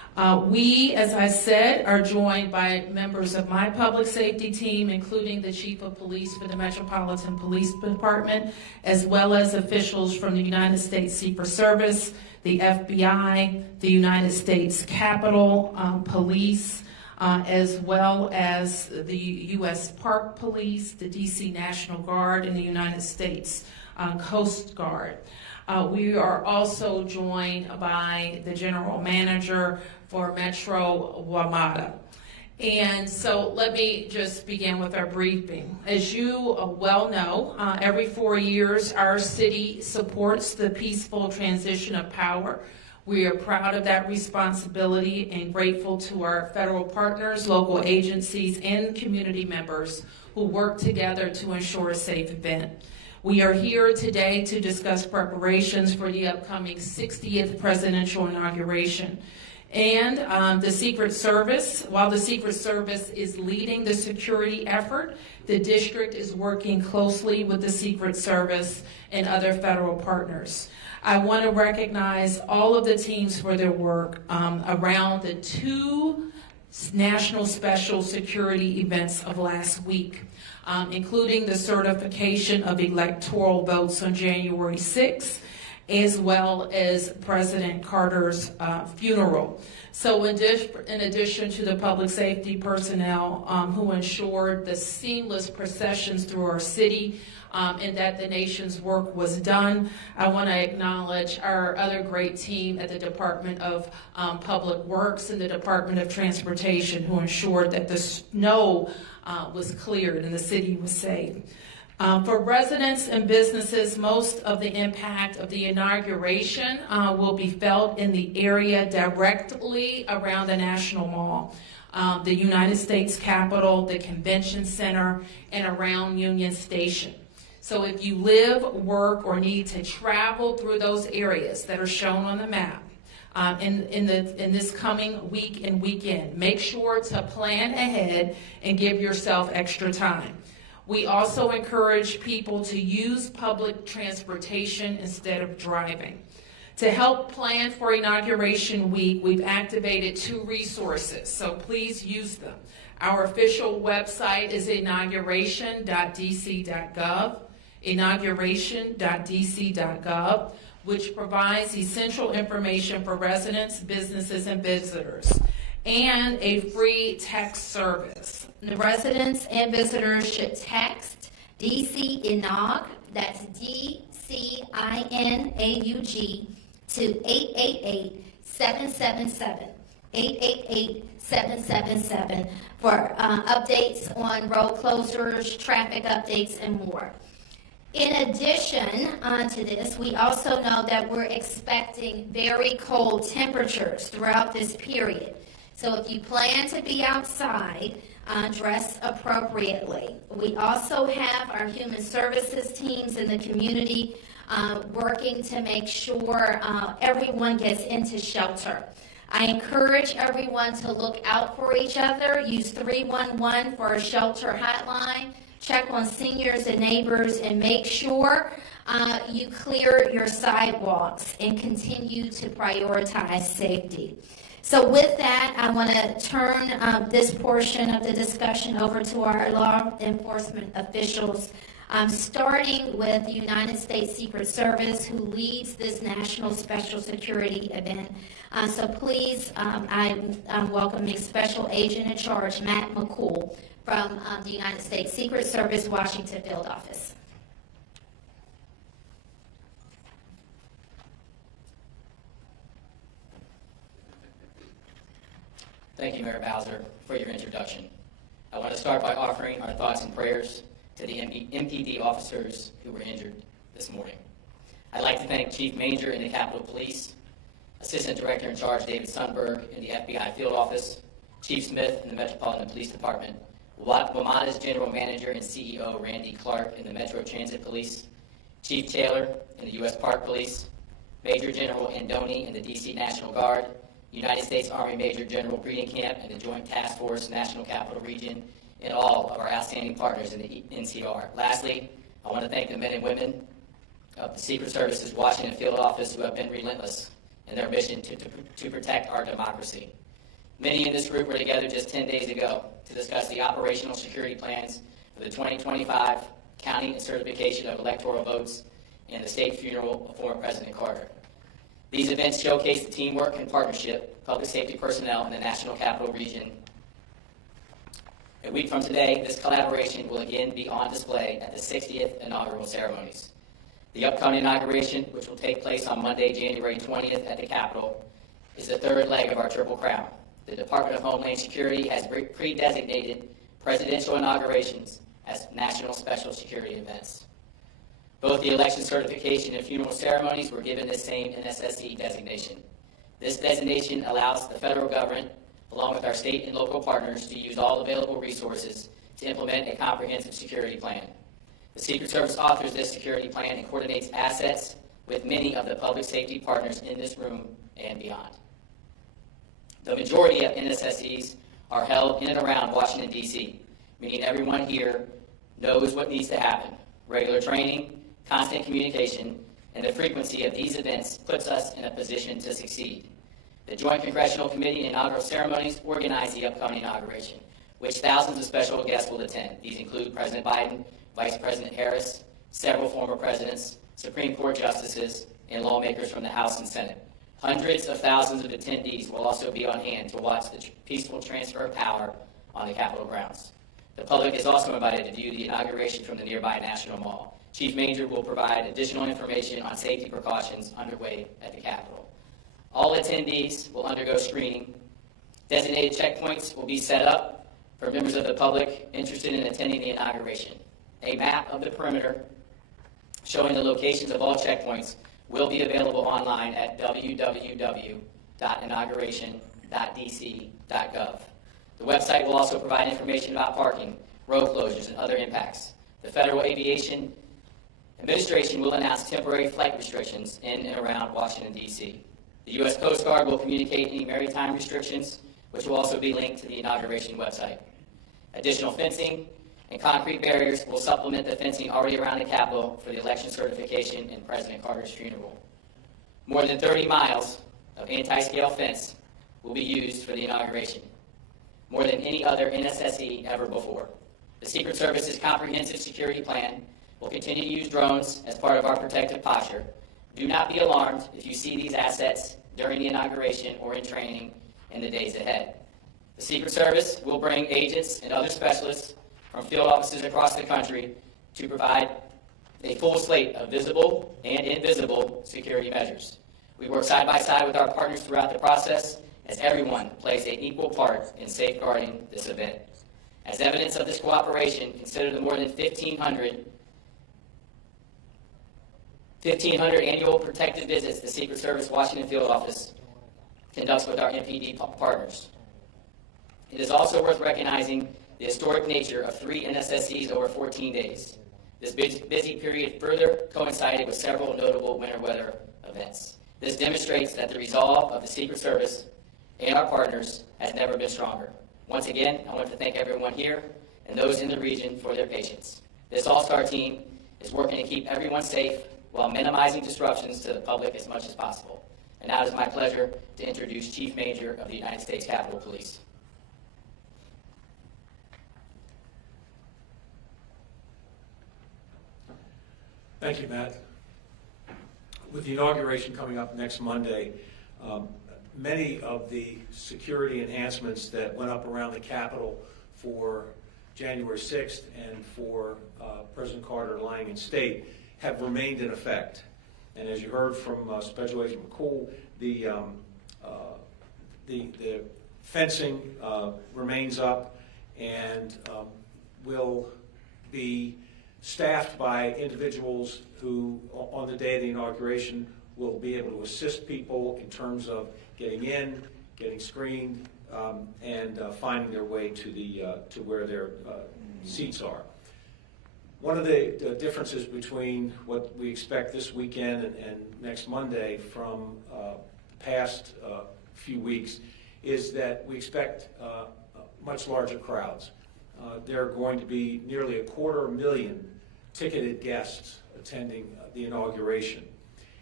We, as I said, are joined by members of my public safety team, including the Chief of Police for the Metropolitan Police Department, as well as officials from the United States Secret Service, the FBI, the United States Capitol Police, as well as the U.S. Park Police, the D.C. National Guard, and the United States Coast Guard. We are also joined by the General Manager for Metro WMATA. And so let me just begin with our briefing. As you well know, every 4 years our city supports the peaceful transition of power. We are proud of that responsibility and grateful to our federal partners, local agencies, and community members who work together to ensure a safe event. We are here today to discuss preparations for the upcoming 60th presidential inauguration. And the Secret Service, while the Secret Service is leading the security effort, the district is working closely with the Secret Service and other federal partners. I want to recognize all of the teams for their work around the 2 national special security events of last week, including the certification of electoral votes on January 6th, as well as President Carter's funeral. So in addition to the public safety personnel who ensured the seamless processions through our city and that the nation's work was done, I want to acknowledge our other great team at the Department of Public Works and the Department of Transportation who ensured that the snow was cleared and the city was safe. For residents and businesses, most of the impact of the inauguration will be felt in the area directly around the National Mall, the United States Capitol, the Convention Center, and around Union Station. So if you live, work, or need to travel through those areas that are shown on the map in this coming week and weekend, make sure to plan ahead and give yourself extra time. We also encourage people to use public transportation instead of driving. To help plan for Inauguration Week, we've activated 2 resources, so please use them. Our official website is inauguration.dc.gov, which provides essential information for residents, businesses, and visitors, and a free text service. The residents and visitors should text DC Inaug, that's DCINAUG, to 888-777, 888-777 for updates on road closures, traffic updates, and more. In addition to this, we also know that we're expecting very cold temperatures throughout this period. So if you plan to be outside, dress appropriately. We also have our human services teams in the community working to make sure everyone gets into shelter. I encourage everyone to look out for each other. Use 311 for a shelter hotline. Check on seniors and neighbors and make sure you clear your sidewalks and continue to prioritize safety. So with that, I want to turn this portion of the discussion over to our law enforcement officials, starting with the United States Secret Service, who leads this national special security event. So please, I'm welcoming Special Agent in Charge, Matt McCool, from the United States Secret Service, Washington Field Office. Thank you, Mayor Bowser, for your introduction. I want to start by offering our thoughts and prayers to the MPD officers who were injured this morning. I'd like to thank Chief Manger in the Capitol Police, Assistant Director in Charge David Sundberg in the FBI Field Office, Chief Smith in the Metropolitan Police Department, WMATA's General Manager and CEO Randy Clark in the Metro Transit Police, Chief Taylor in the U.S. Park Police, Major General Andoni in the D.C. National Guard, United States Army Major General Breeding Camp and the Joint Task Force National Capital Region, and all of our outstanding partners in the NCR. Lastly, I want to thank the men and women of the Secret Service's Washington Field Office who have been relentless in their mission to protect our democracy. Many in this group were together just 10 days ago to discuss the operational security plans for the 2025 counting and certification of electoral votes and the state funeral of former President Carter. These events showcase the teamwork and partnership of public safety personnel in the National Capital Region. A week from today, this collaboration will again be on display at the 60th inaugural ceremonies. The upcoming inauguration, which will take place on Monday, January 20th at the Capitol, is the third leg of our Triple Crown. The Department of Homeland Security has pre-designated presidential inaugurations as national special security events. Both the election certification and funeral ceremonies were given this same NSSE designation. This designation allows the federal government, along with our state and local partners, to use all available resources to implement a comprehensive security plan. The Secret Service authors this security plan and coordinates assets with many of the public safety partners in this room and beyond. The majority of NSSEs are held in and around Washington, D.C., meaning everyone here knows what needs to happen. Regular training, constant communication, and the frequency of these events puts us in a position to succeed. The Joint Congressional Committee and inaugural ceremonies organize the upcoming inauguration, which thousands of special guests will attend. These include President Biden, Vice President Harris, several former presidents, Supreme Court justices, and lawmakers from the House and Senate. Hundreds of thousands of attendees will also be on hand to watch the peaceful transfer of power on the Capitol grounds. The public is also invited to view the inauguration from the nearby National Mall. Chief Manger will provide additional information on safety precautions underway at the Capitol. All attendees will undergo screening. Designated checkpoints will be set up for members of the public interested in attending the inauguration. A map of the perimeter showing the locations of all checkpoints will be available online at www.inauguration.dc.gov. The website will also provide information about parking, road closures, and other impacts. The Federal Aviation Administration will announce temporary flight restrictions in and around Washington, D.C. The U.S. Coast Guard will communicate any maritime restrictions, which will also be linked to the inauguration website. Additional fencing and concrete barriers will supplement the fencing already around the Capitol for the election certification and President Carter's funeral. More than 30 miles of anti-scale fence will be used for the inauguration, more than any other NSSE ever before. The Secret Service's comprehensive security plan will continue to use drones as part of our protective posture. Do not be alarmed if you see these assets during the inauguration or in training in the days ahead. The Secret Service will bring agents and other specialists from field offices across the country to provide a full slate of visible and invisible security measures. We work side by side with our partners throughout the process as everyone plays an equal part in safeguarding this event. As evidence of this cooperation, consider the more than 1,500 annual protective visits the Secret Service Washington Field Office conducts with our MPD partners. It is also worth recognizing the historic nature of 3 NSSEs over 14 days. This busy period further coincided with several notable winter weather events. This demonstrates that the resolve of the Secret Service and our partners has never been stronger. Once again, I want to thank everyone here and those in the region for their patience. This all-star team is working to keep everyone safe while minimizing disruptions to the public as much as possible. And now it is my pleasure to introduce Chief Manger of the United States Capitol Police. Thank you, Matt. With the inauguration coming up next Monday, many of the security enhancements that went up around the Capitol for January 6th and for President Carter lying in state have remained in effect. And as you heard from Special Agent McCool, the fencing remains up and will be staffed by individuals who, on the day of the inauguration, will be able to assist people in terms of getting in, getting screened, and finding their way to where their seats are. One of the differences between what we expect this weekend and next Monday from the past few weeks is that we expect much larger crowds. There are going to be nearly 250,000 ticketed guests attending the inauguration.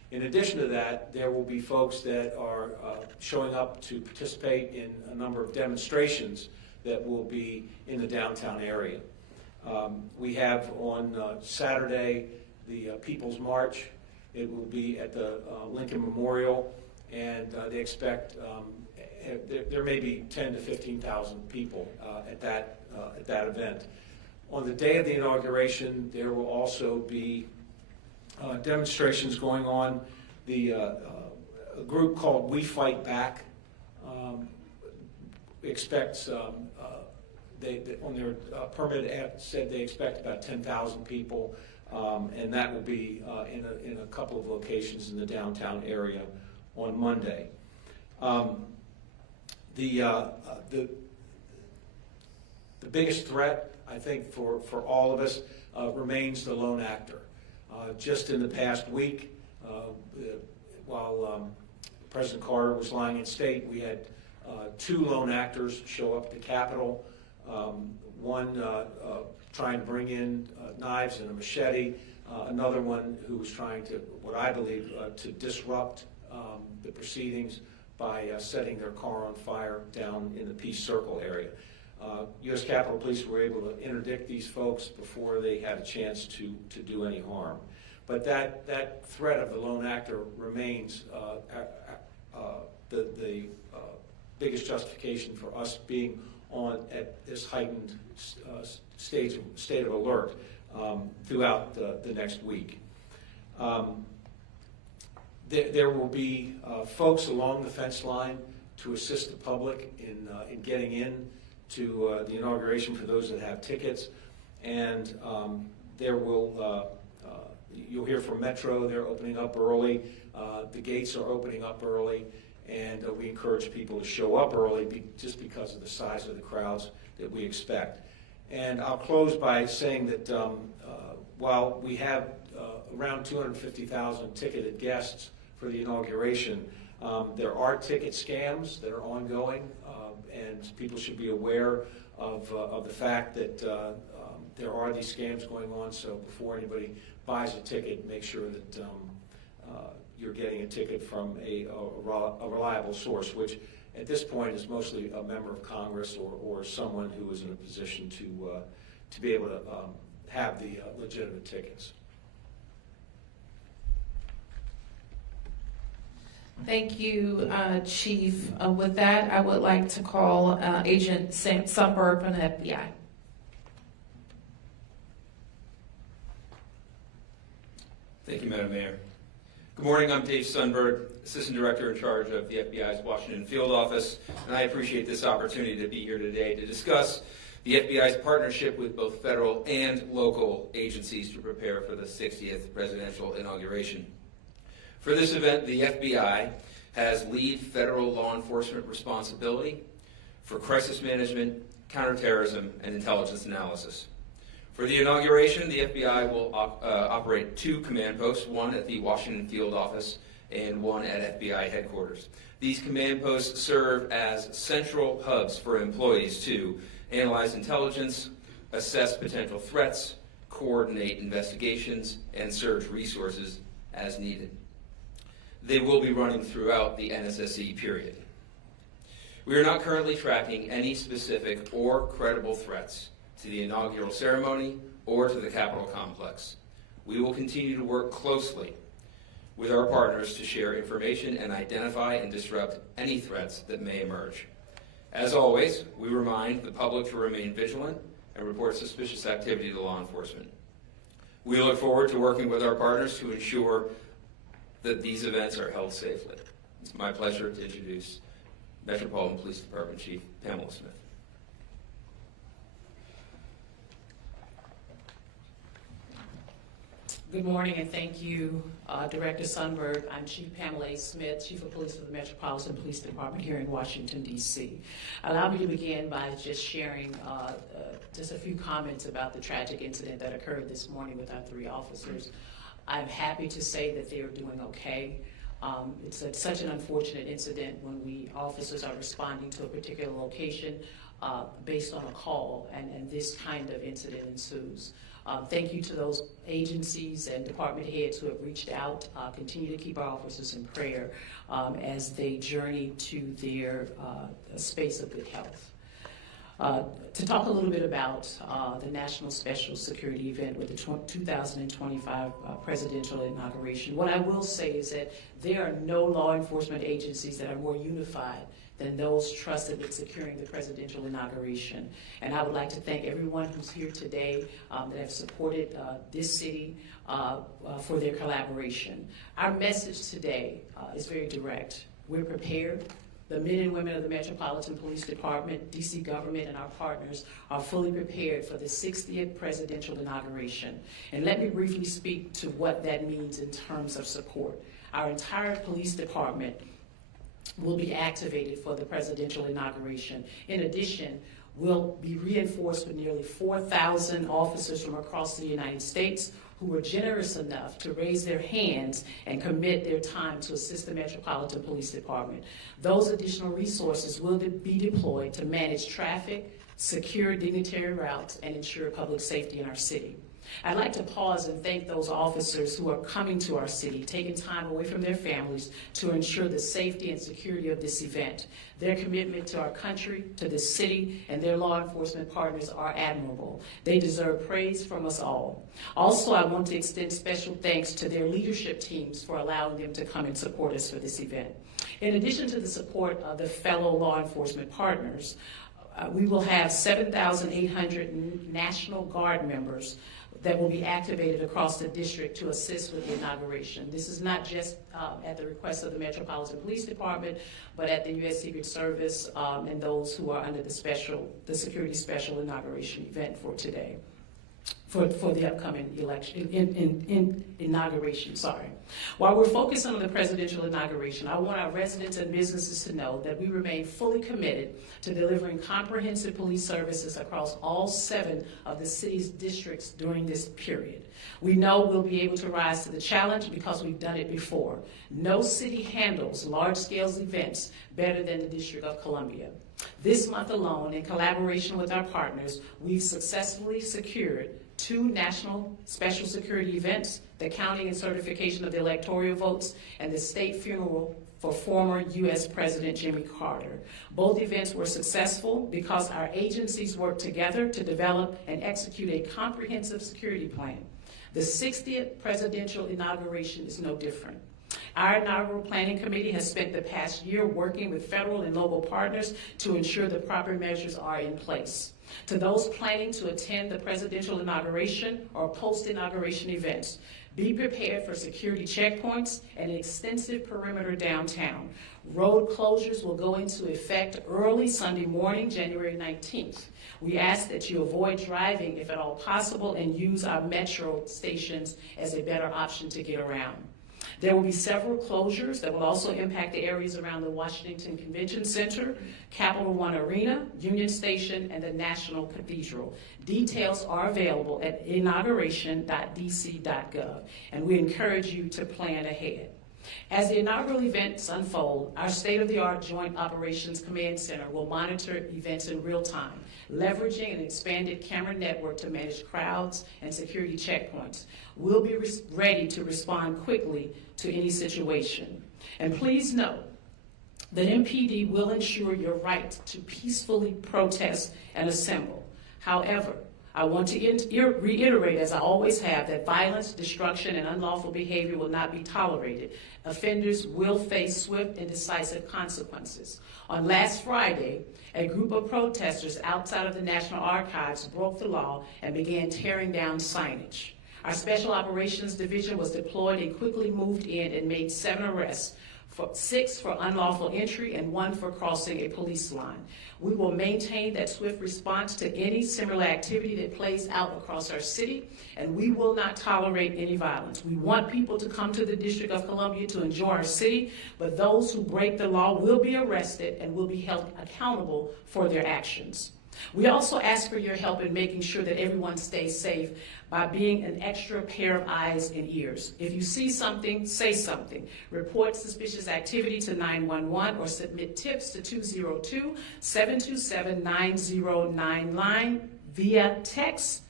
In addition to that, there will be folks that are showing up to participate in a number of demonstrations that will be in the downtown area. We have on Saturday the People's March. It will be at the Lincoln Memorial, and they expect there may be 10 to 15,000 people at that event. On the day of the inauguration, there will also be demonstrations going on. A group called We Fight Back expects, they on their permit app said they expect about 10,000 people, and that will be in a couple of locations in the downtown area on Monday. The biggest threat, I think, for all of us remains the lone actor. Just in the past week, while President Carter was lying in state, we had 2 lone actors show up at the Capitol. One trying to bring in knives and a machete, another one who was trying to, what I believe, to disrupt the proceedings by setting their car on fire down in the Peace Circle area. U.S. Capitol Police were able to interdict these folks before they had a chance to do any harm. But that threat of the lone actor remains the biggest justification for us being on at this heightened state of alert throughout the next week. There will be folks along the fence line to assist the public in getting in to the inauguration for those that have tickets, and there will you'll hear from Metro. They're opening up early. The gates are opening up early, and we encourage people to show up early just because of the size of the crowds that we expect. And I'll close by saying that while we have around 250,000 ticketed guests for the inauguration, there are ticket scams that are ongoing, and people should be aware of the fact that there are these scams going on. So before anybody buys a ticket, make sure that you're getting a ticket from a reliable source, which at this point is mostly a member of Congress or someone who is in a position to be able to have the legitimate tickets. Thank you, Chief. With that, I would like to call Agent Sundberg from the FBI. Thank you, Madam Mayor. Good morning, I'm Dave Sundberg, Assistant Director in charge of the FBI's Washington Field Office, and I appreciate this opportunity to be here today to discuss the FBI's partnership with both federal and local agencies to prepare for the 60th presidential inauguration. For this event, the FBI has lead federal law enforcement responsibility for crisis management, counterterrorism, and intelligence analysis. For the inauguration, the FBI will operate 2 command posts, one at the Washington Field Office and one at FBI headquarters. These command posts serve as central hubs for employees to analyze intelligence, assess potential threats, coordinate investigations, and surge resources as needed. They will be running throughout the NSSE period. We are not currently tracking any specific or credible threats to the inaugural ceremony or to the Capitol complex. We will continue to work closely with our partners to share information and identify and disrupt any threats that may emerge. As always, we remind the public to remain vigilant and report suspicious activity to law enforcement. We look forward to working with our partners to ensure that these events are held safely. It's my pleasure to introduce Metropolitan Police Department Chief Pamela Smith. Good morning, and thank you, Director Sundberg. I'm Chief Pamela Smith, Chief of Police for the Metropolitan Police Department here in Washington, D.C. Allow me to begin by just sharing just a few comments about the tragic incident that occurred this morning with our 3 officers. I'm happy to say that they are doing okay. It's such an unfortunate incident when officers are responding to a particular location based on a call, and this kind of incident ensues. Thank you to those agencies and department heads who have reached out. Continue to keep our officers in prayer as they journey to their space of good health. To talk a little bit about the National Special Security event with the 2025 presidential inauguration, what I will say is that there are no law enforcement agencies that are more unified than those trusted with securing the presidential inauguration. And I would like to thank everyone who's here today that have supported this city for their collaboration. Our message today is very direct. We're prepared. The men and women of the Metropolitan Police Department, DC government, and our partners are fully prepared for the 60th presidential inauguration. And let me briefly speak to what that means in terms of support. Our entire police department will be activated for the presidential inauguration. In addition, we'll be reinforced with nearly 4,000 officers from across the United States who were generous enough to raise their hands and commit their time to assist the Metropolitan Police Department. Those additional resources will be deployed to manage traffic, secure dignitary routes, and ensure public safety in our city. I'd like to pause and thank those officers who are coming to our city, taking time away from their families to ensure the safety and security of this event. Their commitment to our country, to the city, and their law enforcement partners are admirable. They deserve praise from us all. Also, I want to extend special thanks to their leadership teams for allowing them to come and support us for this event. In addition to the support of the fellow law enforcement partners, we will have 7,800 National Guard members that will be activated across the district to assist with the inauguration. This is not just at the request of the Metropolitan Police Department, but at the U.S. Secret Service and those who are under the Security Special Inauguration event for today, for the upcoming election, inauguration, sorry. While we're focused on the presidential inauguration, I want our residents and businesses to know that we remain fully committed to delivering comprehensive police services across all 7 of the city's districts during this period. We know we'll be able to rise to the challenge because we've done it before. No city handles large-scale events better than the District of Columbia. This month alone, in collaboration with our partners, we've successfully secured 2 national special security events, the counting and certification of the electoral votes, and the state funeral for former U.S. President Jimmy Carter. Both events were successful because our agencies worked together to develop and execute a comprehensive security plan. The 60th presidential inauguration is no different. Our inaugural planning committee has spent the past year working with federal and local partners to ensure the proper measures are in place. To those planning to attend the presidential inauguration or post-inauguration events, be prepared for security checkpoints and an extensive perimeter downtown. Road closures will go into effect early Sunday morning, January 19th. We ask that you avoid driving if at all possible and use our metro stations as a better option to get around. There will be several closures that will also impact the areas around the Washington Convention Center, Capital One Arena, Union Station, and the National Cathedral. Details are available at inauguration.dc.gov, and we encourage you to plan ahead. As the inaugural events unfold, our state-of-the-art Joint Operations Command Center will monitor events in real time, leveraging an expanded camera network to manage crowds and security checkpoints. We'll be ready to respond quickly to any situation. And please note that MPD will ensure your right to peacefully protest and assemble. However, I want to reiterate, as I always have, that violence, destruction, and unlawful behavior will not be tolerated. Offenders will face swift and decisive consequences. On last Friday, a group of protesters outside of the National Archives broke the law and began tearing down signage. Our Special Operations Division was deployed and quickly moved in and made 7 arrests, 6 for unlawful entry and 1 for crossing a police line. We will maintain that swift response to any similar activity that plays out across our city, and we will not tolerate any violence. We want people to come to the District of Columbia to enjoy our city, but those who break the law will be arrested and will be held accountable for their actions. We also ask for your help in making sure that everyone stays safe by being an extra pair of eyes and ears. If you see something, say something. Report suspicious activity to 911 or submit tips to 202-727-9099 via text,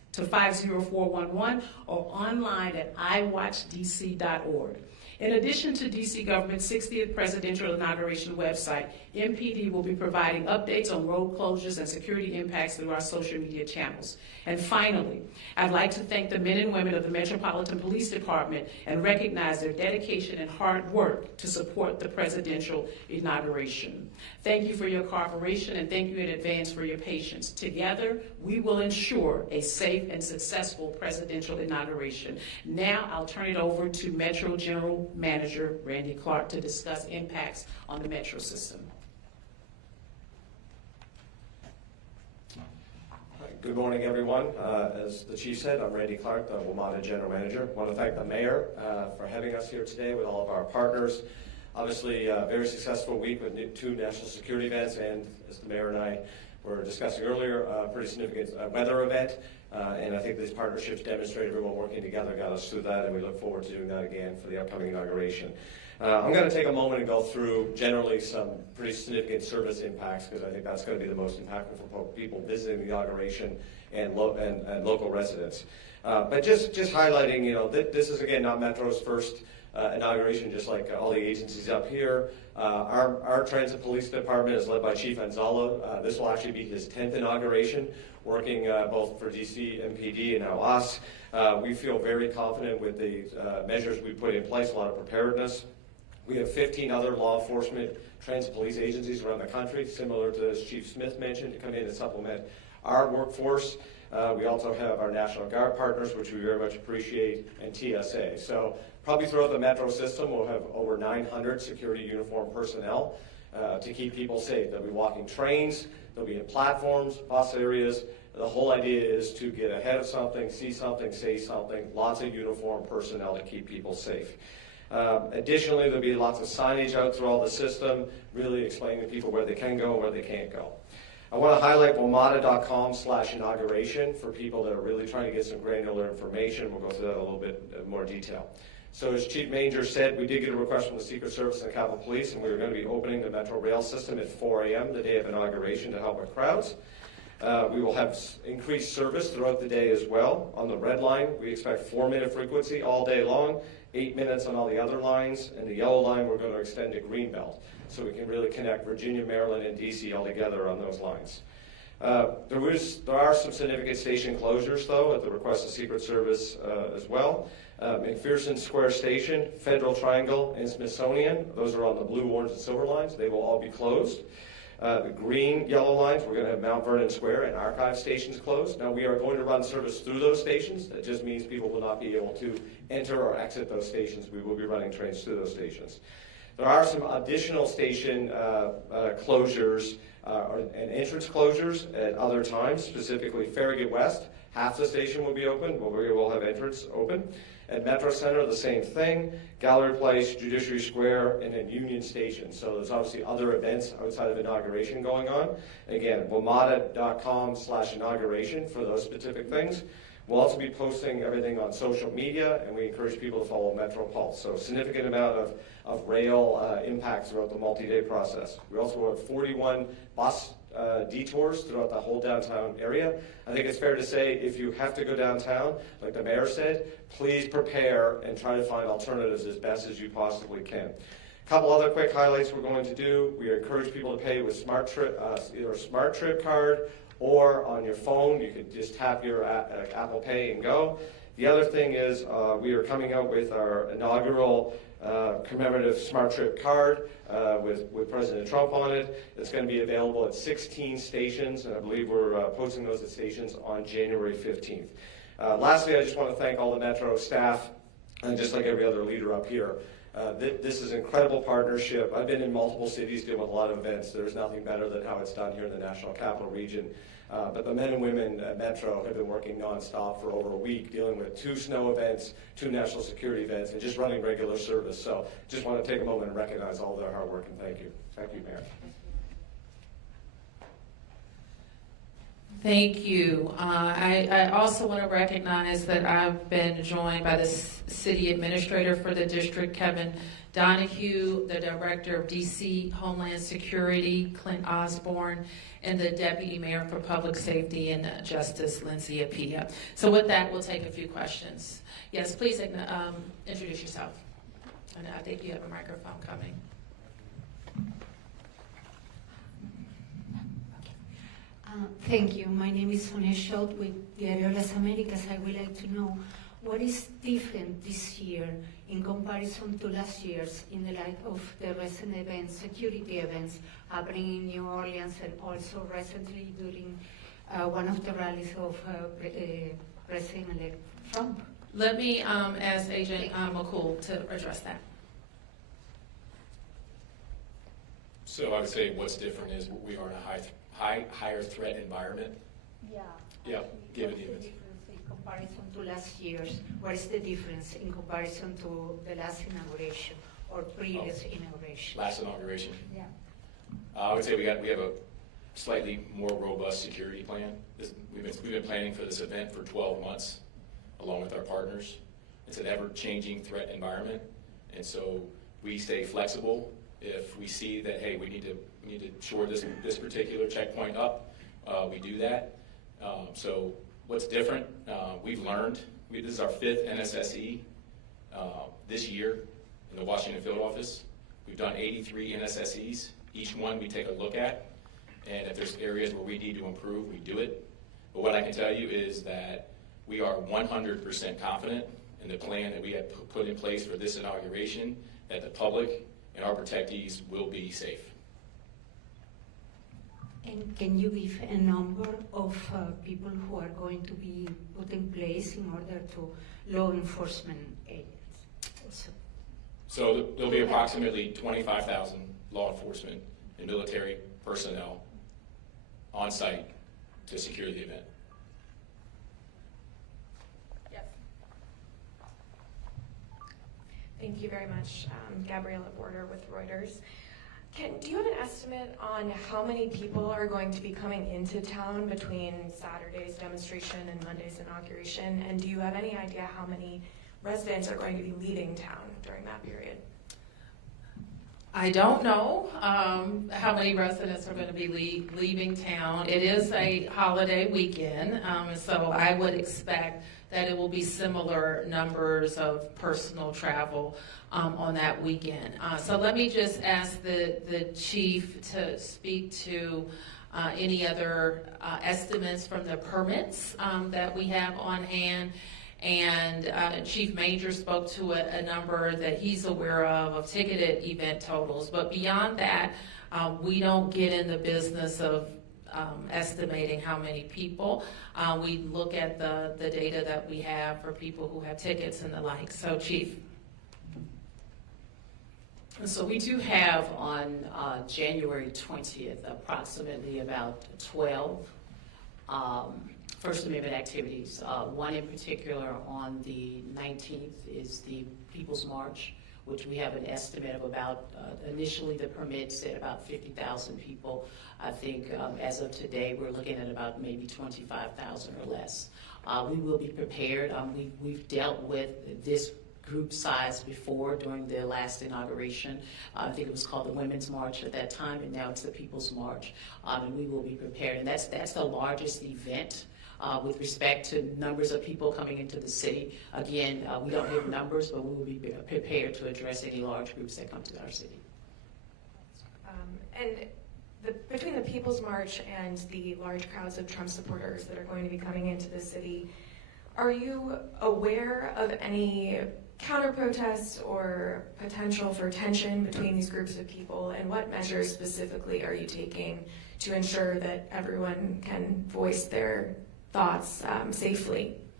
to 50411 or online at iwatchdc.org. In addition to DC government's 60th presidential inauguration website, MPD will be providing updates on road closures and security impacts through our social media channels. And finally, I'd like to thank the men and women of the Metropolitan Police Department and recognize their dedication and hard work to support the presidential inauguration. Thank you for your cooperation and thank you in advance for your patience. Together, we will ensure a safe and successful presidential inauguration. Now, I'll turn it over to Metro General Manager Randy Clark to discuss impacts on the Metro system. Good morning, everyone. As the chief said, I'm Randy Clark, the WMATA General Manager. I want to thank the mayor for having us here today with all of our partners. Obviously, a very successful week with 2 national security events, and as the mayor and I were discussing earlier, a pretty significant weather event. And I think these partnerships demonstrate everyone working together got us through that, and we look forward to doing that again for the upcoming inauguration. I'm going to take a moment and go through generally some pretty significant service impacts, because I think that's going to be the most impactful for people visiting the inauguration and local residents. But just highlighting, this is again not Metro's first inauguration, just like all the agencies up here. Our Transit Police Department is led by Chief Anzalo. This will actually be his 10th inauguration, working both for DC, MPD, and now us. We feel very confident with the measures we put in place, a lot of preparedness. We have 15 other law enforcement transit police agencies around the country, similar to as Chief Smith mentioned, to come in and supplement our workforce. We also have our National Guard partners, which we very much appreciate, and TSA. So probably throughout the Metro system, we'll have over 900 security uniformed personnel to keep people safe. They'll be walking trains, they'll be in platforms, bus areas. The whole idea is to get ahead of something, see something, say something, lots of uniformed personnel to keep people safe. Additionally, there'll be lots of signage out through all the system, really explaining to people where they can go and where they can't go. I want to highlight WMATA.com/inauguration for people that are really trying to get some granular information. We'll go through that in a little bit more detail. So as Chief Manger said, we did get a request from the Secret Service and the Capitol Police, and we were going to be opening the Metro Rail system at 4 a.m. the day of inauguration to help with crowds. We will have increased service throughout the day as well. On the red line, we expect 4-minute frequency all day long, 8 minutes on all the other lines, and the yellow line we're going to extend to Greenbelt, so we can really connect Virginia, Maryland, and DC all together on those lines. There are some significant station closures, though, at the request of Secret Service as well. McPherson Square Station, Federal Triangle, and Smithsonian, those are on the blue, orange, and silver lines. They will all be closed. The green, yellow lines, we're going to have Mount Vernon Square and Archive stations closed. Now, we are going to run service through those stations. That just means people will not be able to enter or exit those stations. We will be running trains through those stations. There are some additional station closures and entrance closures at other times, specifically Farragut West. Half the station will be open, but we will have entrance open. At Metro Center, the same thing. Gallery Place, Judiciary Square, and then Union Station. So there's obviously other events outside of inauguration going on. Again, WMATA.com/inauguration for those specific things. We'll also be posting everything on social media, and we encourage people to follow Metro Pulse. So a significant amount of rail impacts throughout the multi-day process. We also have 41 bus detours throughout the whole downtown area. I think it's fair to say if you have to go downtown, like the mayor said, please prepare and try to find alternatives as best as you possibly can. A couple other quick highlights we're going to do. We encourage people to pay with either a Smart Trip card or on your phone. You can just tap your Apple Pay and go. The other thing is we are coming out with our inaugural commemorative Smart Trip card with President Trump on it. It's going to be available at 16 stations, and I believe we're posting those at stations on January 15th. Lastly, I just want to thank all the Metro staff, and just like every other leader up here. This is an incredible partnership. I've been in multiple cities doing a lot of events. There's nothing better than how it's done here in the National Capital Region. But the men and women at Metro have been working nonstop for over a week, dealing with 2 snow events, 2 national security events, and just running regular service. So just want to take a moment and recognize all their hard work, and thank you. Thank you, Mayor. Thank you. I also want to recognize that I've been joined by the city administrator for the district, Kevin Donahue, the director of DC Homeland Security, Clint Osborne, and the deputy mayor for public safety and justice, Lindsay Apia. So with that, we'll take a few questions. Yes, please introduce yourself. And I think you have a microphone coming. Thank you. My name is Sonia Schott with Diario Las Americas. I would like to know what is different this year in comparison to last year's in the light of the recent events, security events happening in New Orleans and also recently during one of the rallies of President-elect Trump. Let me ask Agent McCool to address that. So I would say what's different is we are in a higher threat environment. Yeah. Yeah, given the What's events. the difference in comparison to last year's? What is the difference in comparison to the last inauguration or previous inauguration? Last inauguration. Yeah. I would say we have a slightly more robust security plan. We've been planning for this event for 12 months, along with our partners. It's an ever-changing threat environment, and so we stay flexible. If we see that, hey, we need to shore this particular checkpoint up, we do that. So what's different? We've learned. This is our 5th NSSE this year in the Washington field office. We've done 83 NSSEs. Each one we take a look at, and if there's areas where we need to improve, we do it. But what I can tell you is that we are 100% confident in the plan that we have put in place for this inauguration, that the public and our protectees will be safe. And can you give a number of people who are going to be put in place in order to law enforcement agents? So there'll be approximately 25,000 law enforcement and military personnel on site to secure the event. Thank you very much. Gabriella Border with Reuters. Do you have an estimate on how many people are going to be coming into town between Saturday's demonstration and Monday's inauguration? And do you have any idea how many residents are going to be leaving town during that period? I don't know how many residents are going to be leaving town. It is a holiday weekend, so I would expect that it will be similar numbers of personal travel on that weekend. So let me just ask the chief to speak to any other estimates from the permits that we have on hand. And Chief Major spoke to a number that he's aware of ticketed event totals. But beyond that, we don't get in the business of estimating how many people. We look at the data that we have for people who have tickets and the like. So, Chief. So we do have on January 20th approximately about 12 First Amendment activities. One in particular on the 19th is the People's March, which we have an estimate of about, initially the permit said about 50,000 people. I think as of today, we're looking at about maybe 25,000 or less. We will be prepared. We've dealt with this group size before during the last inauguration. I think it was called the Women's March at that time, and now it's the People's March. And we will be prepared. And that's the largest event with respect to numbers of people coming into the city. Again, we don't have numbers, but we will be prepared to address any large groups that come to our city. Between the People's March and the large crowds of Trump supporters that are going to be coming into the city, are you aware of any counter-protests or potential for tension between these groups of people, and what measures specifically are you taking to ensure that everyone can voice their thoughts safely?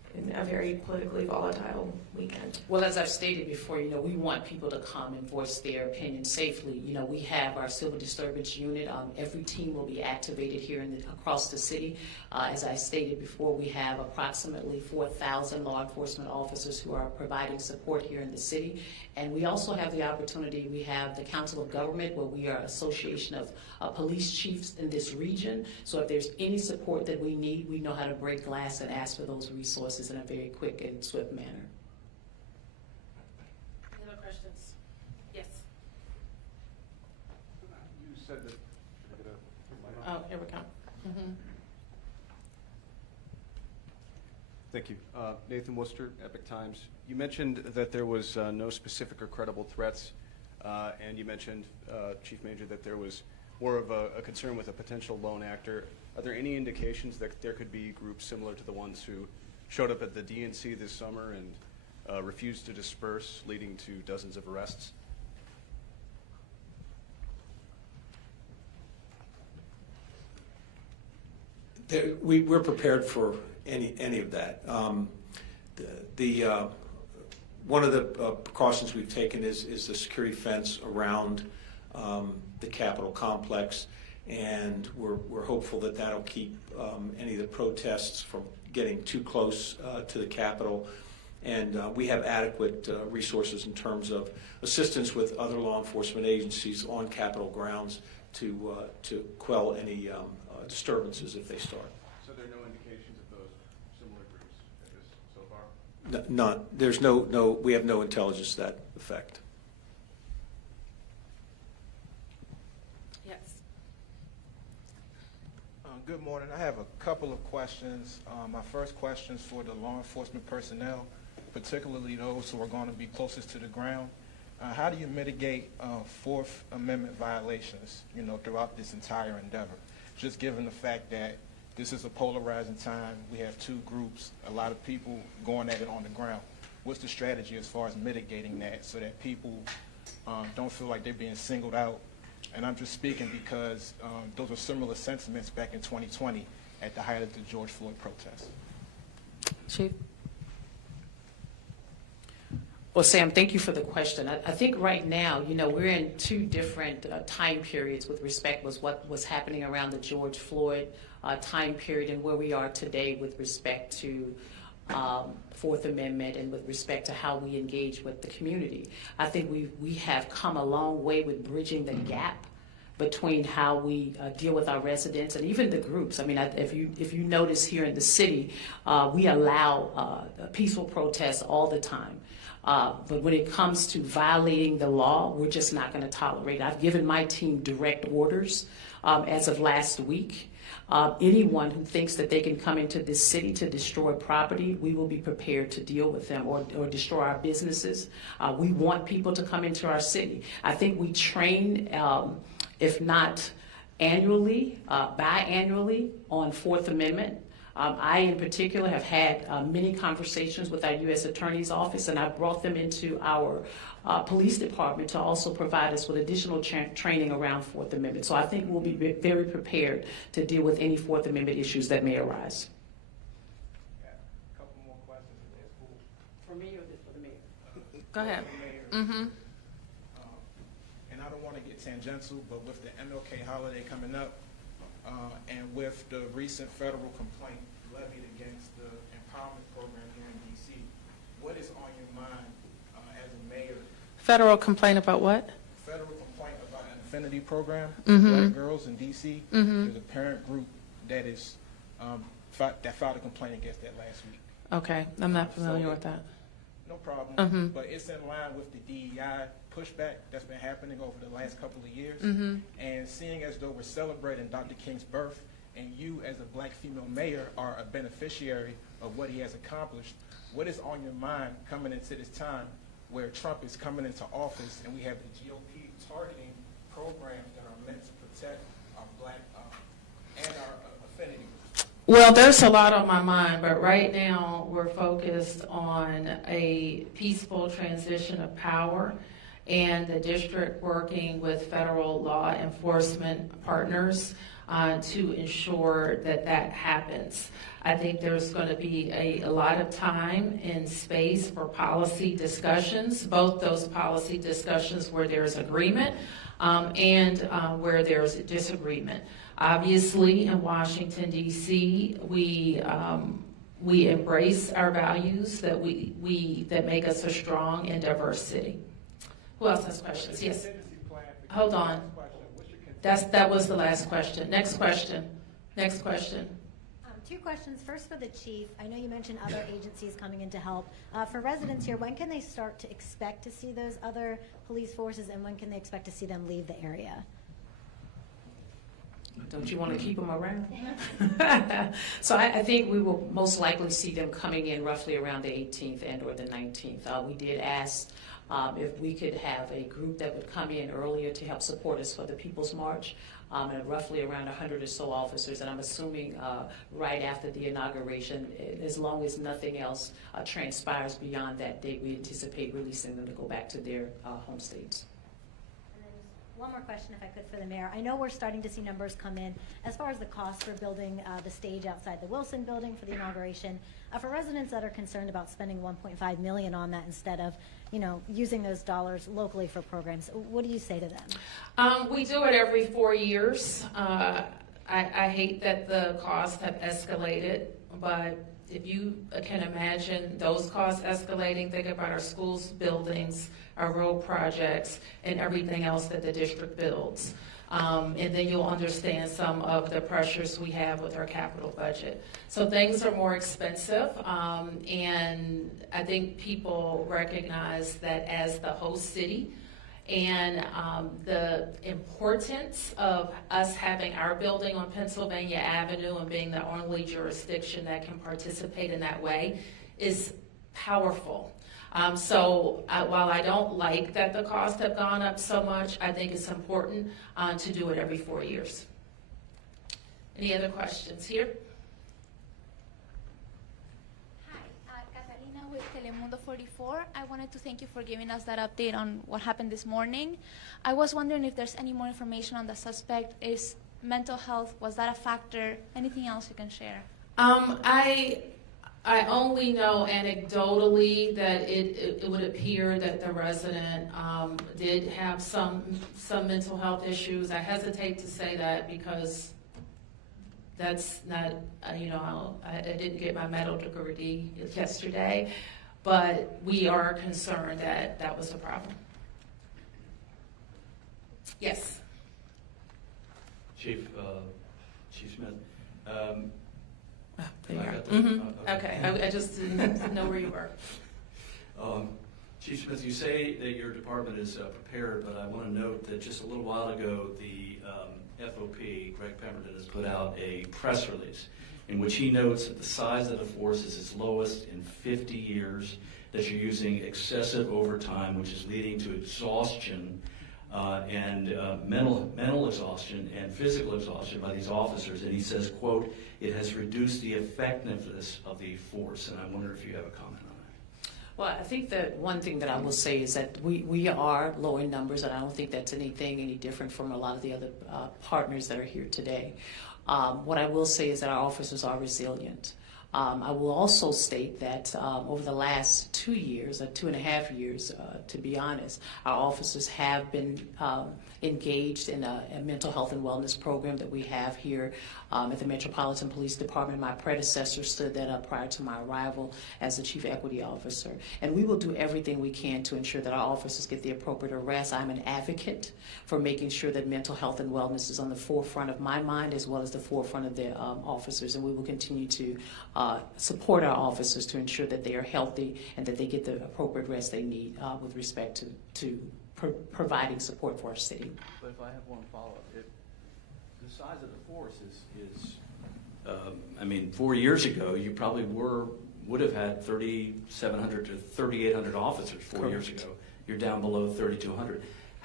in a very politically volatile weekend. Well, as I've stated before, we want people to come and voice their opinion safely. We have our civil disturbance unit. Every team will be activated here across the city. As I stated before, we have approximately 4,000 law enforcement officers who are providing support here in the city. And we also have the opportunity, we have the Council of Government, where we are an association of police chiefs in this region. So if there's any support that we need, we know how to break glass and ask for those resources in a very quick and swift manner. Any other questions? Yes. You said that. Oh, here we go. Mm-hmm. Thank you. Nathan Worcester, Epic Times. You mentioned that there was no specific or credible threats, and you mentioned, Chief Major, that there was more of a concern with a potential lone actor. Are there any indications that there could be groups similar to the ones who showed up at the DNC this summer and refused to disperse, leading to dozens of arrests? We're prepared for any of that. One of the precautions we've taken is the security fence around the Capitol complex, and we're hopeful that that'll keep any of the protests from getting too close to the Capitol. And we have adequate resources in terms of assistance with other law enforcement agencies on Capitol grounds to quell any disturbances if they start. So there are no indications of those similar groups at this so far? None. There's we have no intelligence to that effect. Yes. Good morning. I have a couple of questions. My first question is for the law enforcement personnel, particularly those who are going to be closest to the ground. How do you mitigate Fourth Amendment violations, throughout this entire endeavor? Just given the fact that this is a polarizing time, we have two groups, a lot of people going at it on the ground. What's the strategy as far as mitigating that so that people don't feel like they're being singled out? And I'm just speaking because those are similar sentiments back in 2020 at the height of the George Floyd protests. Chief? Well, Sam, thank you for the question. I think right now, we're in two different time periods with respect to what was happening around the George Floyd time period and where we are today with respect to Fourth Amendment and with respect to how we engage with the community. I think we have come a long way with bridging the gap between how we deal with our residents and even the groups. I mean, if you notice here in the city, we allow peaceful protests all the time. But when it comes to violating the law, we're just not going to tolerate it. I've given my team direct orders as of last week. Anyone who thinks that they can come into this city to destroy property, we will be prepared to deal with them or destroy our businesses. We want people to come into our city. I think we train, if not annually, biannually on Fourth Amendment. I, in particular, have had many conversations with our U.S. Attorney's Office, and I've brought them into our police department to also provide us with additional training around Fourth Amendment. So I think we'll be very prepared to deal with any Fourth Amendment issues that may arise. Yeah, a couple more questions if that's cool. For me or for the mayor? Go ahead. Mm-hmm. And I don't want to get tangential, but with the MLK holiday coming up, and with the recent federal complaint levied against the empowerment program here in D.C., what is on your mind as a mayor? Federal complaint about what? Federal complaint about an affinity program for Mm-hmm. black girls in D.C. Mm-hmm. There's a parent group that is that filed a complaint against that last week. Okay, I'm not familiar with that. No problem. Mm-hmm. But it's in line with the DEI pushback that's been happening over the last couple of years. Mm-hmm. And seeing as though we're celebrating Dr. King's birth, and you as a black female mayor are a beneficiary of what he has accomplished, what is on your mind coming into this time where Trump is coming into office and we have the GOP targeting programs that are meant to protect our black and our affinity groups? Well, there's a lot on my mind, but right now we're focused on a peaceful transition of power and the district working with federal law enforcement partners to ensure that that happens. I think there's going to be a lot of time and space for policy discussions, both those policy discussions where there's agreement and where there's disagreement. Obviously, in Washington, D.C., we embrace our values that that make us a strong and diverse city. Who else has questions? Yes. Hold on. That was the last question. Next question. Next question. Two questions. First for the chief. I know you mentioned other agencies coming in to help. For residents here, when can they start to expect to see those other police forces, and when can they expect to see them leave the area? Don't you want to keep them around? So I think we will most likely see them coming in roughly around the 18th and or the 19th. We did ask if we could have a group that would come in earlier to help support us for the People's March, and roughly around 100 or so officers, and I'm assuming right after the inauguration, as long as nothing else transpires beyond that date, we anticipate releasing them to go back to their home states. One more question, if I could, for the mayor. I know we're starting to see numbers come in as far as the cost for building the stage outside the Wilson building for the inauguration. For residents that are concerned about spending $1.5 million on that instead of, using those dollars locally for programs, what do you say to them? We do it every 4 years. I hate that the costs have escalated, but if you can imagine those costs escalating, think about our schools, buildings, our road projects, and everything else that the district builds. And then you'll understand some of the pressures we have with our capital budget. So things are more expensive, and I think people recognize that as the host city, and the importance of us having our building on Pennsylvania Avenue and being the only jurisdiction that can participate in that way is powerful. So while I don't like that the costs have gone up so much, I think it's important to do it every 4 years. Any other questions here? With Telemundo 44, I wanted to thank you for giving us that update on what happened this morning. I was wondering if there's any more information on the suspect. Is mental health, was that a factor? Anything else you can share? I only know anecdotally that it would appear that the resident did have some mental health issues. I hesitate to say that because that's not, I didn't get my medical degree yesterday, but we are concerned that that was a problem. Yes. Chief Smith. Okay, I just didn't know where you were. Chief Smith, you say that your department is prepared, but I want to note that just a little while ago, the FOP, Greg Pemberton, has put out a press release in which he notes that the size of the force is its lowest in 50 years, that you're using excessive overtime, which is leading to exhaustion and mental exhaustion and physical exhaustion by these officers. And he says, quote, it has reduced the effectiveness of the force. And I wonder if you have a comment on that. Well, I think that one thing that I will say is that we are low in numbers, and I don't think that's anything any different from a lot of the other partners that are here today. What I will say is that our officers are resilient. I will also state that over the last 2 years, 2.5 years, to be honest, our officers have been engaged in a mental health and wellness program that we have here at the Metropolitan Police Department. My predecessor stood that up prior to my arrival as the Chief Equity Officer. And we will do everything we can to ensure that our officers get the appropriate arrest. I'm an advocate for making sure that mental health and wellness is on the forefront of my mind as well as the forefront of the officers. And we will continue to support our officers to ensure that they are healthy and that they get the appropriate rest they need with respect to providing support for our city. But if I have one follow-up, the size of the force is 4 years ago, you probably would have had 3,700 to 3,800 officers 4 years ago. You're down below 3,200.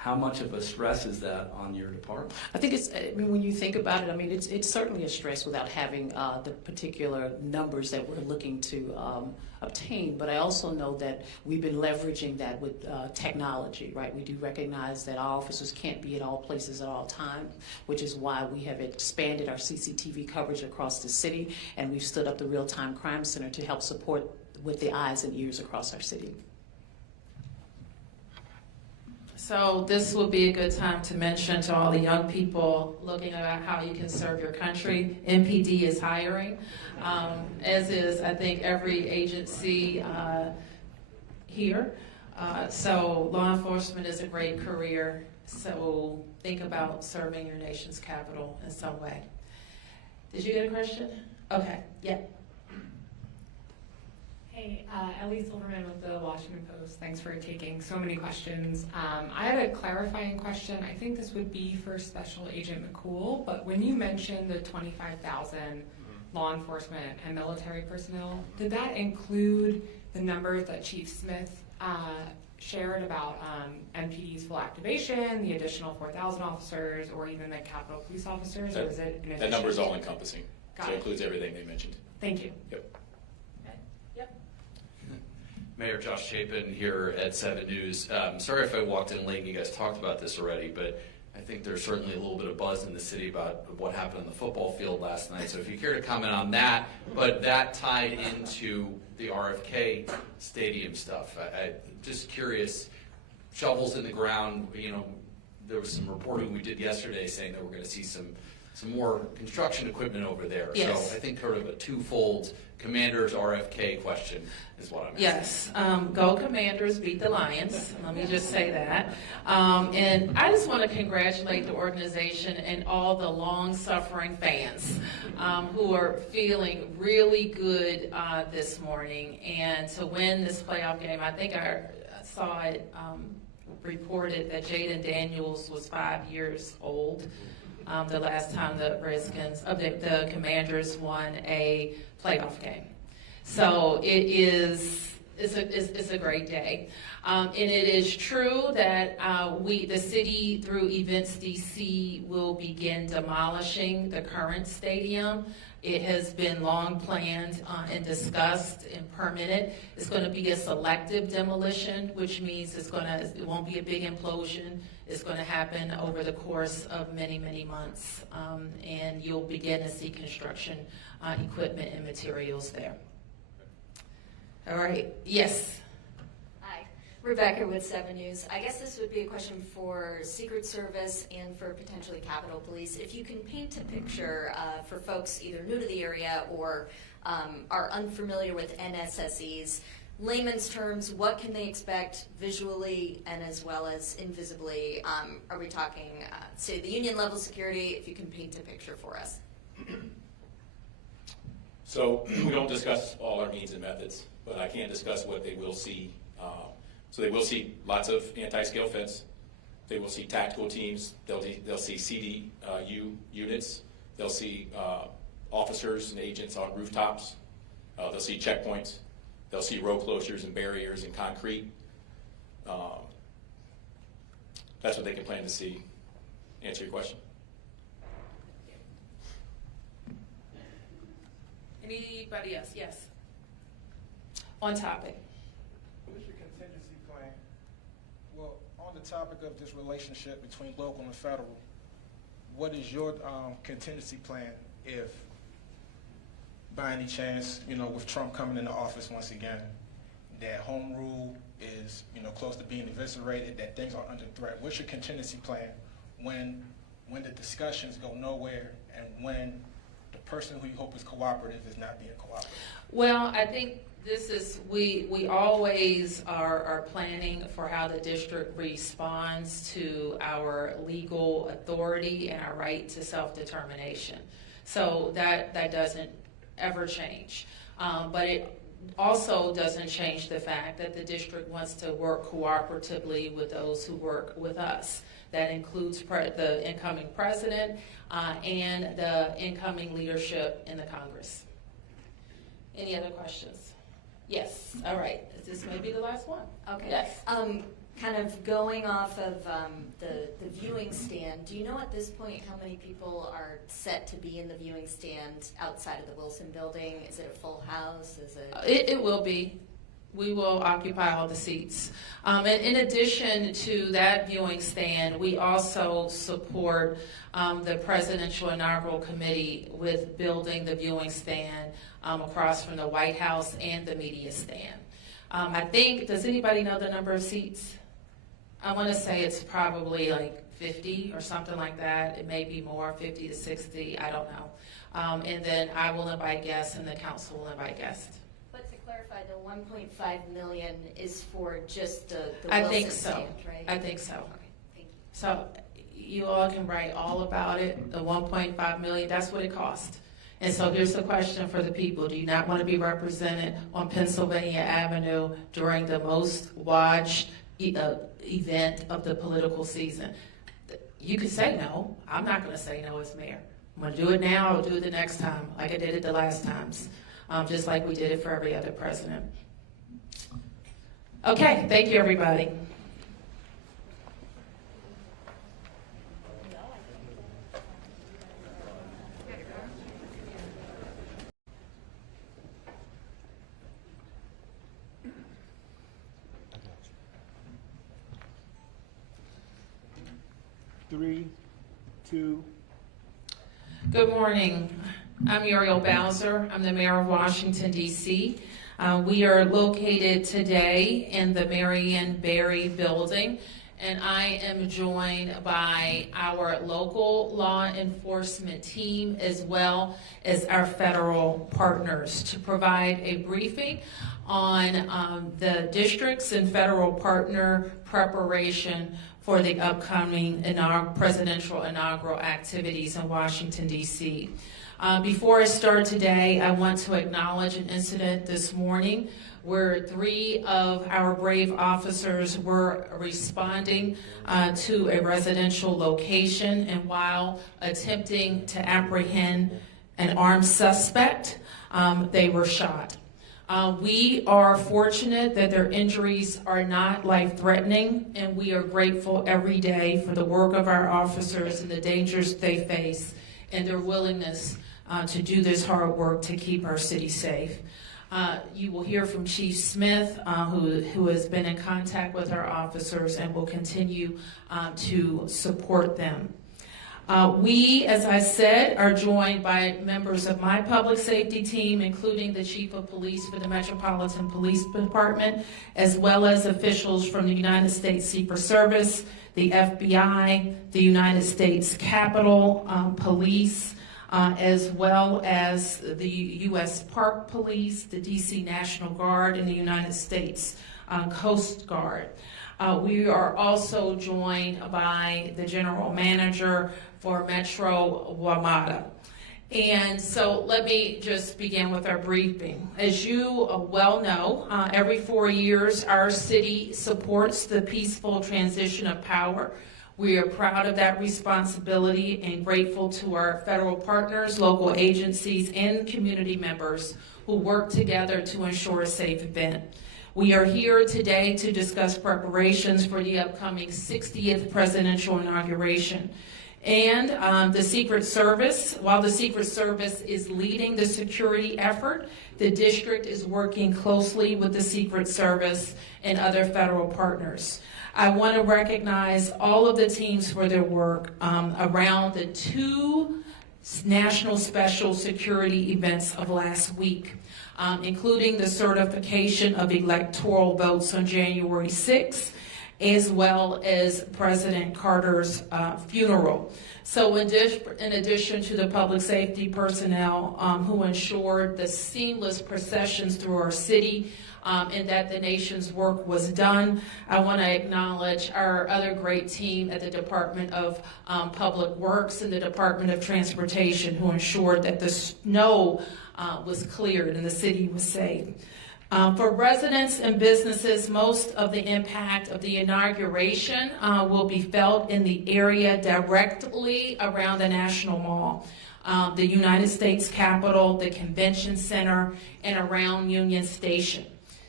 how much of a stress is that on your department? I think it's, I mean, when you think about it, I mean, it's certainly a stress without having the particular numbers that we're looking to obtain. But I also know that we've been leveraging that with technology, right? We do recognize that our officers can't be at all places at all times, which is why we have expanded our CCTV coverage across the city, and we've stood up the Real-Time Crime Center to help support with the eyes and ears across our city. So this would be a good time to mention to all the young people looking at how you can serve your country. MPD is hiring, as is, I think, every agency here. So law enforcement is a great career. So think about serving your nation's capital in some way. Did you get a question? Okay, yeah. Hey, Ellie Silverman with the Washington Post. Thanks for taking so many questions. I had a clarifying question. I think this would be for Special Agent McCool, but when you mentioned the 25,000 law enforcement and military personnel, did that include the numbers that Chief Smith shared about MPD's full activation, the additional 4,000 officers, or even the Capitol Police officers, or is it in addition? That number is all encompassing, Got so it. it includes everything they mentioned. Thank you. Yep. Mayor Josh Chapin here at 7 News. Sorry if I walked in late and you guys talked about this already, but I think there's certainly a little bit of buzz in the city about what happened on the football field last night. So if you care to comment on that, but that tied into the RFK Stadium stuff. I'm just curious, shovels in the ground, you know, there was some reporting we did yesterday saying that we're going to see some more construction equipment over there. Yes. So I think sort of a twofold Commanders RFK question is what I'm asking. Yes, go Commanders, beat the Lions. Let me just say that. And I just want to congratulate the organization and all the long-suffering fans who are feeling really good this morning. And to win this playoff game, I think I saw it reported that Jaden Daniels was 5 years old the last time the the Commanders won a playoff game. So it's a great day. And it is true that the city, through Events DC, will begin demolishing the current stadium. It has been long planned and discussed and permitted. It's going to be a selective demolition, which means it won't be a big implosion. It's going to happen over the course of many, many months, and you'll begin to see construction equipment and materials there. All right, yes. Hi, Rebecca with 7 News. I guess this would be a question for Secret Service and for potentially Capitol Police. If you can paint a picture for folks either new to the area or are unfamiliar with NSSEs, layman's terms, what can they expect visually and as well as invisibly? Are we talking, say, the union level security, if you can paint a picture for us? So we don't discuss all our means and methods, but I can discuss what they will see. So they will see lots of anti-scale fence. They will see tactical teams. They'll see CDU units. They'll see officers and agents on rooftops. They'll see checkpoints. They'll see road closures and barriers and concrete. That's what they can plan to see. Answer your question. Anybody else? Yes. On topic. What is your contingency plan? Well, on the topic of this relationship between local and federal, what is your contingency plan if, by any chance, with Trump coming into office once again, that home rule is, close to being eviscerated, that things are under threat? What's your contingency plan when the discussions go nowhere and when the person who you hope is cooperative is not being cooperative? Well, I think we always are planning for how the district responds to our legal authority and our right to self-determination. So that doesn't ever change. But it also doesn't change the fact that the district wants to work cooperatively with those who work with us. That includes the incoming president and the incoming leadership in the Congress. Any other questions? Yes. All right. This may be the last one. Okay. Yes. kind of going off of the viewing stand, do you know at this point how many people are set to be in the viewing stand outside of the Wilson building? Is it a full house? Is it? It will be. We will occupy all the seats. And in addition to that viewing stand, we also support the Presidential Inaugural Committee with building the viewing stand across from the White House and the media stand. I think, does anybody know the number of seats? I want to say it's probably like 50 or something like that. It may be more, 50 to 60, I don't know. And then I will invite guests and the council will invite guests. But to clarify, the 1.5 million is for just the I Wilson think so. stand, right? I think so. Okay, thank you. So you all can write all about it, the 1.5 million, that's what it cost. And so here's the question for the people. Do you not want to be represented on Pennsylvania Avenue during the most watched event of the political season? You could say no. I'm not going to say no as mayor. I'm going to do it now. I'll do it the next time like I did it the last times, just like we did it for every other president. Okay, thank you, everybody. Three, two. Good morning. I'm Muriel Bowser. I'm the mayor of Washington, D.C. We are located today in the Marion Barry building, and I am joined by our local law enforcement team as well as our federal partners to provide a briefing on the districts and federal partner preparation for the upcoming presidential inaugural activities in Washington, D.C. Before I start today, I want to acknowledge an incident this morning where 3 of our brave officers were responding to a residential location, and while attempting to apprehend an armed suspect, they were shot. We are fortunate that their injuries are not life-threatening, and we are grateful every day for the work of our officers and the dangers they face and their willingness to do this hard work to keep our city safe. You will hear from Chief Smith, who has been in contact with our officers and will continue to support them. We, as I said, are joined by members of my public safety team, including the Chief of Police for the Metropolitan Police Department, as well as officials from the United States Secret Service, the FBI, the United States Capitol Police, as well as the U.S. Park Police, the D.C. National Guard, and the United States Coast Guard. We are also joined by the General Manager for Metro WMATA. And so let me just begin with our briefing. As you well know, every 4 years our city supports the peaceful transition of power. We are proud of that responsibility and grateful to our federal partners, local agencies, and community members who work together to ensure a safe event. We are here today to discuss preparations for the upcoming 60th presidential inauguration. And the Secret Service, while the Secret Service is leading the security effort, the district is working closely with the Secret Service and other federal partners. I want to recognize all of the teams for their work around the 2 national special security events of last week, including the certification of electoral votes on January 6th, as well as President Carter's funeral. So in addition to the public safety personnel who ensured the seamless processions through our city and that the nation's work was done, I want to acknowledge our other great team at the Department of Public Works and the Department of Transportation who ensured that the snow was cleared and the city was safe. For residents and businesses, most of the impact of the inauguration will be felt in the area directly around the National Mall, the United States Capitol, the Convention Center, and around Union Station.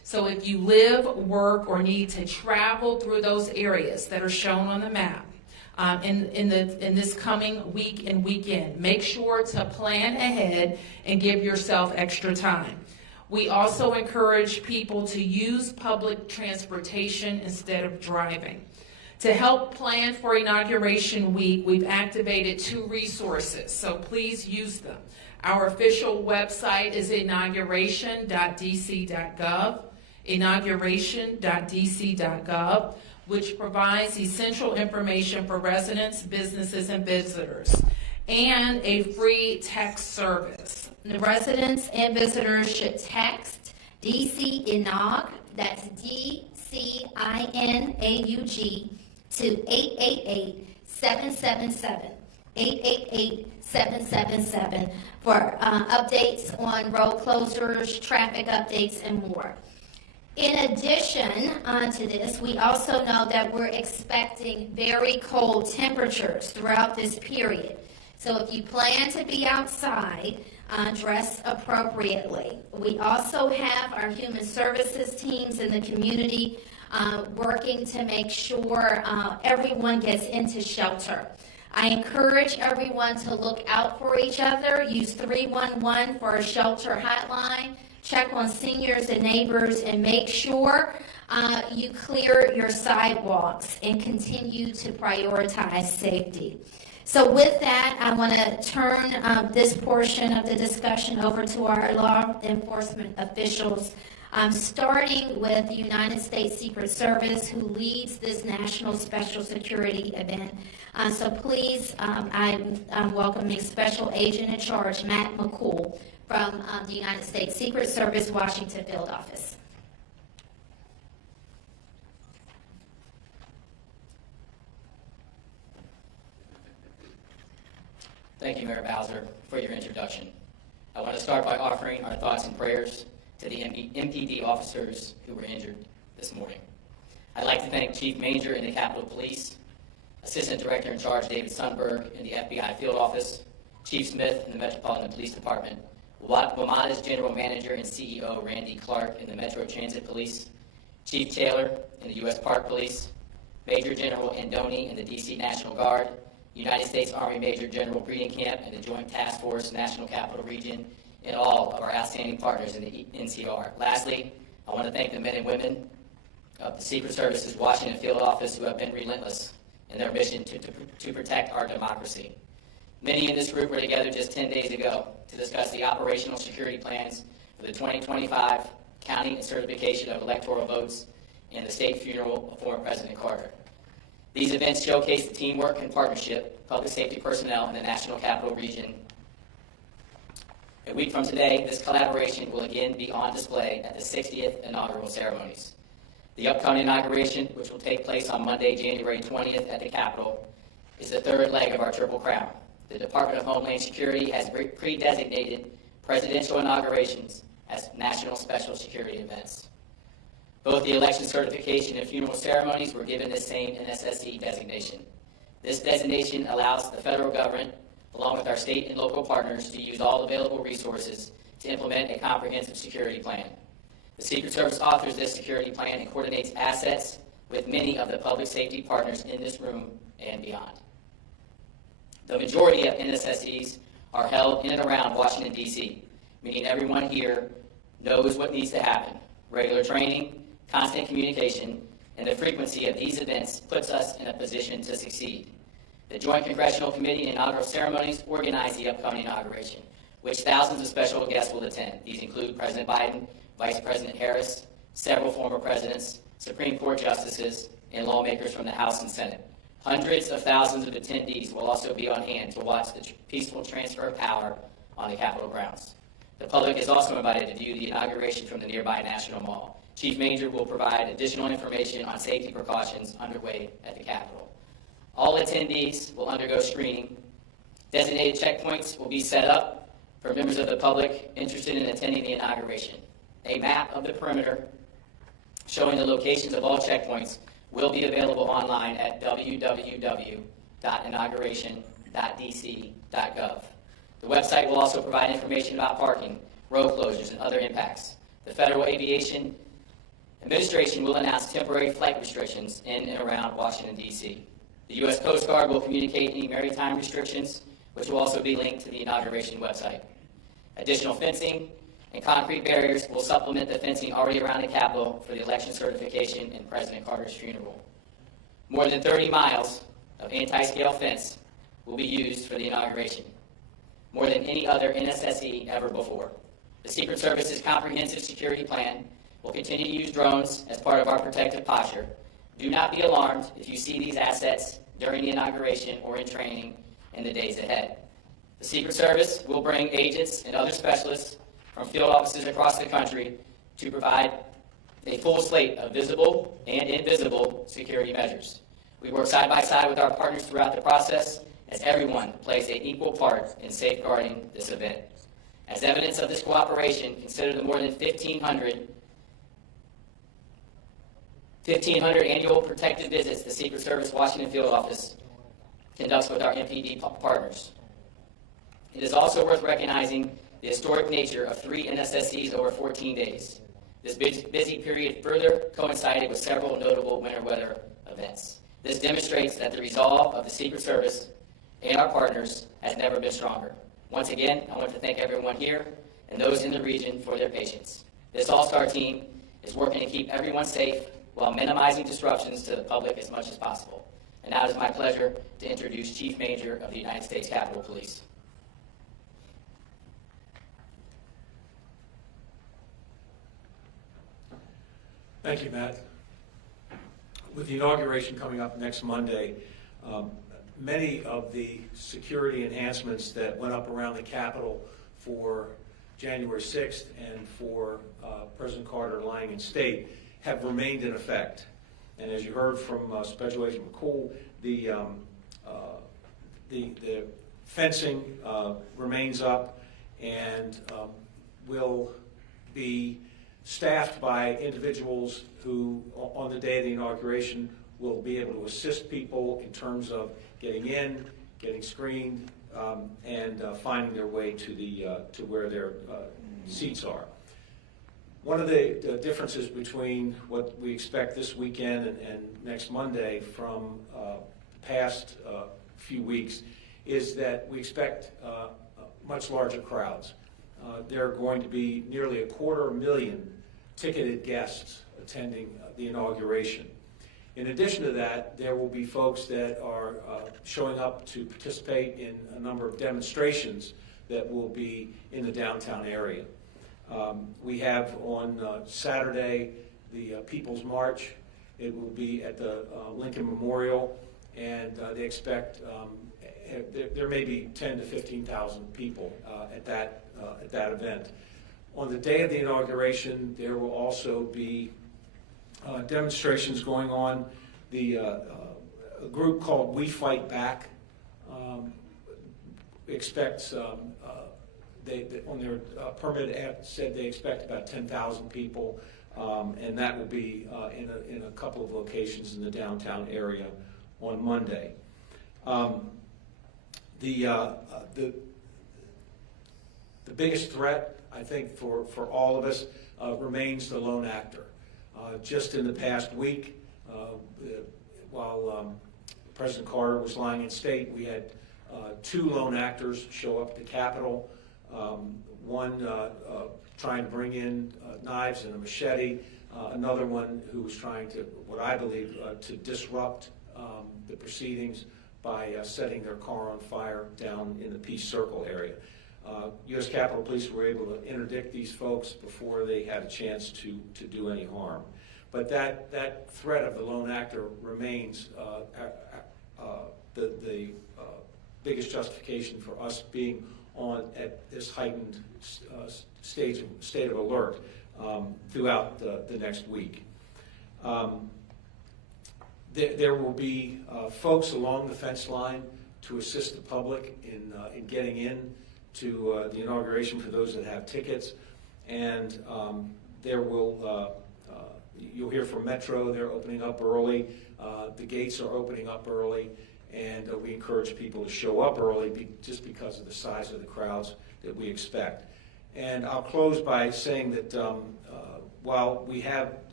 So if you live, work, or need to travel through those areas that are shown on the map, in this coming week and weekend, make sure to plan ahead and give yourself extra time. We also encourage people to use public transportation instead of driving. To help plan for Inauguration Week, we've activated 2 resources, so please use them. Our official website is inauguration.dc.gov, inauguration.dc.gov, which provides essential information for residents, businesses, and visitors, and a free text service. The residents and visitors should text DC Inaug, that's DCINAUG, to 888-777, 888-777 for updates on road closures, traffic updates, and more. In addition to this, we also know that we're expecting very cold temperatures throughout this period. So if you plan to be outside, dress appropriately. We also have our human services teams in the community working to make sure everyone gets into shelter. I encourage everyone to look out for each other. Use 311 for a shelter hotline. Check on seniors and neighbors, and make sure you clear your sidewalks and continue to prioritize safety. So with that, I want to turn this portion of the discussion over to our law enforcement officials, starting with the United States Secret Service, who leads this National Special Security event. So please, I'm welcoming Special Agent in Charge, Matt McCool, from the United States Secret Service, Washington Field Office. Thank you, Mayor Bowser, for your introduction. I want to start by offering our thoughts and prayers to the MPD officers who were injured this morning. I'd like to thank Chief Manger in the Capitol Police, Assistant Director in Charge David Sundberg in the FBI Field Office, Chief Smith in the Metropolitan Police Department, WMATA's General Manager and CEO Randy Clark in the Metro Transit Police, Chief Taylor in the U.S. Park Police, Major General Andoni in the D.C. National Guard, United States Army Major General Breeding Camp and the Joint Task Force National Capital Region, and all of our outstanding partners in the NCR. Lastly, I want to thank the men and women of the Secret Service's Washington Field Office who have been relentless in their mission to protect our democracy. Many in this group were together just 10 days ago to discuss the operational security plans for the 2025 counting and certification of electoral votes and the state funeral of former President Carter. These events showcase the teamwork and partnership, public safety personnel in the National Capital Region. A week from today, this collaboration will again be on display at the 60th inaugural ceremonies. The upcoming inauguration, which will take place on Monday, January 20th at the Capitol, is the third leg of our Triple Crown. The Department of Homeland Security has pre-designated presidential inaugurations as national special security events. Both the election certification and funeral ceremonies were given the same NSSE designation. This designation allows the federal government, along with our state and local partners, to use all available resources to implement a comprehensive security plan. The Secret Service authors this security plan and coordinates assets with many of the public safety partners in this room and beyond. The majority of NSSEs are held in and around Washington, D.C., meaning everyone here knows what needs to happen. Regular training, constant communication, and the frequency of these events puts us in a position to succeed. The Joint Congressional Committee and inaugural ceremonies organize the upcoming inauguration, which thousands of special guests will attend. These include President Biden, Vice President Harris, several former presidents, Supreme Court justices, and lawmakers from the House and Senate. Hundreds of thousands of attendees will also be on hand to watch the peaceful transfer of power on the Capitol grounds. The public is also invited to view the inauguration from the nearby National Mall. Chief Manger will provide additional information on safety precautions underway at the Capitol. All attendees will undergo screening. Designated checkpoints will be set up for members of the public interested in attending the inauguration. A map of the perimeter showing the locations of all checkpoints will be available online at www.inauguration.dc.gov. The website will also provide information about parking, road closures, and other impacts. The Federal Aviation Administration will announce temporary flight restrictions in and around Washington, D.C. The U.S. Coast Guard will communicate any maritime restrictions, which will also be linked to the inauguration website. Additional fencing and concrete barriers will supplement the fencing already around the Capitol for the election certification and President Carter's funeral. More than 30 miles of anti-scale fence will be used for the inauguration, more than any other NSSE ever before. The Secret Service's comprehensive security plan will continue to use drones as part of our protective posture. Do not be alarmed if you see these assets during the inauguration or in training in the days ahead. The Secret Service will bring agents and other specialists from field offices across the country to provide a full slate of visible and invisible security measures. We work side by side with our partners throughout the process as everyone plays an equal part in safeguarding this event. As evidence of this cooperation, consider the more than 1,500 annual protective visits the Secret Service Washington Field Office conducts with our MPD partners. It is also worth recognizing the historic nature of 3 NSSCs over 14 days. This busy period further coincided with several notable winter weather events. This demonstrates that the resolve of the Secret Service and our partners has never been stronger. Once again, I want to thank everyone here and those in the region for their patience. This all-star team is working to keep everyone safe while minimizing disruptions to the public as much as possible. And now it is my pleasure to introduce Chief Major of the United States Capitol Police. Thank you, Matt. With the inauguration coming up next Monday, many of the security enhancements that went up around the Capitol for January 6th and for President Carter lying in state have remained in effect. And as you heard from Special Agent McCool, the fencing remains up and will be staffed by individuals who, on the day of the inauguration, will be able to assist people in terms of getting in, getting screened, and finding their way to where their seats are. One of the differences between what we expect this weekend and next Monday from the past few weeks is that we expect much larger crowds. There are going to be nearly 250,000 ticketed guests attending the inauguration. In addition to that, there will be folks that are showing up to participate in a number of demonstrations that will be in the downtown area. We have on Saturday the People's March. It will be at the Lincoln Memorial, and they expect there may be 10,000 to 15,000 people at that event. On the day of the inauguration, there will also be demonstrations going on. A group called We Fight Back expects, on their permit app said they expect about 10,000 people, and that will be in a couple of locations in the downtown area on Monday. The biggest threat, I think, for all of us remains the lone actor. Just in the past week, while President Carter was lying in state, we had 2 lone actors show up at the Capitol. One trying to bring in knives and a machete, another one who was trying to, what I believe, to disrupt the proceedings by setting their car on fire down in the Peace Circle area. U.S. Capitol Police were able to interdict these folks before they had a chance to do any harm. But that threat of the lone actor remains the biggest justification for us being at this heightened state of alert throughout the next week. There will be folks along the fence line to assist the public in getting in to the inauguration for those that have tickets, and there will you'll hear from Metro. They're opening up early. The gates are opening up early, and we encourage people to show up early just because of the size of the crowds that we expect. And I'll close by saying that while we have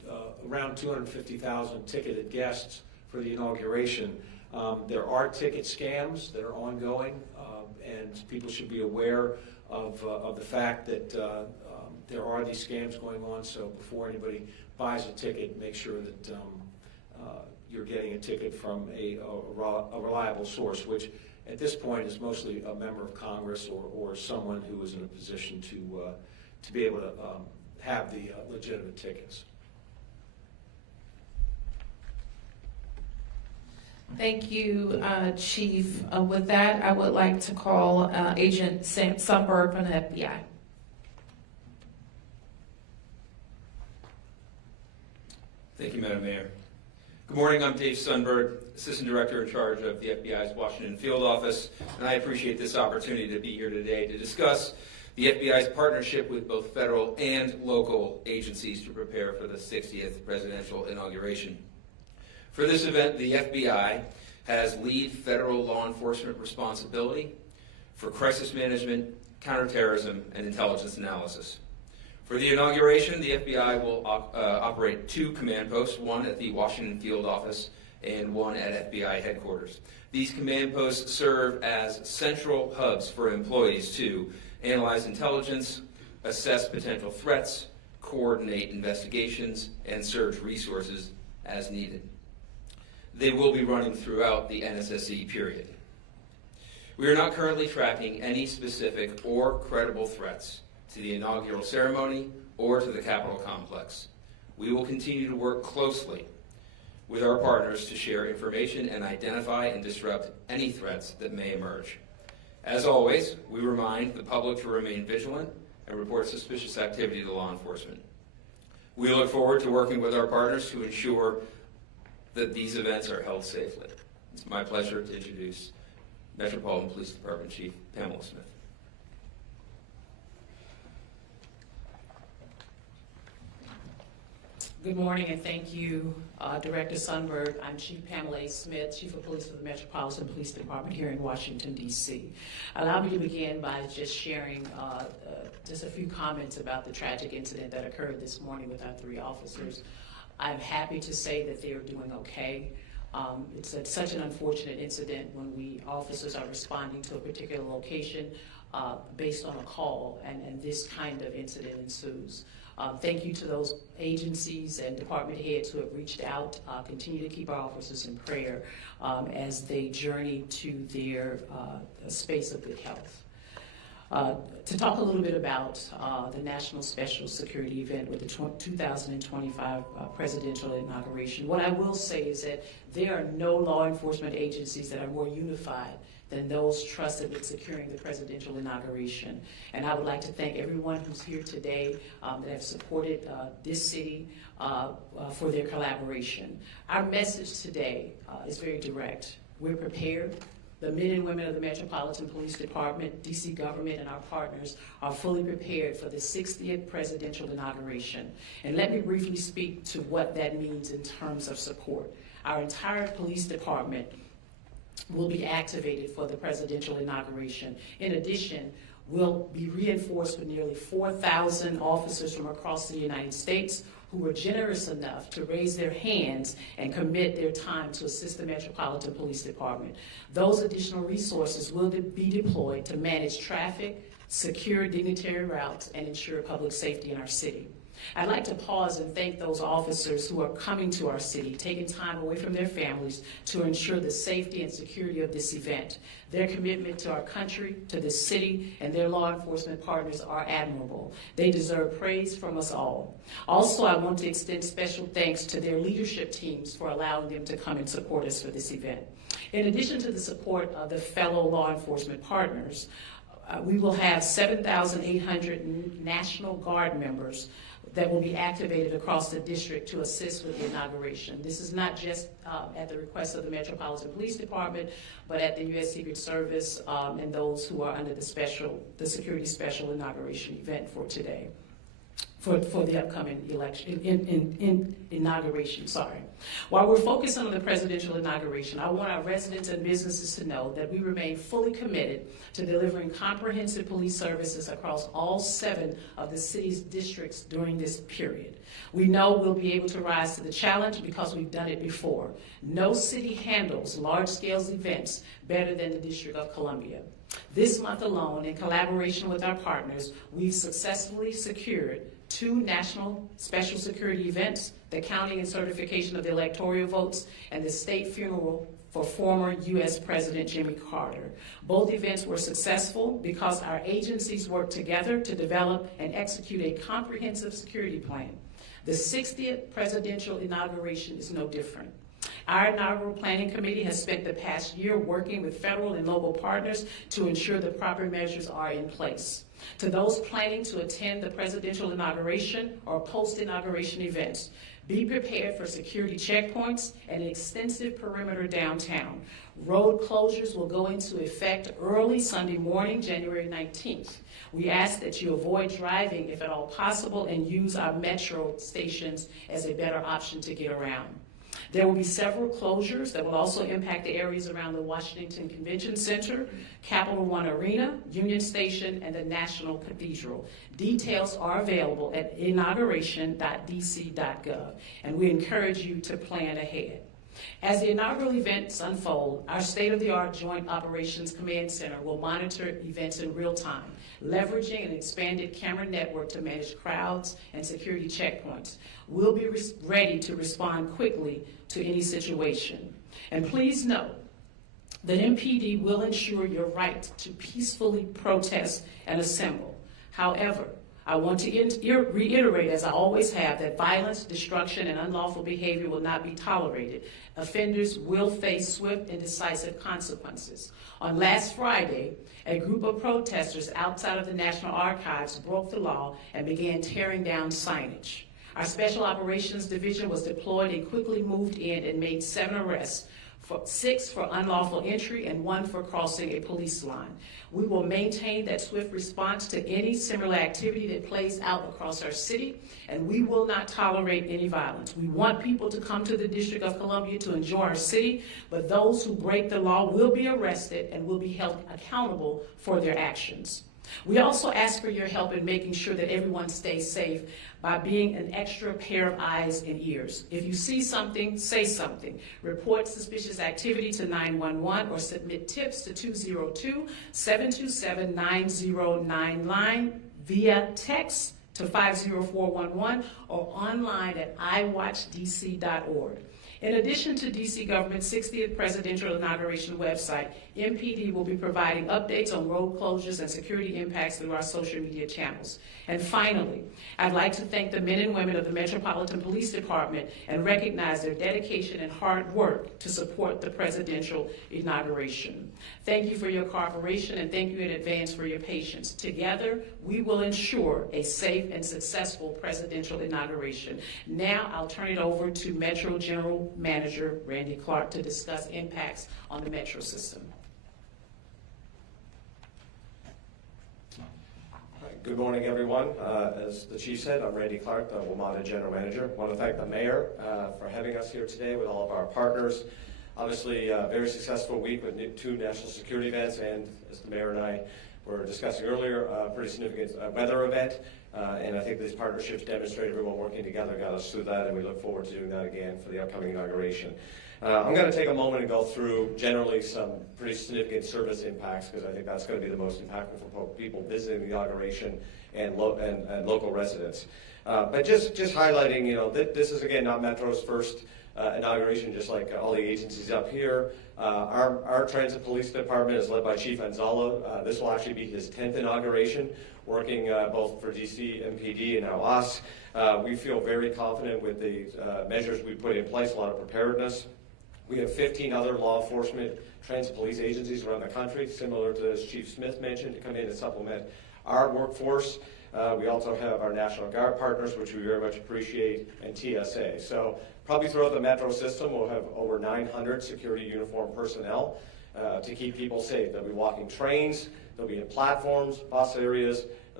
around 250,000 ticketed guests for the inauguration. There are ticket scams that are ongoing, and people should be aware of the fact that there are these scams going on. So before anybody buys a ticket, make sure that you're getting a ticket from a reliable source, which at this point is mostly a member of Congress or someone who is in a position to be able to have the legitimate tickets. Thank you, Chief. With that, I would like to call Agent Sundberg from the FBI. Thank you, Madam Mayor. Good morning, I'm Dave Sundberg, Assistant Director in charge of the FBI's Washington Field Office, and I appreciate this opportunity to be here today to discuss the FBI's partnership with both federal and local agencies to prepare for the 60th presidential inauguration. For this event, the FBI has lead federal law enforcement responsibility for crisis management, counterterrorism, and intelligence analysis. For the inauguration, the FBI will operate 2 command posts, one at the Washington Field Office and one at FBI headquarters. These command posts serve as central hubs for employees to analyze intelligence, assess potential threats, coordinate investigations, and surge resources as needed. They will be running throughout the NSSE period. We are not currently tracking any specific or credible threats to the inaugural ceremony or to the Capitol complex. We will continue to work closely with our partners to share information and identify and disrupt any threats that may emerge. As always, we remind the public to remain vigilant and report suspicious activity to law enforcement. We look forward to working with our partners to ensure that these events are held safely. It's my pleasure to introduce Metropolitan Police Department Chief Pamela Smith. Good morning, and thank you, Director Sundberg. I'm Chief Pamela Smith, Chief of Police for the Metropolitan Police Department here in Washington, D.C. Allow me to begin by just sharing just a few comments about the tragic incident that occurred this morning with our 3 officers. I'm happy to say that they are doing okay. It's such an unfortunate incident when officers are responding to a particular location based on a call, and this kind of incident ensues. Thank you to those agencies and department heads who have reached out. Continue to keep our officers in prayer as they journey to their space of good health. To talk a little bit about the National Special Security event with the 2025 presidential inauguration, what I will say is that there are no law enforcement agencies that are more unified than those trusted with securing the presidential inauguration. And I would like to thank everyone who's here today that have supported this city for their collaboration. Our message today is very direct. We're prepared. The men and women of the Metropolitan Police Department, DC government, and our partners are fully prepared for the 60th presidential inauguration. And let me briefly speak to what that means in terms of support. Our entire police department will be activated for the presidential inauguration. In addition, we'll be reinforced with nearly 4,000 officers from across the United States who were generous enough to raise their hands and commit their time to assist the Metropolitan Police Department. Those additional resources will be deployed to manage traffic, secure dignitary routes, and ensure public safety in our city. I'd like to pause and thank those officers who are coming to our city, taking time away from their families to ensure the safety and security of this event. Their commitment to our country, to this city, and their law enforcement partners are admirable. They deserve praise from us all. Also, I want to extend special thanks to their leadership teams for allowing them to come and support us for this event. In addition to the support of the fellow law enforcement partners, we will have 7,800 National Guard members that will be activated across the district to assist with the inauguration. This is not just at the request of the Metropolitan Police Department, but at the U.S. Secret Service and those who are under the Security Special Inauguration event for today. for the upcoming election, inauguration, sorry. While we're focused on the presidential inauguration, I want our residents and businesses to know that we remain fully committed to delivering comprehensive police services across all 7 of the city's districts during this period. We know we'll be able to rise to the challenge because we've done it before. No city handles large-scale events better than the District of Columbia. This month alone, in collaboration with our partners, we've successfully secured 2 national special security events, the counting and certification of the electoral votes, and the state funeral for former U.S. President Jimmy Carter. Both events were successful because our agencies worked together to develop and execute a comprehensive security plan. The 60th presidential inauguration is no different. Our inaugural planning committee has spent the past year working with federal and local partners to ensure the proper measures are in place. To those planning to attend the presidential inauguration or post-inauguration events, be prepared for security checkpoints and an extensive perimeter downtown. Road closures will go into effect early Sunday morning, January 19th. We ask that you avoid driving if at all possible and use our metro stations as a better option to get around. There will be several closures that will also impact the areas around the Washington Convention Center, Capital One Arena, Union Station, and the National Cathedral. Details are available at inauguration.dc.gov, and we encourage you to plan ahead. As the inaugural events unfold, our state-of-the-art Joint Operations Command Center will monitor events in real time, leveraging an expanded camera network to manage crowds and security checkpoints. We'll be ready to respond quickly to any situation. And please note that MPD will ensure your right to peacefully protest and assemble. However, I want to reiterate, as I always have, that violence, destruction, and unlawful behavior will not be tolerated. Offenders will face swift and decisive consequences. On last Friday, a group of protesters outside of the National Archives broke the law and began tearing down signage. Our Special Operations Division was deployed and quickly moved in and made 7 arrests, 6 for unlawful entry and 1 for crossing a police line. We will maintain that swift response to any similar activity that plays out across our city, and we will not tolerate any violence. We want people to come to the District of Columbia to enjoy our city, but those who break the law will be arrested and will be held accountable for their actions. We also ask for your help in making sure that everyone stays safe by being an extra pair of eyes and ears. If you see something, say something. Report suspicious activity to 911 or submit tips to 202-727-9099 via text to 50411 or online at iwatchdc.org. In addition to DC government's 60th presidential inauguration website, MPD will be providing updates on road closures and security impacts through our social media channels. And finally, I'd like to thank the men and women of the Metropolitan Police Department and recognize their dedication and hard work to support the presidential inauguration. Thank you for your cooperation and thank you in advance for your patience. Together, we will ensure a safe and successful presidential inauguration. Now, I'll turn it over to Metro General Manager Randy Clark to discuss impacts on the Metro system. Good morning, everyone. As the chief said, I'm Randy Clark, the WMATA General Manager. I want to thank the mayor for having us here today with all of our partners. Obviously, a very successful week with 2 national security events, and as the mayor and I were discussing earlier, a pretty significant weather event. And I think these partnerships demonstrate everyone working together got us through that, and we look forward to doing that again for the upcoming inauguration. I'm going to take a moment and go through generally some pretty significant service impacts, because I think that's going to be the most impactful for people visiting the inauguration and local residents. But just highlighting, this is again not Metro's first inauguration, just like all the agencies up here. Our Transit Police Department is led by Chief Anzalo. This will actually be his 10th inauguration, working both for DC, MPD, and now us. We feel very confident with the measures we put in place, a lot of preparedness. We have 15 other law enforcement transit police agencies around the country, similar to as Chief Smith mentioned, to come in and supplement our workforce. We also have our National Guard partners, which we very much appreciate, and TSA. So probably throughout the Metro system, we'll have over 900 security uniformed personnel to keep people safe. They'll be walking trains, they'll be in platforms, bus areas,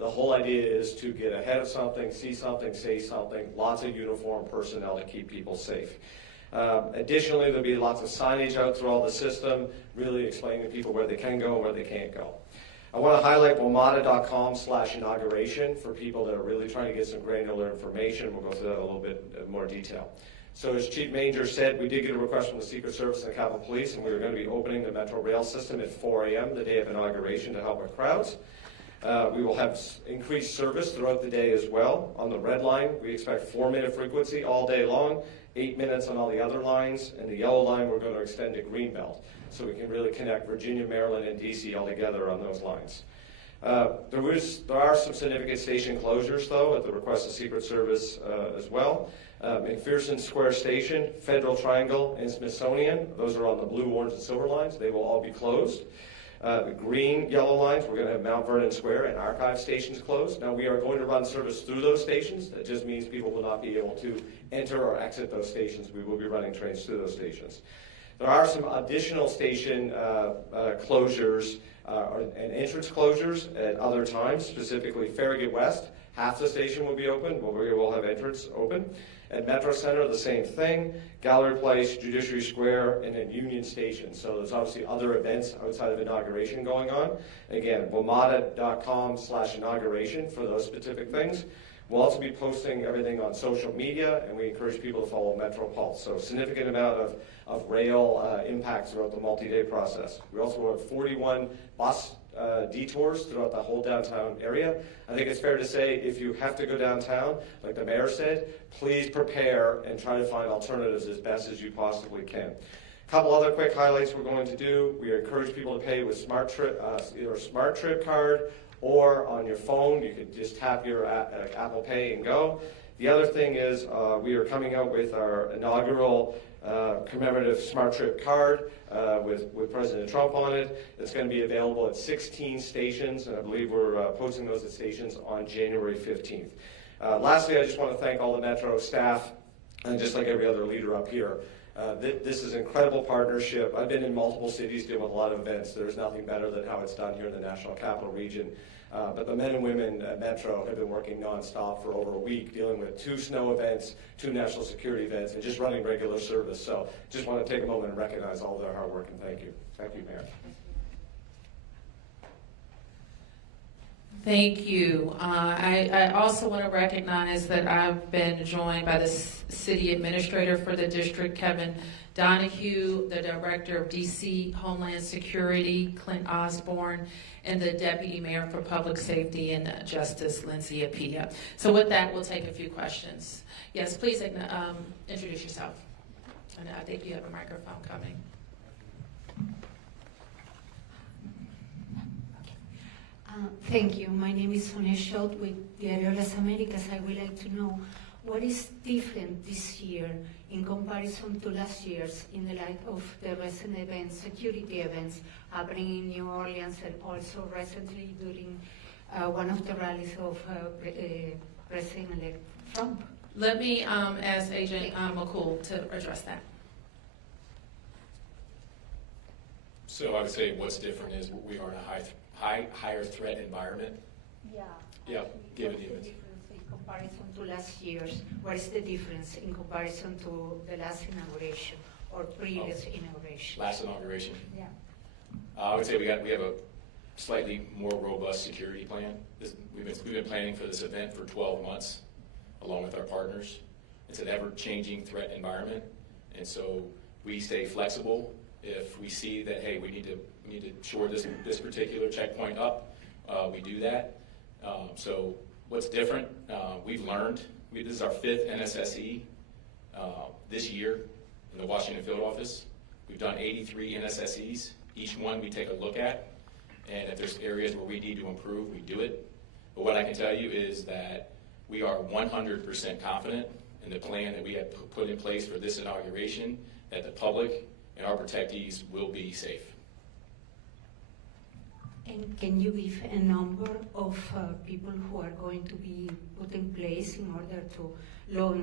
The whole idea is to get ahead of something, see something, say something, lots of uniformed personnel to keep people safe. Additionally, there'll be lots of signage out through all the system, really explaining to people where they can go and where they can't go. I want to highlight WMATA.com/inauguration for people that are really trying to get some granular information. We'll go through that in a little bit more detail. So as Chief Manger said, we did get a request from the Secret Service and the Capitol Police, and we were going to be opening the Metro Rail system at 4 a.m. the day of inauguration to help with crowds. We will have increased service throughout the day as well. On the red line, we expect 4-minute frequency all day long, 8 minutes on all the other lines, and the yellow line we're going to extend to Greenbelt, so we can really connect Virginia, Maryland, and DC all together on those lines. There are some significant station closures, though, at the request of Secret Service as well. McPherson Square Station, Federal Triangle, and Smithsonian, those are on the blue, orange, and silver lines. They will all be closed. The green, yellow lines, we're going to have Mount Vernon Square and Archive stations closed. Now, we are going to run service through those stations. That just means people will not be able to enter or exit those stations. We will be running trains through those stations. There are some additional station closures and entrance closures at other times, specifically Farragut West. Half the station will be open, but we will have entrance open. At Metro Center, the same thing. Gallery Place, Judiciary Square, and then Union Station. So there's obviously other events outside of inauguration going on. Again, WMATA.com/inauguration for those specific things. We'll also be posting everything on social media, and we encourage people to follow Metro Pulse. So a significant amount of rail impacts throughout the multi-day process. We also have 41 bus detours throughout the whole downtown area. I think it's fair to say if you have to go downtown, like the mayor said, please prepare and try to find alternatives as best as you possibly can. A couple other quick highlights we're going to do. We encourage people to pay with either a Smart Trip card or on your phone. You can just tap your Apple Pay and go. The other thing is we are coming out with our inaugural commemorative Smart Trip card with President Trump on it. It's going to be available at 16 stations, and I believe we're posting those at stations on January 15th. Lastly, I just want to thank all the Metro staff, and just like every other leader up here. This is an incredible partnership. I've been in multiple cities dealing with a lot of events. There's nothing better than how it's done here in the National Capital Region. But the men and women at Metro have been working nonstop for over a week, dealing with 2 snow events, 2 national security events, and just running regular service. So just want to take a moment and recognize all their hard work, and thank you. Thank you, Mayor. Thank you. I also want to recognize that I've been joined by the city administrator for the district, Kevin Donahue, the director of DC Homeland Security, Clint Osborne, and the deputy mayor for public safety and justice, Lindsay Apia. So with that, we'll take a few questions. Yes, please introduce yourself. And I think you have a microphone coming. Thank you. My name is Sonia Schott with Diario Las Américas. I would like to know what is different this year in comparison to last year's in the light of the recent events, security events happening in New Orleans and also recently during one of the rallies of President-elect Trump. Let me ask Agent McCool to address that. So I would say what's different is we are in a higher threat environment. Yeah, give it the image. In comparison to last year's, what is the difference in comparison to the last inauguration or previous inauguration? Last inauguration. Yeah. I would say we have a slightly more robust security plan. We've been planning for this event for 12 months, along with our partners. It's an ever-changing threat environment, and so we stay flexible. If we see that, hey, we need to shore this particular checkpoint up, we do that. So what's different? We've learned. This is our 5th NSSE this year in the Washington field office. We've done 83 NSSEs. Each one we take a look at, and if there's areas where we need to improve, we do it. But what I can tell you is that we are 100% confident in the plan that we have put in place for this inauguration, that the public and our protectees will be safe. And can you give a number of people who are going to be put in place in order to law